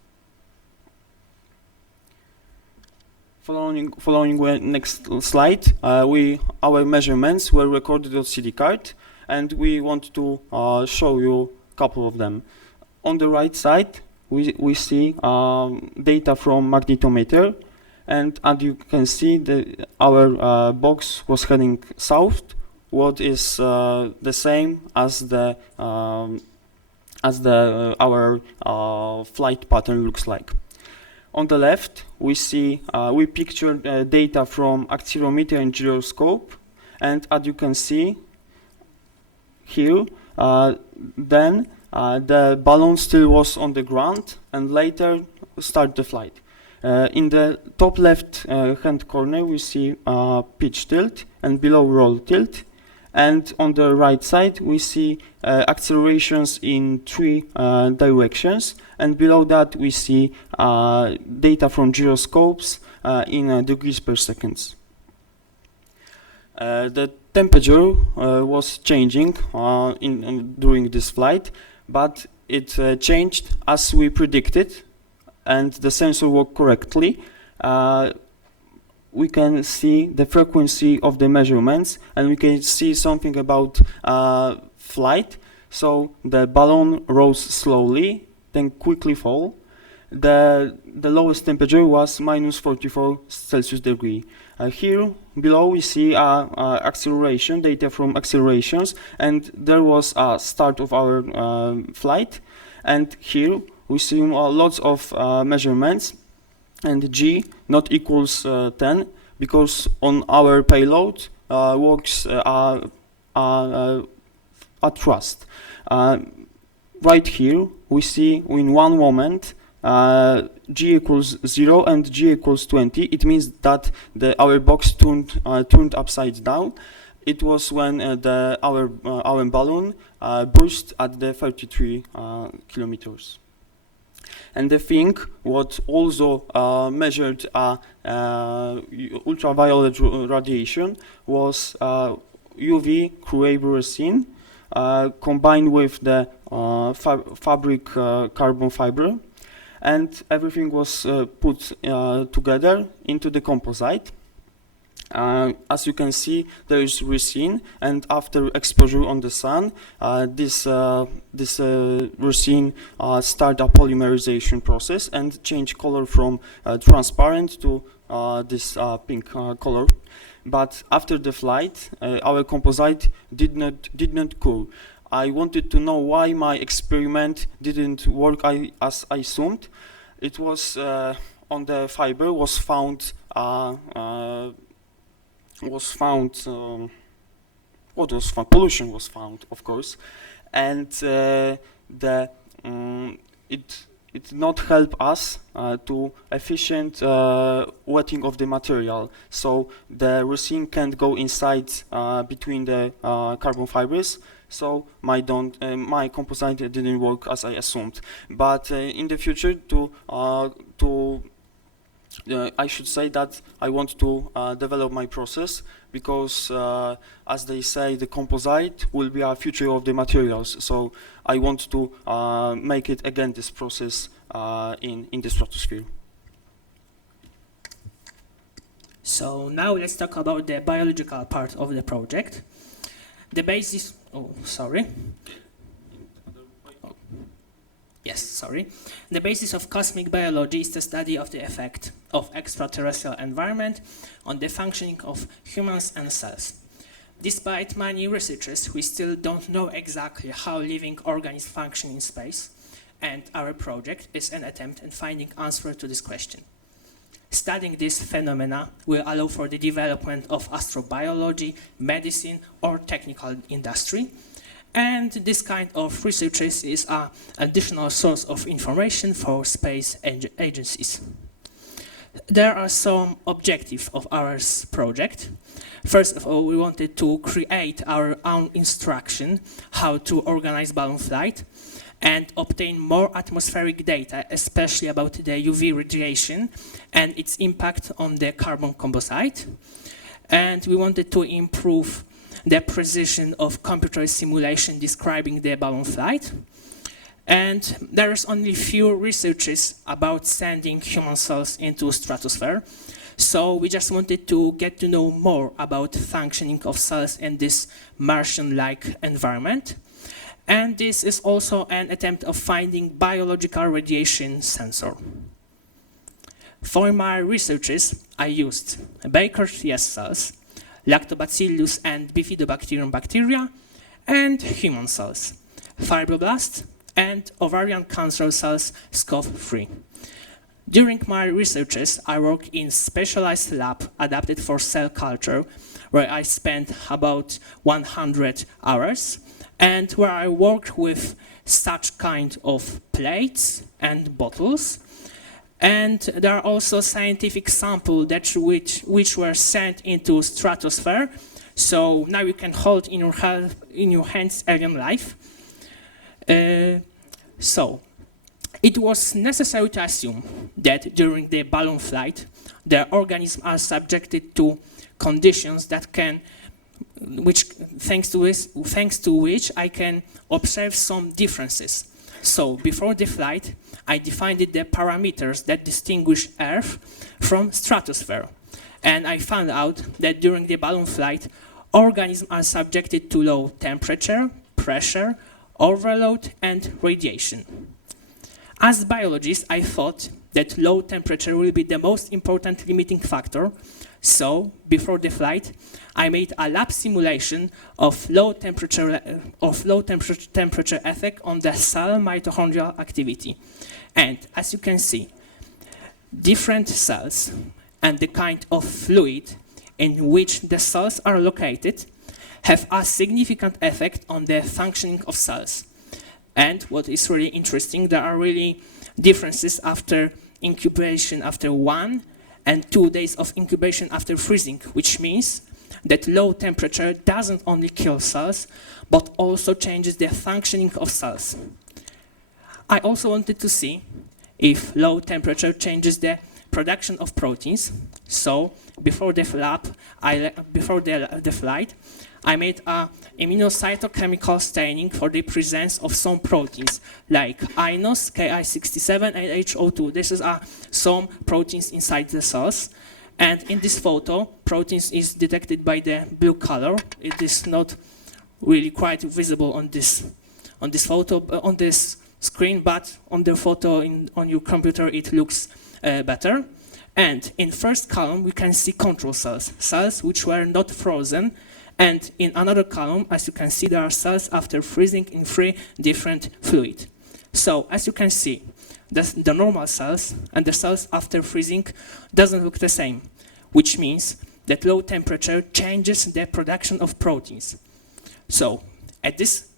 Following next slide, our measurements were recorded on CD card, and we want to show you a couple of them. On the right side, we see data from magnetometer, and as you can see, our box was heading south, what is the same as our flight pattern looks like. On the left, we see we pictured data from accelerometer and gyroscope, and as you can see here, then the balloon still was on the ground, and later start the flight. In the top left hand corner, we see pitch tilt and below roll tilt. And on the right side, we see accelerations in 3 directions. And below that, we see data from gyroscopes in degrees per second. The temperature was changing during this flight, but it changed as we predicted, and the sensor worked correctly. We can see the frequency of the measurements, and we can see something about flight. So the balloon rose slowly, then quickly fall. The lowest temperature was minus 44 Celsius degree. Here below we see acceleration, data from accelerations, and there was a start of our flight. And here we see lots of measurements, and G not equals 10, because on our payload works at rust. Right here we see in one moment G equals 0 and G equals 20. It means that our box turned upside down. It was when our balloon burst at the 33 kilometers. And the thing what also measured ultraviolet radiation was UV Cray-Buracene combined with the fabric carbon fiber, and everything was put together into the composite. As you can see, there is resin, and after exposure on the sun, this resin start a polymerization process and change color from transparent to this pink color. But after the flight, our composite did not cool. I wanted to know why my experiment didn't work as I assumed. It was on the fiber was found pollution was found, of course, and it did not help us to efficient wetting of the material. So the resin can't go inside between the carbon fibers. So my composite didn't work as I assumed. But in the future, I should say that I want to develop my process because, as they say, the composite will be our future of the materials. So I want to make it again this process in the stratosphere. So now let's talk about the biological part of the project. The basis. Oh, sorry. Yes, sorry. The basis of cosmic biology is the study of the effect of extraterrestrial environment on the functioning of humans and cells. Despite many researchers, we still don't know exactly how living organisms function in space, and our project is an attempt at finding answer to this question. Studying these phenomena will allow for the development of astrobiology, medicine, or technical industry. And this kind of research is an additional source of information for space agencies. There are some objectives of our project. First of all, we wanted to create our own instruction how to organize balloon flight and obtain more atmospheric data, especially about the UV radiation and its impact on the carbon composite. And we wanted to improve the precision of computer simulation describing the balloon flight. And there is only few researches about sending human cells into stratosphere. So we just wanted to get to know more about functioning of cells in this Martian-like environment. And this is also an attempt of finding biological radiation sensor. For my researches, I used Baker's yeast cells, Lactobacillus and Bifidobacterium bacteria, and human cells, fibroblasts, and ovarian cancer cells SCOF3. During my researches, I worked in specialized lab adapted for cell culture, where I spent about 100 hours, and where I worked with such kind of plates and bottles. And there are also scientific samples which were sent into stratosphere. So now you can hold in your hands alien life. So it was necessary to assume that during the balloon flight, the organisms are subjected to conditions that thanks to which I can observe some differences. So before the flight, I defined the parameters that distinguish Earth from stratosphere. And I found out that during the balloon flight, organisms are subjected to low temperature, pressure, overload, and radiation. As a biologist, I thought that low temperature will be the most important limiting factor. So before the flight, I made a lab simulation of low temperature effect on the cell mitochondrial activity. And as you can see, different cells and the kind of fluid in which the cells are located have a significant effect on the functioning of cells. And what is really interesting, there are really differences after incubation after 1 and 2 days of incubation after freezing, which means that low temperature doesn't only kill cells, but also changes the functioning of cells. I also wanted to see if low temperature changes the production of proteins. So before the flight, I made a immunocytochemical staining for the presence of some proteins like INOS, Ki67, and HO2. This is some proteins inside the cells. And in this photo, proteins is detected by the blue color. It is not really quite visible on this photo, on this screen, but on the photo on your computer, it looks better. And in first column, we can see control cells, cells which were not frozen. And in another column, as you can see, there are cells after freezing in 3 different fluids. So as you can see, the normal cells and the cells after freezing doesn't look the same, which means that low temperature changes the production of proteins. So at this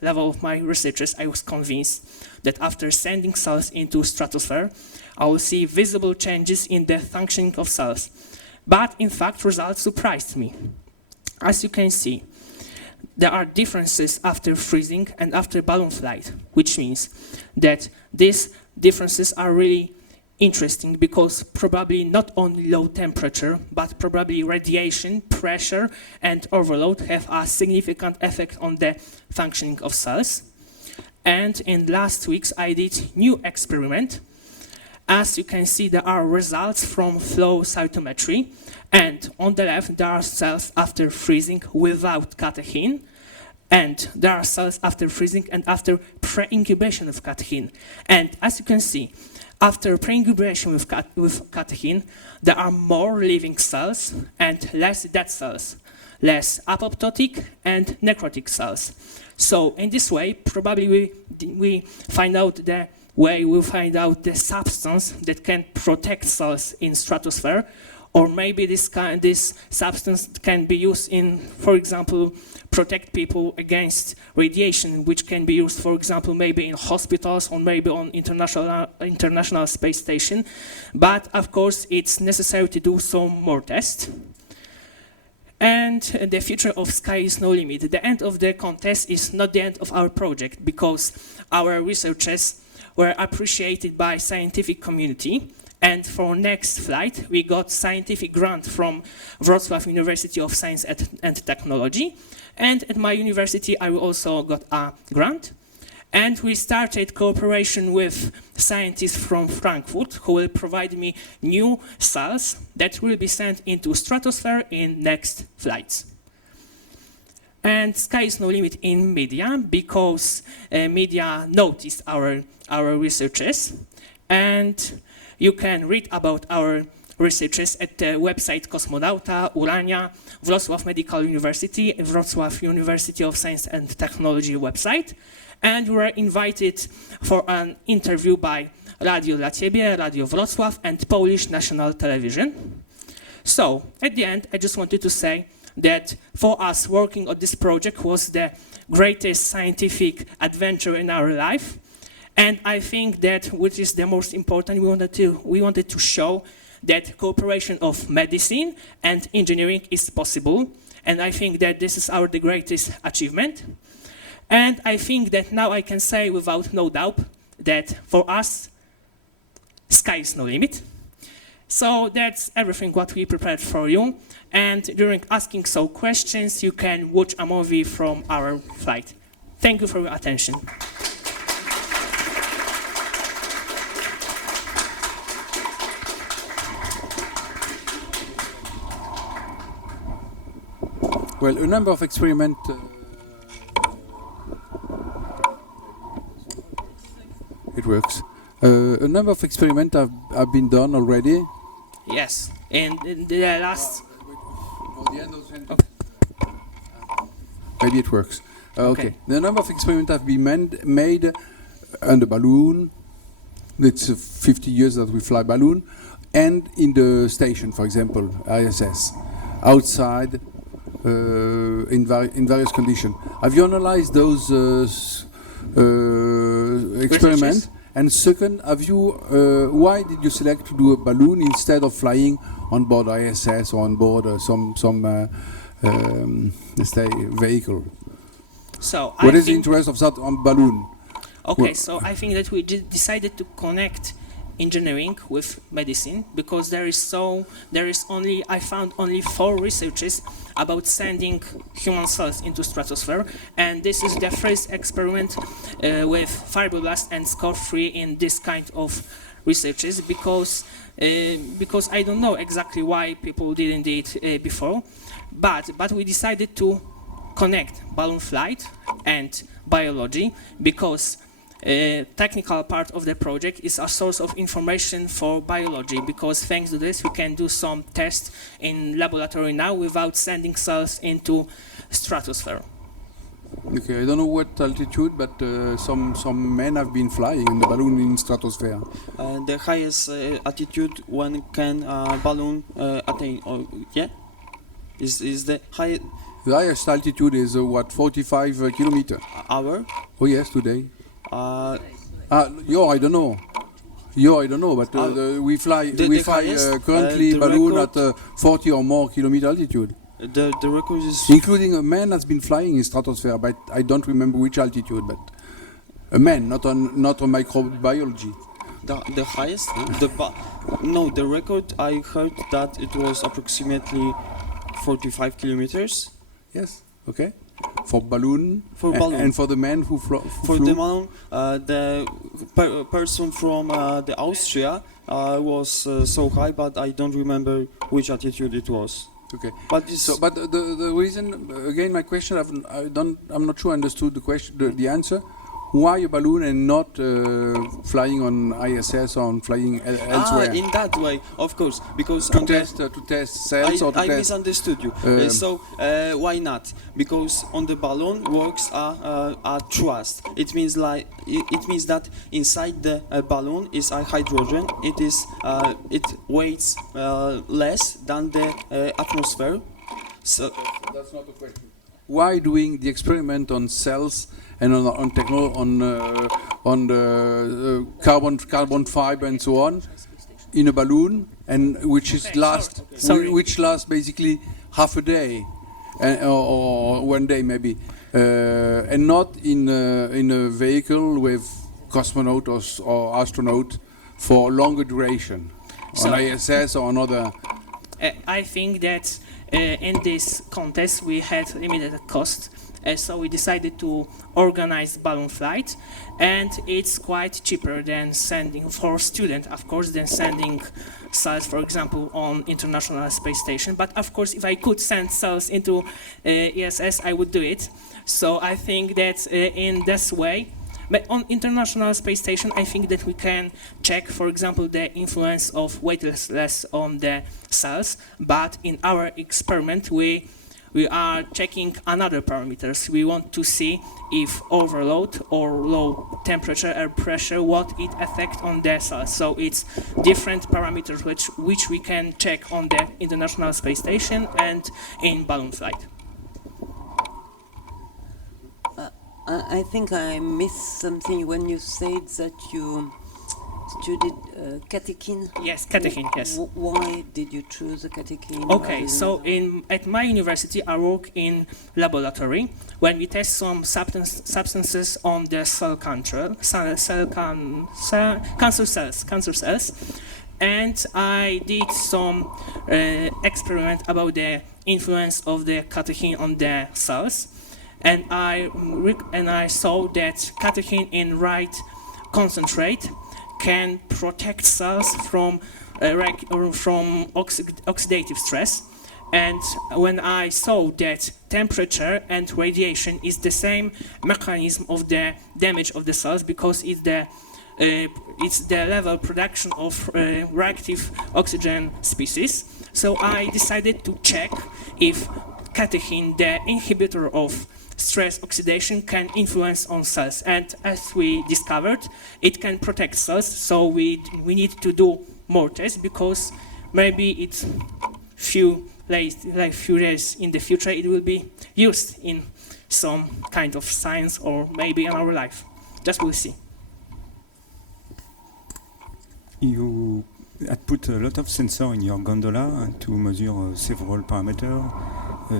level of my researches, I was convinced that after sending cells into stratosphere, I will see visible changes in the functioning of cells. But in fact, results surprised me. As you can see, there are differences after freezing and after balloon flight, which means that these differences are really interesting because probably not only low temperature, but probably radiation, pressure, and overload have a significant effect on the functioning of cells. And in last weeks, I did new experiment. As you can see, there are results from flow cytometry, and on the left, there are cells after freezing without catechen, and there are cells after freezing and after pre-incubation of catechen. And as you can see, after pre-incubation with catechen, there are more living cells and less dead cells, less apoptotic and necrotic cells. So in this way, probably we find out the way we find out the substance that can protect cells in stratosphere, or maybe this substance can be used in, for example, protect people against radiation, which can be used, for example, maybe in hospitals or maybe on international space station. But of course, it's necessary to do some more tests. And the future of Sky is no limit. The end of the contest is not the end of our project, because our researchers were appreciated by scientific community. And for next flight, we got scientific grant from Wrocław University of Science and Technology. And at my university, I also got a grant. And we started cooperation with scientists from Frankfurt who will provide me new cells that will be sent into stratosphere in next flights. And sky is no limit in media, because media noticed our researches. And you can read about our researches at the website Kosmonauta, Urania, Wrocław Medical University, Wrocław University of Science and Technology website. And we were invited for an interview by Radio dla Ciebie, Radio Wrocław, and Polish National Television. So, at the end, I just wanted to say that for us, working on this project was the greatest scientific adventure in our life. And I think that, which is the most important, we wanted to show that cooperation of medicine and engineering is possible. And I think that this is the greatest achievement. And I think that now I can say without no doubt that for us, sky is no limit. So that's everything what we prepared for you. And during asking some questions, you can watch a movie from our flight. Thank you for your attention. Well, a number of experiments. It works. A number of experiments have been done already. Yes, and in the last. Maybe it works. Okay. Okay. The number of experiments have been made on the balloon. It's 50 years that we fly balloon, and in the station, for example, ISS, outside, in various conditions. Have you analyzed those experiments? And second, why did you select to do a balloon instead of flying on board ISS or on board some let's say vehicle? So what is the interest of that on balloon? Okay, so I think that we decided to connect engineering with medicine, because I found only 4 researches about sending human cells into stratosphere, and this is the first experiment with fibroblast and SCOR-free in this kind of researches, because I don't know exactly why people didn't do it before, but we decided to connect balloon flight and biology, because technical part of the project is a source of information for biology, because thanks to this we can do some tests in laboratory now without sending cells into stratosphere. Okay, I don't know what altitude, but some men have been flying in the balloon in stratosphere. The highest altitude one can balloon attain. Yeah, is the high. The highest altitude is what, 45 kilometer? Hour? Oh yes, today. Uh, I don't know. I don't know, but we fly currently balloon at 40 or more kilometer altitude. The record is including a man has been flying in stratosphere, but I don't remember which altitude. But a man, not on microbiology. The highest? The record I heard that it was approximately 45 kilometers. Yes. Okay. For balloon. Balloon. And for the man who flew. For the man, the person from the Austria was so high, but I don't remember which altitude it was. Okay. But the reason, again, my question, I'm not sure I understood the question, the answer. Why a balloon and not flying on ISS or flying elsewhere? In that way, of course, because to test cells or to I test. Misunderstood you. So why not? Because on the balloon works a thrust. It means that inside the balloon is a hydrogen. It weighs less than the atmosphere. So that's not the question. Why doing the experiment on cells and on the carbon fiber and so on in a balloon, and which lasts basically half a day or 1 day maybe, and not in a vehicle with cosmonaut or astronaut for longer duration on ISS or another. I think that in this contest we had limited cost. So we decided to organize balloon flight, and it's quite cheaper than sending for student, of course, than sending cells, for example, on International Space Station. But of course, if I could send cells into ISS, I would do it. So I think that in this way, but on International Space Station, I think that we can check, for example, the influence of weightlessness on the cells. But in our experiment, we are checking another parameters. We want to see if overload or low temperature or pressure, what it affect on the cells. So it's different parameters which we can check on the International Space Station and in balloon flight. I think I missed something when you said that you studied catechin. Yes, catechin, yes. Why did you choose a catechin? Okay, so at my university I work in laboratory when we test some substances on the cancer cells, and I did some experiment about the influence of the catechin on the cells, and I saw that catechin in right concentrate can protect cells from oxidative stress. And when I saw that temperature and radiation is the same mechanism of the damage of the cells, because it's the level production of reactive oxygen species. So I decided to check if catechin, the inhibitor of stress oxidation, can influence on cells, and as we discovered, it can protect cells. So we need to do more tests, because maybe it's few days in the future it will be used in some kind of science, or maybe in our life. Just we'll see. You had put a lot of sensors in your gondola to measure several parameters.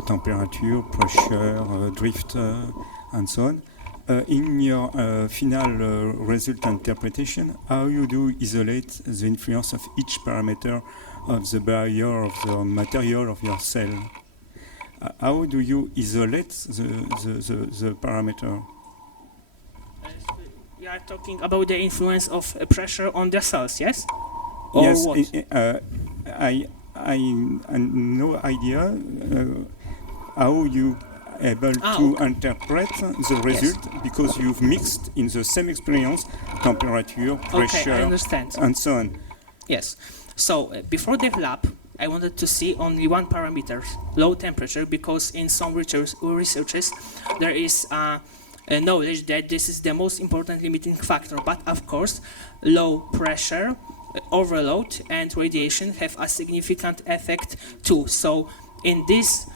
Temperature, pressure, drift, and so on. In your final result interpretation, how you do isolate the influence of each parameter of the barrier of the material of your cell? How do you isolate the parameter? We are talking about the influence of pressure on the cells, yes? Or yes, what? I no idea how you able to interpret the result, because you've mixed in the same experience temperature, pressure, I understand. and so on. Yes. So before the lab, I wanted to see only one parameter, low temperature, because in some researches there is knowledge that this is the most important limiting factor. But of course, low pressure, overload, and radiation have a significant effect too. So in this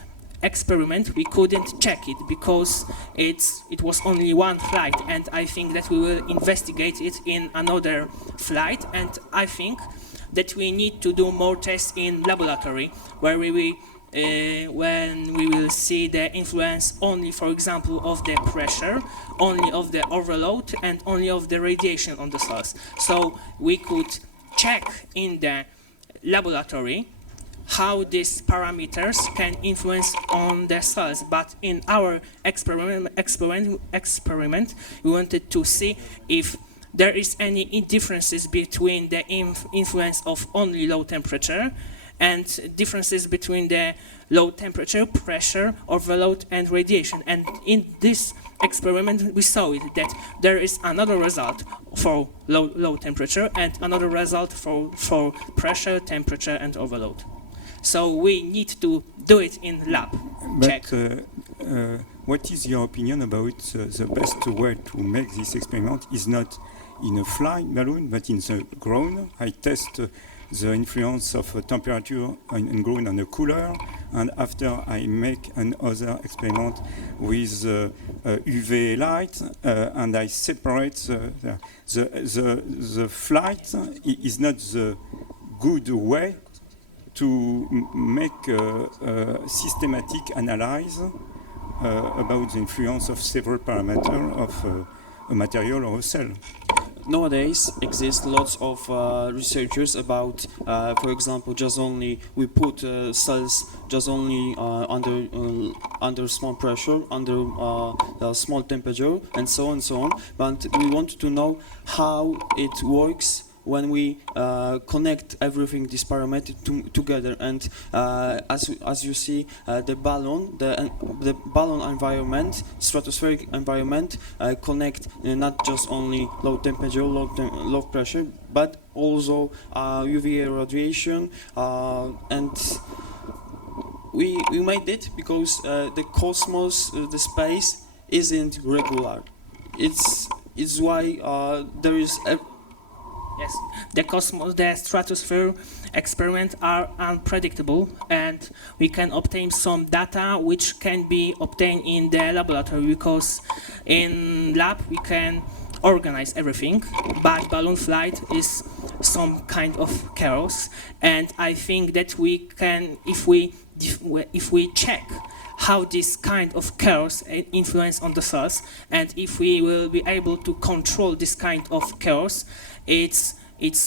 experiment we couldn't check it because it was only one flight, and I think that we will investigate it in another flight, and I think that we need to do more tests in laboratory where when we will see the influence only, for example, of the pressure, only of the overload, and only of the radiation on the cells. So we could check in the laboratory how these parameters can influence on the cells, but in our experiment we wanted to see if there is any differences between the influence of only low temperature and differences between the low temperature, pressure, overload, and radiation. And in this experiment we saw it, that there is another result for low temperature and another result for pressure, temperature, and overload. So we need to do it in lab. But what is your opinion about the best way to make this experiment is not in a flying balloon, but in the ground? I test the influence of temperature in ground on a cooler, and after I make another experiment with UV light, and I separate the flight is not the good way to make a systematic analysis about the influence of several parameters of a material or a cell. Nowadays exist lots of researchers about, for example, just only we put cells just only under small pressure, under small temperature, and so on and so on. But we want to know how it works when we connect everything, this parameter together. And as you see, the balloon environment, stratospheric environment, connect not just only low temperature, low pressure, but also UV radiation, and we made it because the cosmos, the space, isn't regular. It's why there is yes, the cosmos, the stratosphere experiments are unpredictable, and we can obtain some data which can be obtained in the laboratory, because in lab we can organize everything, but balloon flight is some kind of chaos, and I think that we can, if we check how this kind of chaos influence on the cells, and if we will be able to control this kind of chaos, it's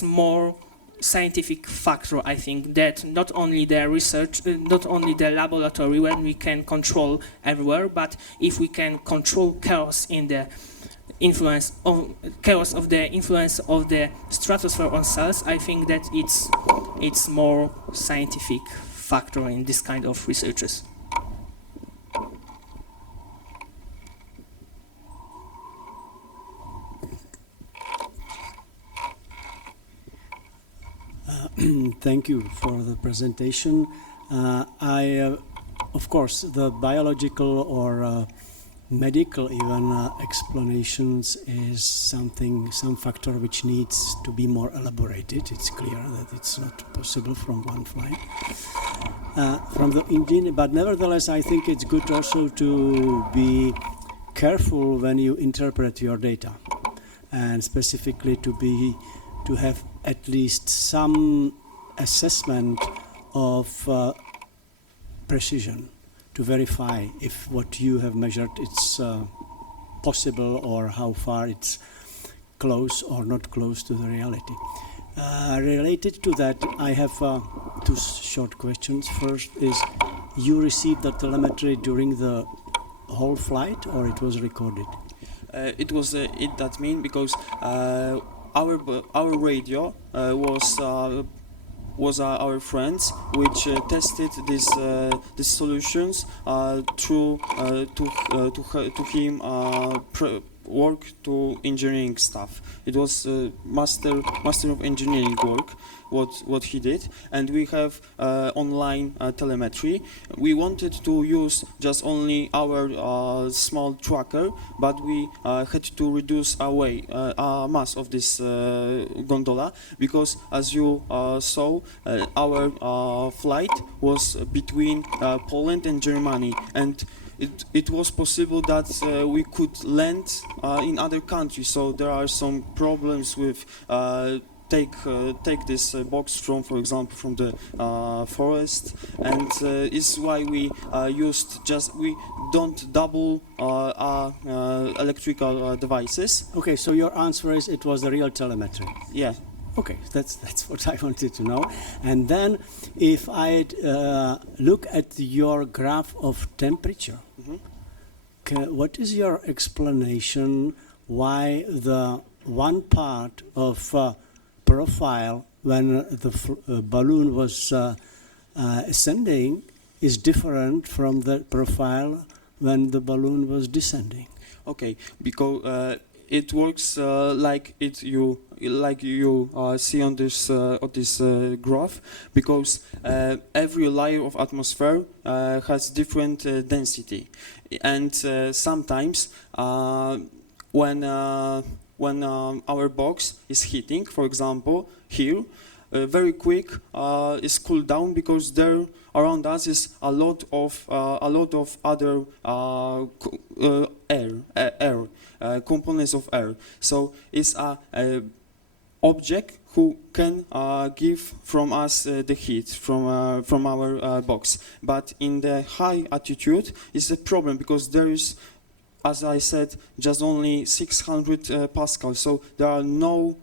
more scientific factor. I think that not only the research, not only the laboratory when we can control everywhere, but if we can control chaos in the influence of chaos of the influence of the stratosphere on cells, I think that it's more scientific factor in this kind of researches. Thank you for the presentation. Of course, the biological or medical even explanations is some factor which needs to be more elaborated. It's clear that it's not possible from one flight. From the engineer, but nevertheless, I think it's good also to be careful when you interpret your data, and specifically to have at least some assessment of precision, to verify if what you have measured it's possible, or how far it's close or not close to the reality. Related to that, I have two short questions. First is, you received the telemetry during the whole flight, or it was recorded? It was that mean because our radio was our friends which tested these solutions through to him work to engineering stuff. It was master of engineering work, what he did, and we have online telemetry. We wanted to use just only our small tracker, but we had to reduce our mass of this gondola, because as you saw, our flight was between Poland and Germany, and it was possible that we could land in other countries. So there are some problems with take this box from, for example, from the forest, and is why we we don't double electrical devices. Okay, so your answer is it was the real telemetry. Yeah. Okay, that's what I wanted to know. And then, if I look at your graph of temperature, what is your explanation why the one part of profile when the balloon was ascending is different from the profile when the balloon was descending? Okay, because it works like you see on this graph, because every layer of atmosphere has different density, and sometimes when our box is heating, for example here, very quick is cooled down, because there around us is a lot of other air components of air. So it's a object who can give from us the heat from our box. But in the high altitude is a problem, because there is, as I said, just only 600 pascals. So there are no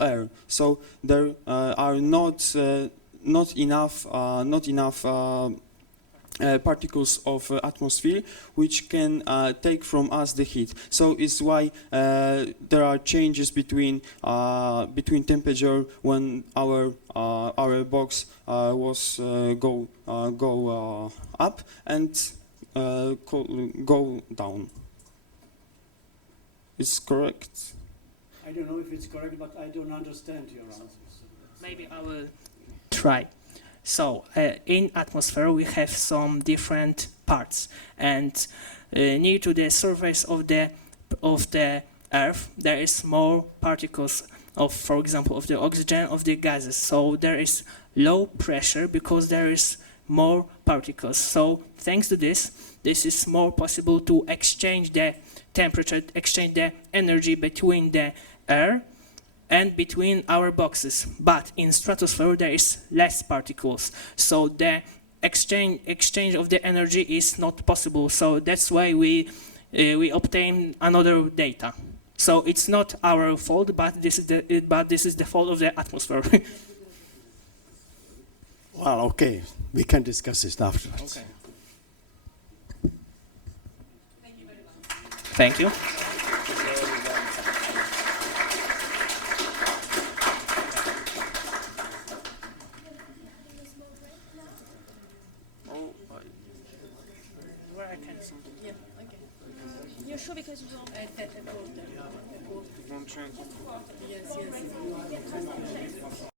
air. So there are not enough particles of atmosphere which can take from us the heat. So it's why there are changes between temperature when our box was go up and go down. It's correct. I don't know if it's correct, but I don't understand your answers. Maybe I will try. So in atmosphere we have some different parts, and near to the surface of the Earth there is more particles of, for example, of the oxygen, of the gases. So there is low pressure because there is more particles. So thanks to this is more possible to exchange the temperature, exchange the energy between the air and between our boxes. But in stratosphere there is less particles, so the exchange of the energy is not possible. So that's why we obtain another data. So it's not our fault, but this is the fault of the atmosphere. Well, okay, we can discuss this afterwards. Okay. Thank you. You're sure because you don't... Yes, yes.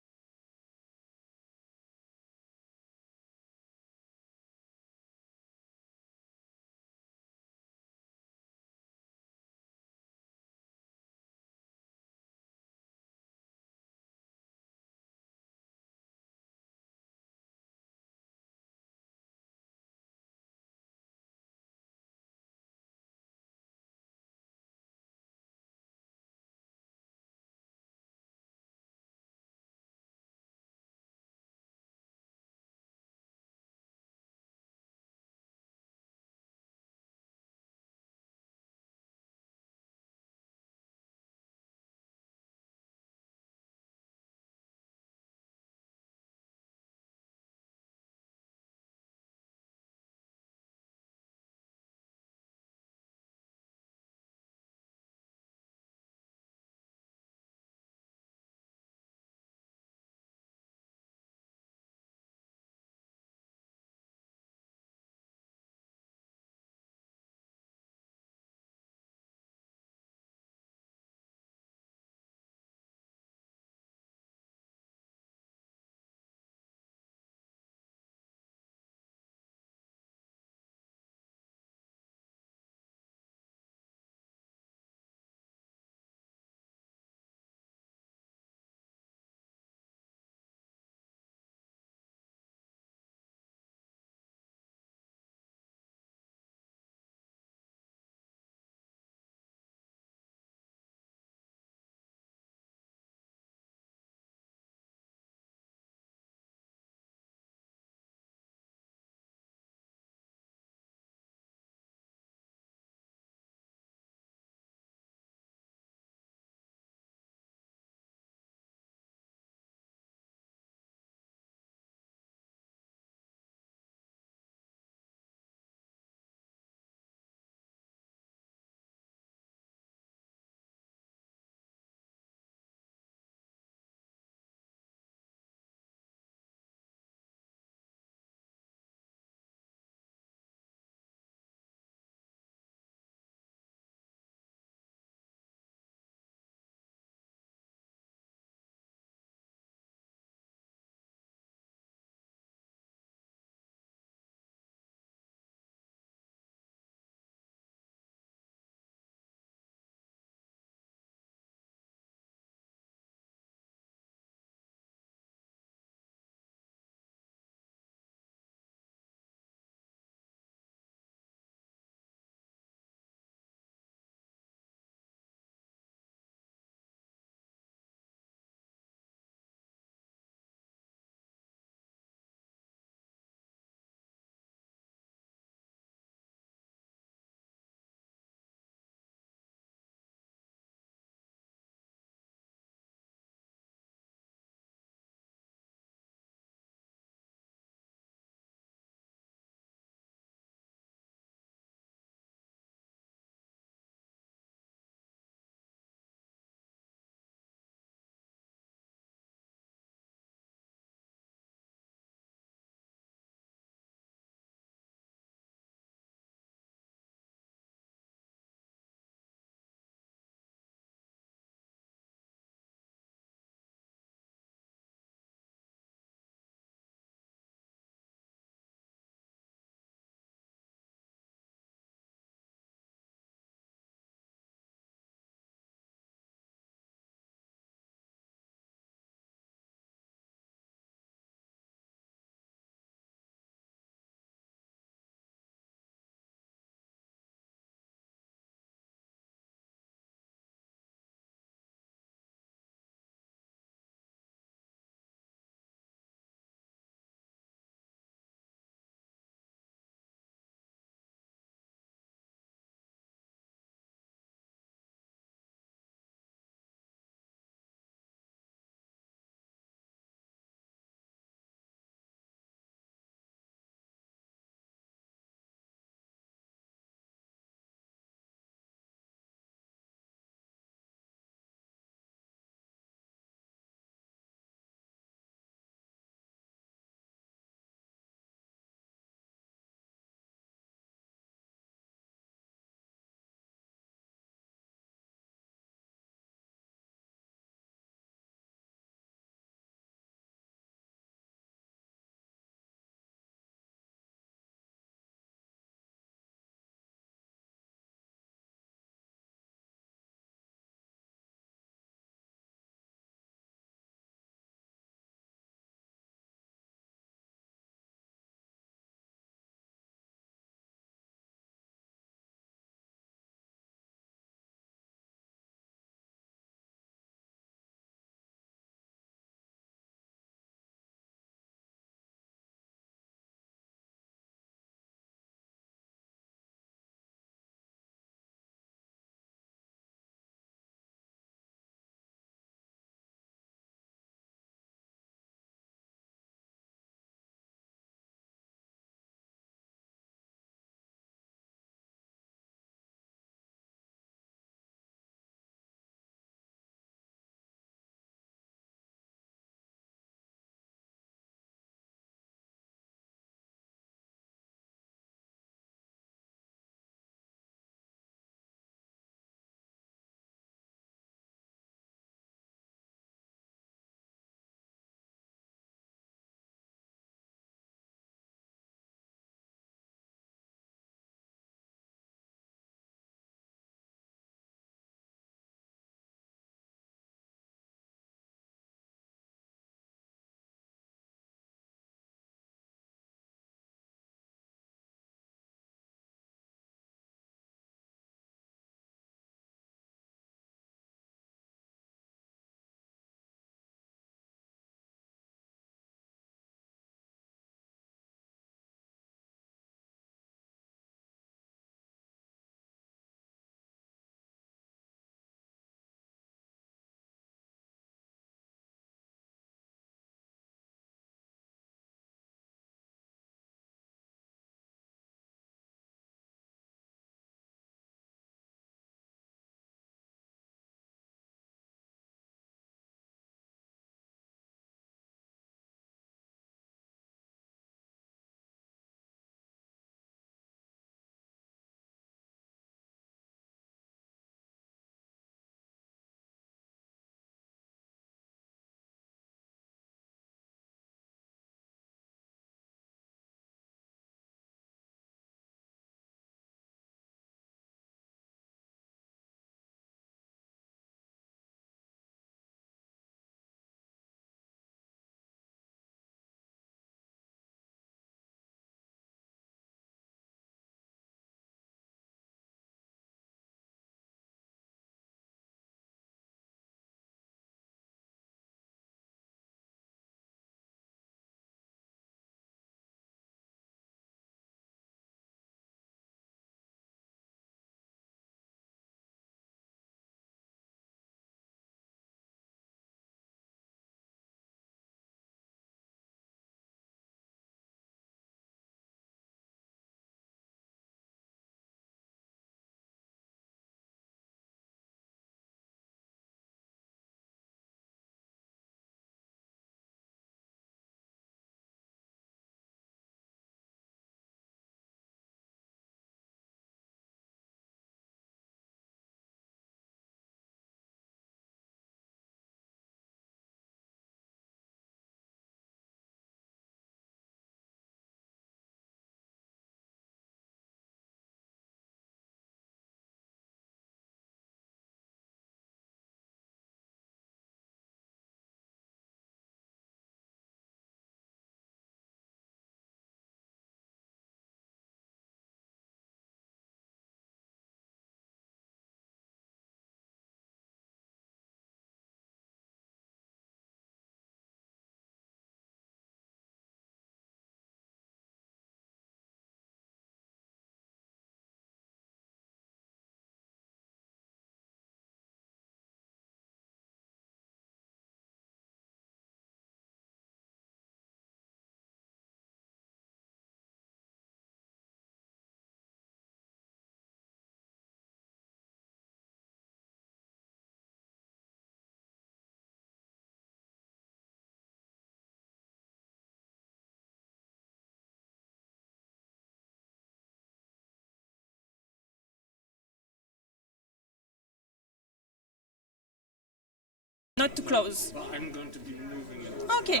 not too close. I'm going to be moving it. Okay.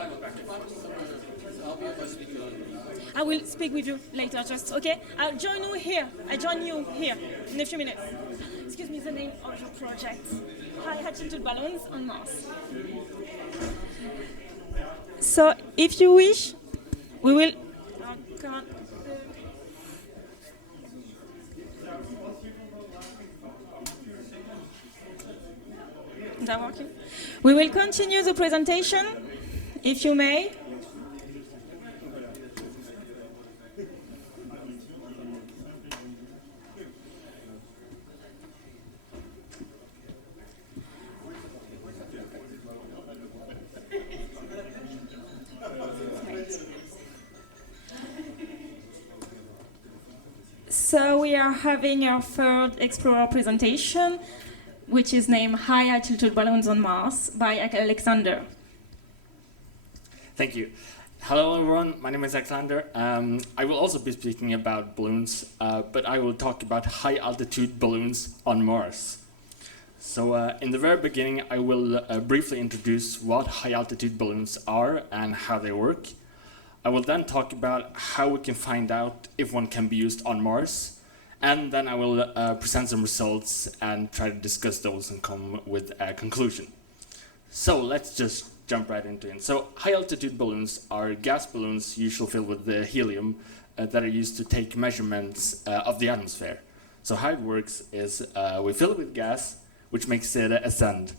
I will speak with you later, just okay? I'll join you here. I join you here in a few minutes. Excuse me, the name of your project. High altitude balloons on Mars. So, if you wish, we will. Oh, come on. Is that working? We will continue the presentation, if you may. So we are having our third Explorer presentation, which is named High Altitude Balloons on Mars by Alexander. Thank you. Hello everyone, my name is Alexander. I will also be speaking about balloons, but I will talk about high altitude balloons on Mars. So in the very beginning, I will briefly introduce what high altitude balloons are and how they work. I will then talk about how we can find out if one can be used on Mars. And then I will present some results and try to discuss those and come with a conclusion. So let's just jump right into it. So high altitude balloons are gas balloons usually filled with the helium that are used to take measurements of the atmosphere. So how it works is we fill it with gas, which makes it ascend.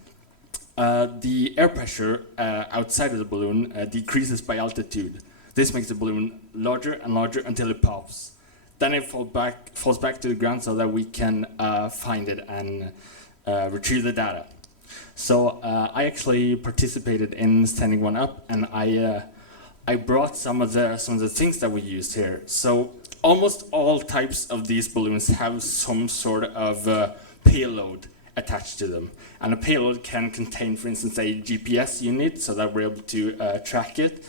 The air pressure outside of the balloon decreases by altitude. This makes the balloon larger and larger until it pops. Then it falls back to the ground so that we can find it and retrieve the data. So I actually participated in sending one up, and I brought some of the things that we used here. So almost all types of these balloons have some sort of payload attached to them, and a payload can contain, for instance, a GPS unit so that we're able to track it.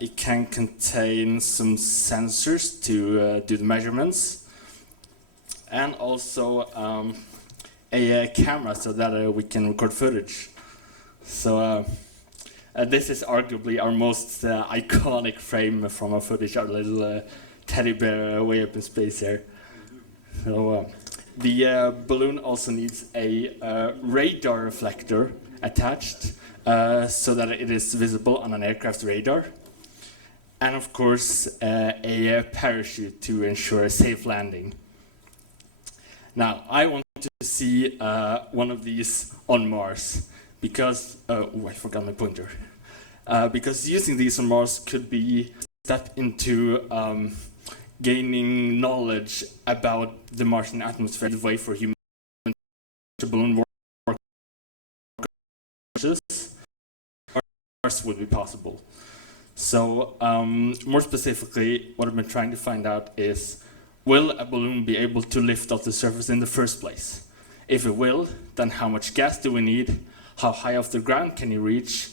It can contain some sensors to do the measurements, and also a camera so that we can record footage. So this is arguably our most iconic frame from our footage, our little teddy bear way up in space here. So the balloon also needs a radar reflector attached, so that it is visible on an aircraft's radar. And of course, a parachute to ensure a safe landing. Now, I want to see one of these on Mars, because, I forgot my pointer. Because using these on Mars could be a step into gaining knowledge about the Martian atmosphere, the way for humans to balloon work would be possible. So more specifically, what I've been trying to find out is, will a balloon be able to lift off the surface in the first place? If it will, then how much gas do we need? How high off the ground can you reach?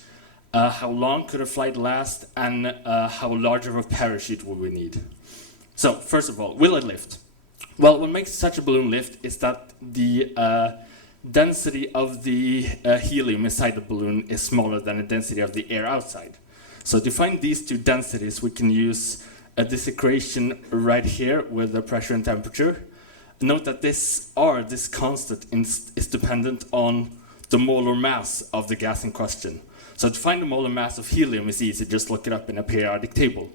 How long could a flight last? And how large of a parachute will we need? So first of all, will it lift? Well, what makes such a balloon lift is that the density of the helium inside the balloon is smaller than the density of the air outside. So to find these two densities, we can use this equation right here with the pressure and temperature. Note that this constant is dependent on the molar mass of the gas in question. So to find the molar mass of helium is easy, just look it up in a periodic table.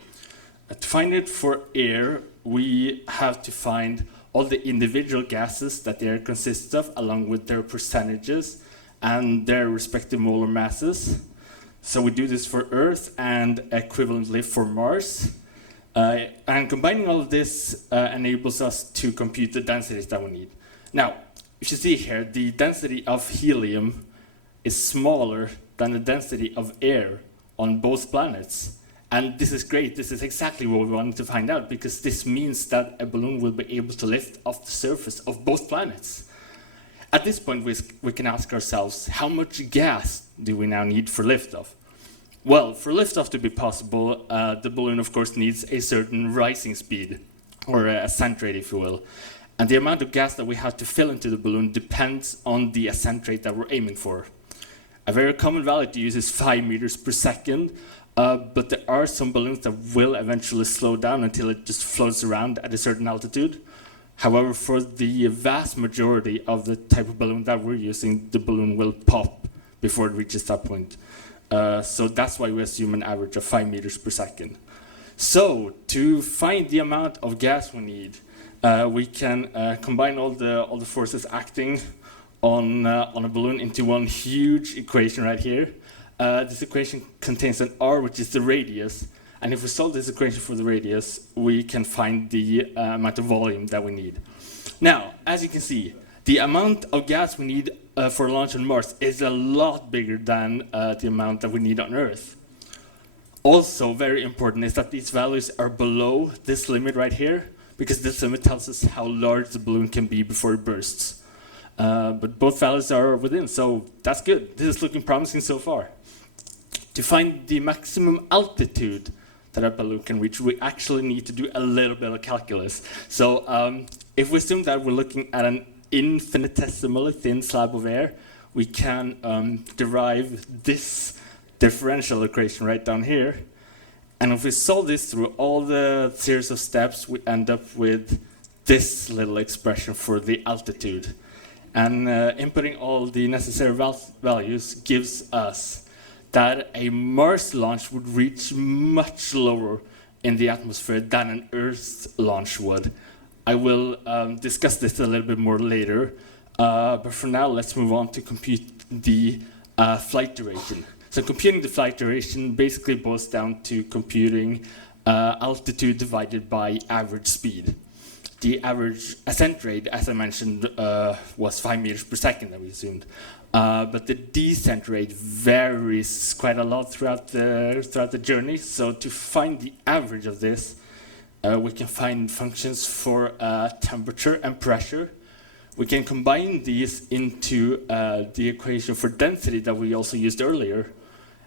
To find it for air, we have to find all the individual gases that the air consists of, along with their percentages and their respective molar masses. So we do this for Earth and equivalently for Mars. And combining all of this enables us to compute the densities that we need. Now, you should see here, the density of helium is smaller than the density of air on both planets. And this is great. This is exactly what we wanted to find out, because this means that a balloon will be able to lift off the surface of both planets. At this point, we can ask ourselves, how much gas do we now need for liftoff? Well, for liftoff to be possible, the balloon, of course, needs a certain rising speed, or ascent rate, if you will. And the amount of gas that we have to fill into the balloon depends on the ascent rate that we're aiming for. A very common value to use is 5 meters per second, but there are some balloons that will eventually slow down until it just floats around at a certain altitude. However, for the vast majority of the type of balloon that we're using, the balloon will pop before it reaches that point. So that's why we assume an average of 5 meters per second. So to find the amount of gas we need, we can combine all the forces acting on a balloon into one huge equation right here. This equation contains an r, which is the radius, and if we solve this equation for the radius, we can find the amount of volume that we need. Now, as you can see, the amount of gas we need for launch on Mars is a lot bigger than the amount that we need on Earth. Also, very important is that these values are below this limit right here, because this limit tells us how large the balloon can be before it bursts. But both values are within, so that's good. This is looking promising so far. To find the maximum altitude that a balloon can reach, we actually need to do a little bit of calculus. So if we assume that we're looking at an infinitesimally thin slab of air, we can derive this differential equation right down here. And if we solve this through all the series of steps, we end up with this little expression for the altitude. And inputting all the necessary values gives us that a Mars launch would reach much lower in the atmosphere than an Earth launch would. I will discuss this a little bit more later, but for now let's move on to compute the flight duration. So computing the flight duration basically boils down to computing altitude divided by average speed. The average ascent rate, as I mentioned, was 5 meters per second that we assumed. But the descent rate varies quite a lot throughout the journey. So to find the average of this, we can find functions for temperature and pressure. We can combine these into the equation for density that we also used earlier.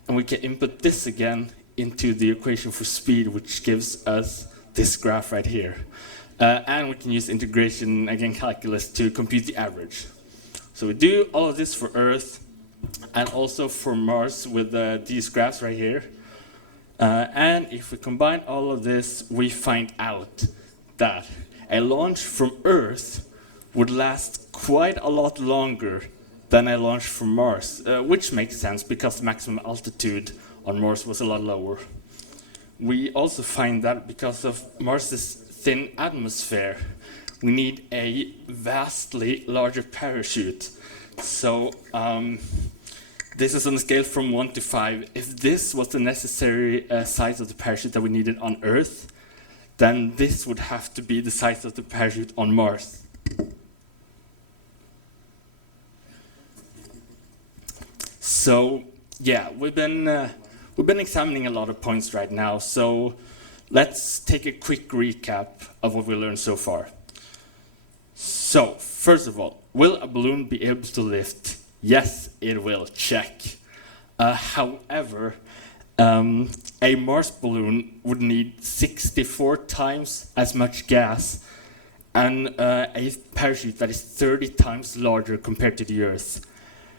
And we can input this again into the equation for speed, which gives us this graph right here. And we can use integration, again, calculus, to compute the average. So we do all of this for Earth and also for Mars with these graphs right here. And if we combine all of this, we find out that a launch from Earth would last quite a lot longer than a launch from Mars, which makes sense because the maximum altitude on Mars was a lot lower. We also find that because of Mars's thin atmosphere, we need a vastly larger parachute. So this is on a scale from 1 to 5. If this was the necessary size of the parachute that we needed on Earth, then this would have to be the size of the parachute on Mars. So yeah, we've been examining a lot of points right now. So let's take a quick recap of what we learned so far. So first of all, will a balloon be able to lift? Yes, it will. Check. However, a Mars balloon would need 64 times as much gas and a parachute that is 30 times larger compared to the Earth.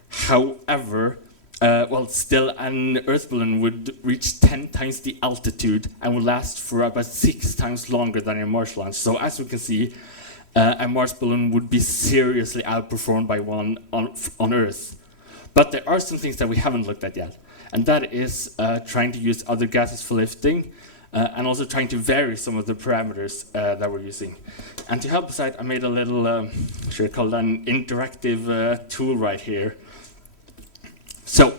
However, still an Earth balloon would reach 10 times the altitude and would last for about 6 times longer than a Mars launch. So as we can see, a Mars balloon would be seriously outperformed by one on Earth. But there are some things that we haven't looked at yet, and that is trying to use other gases for lifting, and also trying to vary some of the parameters that we're using. And to help us out, I made a little, should I call it an interactive tool right here. So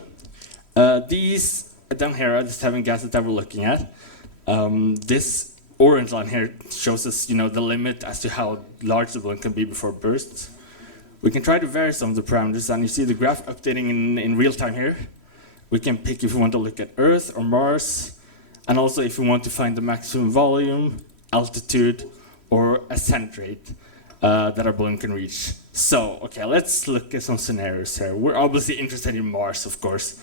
these down here are the 7 gases that we're looking at. This orange line here shows us, the limit as to how large the balloon can be before it bursts. We can try to vary some of the parameters, and you see the graph updating in real time here. We can pick if we want to look at Earth or Mars, and also if we want to find the maximum volume, altitude, or ascent rate that our balloon can reach. So, okay, let's look at some scenarios here. We're obviously interested in Mars, of course.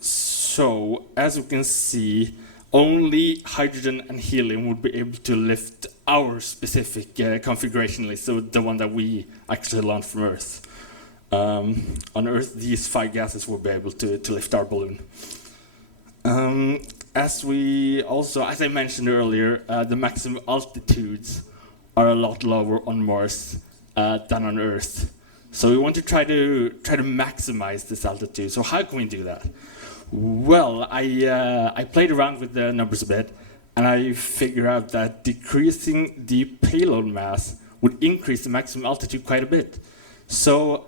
So, as we can see, only hydrogen and helium would be able to lift our specific configuration list, so the one that we actually launched from Earth. on Earth, these 5 gases will be able to lift our balloon. As I mentioned earlier, the maximum altitudes are a lot lower on Mars than on Earth. So we want to try to maximize this altitude. So how can we do that? Well, I played around with the numbers a bit, and I figured out that decreasing the payload mass would increase the maximum altitude quite a bit. So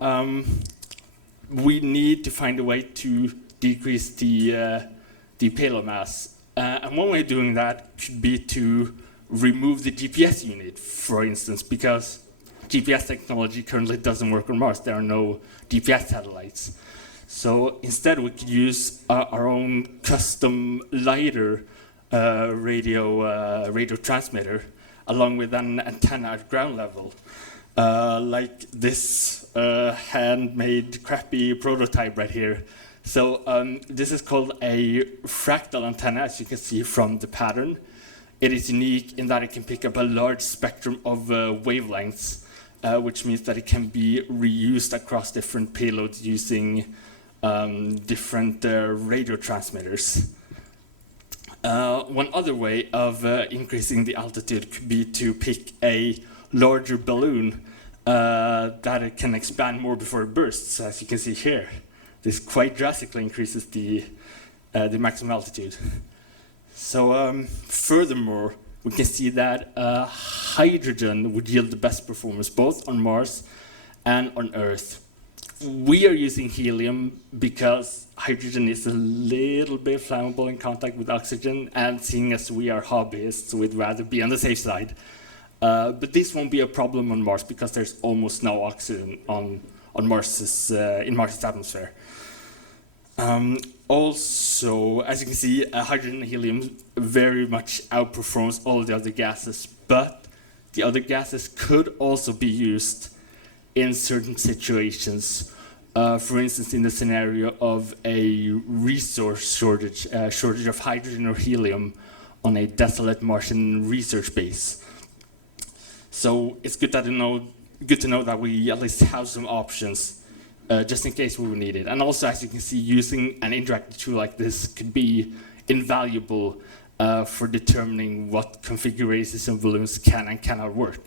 we need to find a way to decrease the payload mass. And one way of doing that could be to remove the GPS unit, for instance, because GPS technology currently doesn't work on Mars. There are no GPS satellites. So instead we could use our own custom lighter radio transmitter along with an antenna at ground level. Like this handmade crappy prototype right here. So this is called a fractal antenna, as you can see from the pattern. It is unique in that it can pick up a large spectrum of wavelengths, which means that it can be reused across different payloads using different radio transmitters. One other way of increasing the altitude could be to pick a larger balloon that it can expand more before it bursts, as you can see here. This quite drastically increases the maximum altitude. So furthermore, we can see that hydrogen would yield the best performance both on Mars and on Earth. We are using helium because hydrogen is a little bit flammable in contact with oxygen, and seeing as we are hobbyists, we'd rather be on the safe side. But this won't be a problem on Mars because there's almost no oxygen in Mars's atmosphere. Also, as you can see, hydrogen and helium very much outperforms all the other gases, but the other gases could also be used in certain situations. For instance, in the scenario of a resource shortage of hydrogen or helium on a desolate Martian research base. So it's good to know that we at least have some options just in case we will need it. And also, as you can see, using an interactive tool like this could be invaluable for determining what configurations of balloons can and cannot work.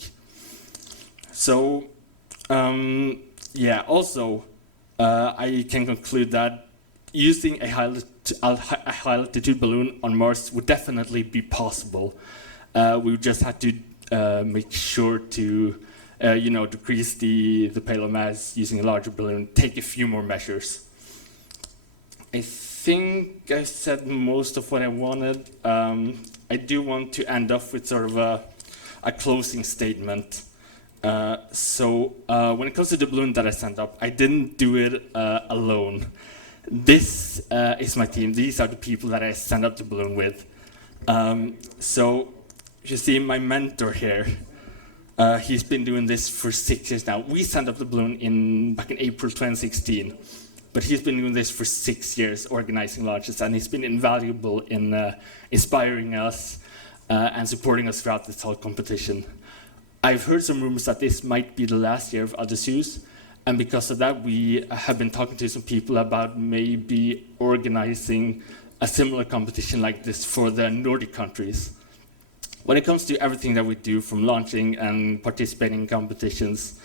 So, also, I can conclude that using a high altitude balloon on Mars would definitely be possible. We would just have to make sure to decrease the payload mass using a larger balloon, take a few more measures. I think I said most of what I wanted. I do want to end off with sort of a closing statement. When it comes to the balloon that I sent up, I didn't do it alone. This is my team. These are the people that I sent up the balloon with. You see my mentor here. He's been doing this for 6 years now. We sent up the balloon back in April 2016, but he's been doing this for 6 years, organizing launches, and he's been invaluable in inspiring us and supporting us throughout this whole competition. I've heard some rumors that this might be the last year of Odysseus, and because of that, we have been talking to some people about maybe organizing a similar competition like this for the Nordic countries. When it comes to everything that we do, from launching and participating in competitions,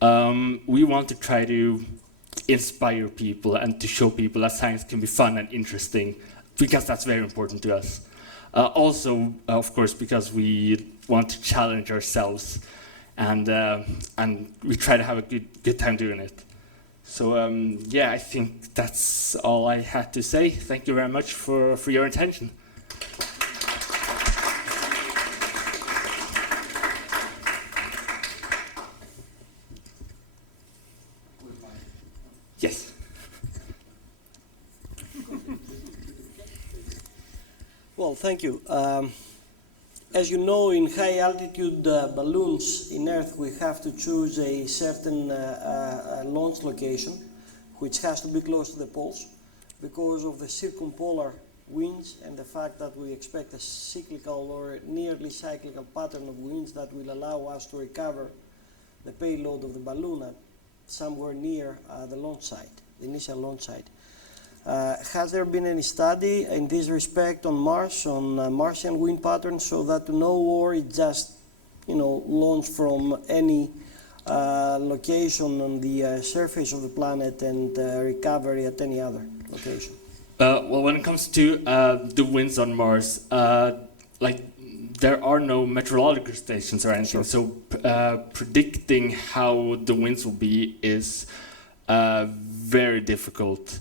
we want to try to inspire people and to show people that science can be fun and interesting, because that's very important to us. Also, of course, because we want to challenge ourselves, and we try to have a good time doing it. So I think that's all I had to say. Thank you very much for your attention. Yes. Well, thank you. As you know, in high altitude balloons in Earth, we have to choose a certain launch location, which has to be close to the poles, because of the circumpolar winds and the fact that we expect a cyclical or nearly cyclical pattern of winds that will allow us to recover the payload of the balloon at somewhere near the launch site, the initial launch site. Has there been any study in this respect on Mars, on Martian wind patterns, so that to know, or it just, launch from any location on the surface of the planet and recovery at any other location? Well, when it comes to the winds on Mars, there are no meteorological stations or anything, so predicting how the winds will be is very difficult.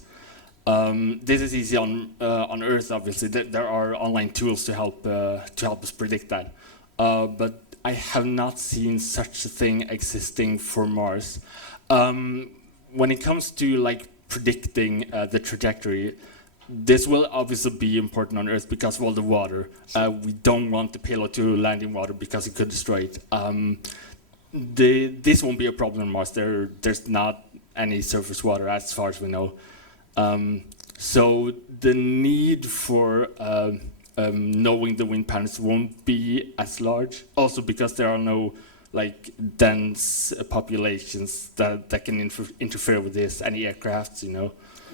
This is easy on Earth, obviously. There are online tools to help us predict that, but I have not seen such a thing existing for Mars. When it comes to predicting the trajectory, this will obviously be important on Earth because of all the water. We don't want the payload to land in water because it could destroy it. This won't be a problem on Mars. There's not any surface water as far as we know. So the need for knowing the wind patterns won't be as large. Also because there are no dense populations that can interfere with this. Any aircrafts,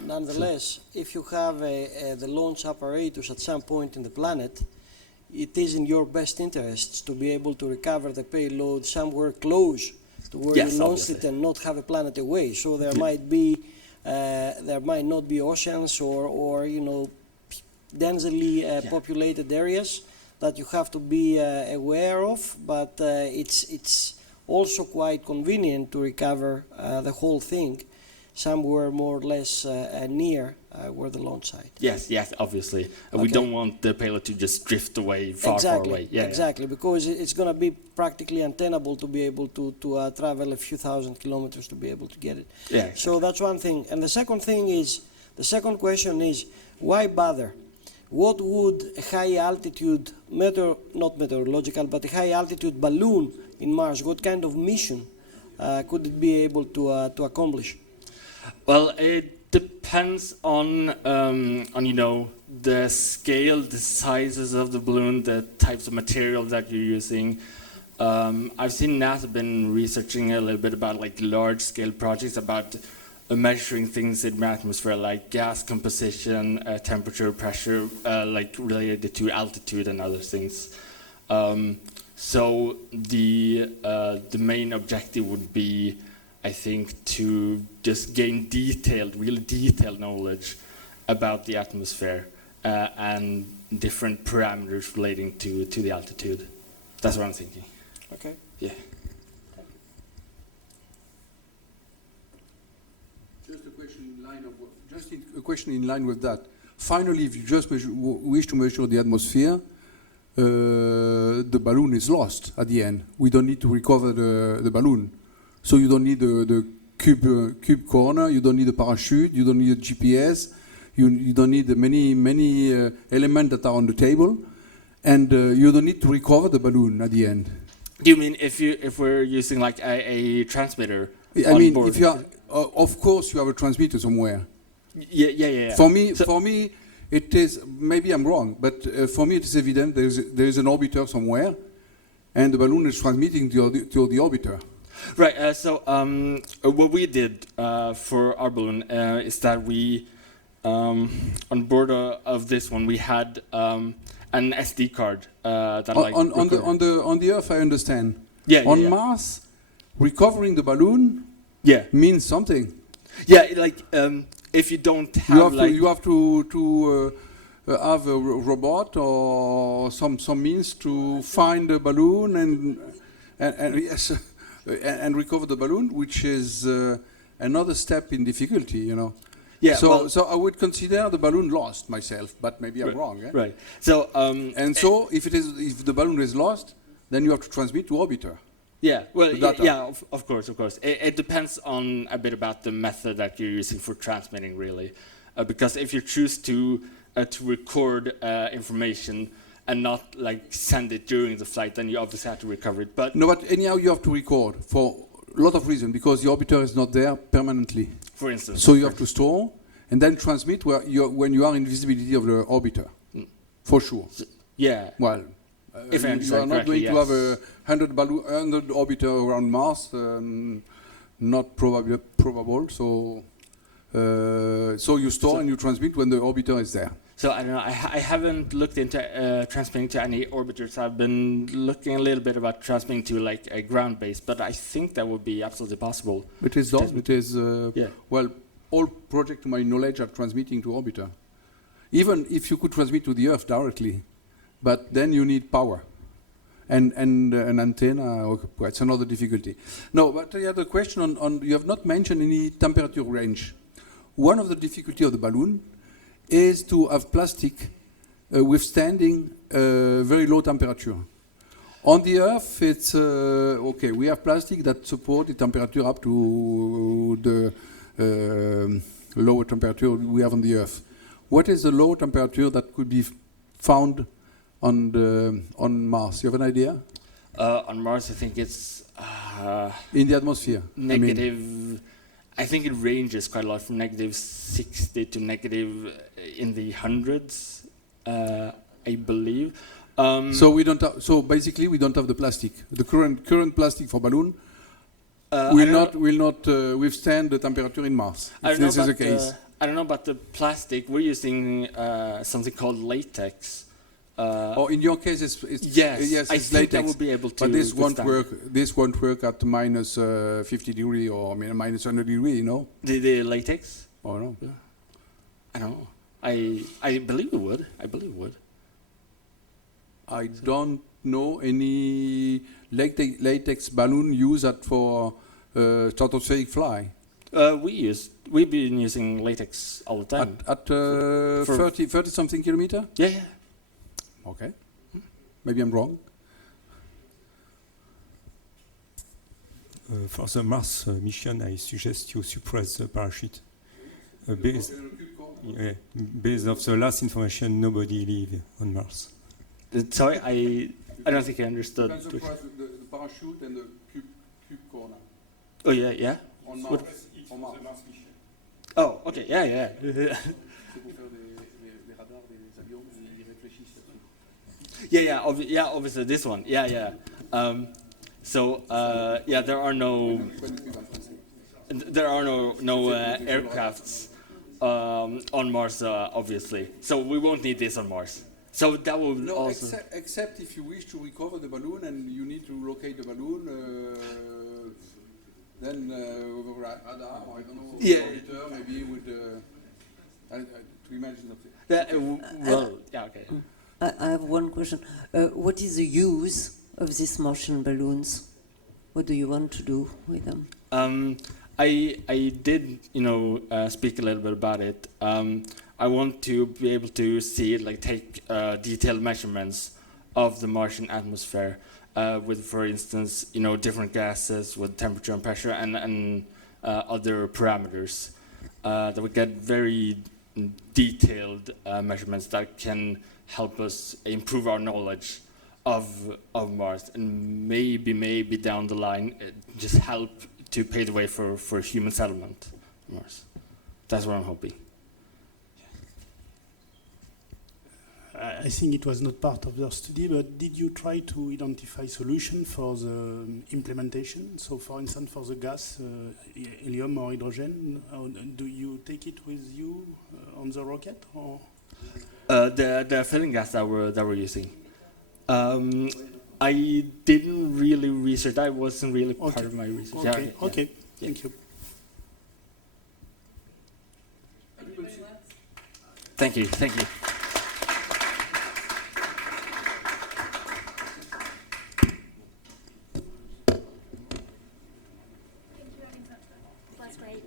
Nonetheless, if you have the launch apparatus at some point in the planet, it is in your best interests to be able to recover the payload somewhere close to where you launched it and not have a planet away. So there might be, there might not be oceans or densely populated areas that you have to be aware of. But it's also quite convenient to recover the whole thing somewhere more or less near where the launch site. Yes, obviously. We don't want the payload to just drift away far away. Exactly, because it's going to be practically untenable to be able to travel a few thousand kilometers to be able to get it. Yeah, exactly. So that's one thing. And the second thing is, the second question is, why bother? What would a high altitude, not meteorological, but a high altitude balloon in Mars, what kind of mission could it be able to accomplish? Well, it depends on the scale, the sizes of the balloon, the types of material that you're using. I've seen NASA been researching a little bit about large-scale projects about measuring things in the atmosphere, like gas composition, temperature, pressure, related to altitude and other things. So the main objective would be, I think, to just gain really detailed knowledge about the atmosphere and different parameters relating to the altitude. That's what I'm thinking. Okay. Yeah. A question in line with that. Finally, if you just wish to measure the atmosphere, the balloon is lost at the end. We don't need to recover the balloon. So you don't need the cube corner, you don't need a parachute, you don't need a GPS, you don't need the many elements that are on the table, and you don't need to recover the balloon at the end. Do you mean if we're using a transmitter? I mean, board? If you are, of course you have a transmitter somewhere. Yeah. For me, it is, maybe I'm wrong, but for me it is evident there is an orbiter somewhere, and the balloon is transmitting to the orbiter. Right. So what we did for our balloon is that we, on board of this one, we had an SD card that on the Earth, I understand. Yeah. On Mars, recovering the balloon means something. Yeah, if you don't have you have to have a robot or some means to find the balloon and yes. And recover the balloon, which is another step in difficulty, Yeah. So I would consider the balloon lost myself, but maybe I'm wrong. Eh? Right. So so if the balloon is lost, then you have to transmit to orbiter. Yeah. Well, yeah. Of course. It depends on a bit about the method that you're using for transmitting, really, because if you choose to record information and not send it during the flight, then you obviously have to recover it. But anyhow, you have to record for a lot of reasons because the orbiter is not there permanently. For instance. So you have to store and then transmit when you are in visibility of the orbiter, for sure. Yeah. Well, if you are not going to have 100 orbiter around Mars. not probable. So you store and you transmit when the orbiter is there. So I don't know. I haven't looked into transmitting to any orbiters. I've been looking a little bit about transmitting to like a ground base, but I think that would be absolutely possible. It is done. It is yeah. Well, all projects, to my knowledge, are transmitting to orbiter. Even if you could transmit to the Earth directly, but then you need power, and an antenna. It's another difficulty. No, but I had a question on. You have not mentioned any temperature range. One of the difficulty of the balloon is to have plastic withstanding very low temperature. On the Earth, it's okay. We have plastic that support the temperature up to the lower temperature we have on the Earth. What is the low temperature that could be found on Mars? You have an idea? On Mars, I think it's in the atmosphere. Negative. I think it ranges quite a lot from -60 to negative in the hundreds, I believe. So we don't. So basically, we don't have the plastic. The current plastic for balloon will not withstand the temperature in Mars. If this is the case. I don't know about the plastic. We're using something called latex. In your case, it's yes, I it's think latex. that would be able to. But this won't withstand. work. This won't work at minus 50 degree or minus 100 degree. You know. The latex? Oh no. I don't know. I believe it would. I believe it would. I don't know any latex balloon used for stratospheric fly. We've been using latex all the time. At 30 something kilometer? Yeah, yeah. Okay. Maybe I'm wrong. For the Mars mission, I suggest you suppress the parachute. Based off the last information, nobody live on Mars. Sorry, I don't think I understood. You can suppress the parachute and the cube corner. Oh yeah, yeah. On Mars. On Mars. Oh, okay, yeah, yeah. Yeah, obviously this one. Yeah, yeah. There are no aircrafts on Mars, obviously. So we won't need this on Mars. So that will also. Except if you wish to recover the balloon and you need to locate the balloon, then over radar, or I don't know, orbiter, maybe with to imagine something. Okay. I have one question. What is the use of these Martian balloons? What do you want to do with them? I did, speak a little bit about it. I want to be able to see it, like take detailed measurements of the Martian atmosphere with, for instance, different gases with temperature and pressure and other parameters. That would get very detailed measurements that can help us improve our knowledge of Mars, and maybe down the line just help to pave the way for human settlement on Mars. That's what I'm hoping. I think it was not part of your study, but did you try to identify solution for the implementation? So, for instance, for the gas, helium or hydrogen, do you take it with you on the rocket, or? The filling gas that we're using. I didn't really research. That wasn't really part of my research. Okay. Okay. Thank you. Thank you. Thank you. That's great.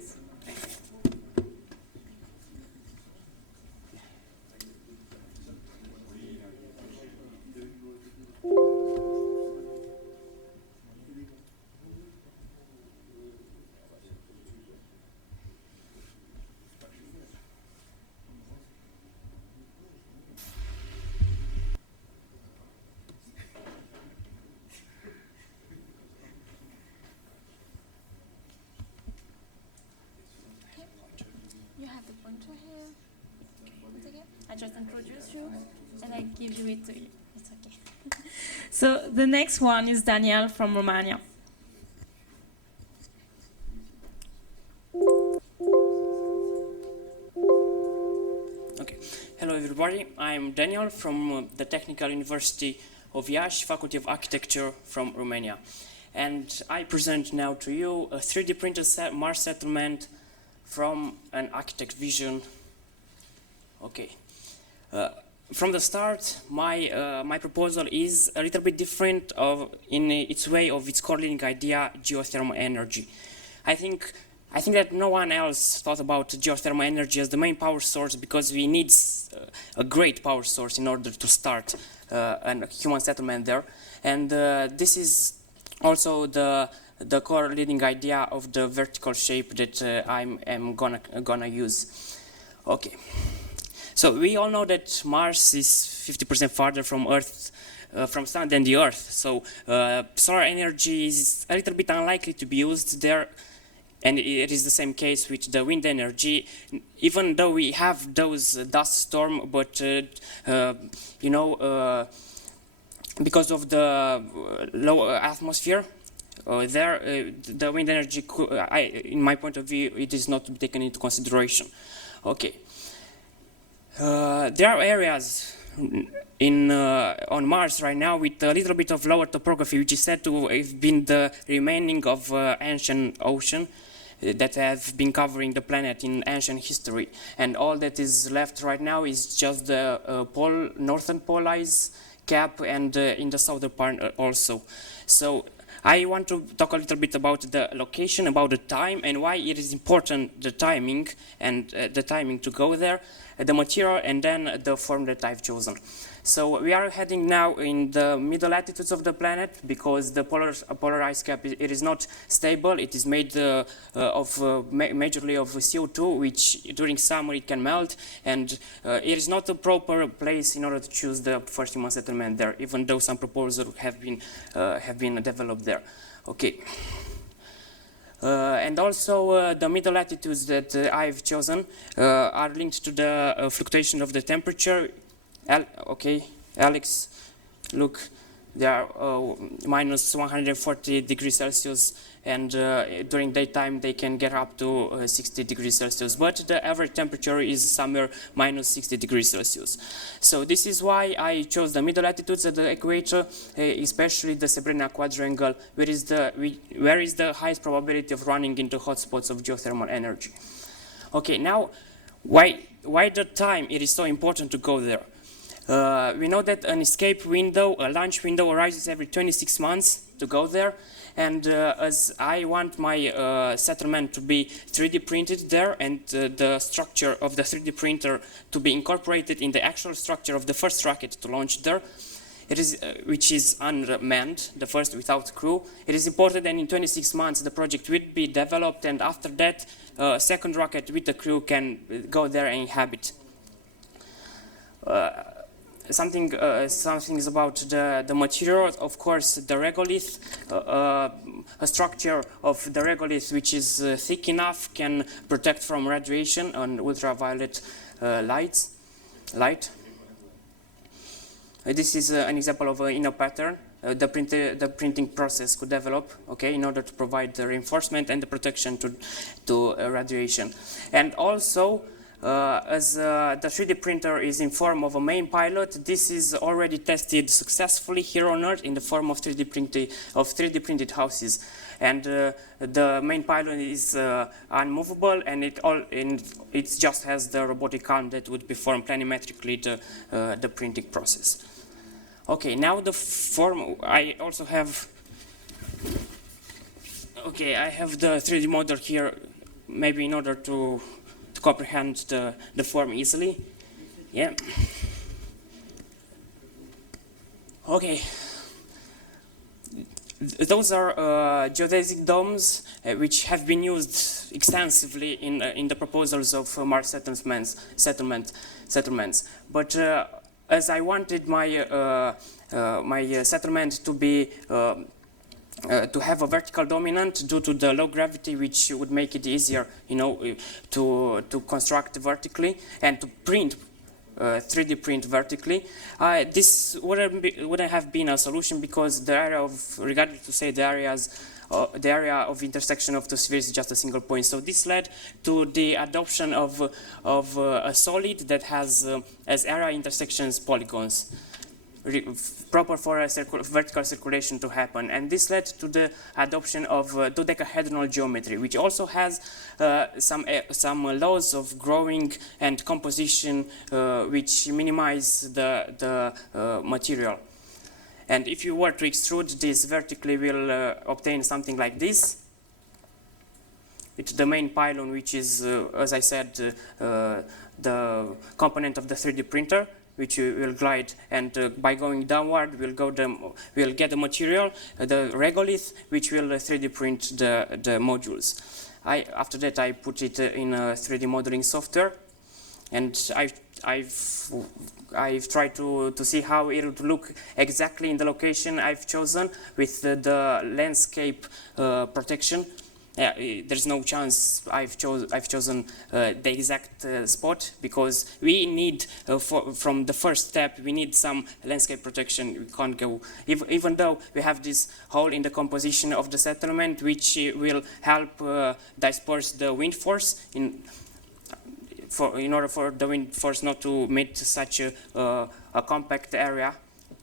You have the pointer here. It's okay. I just introduce you and I give you it to you. It's okay. So the next one is Daniel from Romania. Okay. Hello everybody, I'm Daniel from the Technical University of Iași, Faculty of Architecture from Romania. And I present now to you a 3D printed Mars settlement from an architect vision. Okay. From the start, my proposal is a little bit different in its way of its core leading idea, geothermal energy. I think that no one else thought about geothermal energy as the main power source because we need a great power source in order to start a human settlement there. And this is also the core leading idea of the vertical shape that I'm gonna use. Okay. So we all know that Mars is 50% farther from Earth, from Sun than the Earth. So solar energy is a little bit unlikely to be used there. And it is the same case with the wind energy, even though we have those dust storm, but because of the low atmosphere, the wind energy, in my point of view, it is not to be taken into consideration. Okay. There are areas on Mars right now with a little bit of lower topography, which is said to have been the remaining of ancient ocean that have been covering the planet in ancient history. And all that is left right now is just the northern pole ice cap and in the southern part also. So I want to talk a little bit about the location, about the time, and why it is important, the timing, and the timing to go there, the material, and then the form that I've chosen. So we are heading now in the middle latitudes of the planet because the polar ice cap, it is not stable. It is made majorly of CO2, which during summer it can melt, and it is not a proper place in order to choose the first human settlement there, even though some proposals have been developed there. Okay. And also the middle latitudes that I've chosen are linked to the fluctuation of the temperature. Okay, Alex, look, they are minus 140 degrees Celsius, and during daytime they can get up to 60 degrees Celsius, but the average temperature is somewhere minus 60 degrees Celsius. So this is why I chose the middle latitudes at the equator, especially the Sbrina quadrangle, where is the highest probability of running into hotspots of geothermal energy. Okay, now why the time it is so important to go there? We know that an escape window, a launch window, arises every 26 months to go there. And as I want my settlement to be 3D printed there and the structure of the 3D printer to be incorporated in the actual structure of the first rocket to launch there, which is unmanned, the first without crew, it is important that in 26 months the project will be developed, and after that, a second rocket with the crew can go there and inhabit. Some things about the material. Of course, the regolith, a structure of the regolith which is thick enough can protect from radiation and ultraviolet light. This is an example of an inner pattern the printing process could develop, okay, in order to provide the reinforcement and the protection to radiation. And also, as the 3D printer is in form of a main pilot, this is already tested successfully here on Earth in the form of 3D printed houses. And the main pylon is unmovable, and it just has the robotic arm that would perform planimetrically the printing process. Okay, now the form. I also have. Okay, I have the 3D model here, maybe in order to comprehend the form easily. Yeah. Okay. Those are geodesic domes which have been used extensively in the proposals of Mars settlements. But as I wanted my my settlement to be to have a vertical dominant due to the low gravity, which would make it easier, you know, to construct vertically and to print 3D print vertically. This would have been a solution because the area of, regarding to say the area of intersection of two spheres is just a single point. So this led to the adoption of a solid that has as area intersections polygons, proper for a vertical circulation to happen. And this led to the adoption of dodecahedral geometry, which also has some laws of growing and composition which minimize the material. And if you were to extrude this vertically, we'll obtain something like this. It's the main pylon, which is, as I said, the component of the 3D printer, which will glide, and by going downward, we'll get the material, the regolith, which will 3D print the modules. After that, I put it in a 3D modeling software, and I've tried to see how it would look exactly in the location I've chosen with the landscape protection. Yeah, there's no chance I've chosen the exact spot, because we need, from the first step, we need some landscape protection. We can't go, even though we have this hole in the composition of the settlement, which will help disperse the wind force in order for the wind force not to meet such a compact area.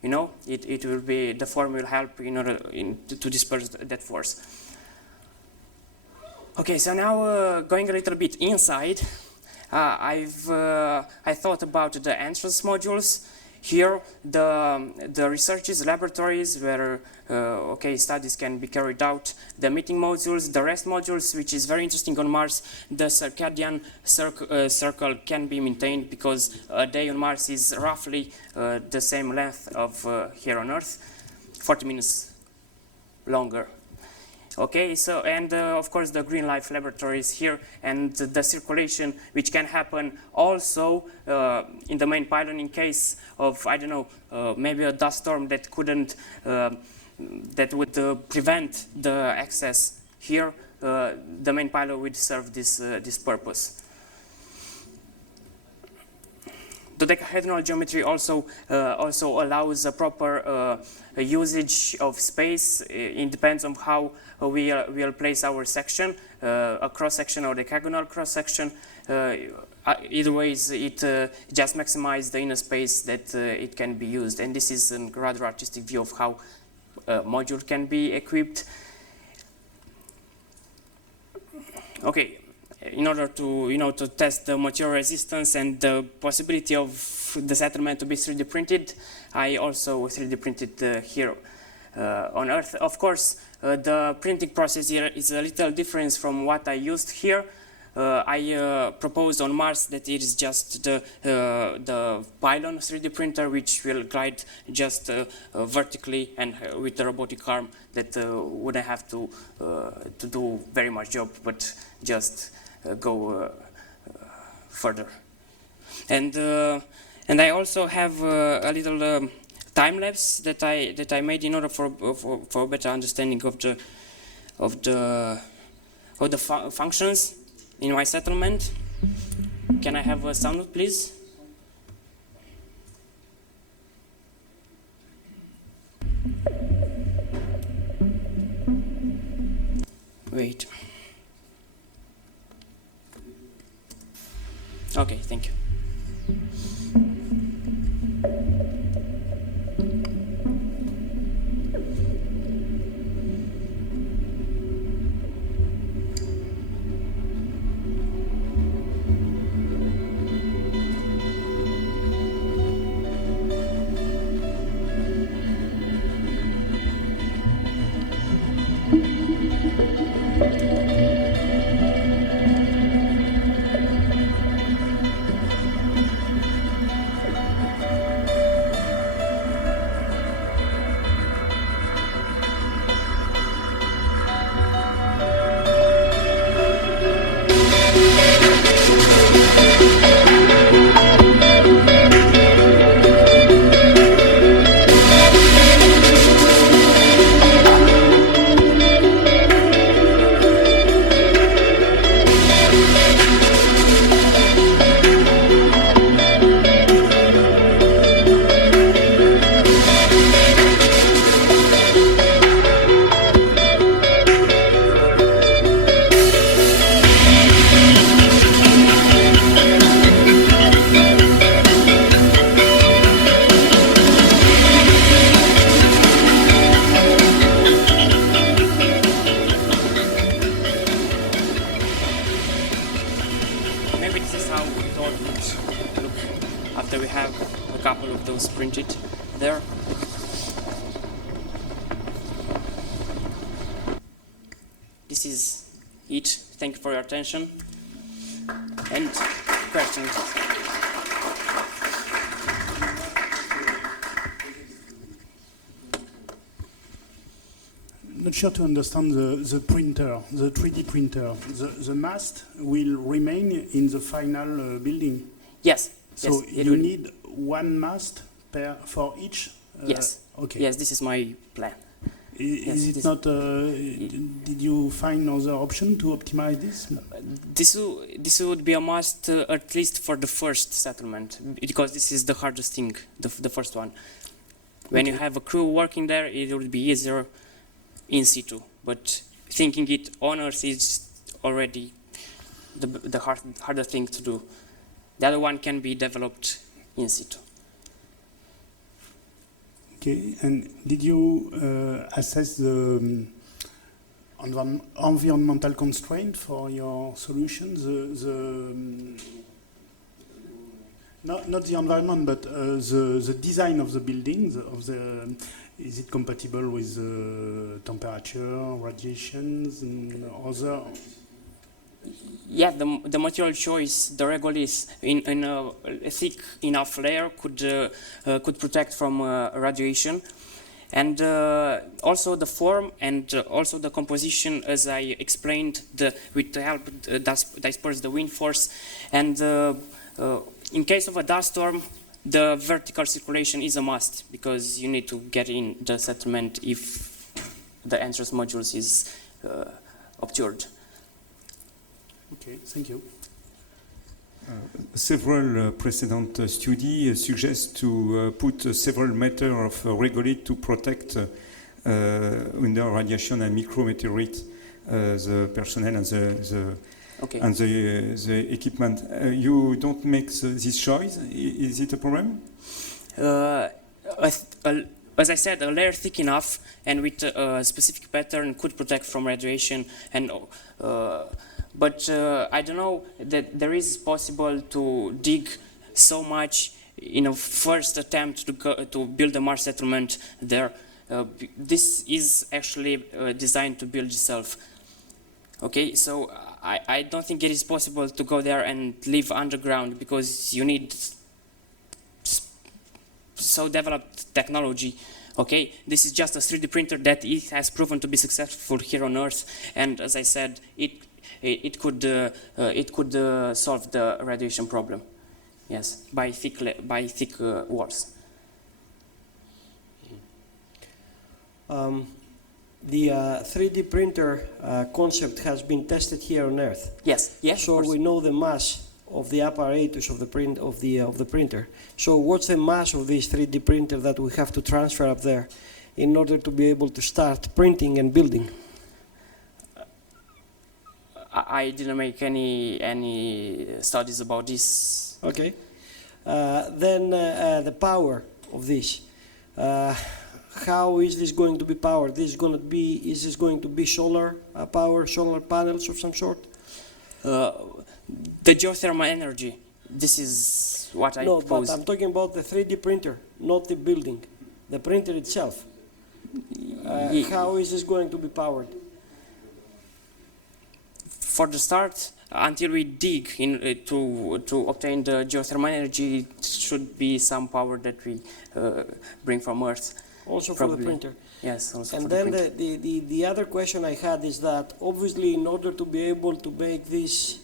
You know, it will be, the form will help in order to disperse that force. Okay, so now going a little bit inside, I thought about the entrance modules. Here, the researches, laboratories where studies can be carried out, the meeting modules, the rest modules, which is very interesting on Mars. The circadian circle can be maintained because a day on Mars is roughly the same length of here on Earth, 40 minutes longer. Okay, so, and of course the green life laboratories here, and the circulation which can happen also in the main pylon in case of, I don't know, maybe a dust storm that couldn't, that would prevent the access here. The main pylon would serve this purpose. The dodecahedral geometry also allows a proper usage of space. It depends on how we'll place our section, a cross section or decagonal cross section. Either ways, it just maximizes the inner space that it can be used. And this is a rather artistic view of how a module can be equipped. Okay. In order to, to test the material resistance and the possibility of the settlement to be 3D printed, I also 3D printed here on Earth. Of course, the printing process here is a little different from what I used here. I proposed on Mars that it is just the pylon 3D printer, which will glide just vertically and with the robotic arm that wouldn't have to do very much job, but just go further. And I also have a little time lapse that I made in order for a better understanding of the functions in my settlement. Can I have a sound, please? Wait. Okay, thank you. we have a couple of those printed there. This is it. Thank you for your attention. And questions? Not sure to understand the printer, the 3D printer. The mast will remain in the final building. Yes. So yes, you need one mast for each? Yes. Okay. Yes, this is my plan. Is it not? Did you find other option to optimize this? This would be a must, at least for the first settlement, because this is the hardest thing, the first one. When you have a crew working there, it would be easier in situ. But thinking it on Earth is already the harder thing to do. The other one can be developed in situ. Okay, and did you assess the environmental constraint for your solutions? Not the environment, but the design of the buildings. Is it compatible with temperature, radiations, and other? Yeah, the material choice, the regolith in a thick enough layer could protect from radiation, and also the form and also the composition, as I explained, with the help disperse the wind force, and in case of a dust storm, the vertical circulation is a must because you need to get in the settlement if the entrance modules is obtured. Okay, thank you. Several precedent studies suggest to put several meters of regolith to protect under radiation and micrometeorite the personnel and the equipment. You don't make this choice. Is it a problem? As I said, a layer thick enough and with a specific pattern could protect from radiation and. But I don't know that there is possible to dig so much in a first attempt to build a Mars settlement there. This is actually designed to build itself. Okay, so I don't think it is possible to go there and live underground because you need so developed technology. Okay, this is just a 3D printer that it has proven to be successful here on Earth, and as I said, it could solve the radiation problem, yes, by thick walls. The 3D printer concept has been tested here on Earth. Yes, yes. So we know the mass of the apparatus of the printer. So what's the mass of this 3D printer that we have to transfer up there in order to be able to start printing and building? I didn't make any studies about this. Okay. Then the power of this. How is this going to be powered? Is this going to be solar power, solar panels of some sort? The geothermal energy. This is what I propose. No, but I'm talking about the 3D printer, not the building. The printer itself. How is this going to be powered? For the start, until we dig in to obtain the geothermal energy, it should be some power that we bring from Earth. Also probably. For the printer. Yes, also and for then the printer. the other question I had is that obviously in order to be able to make these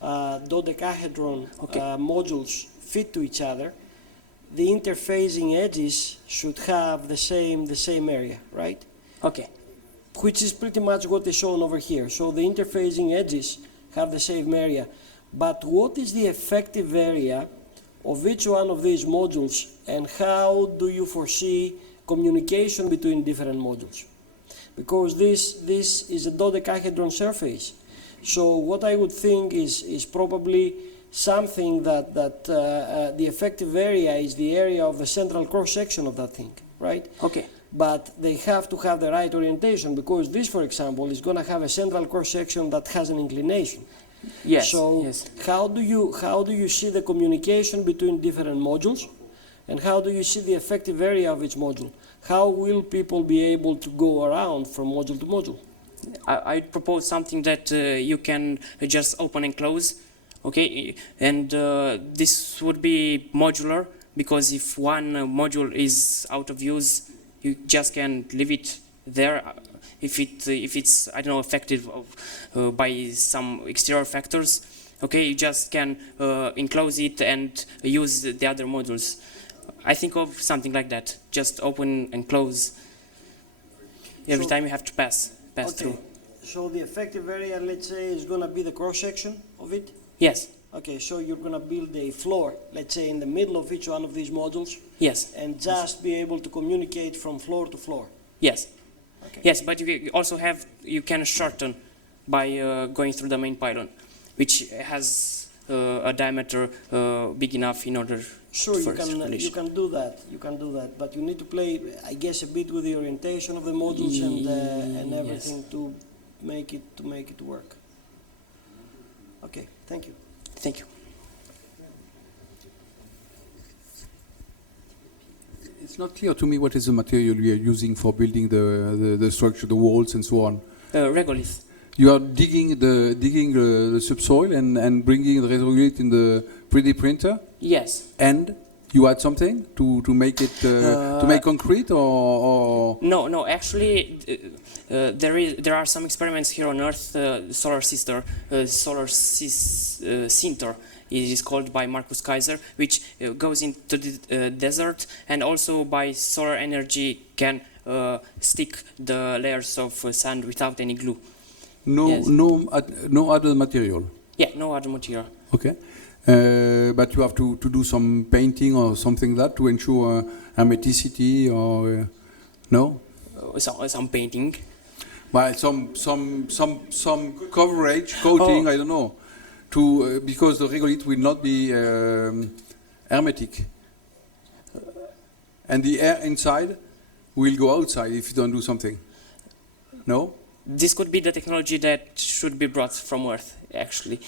dodecahedron modules fit to each other, the interfacing edges should have the same area, right? Okay. Which is pretty much what is shown over here. So the interfacing edges have the same area. But what is the effective area of each one of these modules, and how do you foresee communication between different modules? Because this is a dodecahedron surface. So what I would think is probably something that the effective area is the area of the central cross-section of that thing, right? Okay. But they have to have the right orientation, because this, for example, is going to have a central cross-section that has an inclination. Yes. So how do you see the communication between different modules, and how do you see the effective area of each module? How will people be able to go around from module to module? I propose something that you can just open and close, okay? And this would be modular, because if one module is out of use, you just can leave it there. If it's I don't know, affected by some exterior factors, okay, you just can enclose it and use the other modules. I think of something like that. Just open and close. Every time you have to pass through. So the effective area, let's say, is going to be the cross section of it? Yes. Okay, so you're going to build a floor, let's say, in the middle of each one of these modules? Yes. And just be able to communicate from floor to floor? Yes. Okay. Yes, but you can shorten by going through the main pylon, which has a diameter big enough in order Sure, for you can do that. You can do that, but you need to play, I guess, a bit with the orientation of the modules and everything to make it work. Okay, thank you. Thank you. It's not clear to me what is the material we are using for building the structure, the walls, and so on. Regolith. You are digging the subsoil and bringing the regolith in the 3D printer. Yes. And you add something to make it to make concrete or No. Actually, there are some experiments here on Earth. Solar Sinter. It is called by Marcus Kaiser, which goes into the desert, and also by solar energy can stick the layers of sand without any glue. No other material. Yeah, no other material. Okay. But you have to do some painting or something like that to ensure hermeticity or no? Some painting. Well, some coverage, coating, I don't know, to because the regolith will not be hermetic, and the air inside will go outside if you don't do something. No? This could be the technology that should be brought from Earth, actually.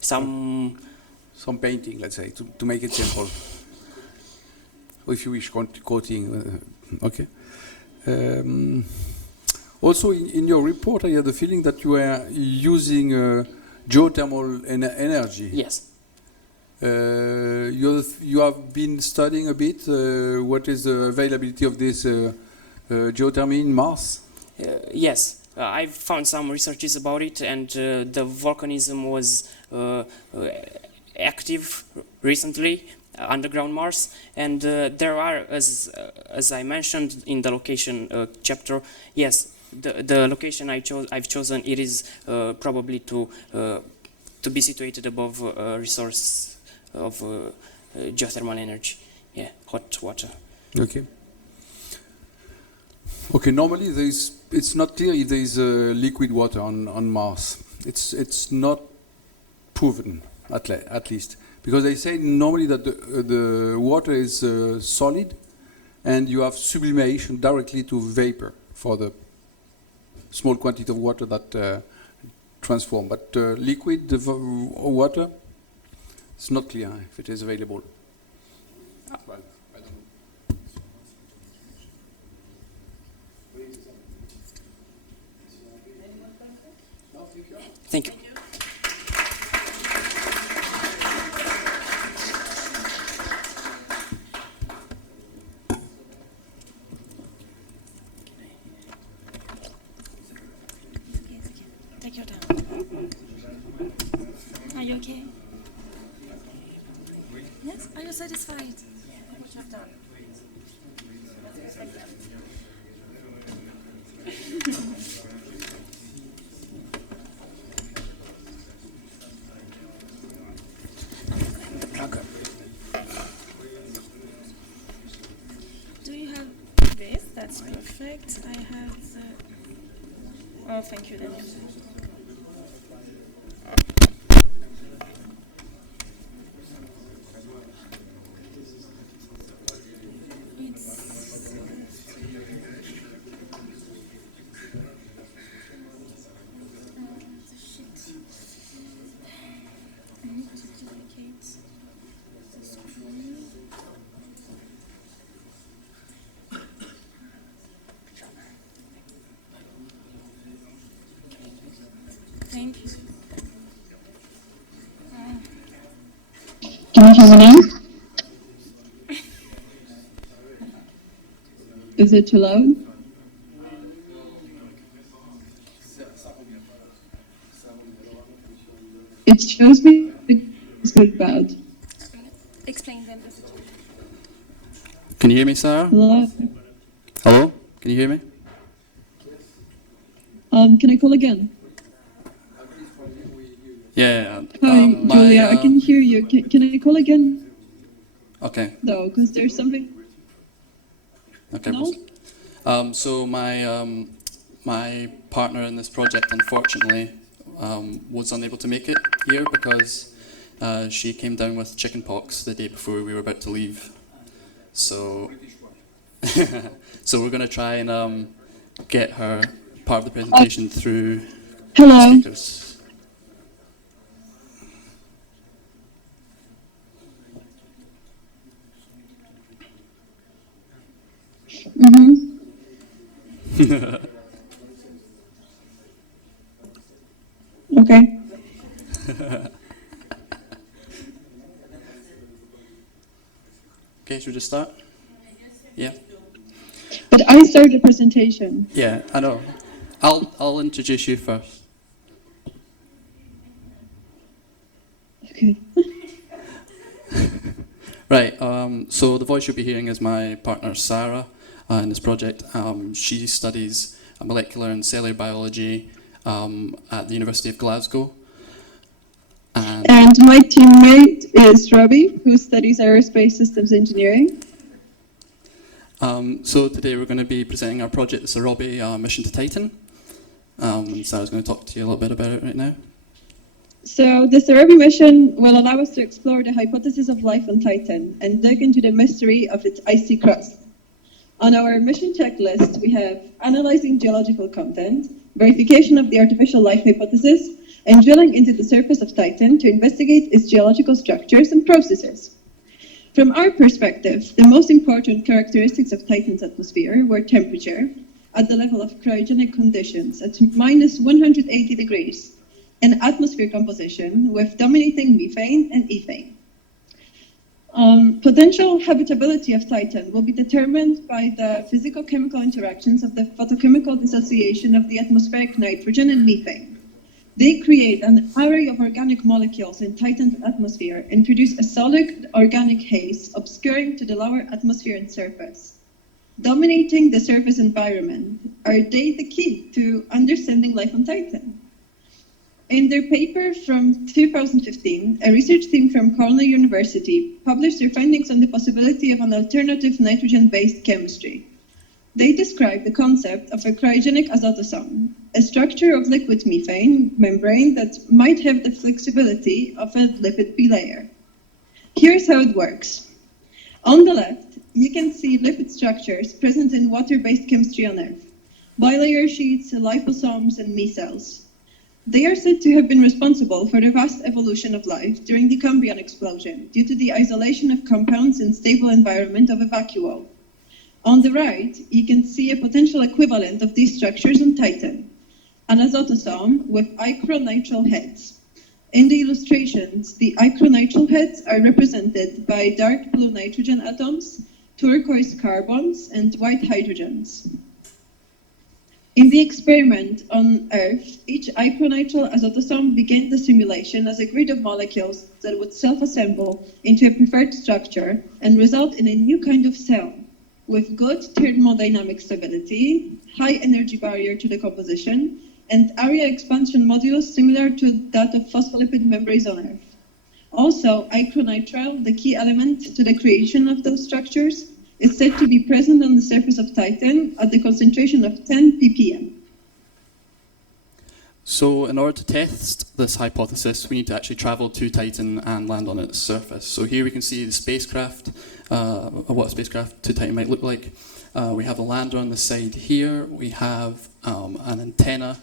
Some painting, let's say, to make it simple. Or if you wish, coating. Okay. Also, in your report, I had the feeling that you were using geothermal energy. Yes. You have been studying a bit what is the availability of this geothermal in Mars? Yes. I've found some researches about it, and the volcanism was active recently underground Mars, and there are, as I mentioned in the location chapter, yes, the location I've chosen, it is probably to be situated above a resource of geothermal energy, hot water. Okay. Okay. Normally, it's not clear if there is liquid water on Mars. It's not proven, at least, because they say normally that the water is solid, and you have sublimation directly to vapor for the small quantity of water that transform. But liquid water, it's not clear if it is available. Well, I don't know. Thank you. Take your time. Are you okay? Yes? Are you satisfied with what you have done? Do you have this? That's perfect. I have the... Oh, thank you, Daniel. think. Can you hear me now? Is it too loud? It shows me it's good bad. Explain them. Can you hear me, Sarah? Hello? Hello? Can you hear me? Can I call again? Yeah. Hi, Julia, I can hear you. Can I call again? Okay. No, because there's something. Okay. No? So my partner in this project, unfortunately, was unable to make it here because she came down with chickenpox the day before we were about to leave. So, so we're going to try and get her part of the presentation through Hello. speakers. Okay. Okay, should we just start? Yeah. But I started the presentation. Yeah, I know. I'll introduce you first. Okay. Right. So the voice you'll be hearing is my partner Sarah in this project. She studies molecular and cellular biology at the University of Glasgow. And my teammate is Robbie, who studies aerospace systems engineering. So today we're going to be presenting our project, the Sarobi mission to Titan. Sarah's going to talk to you a little bit about it right now. So the Sarobi mission will allow us to explore the hypothesis of life on Titan and dig into the mystery of its icy crust. On our mission checklist, we have analyzing geological content, verification of the artificial life hypothesis, and drilling into the surface of Titan to investigate its geological structures and processes. From our perspective, the most important characteristics of Titan's atmosphere were temperature, at the level of cryogenic conditions at minus 180 degrees, and atmosphere composition with dominating methane and ethane. Potential habitability of Titan will be determined by the physical-chemical interactions of the photochemical dissociation of the atmospheric nitrogen and methane. They create an array of organic molecules in Titan's atmosphere and produce a solid organic haze obscuring to the lower atmosphere and surface. Dominating the surface environment, are they the key to understanding life on Titan? In their paper from 2015, a research team from Cornell University published their findings on the possibility of an alternative nitrogen-based chemistry. They described the concept of a cryogenic azotosome, a structure of liquid methane membrane that might have the flexibility of a lipid bilayer. Here's how it works. On the left, you can see lipid structures present in water-based chemistry on Earth, bilayer sheets, liposomes, and micelles. They are said to have been responsible for the vast evolution of life during the Cambrian explosion due to the isolation of compounds in stable environment of a vacuole. On the right, you can see a potential equivalent of these structures on Titan, an azotosome with icronitrile heads. In the illustrations, the icronitrile heads are represented by dark blue nitrogen atoms, turquoise carbons, and white hydrogens. In the experiment on Earth, each icronitrile azotosome began the simulation as a grid of molecules that would self-assemble into a preferred structure and result in a new kind of cell with good thermodynamic stability, high energy barrier to decomposition, and area expansion modulus similar to that of phospholipid membranes on Earth. Also, icronitrile, the key element to the creation of those structures, is said to be present on the surface of Titan at the concentration of 10 ppm. So in order to test this hypothesis, we need to actually travel to Titan and land on its surface. So here we can see the spacecraft, what a spacecraft to Titan might look like. We have a lander on the side here. We have an antenna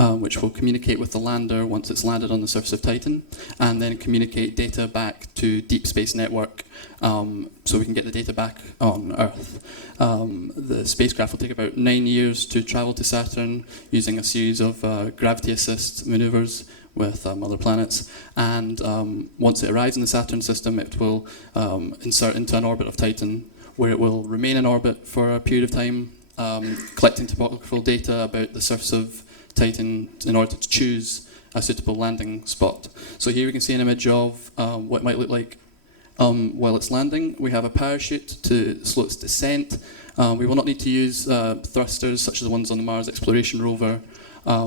which will communicate with the lander once it's landed on the surface of Titan, and then communicate data back to Deep Space Network, so we can get the data back on Earth. The spacecraft will take about 9 years to travel to Saturn using a series of gravity assist maneuvers with other planets, and once it arrives in the Saturn system, it will insert into an orbit of Titan, where it will remain in orbit for a period of time, collecting topographical data about the surface of Titan in order to choose a suitable landing spot. So here we can see an image of what it might look like while it's landing. We have a parachute to slow its descent. We will not need to use thrusters such as the ones on the Mars Exploration Rover,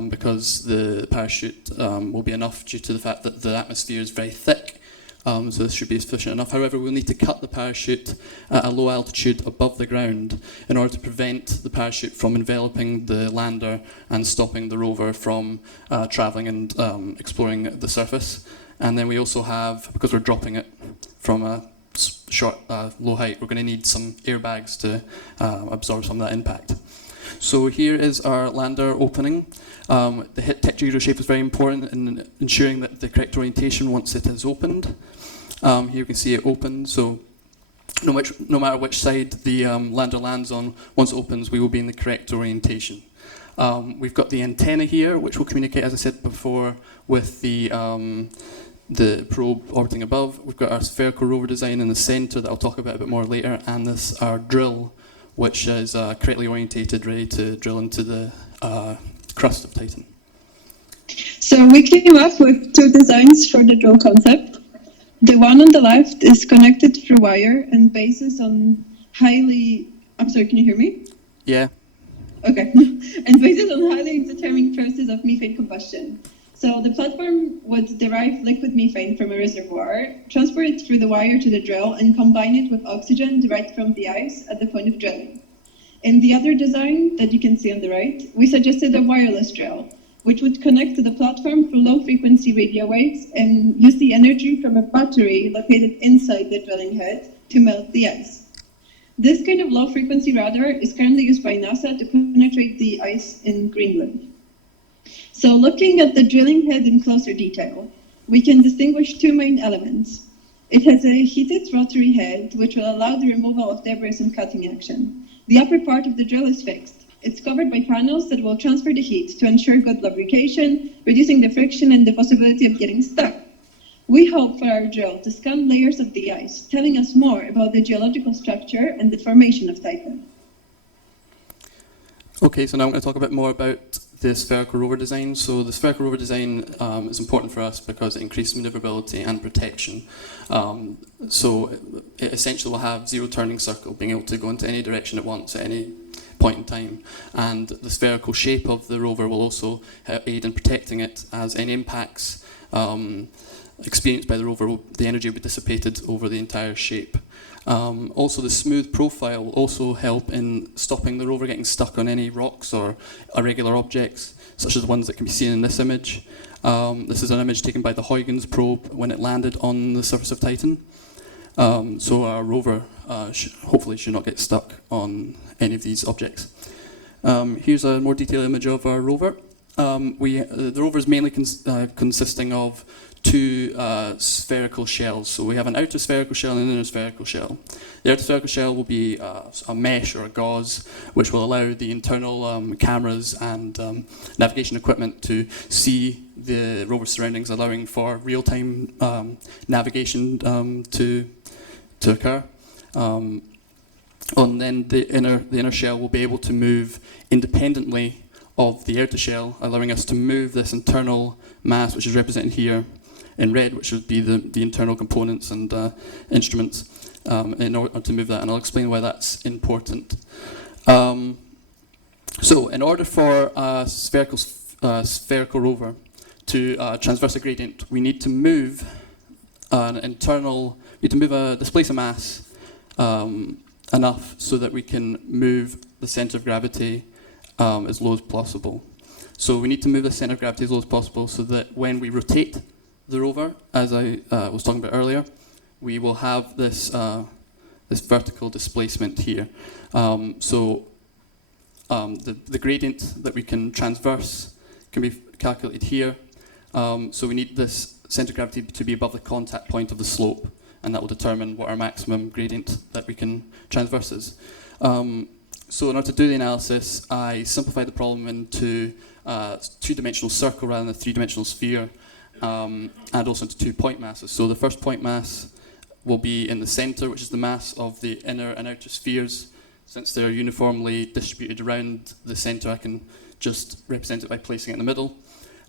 because the parachute will be enough due to the fact that the atmosphere is very thick, so this should be sufficient enough. However, we'll need to cut the parachute at a low altitude above the ground in order to prevent the parachute from enveloping the lander and stopping the rover from travelling and exploring the surface. And then we also have, because we're dropping it from a short, low height, we're going to need some airbags to absorb some of that impact. So here is our lander opening. The tetrahedral shape is very important in ensuring that the correct orientation once it is opened. Here you can see it open, so no matter which side the lander lands on, once it opens, we will be in the correct orientation. We've got the antenna here, which will communicate, as I said before, with the probe orbiting above. We've got our spherical rover design in the centre that I'll talk about a bit more later, and this our drill, which is correctly orientated, ready to drill into the crust of Titan. So we came up with two designs for the drill concept. The one on the left is connected through wire and bases on I'm sorry, can you hear me? Yeah. Okay. And bases on highly exothermic process of methane combustion. So the platform would derive liquid methane from a reservoir, transport it through the wire to the drill, and combine it with oxygen derived from the ice at the point of drilling. In the other design that you can see on the right, we suggested a wireless drill, which would connect to the platform through low-frequency radio waves and use the energy from a battery located inside the drilling head to melt the ice. This kind of low-frequency radar is currently used by NASA to penetrate the ice in Greenland. So looking at the drilling head in closer detail, we can distinguish two main elements. It has a heated rotary head, which will allow the removal of debris and cutting action. The upper part of the drill is fixed. It's covered by panels that will transfer the heat to ensure good lubrication, reducing the friction and the possibility of getting stuck. We hope for our drill to scan layers of the ice, telling us more about the geological structure and the formation of Titan. Okay, so now I'm going to talk a bit more about the spherical rover design. So the spherical rover design is important for us because it increases maneuverability and protection. So it essentially will have zero turning circle, being able to go into any direction it wants at any point in time. And the spherical shape of the rover will also aid in protecting it, as any impacts experienced by the rover, the energy will be dissipated over the entire shape. Also, the smooth profile will also help in stopping the rover getting stuck on any rocks or irregular objects, such as the ones that can be seen in this image. This is an image taken by the Huygens probe when it landed on the surface of Titan. So our rover hopefully should not get stuck on any of these objects. Here's a more detailed image of our rover. The rover is mainly consisting of two spherical shells. So we have an outer spherical shell and an inner spherical shell. The outer spherical shell will be a mesh or a gauze, which will allow the internal cameras and navigation equipment to see the rover surroundings, allowing for real-time navigation to occur. And then the inner shell will be able to move independently of the outer shell, allowing us to move this internal mass, which is represented here in red, which would be the internal components and instruments, in order to move that, and I'll explain why that's important. So in order for a spherical rover to transverse a gradient, we need to move displace a mass enough so that we can move the center of gravity as low as possible. So we need to move the center of gravity as low as possible so that when we rotate the rover, as I was talking about earlier, we will have this vertical displacement here. The gradient that we can transverse can be calculated here. So we need this centre of gravity to be above the contact point of the slope, and that will determine what our maximum gradient that we can traverse is. So in order to do the analysis, I simplified the problem into a two-dimensional circle rather than a three-dimensional sphere, and also into 2 point masses. So the first point mass will be in the centre, which is the mass of the inner and outer spheres. Since they're uniformly distributed around the centre, I can just represent it by placing it in the middle.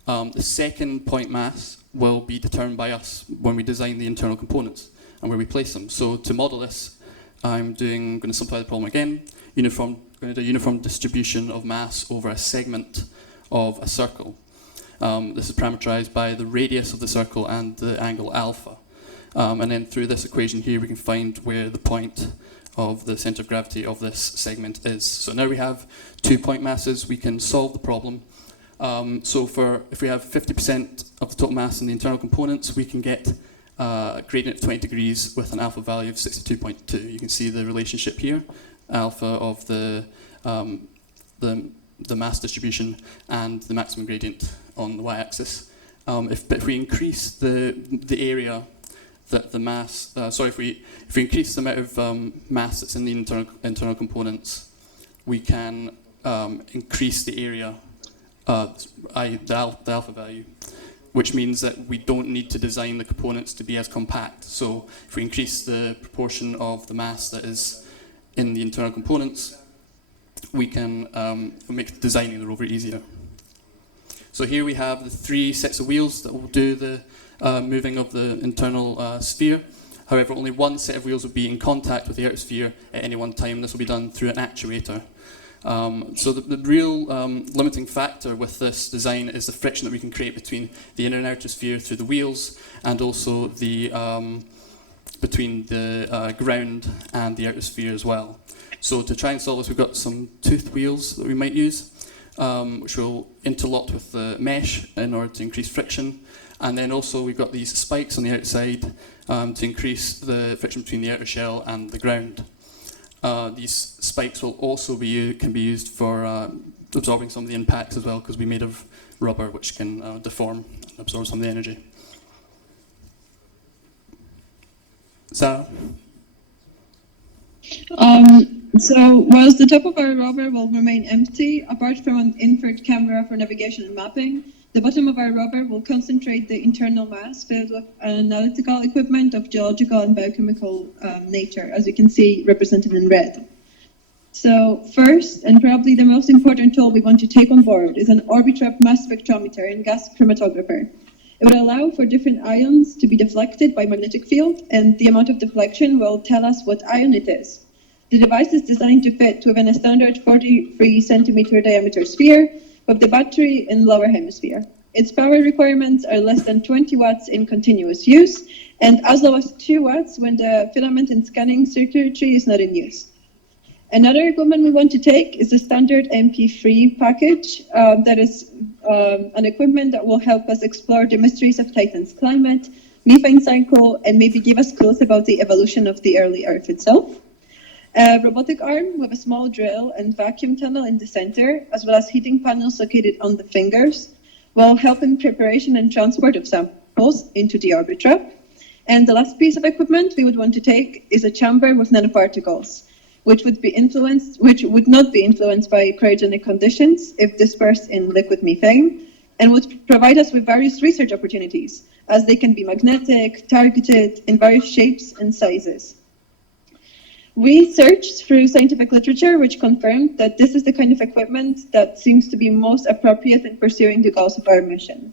The second point mass will be determined by us when we design the internal components and where we place them. So to model this, I'm going to simplify the problem again. Going to do a uniform distribution of mass over a segment of a circle. This is parameterized by the radius of the circle and the angle alpha. And then through this equation here, we can find where the point of the center of gravity of this segment is. So now we have 2 point masses, we can solve the problem. So if we have 50% of the total mass in the internal components, we can get a gradient of 20 degrees with an alpha value of 62.2. You can see the relationship here, alpha of the mass distribution and the maximum gradient on the y-axis. If we increase the area that the mass, if we increase the amount of mass that's in the internal components, we can increase the area, the alpha value, which means that we don't need to design the components to be as compact. So if we increase the proportion of the mass that is in the internal components, we can make designing the rover easier. So here we have the 3 sets of wheels that will do the moving of the internal sphere. However, only one set of wheels will be in contact with the outer sphere at any one time. This will be done through an actuator. So the real limiting factor with this design is the friction that we can create between the inner and outer sphere through the wheels, and also the between the ground and the outer sphere as well. So to try and solve this, we've got some toothed wheels that we might use, which will interlock with the mesh in order to increase friction. And then also we've got these spikes on the outside to increase the friction between the outer shell and the ground. These spikes will also can be used for absorbing some of the impacts as well, because we're made of rubber, which can deform and absorb some of the energy. Sarah? So whilst the top of our rover will remain empty, apart from an infrared camera for navigation and mapping, the bottom of our rover will concentrate the internal mass filled with analytical equipment of geological and biochemical nature, as you can see represented in red. So first, and probably the most important tool we want to take on board, is an Orbitrap mass spectrometer and gas chromatographer. It would allow for different ions to be deflected by magnetic field, and the amount of deflection will tell us what ion it is. The device is designed to fit within a standard 43 centimeter diameter sphere, with the battery in lower hemisphere. Its power requirements are less than 20 watts in continuous use, and as low as 2 watts when the filament and scanning circuitry is not in use. Another equipment we want to take is the standard MP3 package. That is an equipment that will help us explore the mysteries of Titan's climate, methane cycle, and maybe give us clues about the evolution of the early Earth itself. A robotic arm with a small drill and vacuum tunnel in the center, as well as heating panels located on the fingers, will help in preparation and transport of samples into the Orbitrap. And the last piece of equipment we would want to take is a chamber with nanoparticles, which would not be influenced by cryogenic conditions if dispersed in liquid methane, and would provide us with various research opportunities, as they can be magnetic, targeted, in various shapes and sizes. We searched through scientific literature, which confirmed that this is the kind of equipment that seems to be most appropriate in pursuing the goals of our mission.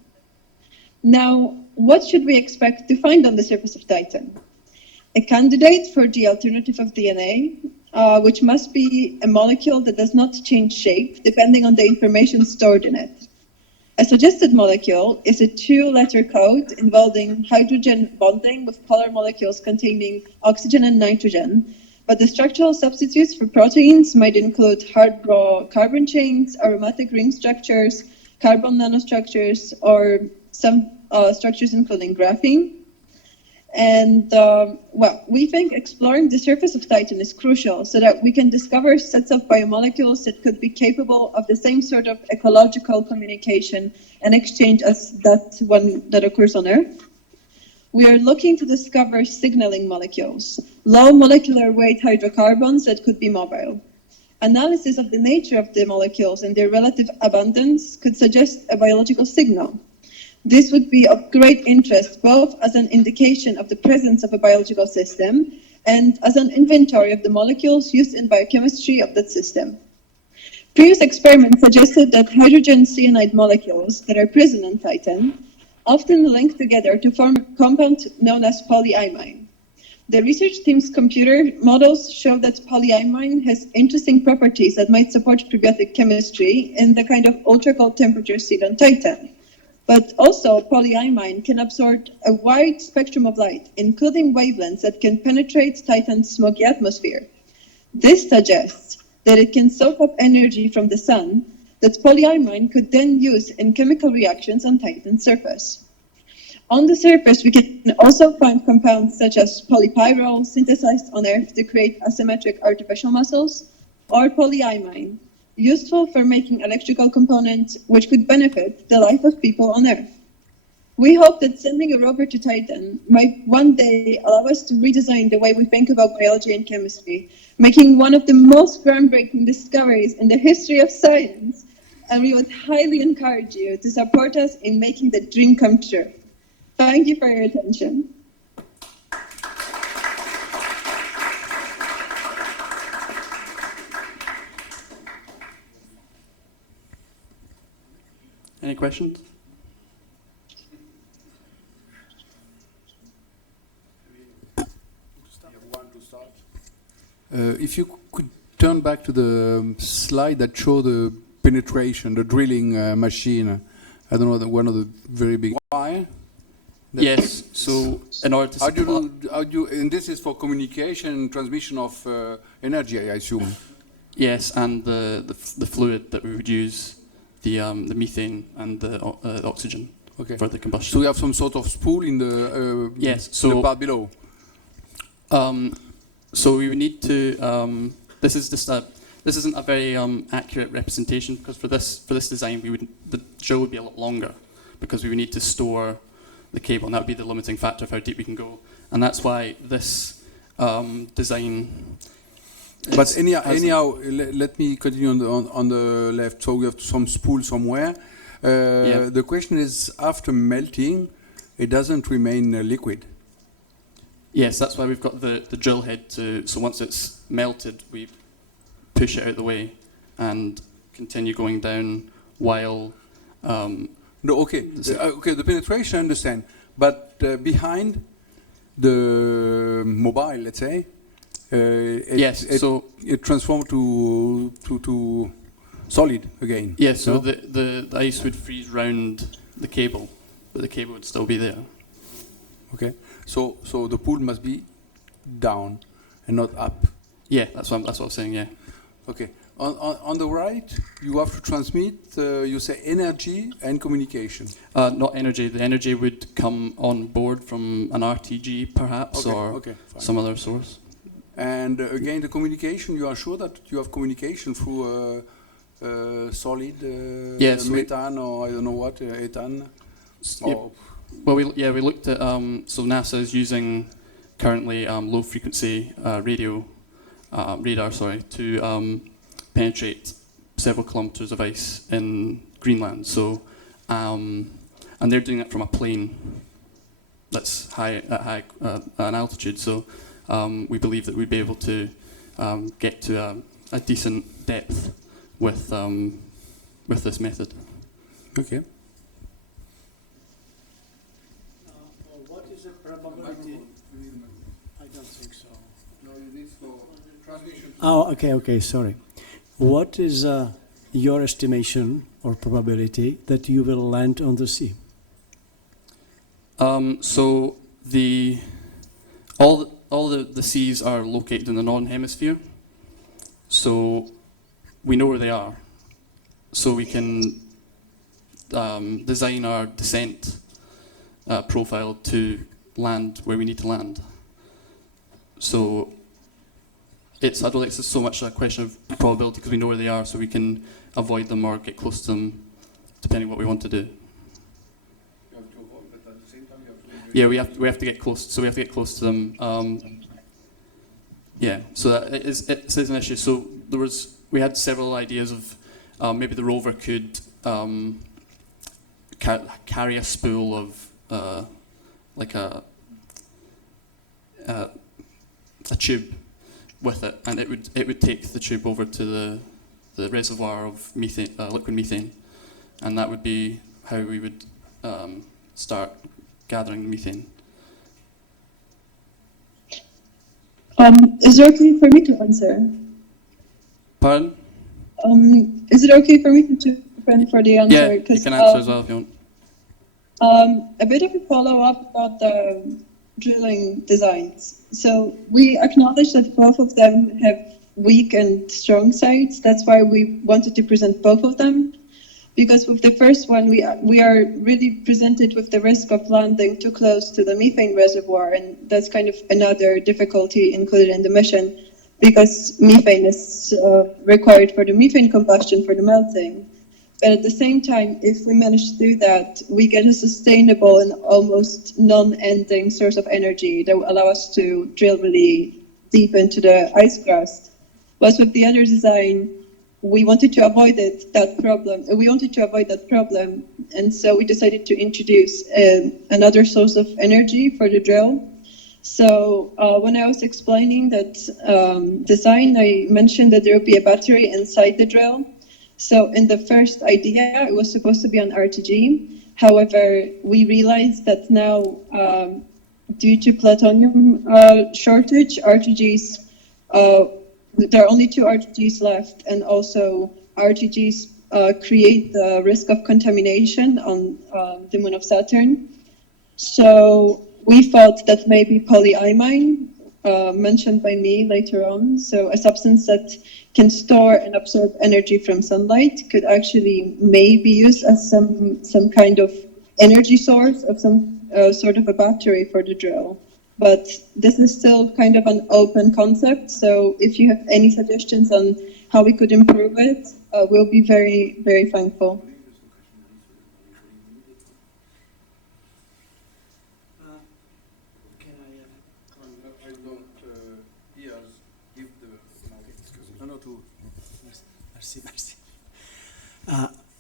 Now, what should we expect to find on the surface of Titan? A candidate for the alternative of DNA, which must be a molecule that does not change shape depending on the information stored in it. A suggested molecule is a 2-letter code involving hydrogen bonding with polar molecules containing oxygen and nitrogen. But the structural substitutes for proteins might include hard raw carbon chains, aromatic ring structures, carbon nanostructures, or some structures including graphene. And well, we think exploring the surface of Titan is crucial so that we can discover sets of biomolecules that could be capable of the same sort of ecological communication and exchange as that one that occurs on Earth. We are looking to discover signaling molecules, low molecular weight hydrocarbons that could be mobile. Analysis of the nature of the molecules and their relative abundance could suggest a biological signal. This would be of great interest both as an indication of the presence of a biological system and as an inventory of the molecules used in biochemistry of that system. Previous experiments suggested that hydrogen cyanide molecules that are present on Titan often link together to form a compound known as polyimine. The research team's computer models show that polyimine has interesting properties that might support prebiotic chemistry in the kind of ultra-cold temperature seen on Titan. But also, polyimine can absorb a wide spectrum of light, including wavelengths that can penetrate Titan's smoky atmosphere. This suggests that it can soak up energy from the sun that polyimine could then use in chemical reactions on Titan's surface. On the surface, we can also find compounds such as polypyrrole synthesized on Earth to create asymmetric artificial muscles, or polyimine, useful for making electrical components which could benefit the life of people on Earth. We hope that sending a rover to Titan might one day allow us to redesign the way we think about biology and chemistry, making one of the most groundbreaking discoveries in the history of science, and we would highly encourage you to support us in making the dream come true. Thank you for your attention. Any questions? If you could turn back to the slide that showed the penetration, the drilling machine. I don't know, one of the very big. Why? Yes. So in order to how do you, and this is for communication and transmission of energy, I assume. Yes, and the fluid that we would use, the methane and the oxygen for the combustion. So we have some sort of spool in the yes. So the part below. So we would need to. This isn't a very accurate representation because for this design the drill would be a lot longer because we would need to store the cable, and that would be the limiting factor of how deep we can go, and that's why this design. But anyhow, let me continue on the left. So we have some spool somewhere. The question is, after melting, it doesn't remain liquid. Yes, that's why we've got the drill head to. So once it's melted, we push it out of the way and continue going down while. No, okay, okay. The penetration, I understand, but behind the mobile, let's say. It transformed to solid again. Yes, so the ice would freeze round the cable, but the cable would still be there. Okay, so the pool must be down and not up. Yeah, that's what I was saying. Yeah. Okay. On the right, you have to transmit. You say energy and communication. Not energy. The energy would come on board from an RTG, perhaps, or some other source. And again, the communication, you are sure that you have communication through solid methane or I don't know what, ethane? Well, we looked at, so NASA is using currently low frequency radar to penetrate several kilometers of ice in Greenland. So, and they're doing it from a plane that's at an altitude. So. We believe that we'd be able to get to a decent depth with this method. Okay. What is the probability? I don't think so. No, you need for transmission. Oh, okay, sorry. What is your estimation or probability that you will land on the sea? So all the seas are located in the northern hemisphere, so we know where they are. So we can design our descent profile to land where we need to land. So I don't think it's so much a question of probability because we know where they are, so we can avoid them or get close to them, depending what we want to do. Yeah, we have to get close. So we have to get close to them. Yeah, so that it's an issue. So we had several ideas of maybe the rover could carry a spool of like a tube with it, and it would take the tube over to the reservoir of methane, liquid methane, and that would be how we would start gathering methane. Is it okay for me to answer? Pardon? Is it okay for me to jump in for the answer? Yeah, you can answer as well if you want. A bit of a follow-up about the drilling designs. So we acknowledge that both of them have weak and strong sides. That's why we wanted to present both of them. Because with the first one, we are really presented with the risk of landing too close to the methane reservoir, and that's kind of another difficulty included in the mission, because methane is required for the methane combustion for the melting. But at the same time, if we manage to do that, we get a sustainable and almost non-ending source of energy that will allow us to drill really deep into the ice crust. Whereas with the other design, we wanted to avoid that problem, and so we decided to introduce another source of energy for the drill. So when I was explaining that design, I mentioned that there would be a battery inside the drill. So in the first idea, it was supposed to be an RTG. However, we realized that now, due to plutonium shortage, RTGs, there are only 2 RTGs left, and also RTGs create the risk of contamination on the moon of Saturn. So we thought that maybe polyimine, mentioned by me later on, so a substance that can store and absorb energy from sunlight, could actually maybe used as some kind of energy source of some sort of a battery for the drill. But this is still kind of an open concept, so if you have any suggestions on how we could improve it, we'll be very, very thankful.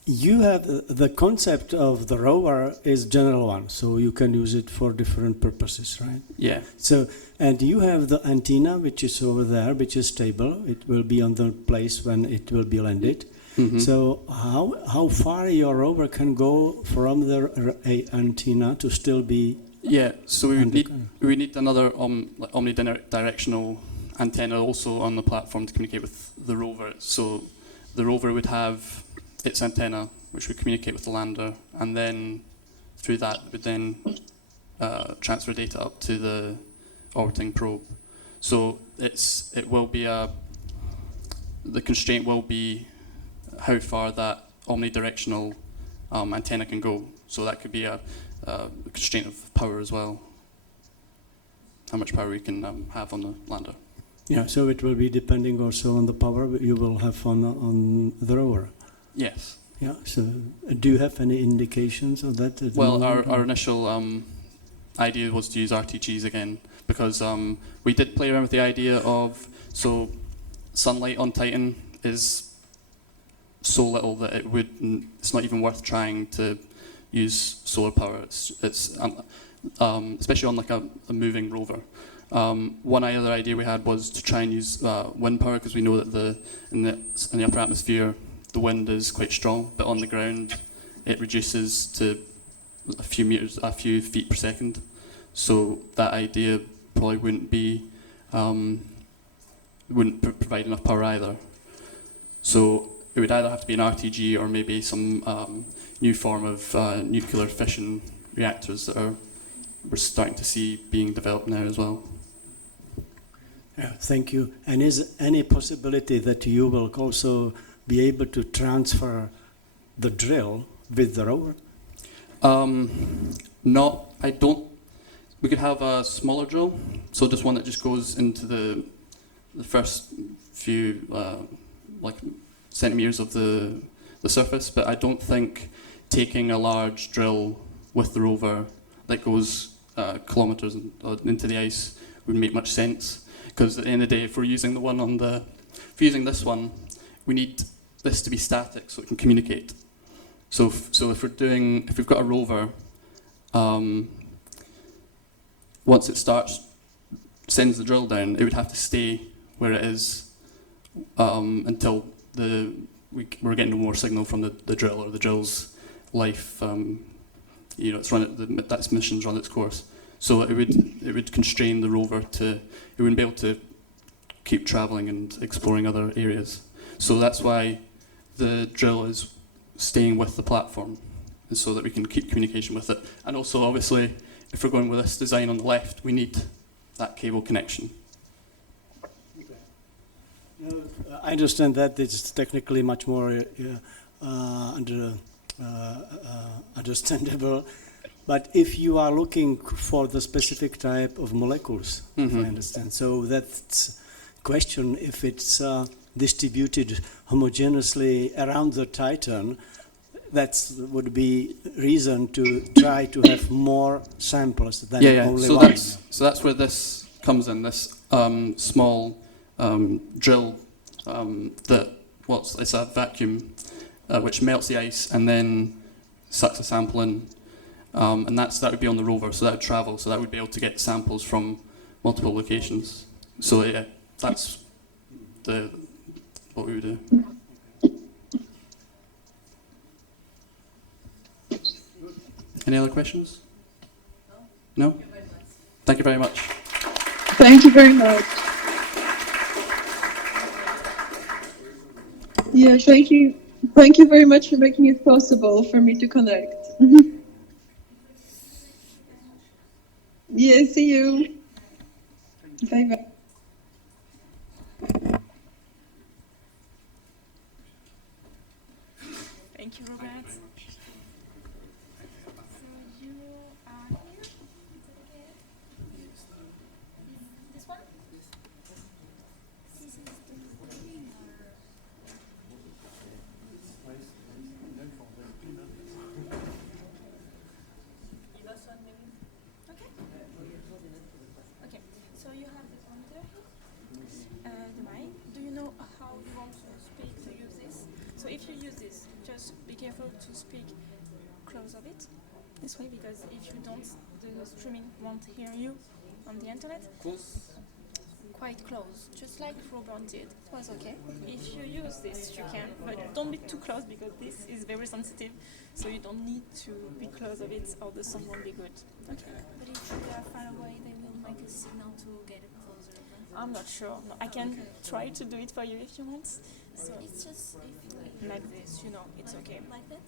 You have the concept of the rover is general one, so you can use it for different purposes, right? Yeah. So, and you have the antenna, which is over there, which is stable. It will be on the place when it will be landed. Mm-hmm. So, how far your rover can go from the antenna to still be? Yeah. So we need another omnidirectional antenna also on the platform to communicate with the rover. So the rover would have its antenna, which would communicate with the lander, and then through that would then transfer data up to the orbiting probe. So it will be the constraint will be how far that omnidirectional antenna can go. So that could be a constraint of power as well. How much power we can have on the lander. Yeah, so it will be depending also on the power you will have on the rover. Yes. Yeah. So, do you have any indications of that? Well, our initial idea was to use RTGs again because we did play around with the idea of sunlight on Titan is so little that it's not even worth trying to use solar power. It's especially on like a moving rover. One other idea we had was to try and use wind power because we know that in the upper atmosphere the wind is quite strong, but on the ground it reduces to a few feet per second. So that idea probably wouldn't provide enough power either. So it would either have to be an RTG or maybe some new form of nuclear fission reactors that we're starting to see being developed now as well. Yeah, thank you. And is any possibility that you will also be able to transfer the drill with the rover? we could have a smaller drill, so just one that just goes into the first few like centimeters of the surface. But I don't think taking a large drill with the rover that goes kilometers into the ice would make much sense. Because at the end of the day, if we're using the one on the, if we're using this one, we need this to be static so it can communicate. So if we've got a rover, once it sends the drill down, it would have to stay where it is until we're getting no more signal from the drill, or the drill's life. That mission's run its course. So it would constrain the rover it wouldn't be able to keep traveling and exploring other areas. So that's why the drill is staying with the platform, so that we can keep communication with it. And also, obviously, if we're going with this design on the left, we need that cable connection. I understand that it's technically much more understandable. But if you are looking for the specific type of molecules, if I understand, so that's question if it's distributed homogeneously around the Titan, that would be reason to try to have more samples than only so one. So that's where this comes in, this small drill it's a vacuum which melts the ice and then sucks a sample in. And that would be on the rover, so that would travel, so that would be able to get samples from multiple locations. So yeah, that's what we would do. Any other questions? No? Thank you very much. Thank you very much. Yeah, thank you. Thank you very much for making it possible for me to connect. Yeah, see you. Bye-bye. Thank you, Robert. So you are here? Is it okay? This one? This is the green Okay, so you have the pointer here, the mic. Do you know how you want to speak to use this? So if you use this, just be careful to speak close of it, this way, because if you don't, the streaming won't hear you on the internet. Close? Quite close, just like Robert did. It was okay. If you use this, you can, but don't be too close because this is very sensitive, so you don't need to be close of it or the sound won't be good. Okay. But if you are far away, they will make a signal to get it closer. I'm not sure. No, I can try to do it for you if you want. So It's just if like this, it's okay. like that.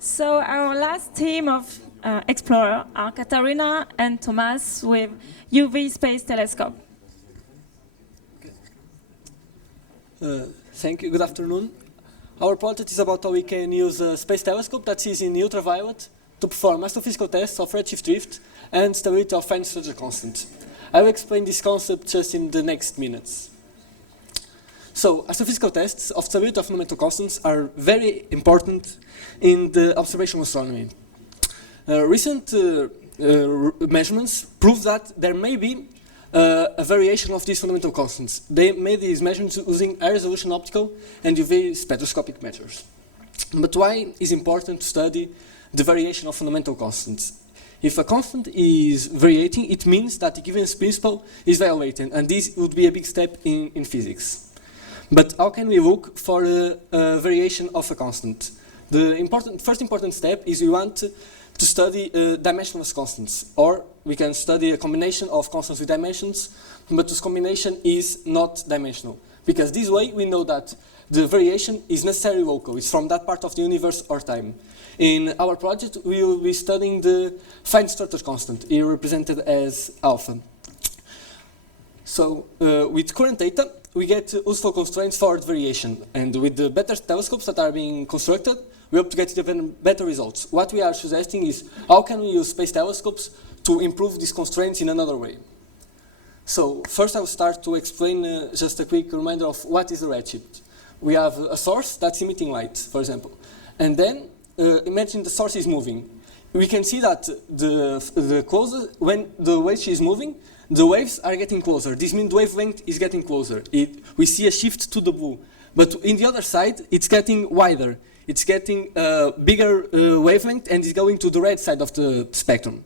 So our last team of explorer are Katarina and Thomas with UV Space Telescope. Thank you. Good afternoon. Our project is about how we can use a space telescope that sees in ultraviolet to perform astrophysical tests of redshift drift and stability of fine structure constant. I will explain this concept just in the next minutes. So, astrophysical tests of stability of fundamental constants are very important in the observational astronomy. Recent measurements prove that there may be a variation of these fundamental constants. They made these measurements using high-resolution optical and UV spectroscopic measures. But why is it important to study the variation of fundamental constants? If a constant is variating, it means that the equivalence principle is violated, and this would be a big step in physics. But how can we look for a variation of a constant? The first important step is we want to study dimensionless constants, or we can study a combination of constants with dimensions, but this combination is not dimensional. Because this way we know that the variation is necessarily local. It's from that part of the universe or time. In our project, we will be studying the fine structure constant, here represented as alpha. So with current data, we get useful constraints for variation. And with the better telescopes that are being constructed, we hope to get even better results. What we are suggesting is how can we use space telescopes to improve these constraints in another way. So first I will start to explain just a quick reminder of what is a redshift. We have a source that's emitting light, for example. And then imagine the source is moving. We can see that the closer, when the wave is moving, the waves are getting closer. This means the wavelength is getting closer. We see a shift to the blue. But in the other side, it's getting wider. It's getting a bigger wavelength and it's going to the red side of the spectrum.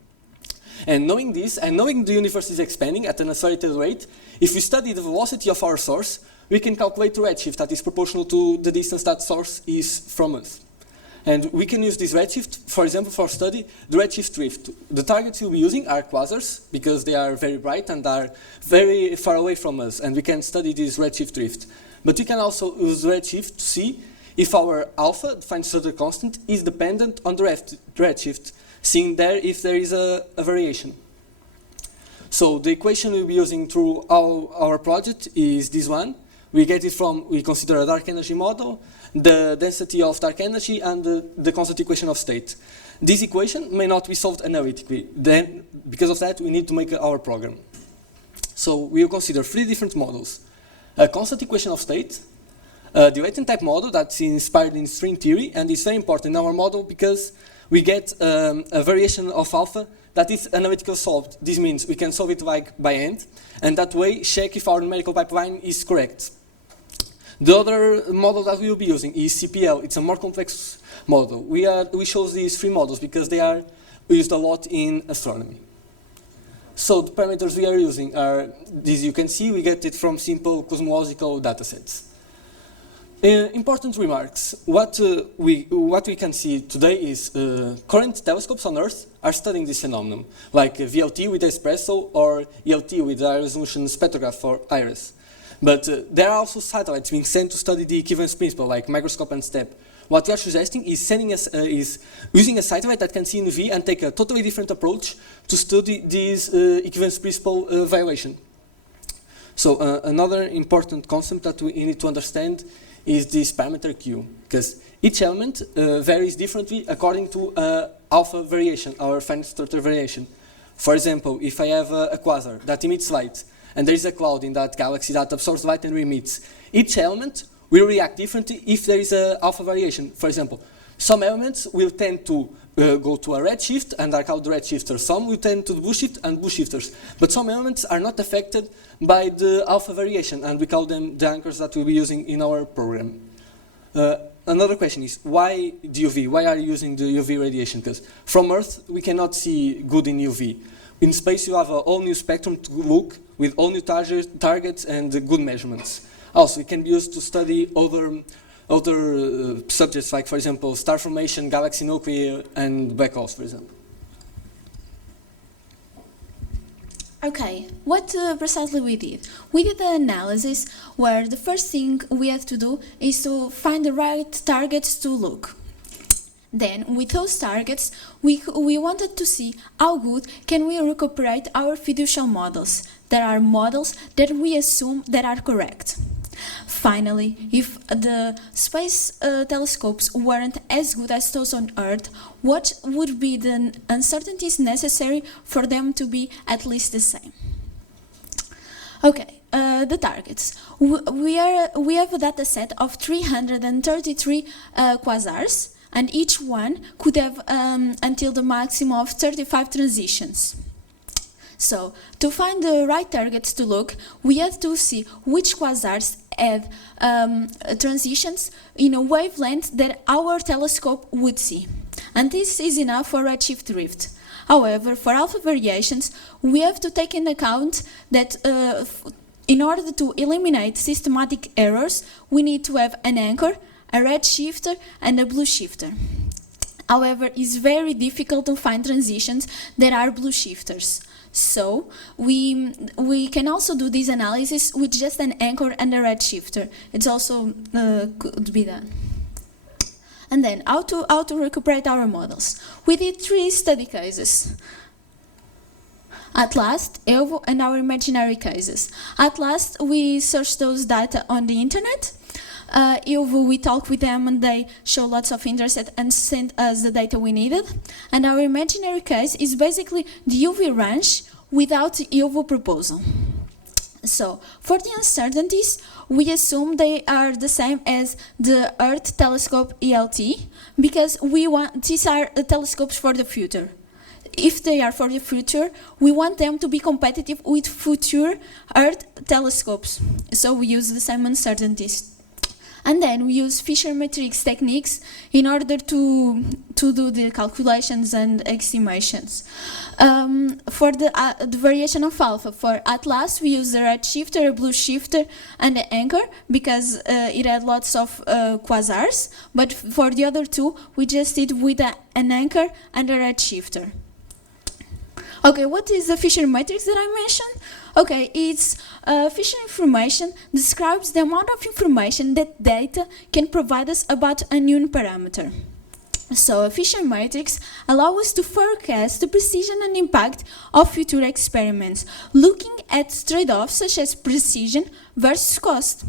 And knowing this, and knowing the universe is expanding at an accelerated rate, if we study the velocity of our source, we can calculate the redshift that is proportional to the distance that source is from us. And we can use this redshift, for example, for study the redshift drift. The targets we'll be using are quasars, because they are very bright and are very far away from us, and we can study this redshift drift. But we can also use redshift to see if our alpha, the fine structure constant, is dependent on the redshift, seeing there if there is a variation. So the equation we'll be using through our project is this one. We get it from, we consider a dark energy model, the density of dark energy, and the constant equation of state. This equation may not be solved analytically. Then, because of that, we need to make our program. So we will consider 3 different models. A constant equation of state, the latent type model that's inspired in string theory, and it's very important in our model because we get a variation of alpha that is analytically solved. This means we can solve it by hand, and that way check if our numerical pipeline is correct. The other model that we will be using is CPL. It's a more complex model. We chose these 3 models because they are used a lot in astronomy. So the parameters we are using are, these you can see, we get it from simple cosmological datasets. Important remarks. What we can see today is current telescopes on Earth are studying this phenomenon, like VLT with espresso or ELT with high resolution spectrograph for IRIS. But there are also satellites being sent to study the equivalence principle, like microscope and STEP. What we are suggesting is using a satellite that can see in UV and take a totally different approach to study this equivalence principle violation. So another important concept that we need to understand is this parameter Q, because each element varies differently according to alpha variation, or fine structure variation. For example, if I have a quasar that emits light, and there is a cloud in that galaxy that absorbs light and emits, each element will react differently if there is an alpha variation. For example, some elements will tend to go to a redshift and are called redshifters. Some will tend to the blue shift and blue shifters. But some elements are not affected by the alpha variation, and we call them the anchors that we'll be using in our program. Another question is, why the UV? Why are you using the UV radiation? Because from Earth, we cannot see good in UV. In space, you have a whole new spectrum to look with all new targets and good measurements. Also, it can be used to study other subjects, like, for example, star formation, galaxy nuclei, and black holes, for example. Okay, what precisely we did? We did an analysis where the first thing we had to do is to find the right targets to look. Then, with those targets, we wanted to see how good can we recuperate our fiducial models. There are models that we assume that are correct. Finally, if the space telescopes weren't as good as those on Earth, what would be the uncertainties necessary for them to be at least the same? Okay, the targets. We have a data set of 333 quasars, and each one could have until the maximum of 35 transitions. So, to find the right targets to look, we have to see which quasars have transitions in a wavelength that our telescope would see. And this is enough for redshift drift. However, for alpha variations, we have to take into account that in order to eliminate systematic errors, we need to have an anchor, a red shifter, and a blue shifter. However, it's very difficult to find transitions that are blue shifters. So we can also do this analysis with just an anchor and a red shifter. It's also could be done. And then how to recuperate our models. We did 3 study cases. At last, EUVO and our imaginary cases. At last, we searched those data on the internet. EUVO, we talked with them and they show lots of interest and sent us the data we needed. And our imaginary case is basically the UV range without the EUVO proposal. So, for the uncertainties, we assume they are the same as the Earth telescope ELT, because these are the telescopes for the future. If they are for the future, we want them to be competitive with future Earth telescopes. So we use the same uncertainties. And then we use Fisher matrix techniques in order to do the calculations and estimations. For the variation of alpha, for Atlas, we use a red shifter, a blue shifter, and an anchor, because it had lots of quasars. But for the other two, we just did with an anchor and a red shifter. Okay, what is the Fisher matrix that I mentioned? Okay, it's Fisher information describes the amount of information that data can provide us about a known parameter. So a Fisher matrix allows us to forecast the precision and impact of future experiments, looking at trade-offs such as precision versus cost,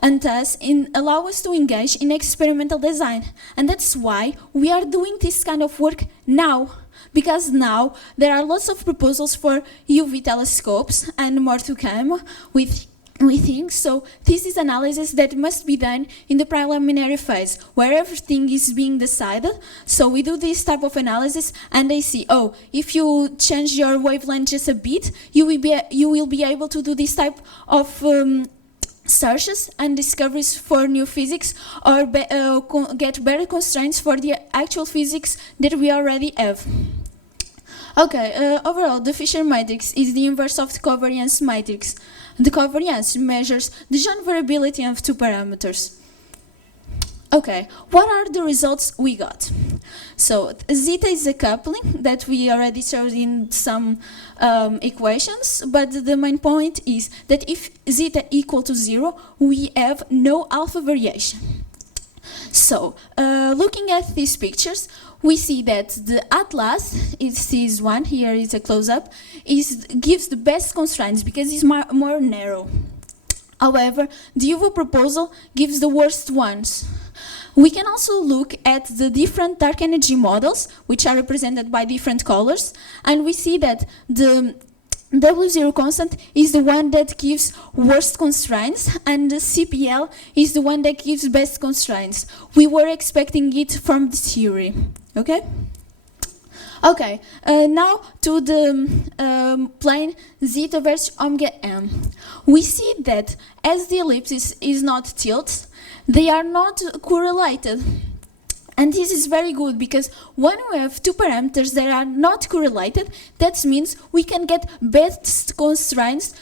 and thus allow us to engage in experimental design. And that's why we are doing this kind of work now. Because now there are lots of proposals for UV telescopes and more to come, we think. So this is analysis that must be done in the preliminary phase, where everything is being decided. So we do this type of analysis and they see, oh, if you change your wavelength just a bit, you will be able to do this type of searches and discoveries for new physics, or get better constraints for the actual physics that we already have. Okay, overall, the Fisher matrix is the inverse of the covariance matrix. The covariance measures the John variability of 2 parameters. Okay, what are the results we got? So, zeta is a coupling that we already showed in some equations, but the main point is that if zeta equal to 0, we have no alpha variation. So, looking at these pictures, we see that the Atlas, it's this one, here is a close-up, gives the best constraints because it's more narrow. However, the UVO proposal gives the worst ones. We can also look at the different dark energy models, which are represented by different colors, and we see that the W0 constant is the one that gives worst constraints, and the CPL is the one that gives best constraints. We were expecting it from the theory, okay? Okay, now to the plane zeta versus omega m. We see that as the ellipsis is not tilted, they are not correlated. And this is very good because when we have 2 parameters that are not correlated, that means we can get best constraints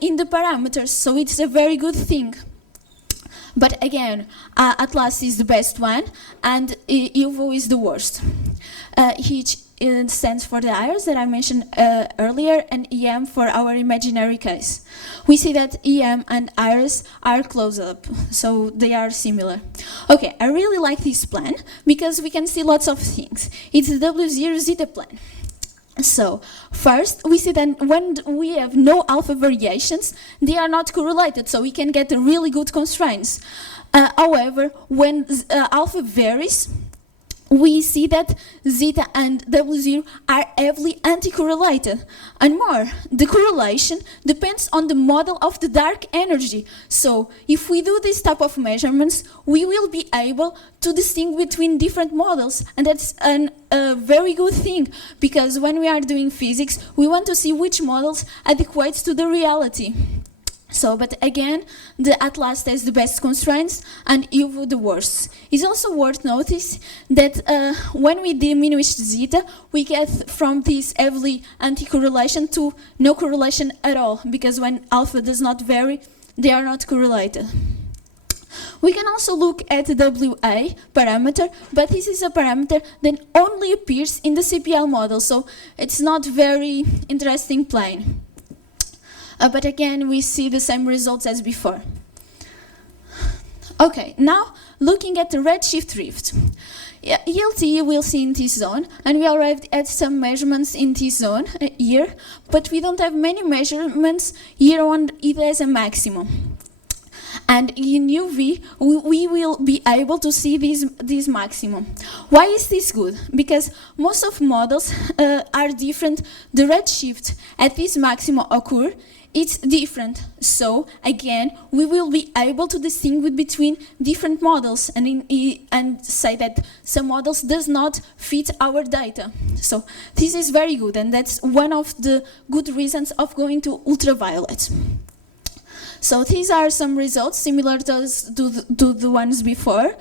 in the parameters, so it's a very good thing. But again, Atlas is the best one and UVO is the worst. Each stands for the iris that I mentioned earlier, and EM for our imaginary case. We see that EM and iris are close up, so they are similar. Okay, I really like this plan because we can see lots of things. It's a W0 zeta plan. So, first, we see that when we have no alpha variations, they are not correlated, so we can get really good constraints. However, when alpha varies, we see that zeta and W0 are heavily anti-correlated. And more, the correlation depends on the model of the dark energy. So, if we do this type of measurements, we will be able to distinguish between different models. And that's a very good thing, because when we are doing physics, we want to see which models adequate to the reality. So, but again, the Atlas has the best constraints and UV the worst. It's also worth notice that when we diminish zeta, we get from this heavily anti-correlation to no correlation at all, because when alpha does not vary, they are not correlated. We can also look at the WA parameter, but this is a parameter that only appears in the CPL model, so it's not very interesting plane. But again, we see the same results as before. Okay, now looking at the redshift drift. ELT we'll see in this zone, and we already had some measurements in this zone here, but we don't have many measurements here on it as a maximum. And in UV, we will be able to see this maximum. Why is this good? Because most of models are different. The redshift at this maximum occur, it's different. So again, we will be able to distinguish between different models and say that some models does not fit our data. So this is very good, and that's one of the good reasons of going to ultraviolet. So these are some results similar to the ones before.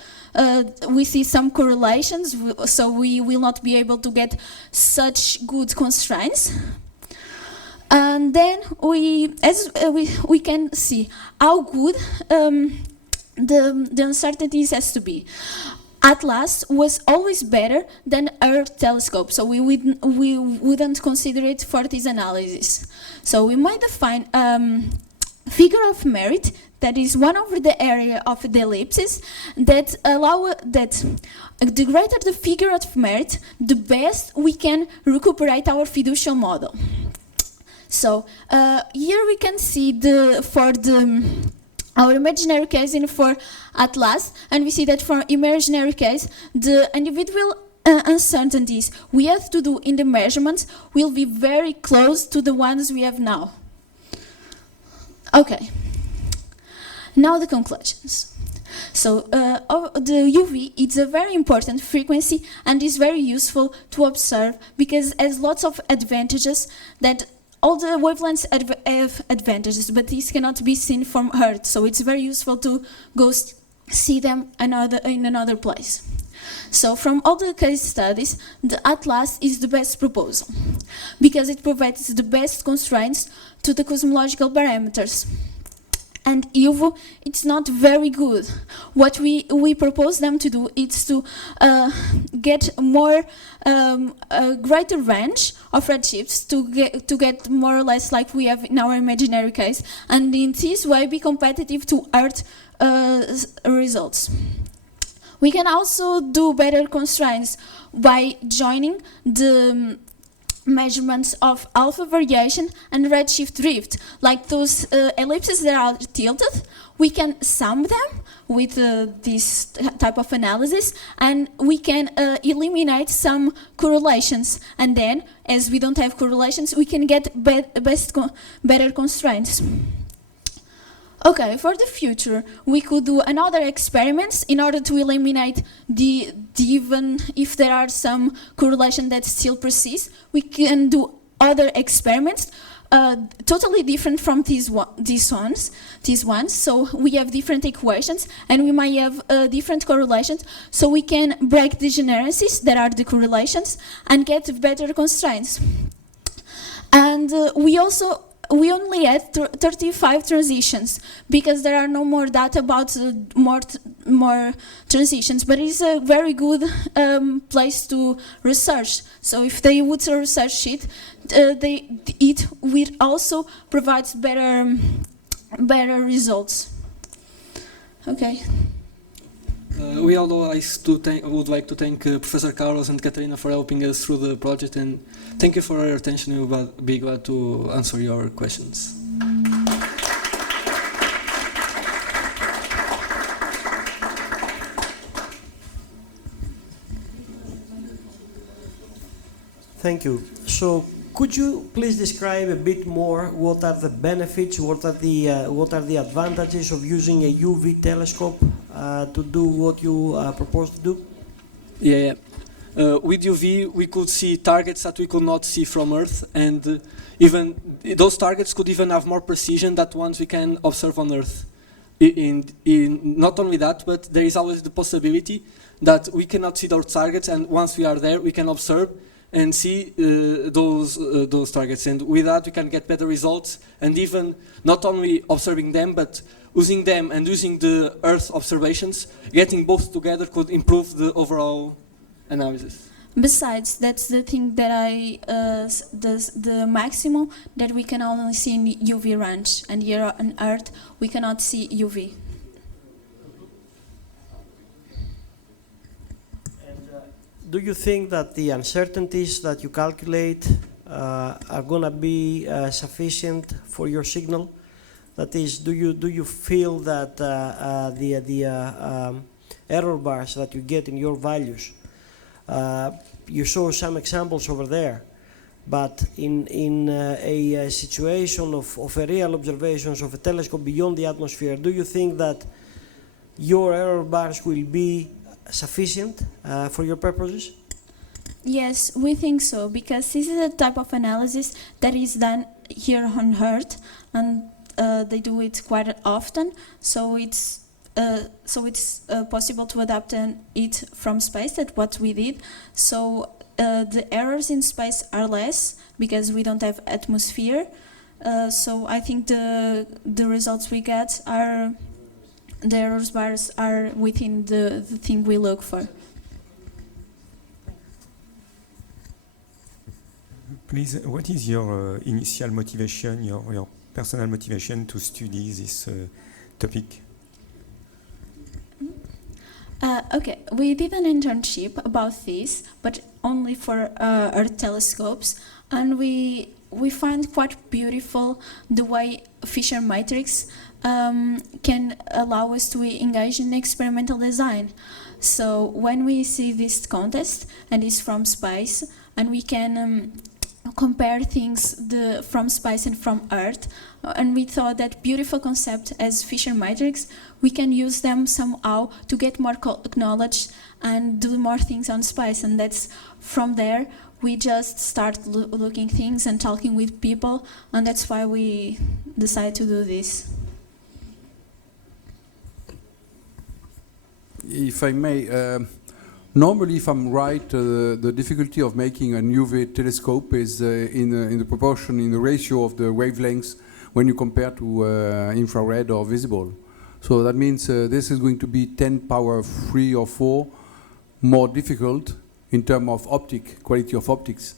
We see some correlations, so we will not be able to get such good constraints. And then we can see how good the uncertainties has to be. Atlas was always better than Earth telescope, so we wouldn't consider it for this analysis. So we might define figure of merit, that is one over the area of the ellipses, that allow that the greater the figure of merit, the best we can recuperate our fiducial model. So here we can see our imaginary case and for Atlas, and we see that for imaginary case, the individual uncertainties we have to do in the measurements will be very close to the ones we have now. Okay, now the conclusions. So the UV is a very important frequency and is very useful to observe because it has lots of advantages that all the wavelengths have advantages, but these cannot be seen from Earth, so it's very useful to go see them in another place. So from all the case studies, the Atlas is the best proposal because it provides the best constraints to the cosmological parameters. And UV, it's not very good. What we propose them to do is to get more greater range of redshifts to get more or less like we have in our imaginary case, and in this way be competitive to Earth results. We can also do better constraints by joining the measurements of alpha variation and redshift drift. Like those ellipses that are tilted, we can sum them with this type of analysis, and we can eliminate some correlations. And then, as we don't have correlations, we can get better constraints. Okay, for the future, we could do another experiments in order to eliminate the even if there are some correlation that still persists. We can do other experiments totally different from these ones. So we have different equations, and we might have different correlations. So we can break degeneracies that are the correlations and get better constraints. And we only had 35 transitions because there are no more data about more transitions, but it's a very good place to research. So if they would research it, it will also provide better results. Okay. We all would like to thank Professor Carlos and Katarina for helping us through the project, and thank you for your attention. We will be glad to answer your questions. Thank you. So, could you please describe a bit more what are the benefits, what are the advantages of using a UV telescope to do what you propose to do? Yeah. with UV, we could see targets that we could not see from Earth, and even those targets could even have more precision than ones we can observe on Earth. Not only that, but there is always the possibility that we cannot see those targets, and once we are there, we can observe and see those targets, and with that we can get better results, and even not only observing them, but using them and using the Earth observations, getting both together could improve the overall analysis. Besides, that's the thing that the maximum that we can only see in UV range, and here on Earth we cannot see UV. Do you think that the uncertainties that you calculate are going to be sufficient for your signal? That is, do you feel that the error bars that you get in your values, you saw some examples over there, but in a situation of a real observations of a telescope beyond the atmosphere, do you think that your error bars will be sufficient for your purposes? Yes, we think so, because this is a type of analysis that is done here on Earth, and they do it quite often, so it's possible to adapt it from space. That's what we did. So the errors in space are less because we don't have atmosphere. So I think the results we get are, the errors bars are within the thing we look for. Please, what is your initial motivation, your personal motivation to study this topic? Okay, we did an internship about this, but only for Earth telescopes, and we find quite beautiful the way Fisher matrix can allow us to engage in experimental design. So when we see this contest, and it's from space, and we can compare things from space and from Earth, and we thought that beautiful concept as Fisher matrix, we can use them somehow to get more knowledge and do more things on space, and that's from there we just start looking things and talking with people, and that's why we decided to do this. If I may, normally, if I'm right, the difficulty of making a UV telescope is in the proportion, in the ratio of the wavelengths when you compare to infrared or visible. So that means this is going to be 10 power 3 or 4 more difficult in terms of quality of optics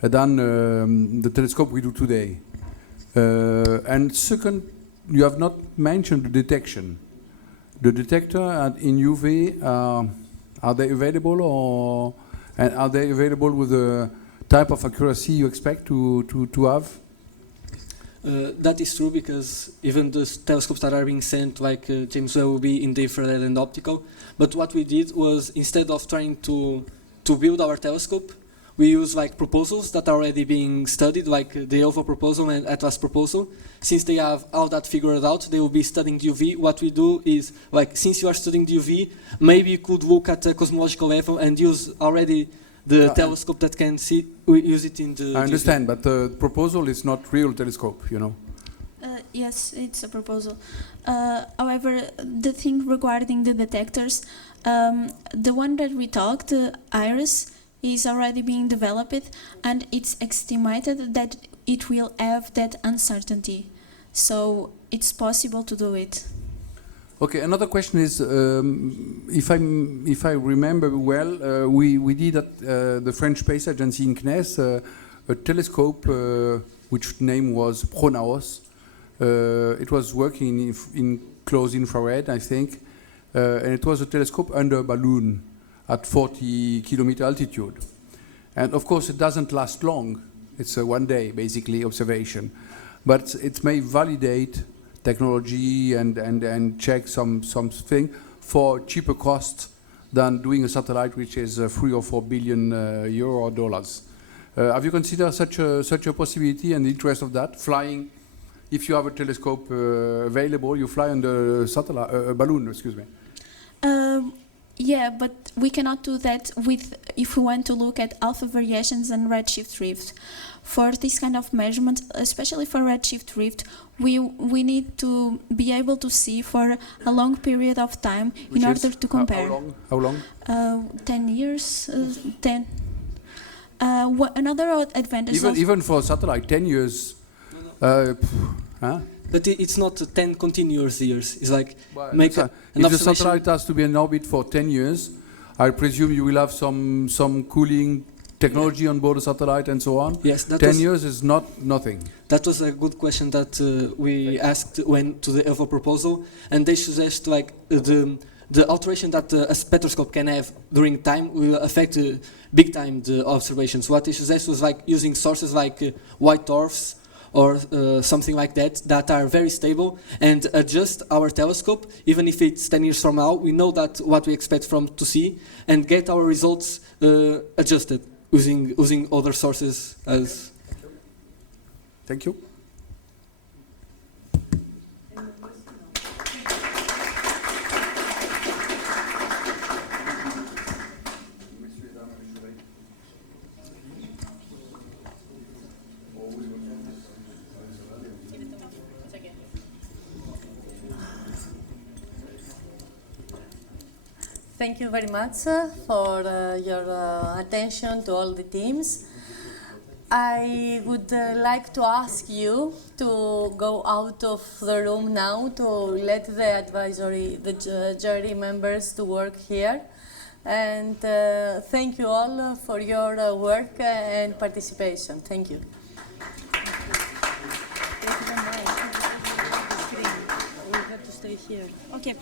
than the telescope we do today. And second, you have not mentioned the detection. The detector in UV, are they available, and are they available with the type of accuracy you expect to have? That is true, because even the telescopes that are being sent, like James Webb, will be in the infrared and optical. But what we did was, instead of trying to build our telescope, we use like proposals that are already being studied, like the OVO proposal and Atlas proposal. Since they have all that figured out, they will be studying UV. What we do is, like, since you are studying UV, maybe you could look at a cosmological level and use already the telescope that can see. We use it in the. I understand, but the proposal is not real telescope, you know. Yes, it's a proposal. However, the thing regarding the detectors, the one that we talked, IRIS, is already being developed, and it's estimated that it will have that uncertainty. So it's possible to do it. Okay, another question is, if I remember well, we did at the French Space Agency in CNES a telescope which name was Pronaos. It was working in close infrared, I think, and it was a telescope under a balloon at 40 kilometer altitude. And of course it doesn't last long. It's a one day, basically, observation. But it may validate technology and check something for cheaper cost than doing a satellite which is 3 or 4 billion euro or dollars. Have you considered such a possibility and the interest of that? Flying, if you have a telescope available, you fly on the satellite, balloon, excuse me. Yeah, but we cannot do that if we want to look at alpha variations and redshift drift. For this kind of measurement, especially for redshift drift, we need to be able to see for a long period of time in order to compare. How long? 10 years, 10. Another advantage even for satellite, 10 years. Huh? But it's not 10 continuous years. It's like If the satellite has to be in orbit for 10 years, I presume you will have some cooling technology on board the satellite and so on. Yes, 10 years is not nothing. That was a good question that we asked when to the EVO proposal, and they suggest like the alteration that a spectroscope can have during time will affect big time the observations. What they suggest was like using sources like white dwarfs or something like that are very stable, and adjust our telescope. Even if it's 10 years from now, we know that what we expect to see, and get our results adjusted using other sources as. Thank you. Thank you very much for your attention to all the teams. I would like to ask you to go out of the room now to let the jury members to work here. And thank you all for your work and participation. Thank you. We have to stay here. Okay.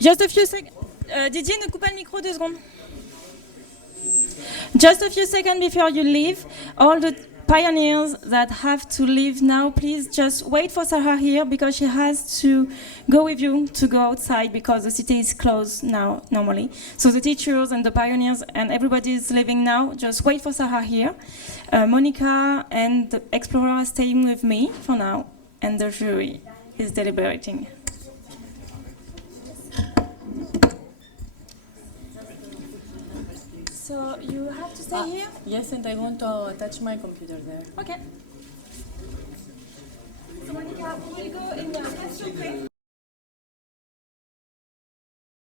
Just a few seconds. Didier, ne coupe pas le micro 2 secondes. Just a few seconds before you leave, all the pioneers that have to leave now, please just wait for Sarah here because she has to go with you to go outside because the city is closed now normally. So the teachers and the pioneers and everybody is leaving now. Just wait for Sarah here. Monica and the explorer are staying with me for now, and the jury is deliberating. So you have to stay here? Yes, and I want to attach my computer there. Okay. So Monica, we will go in the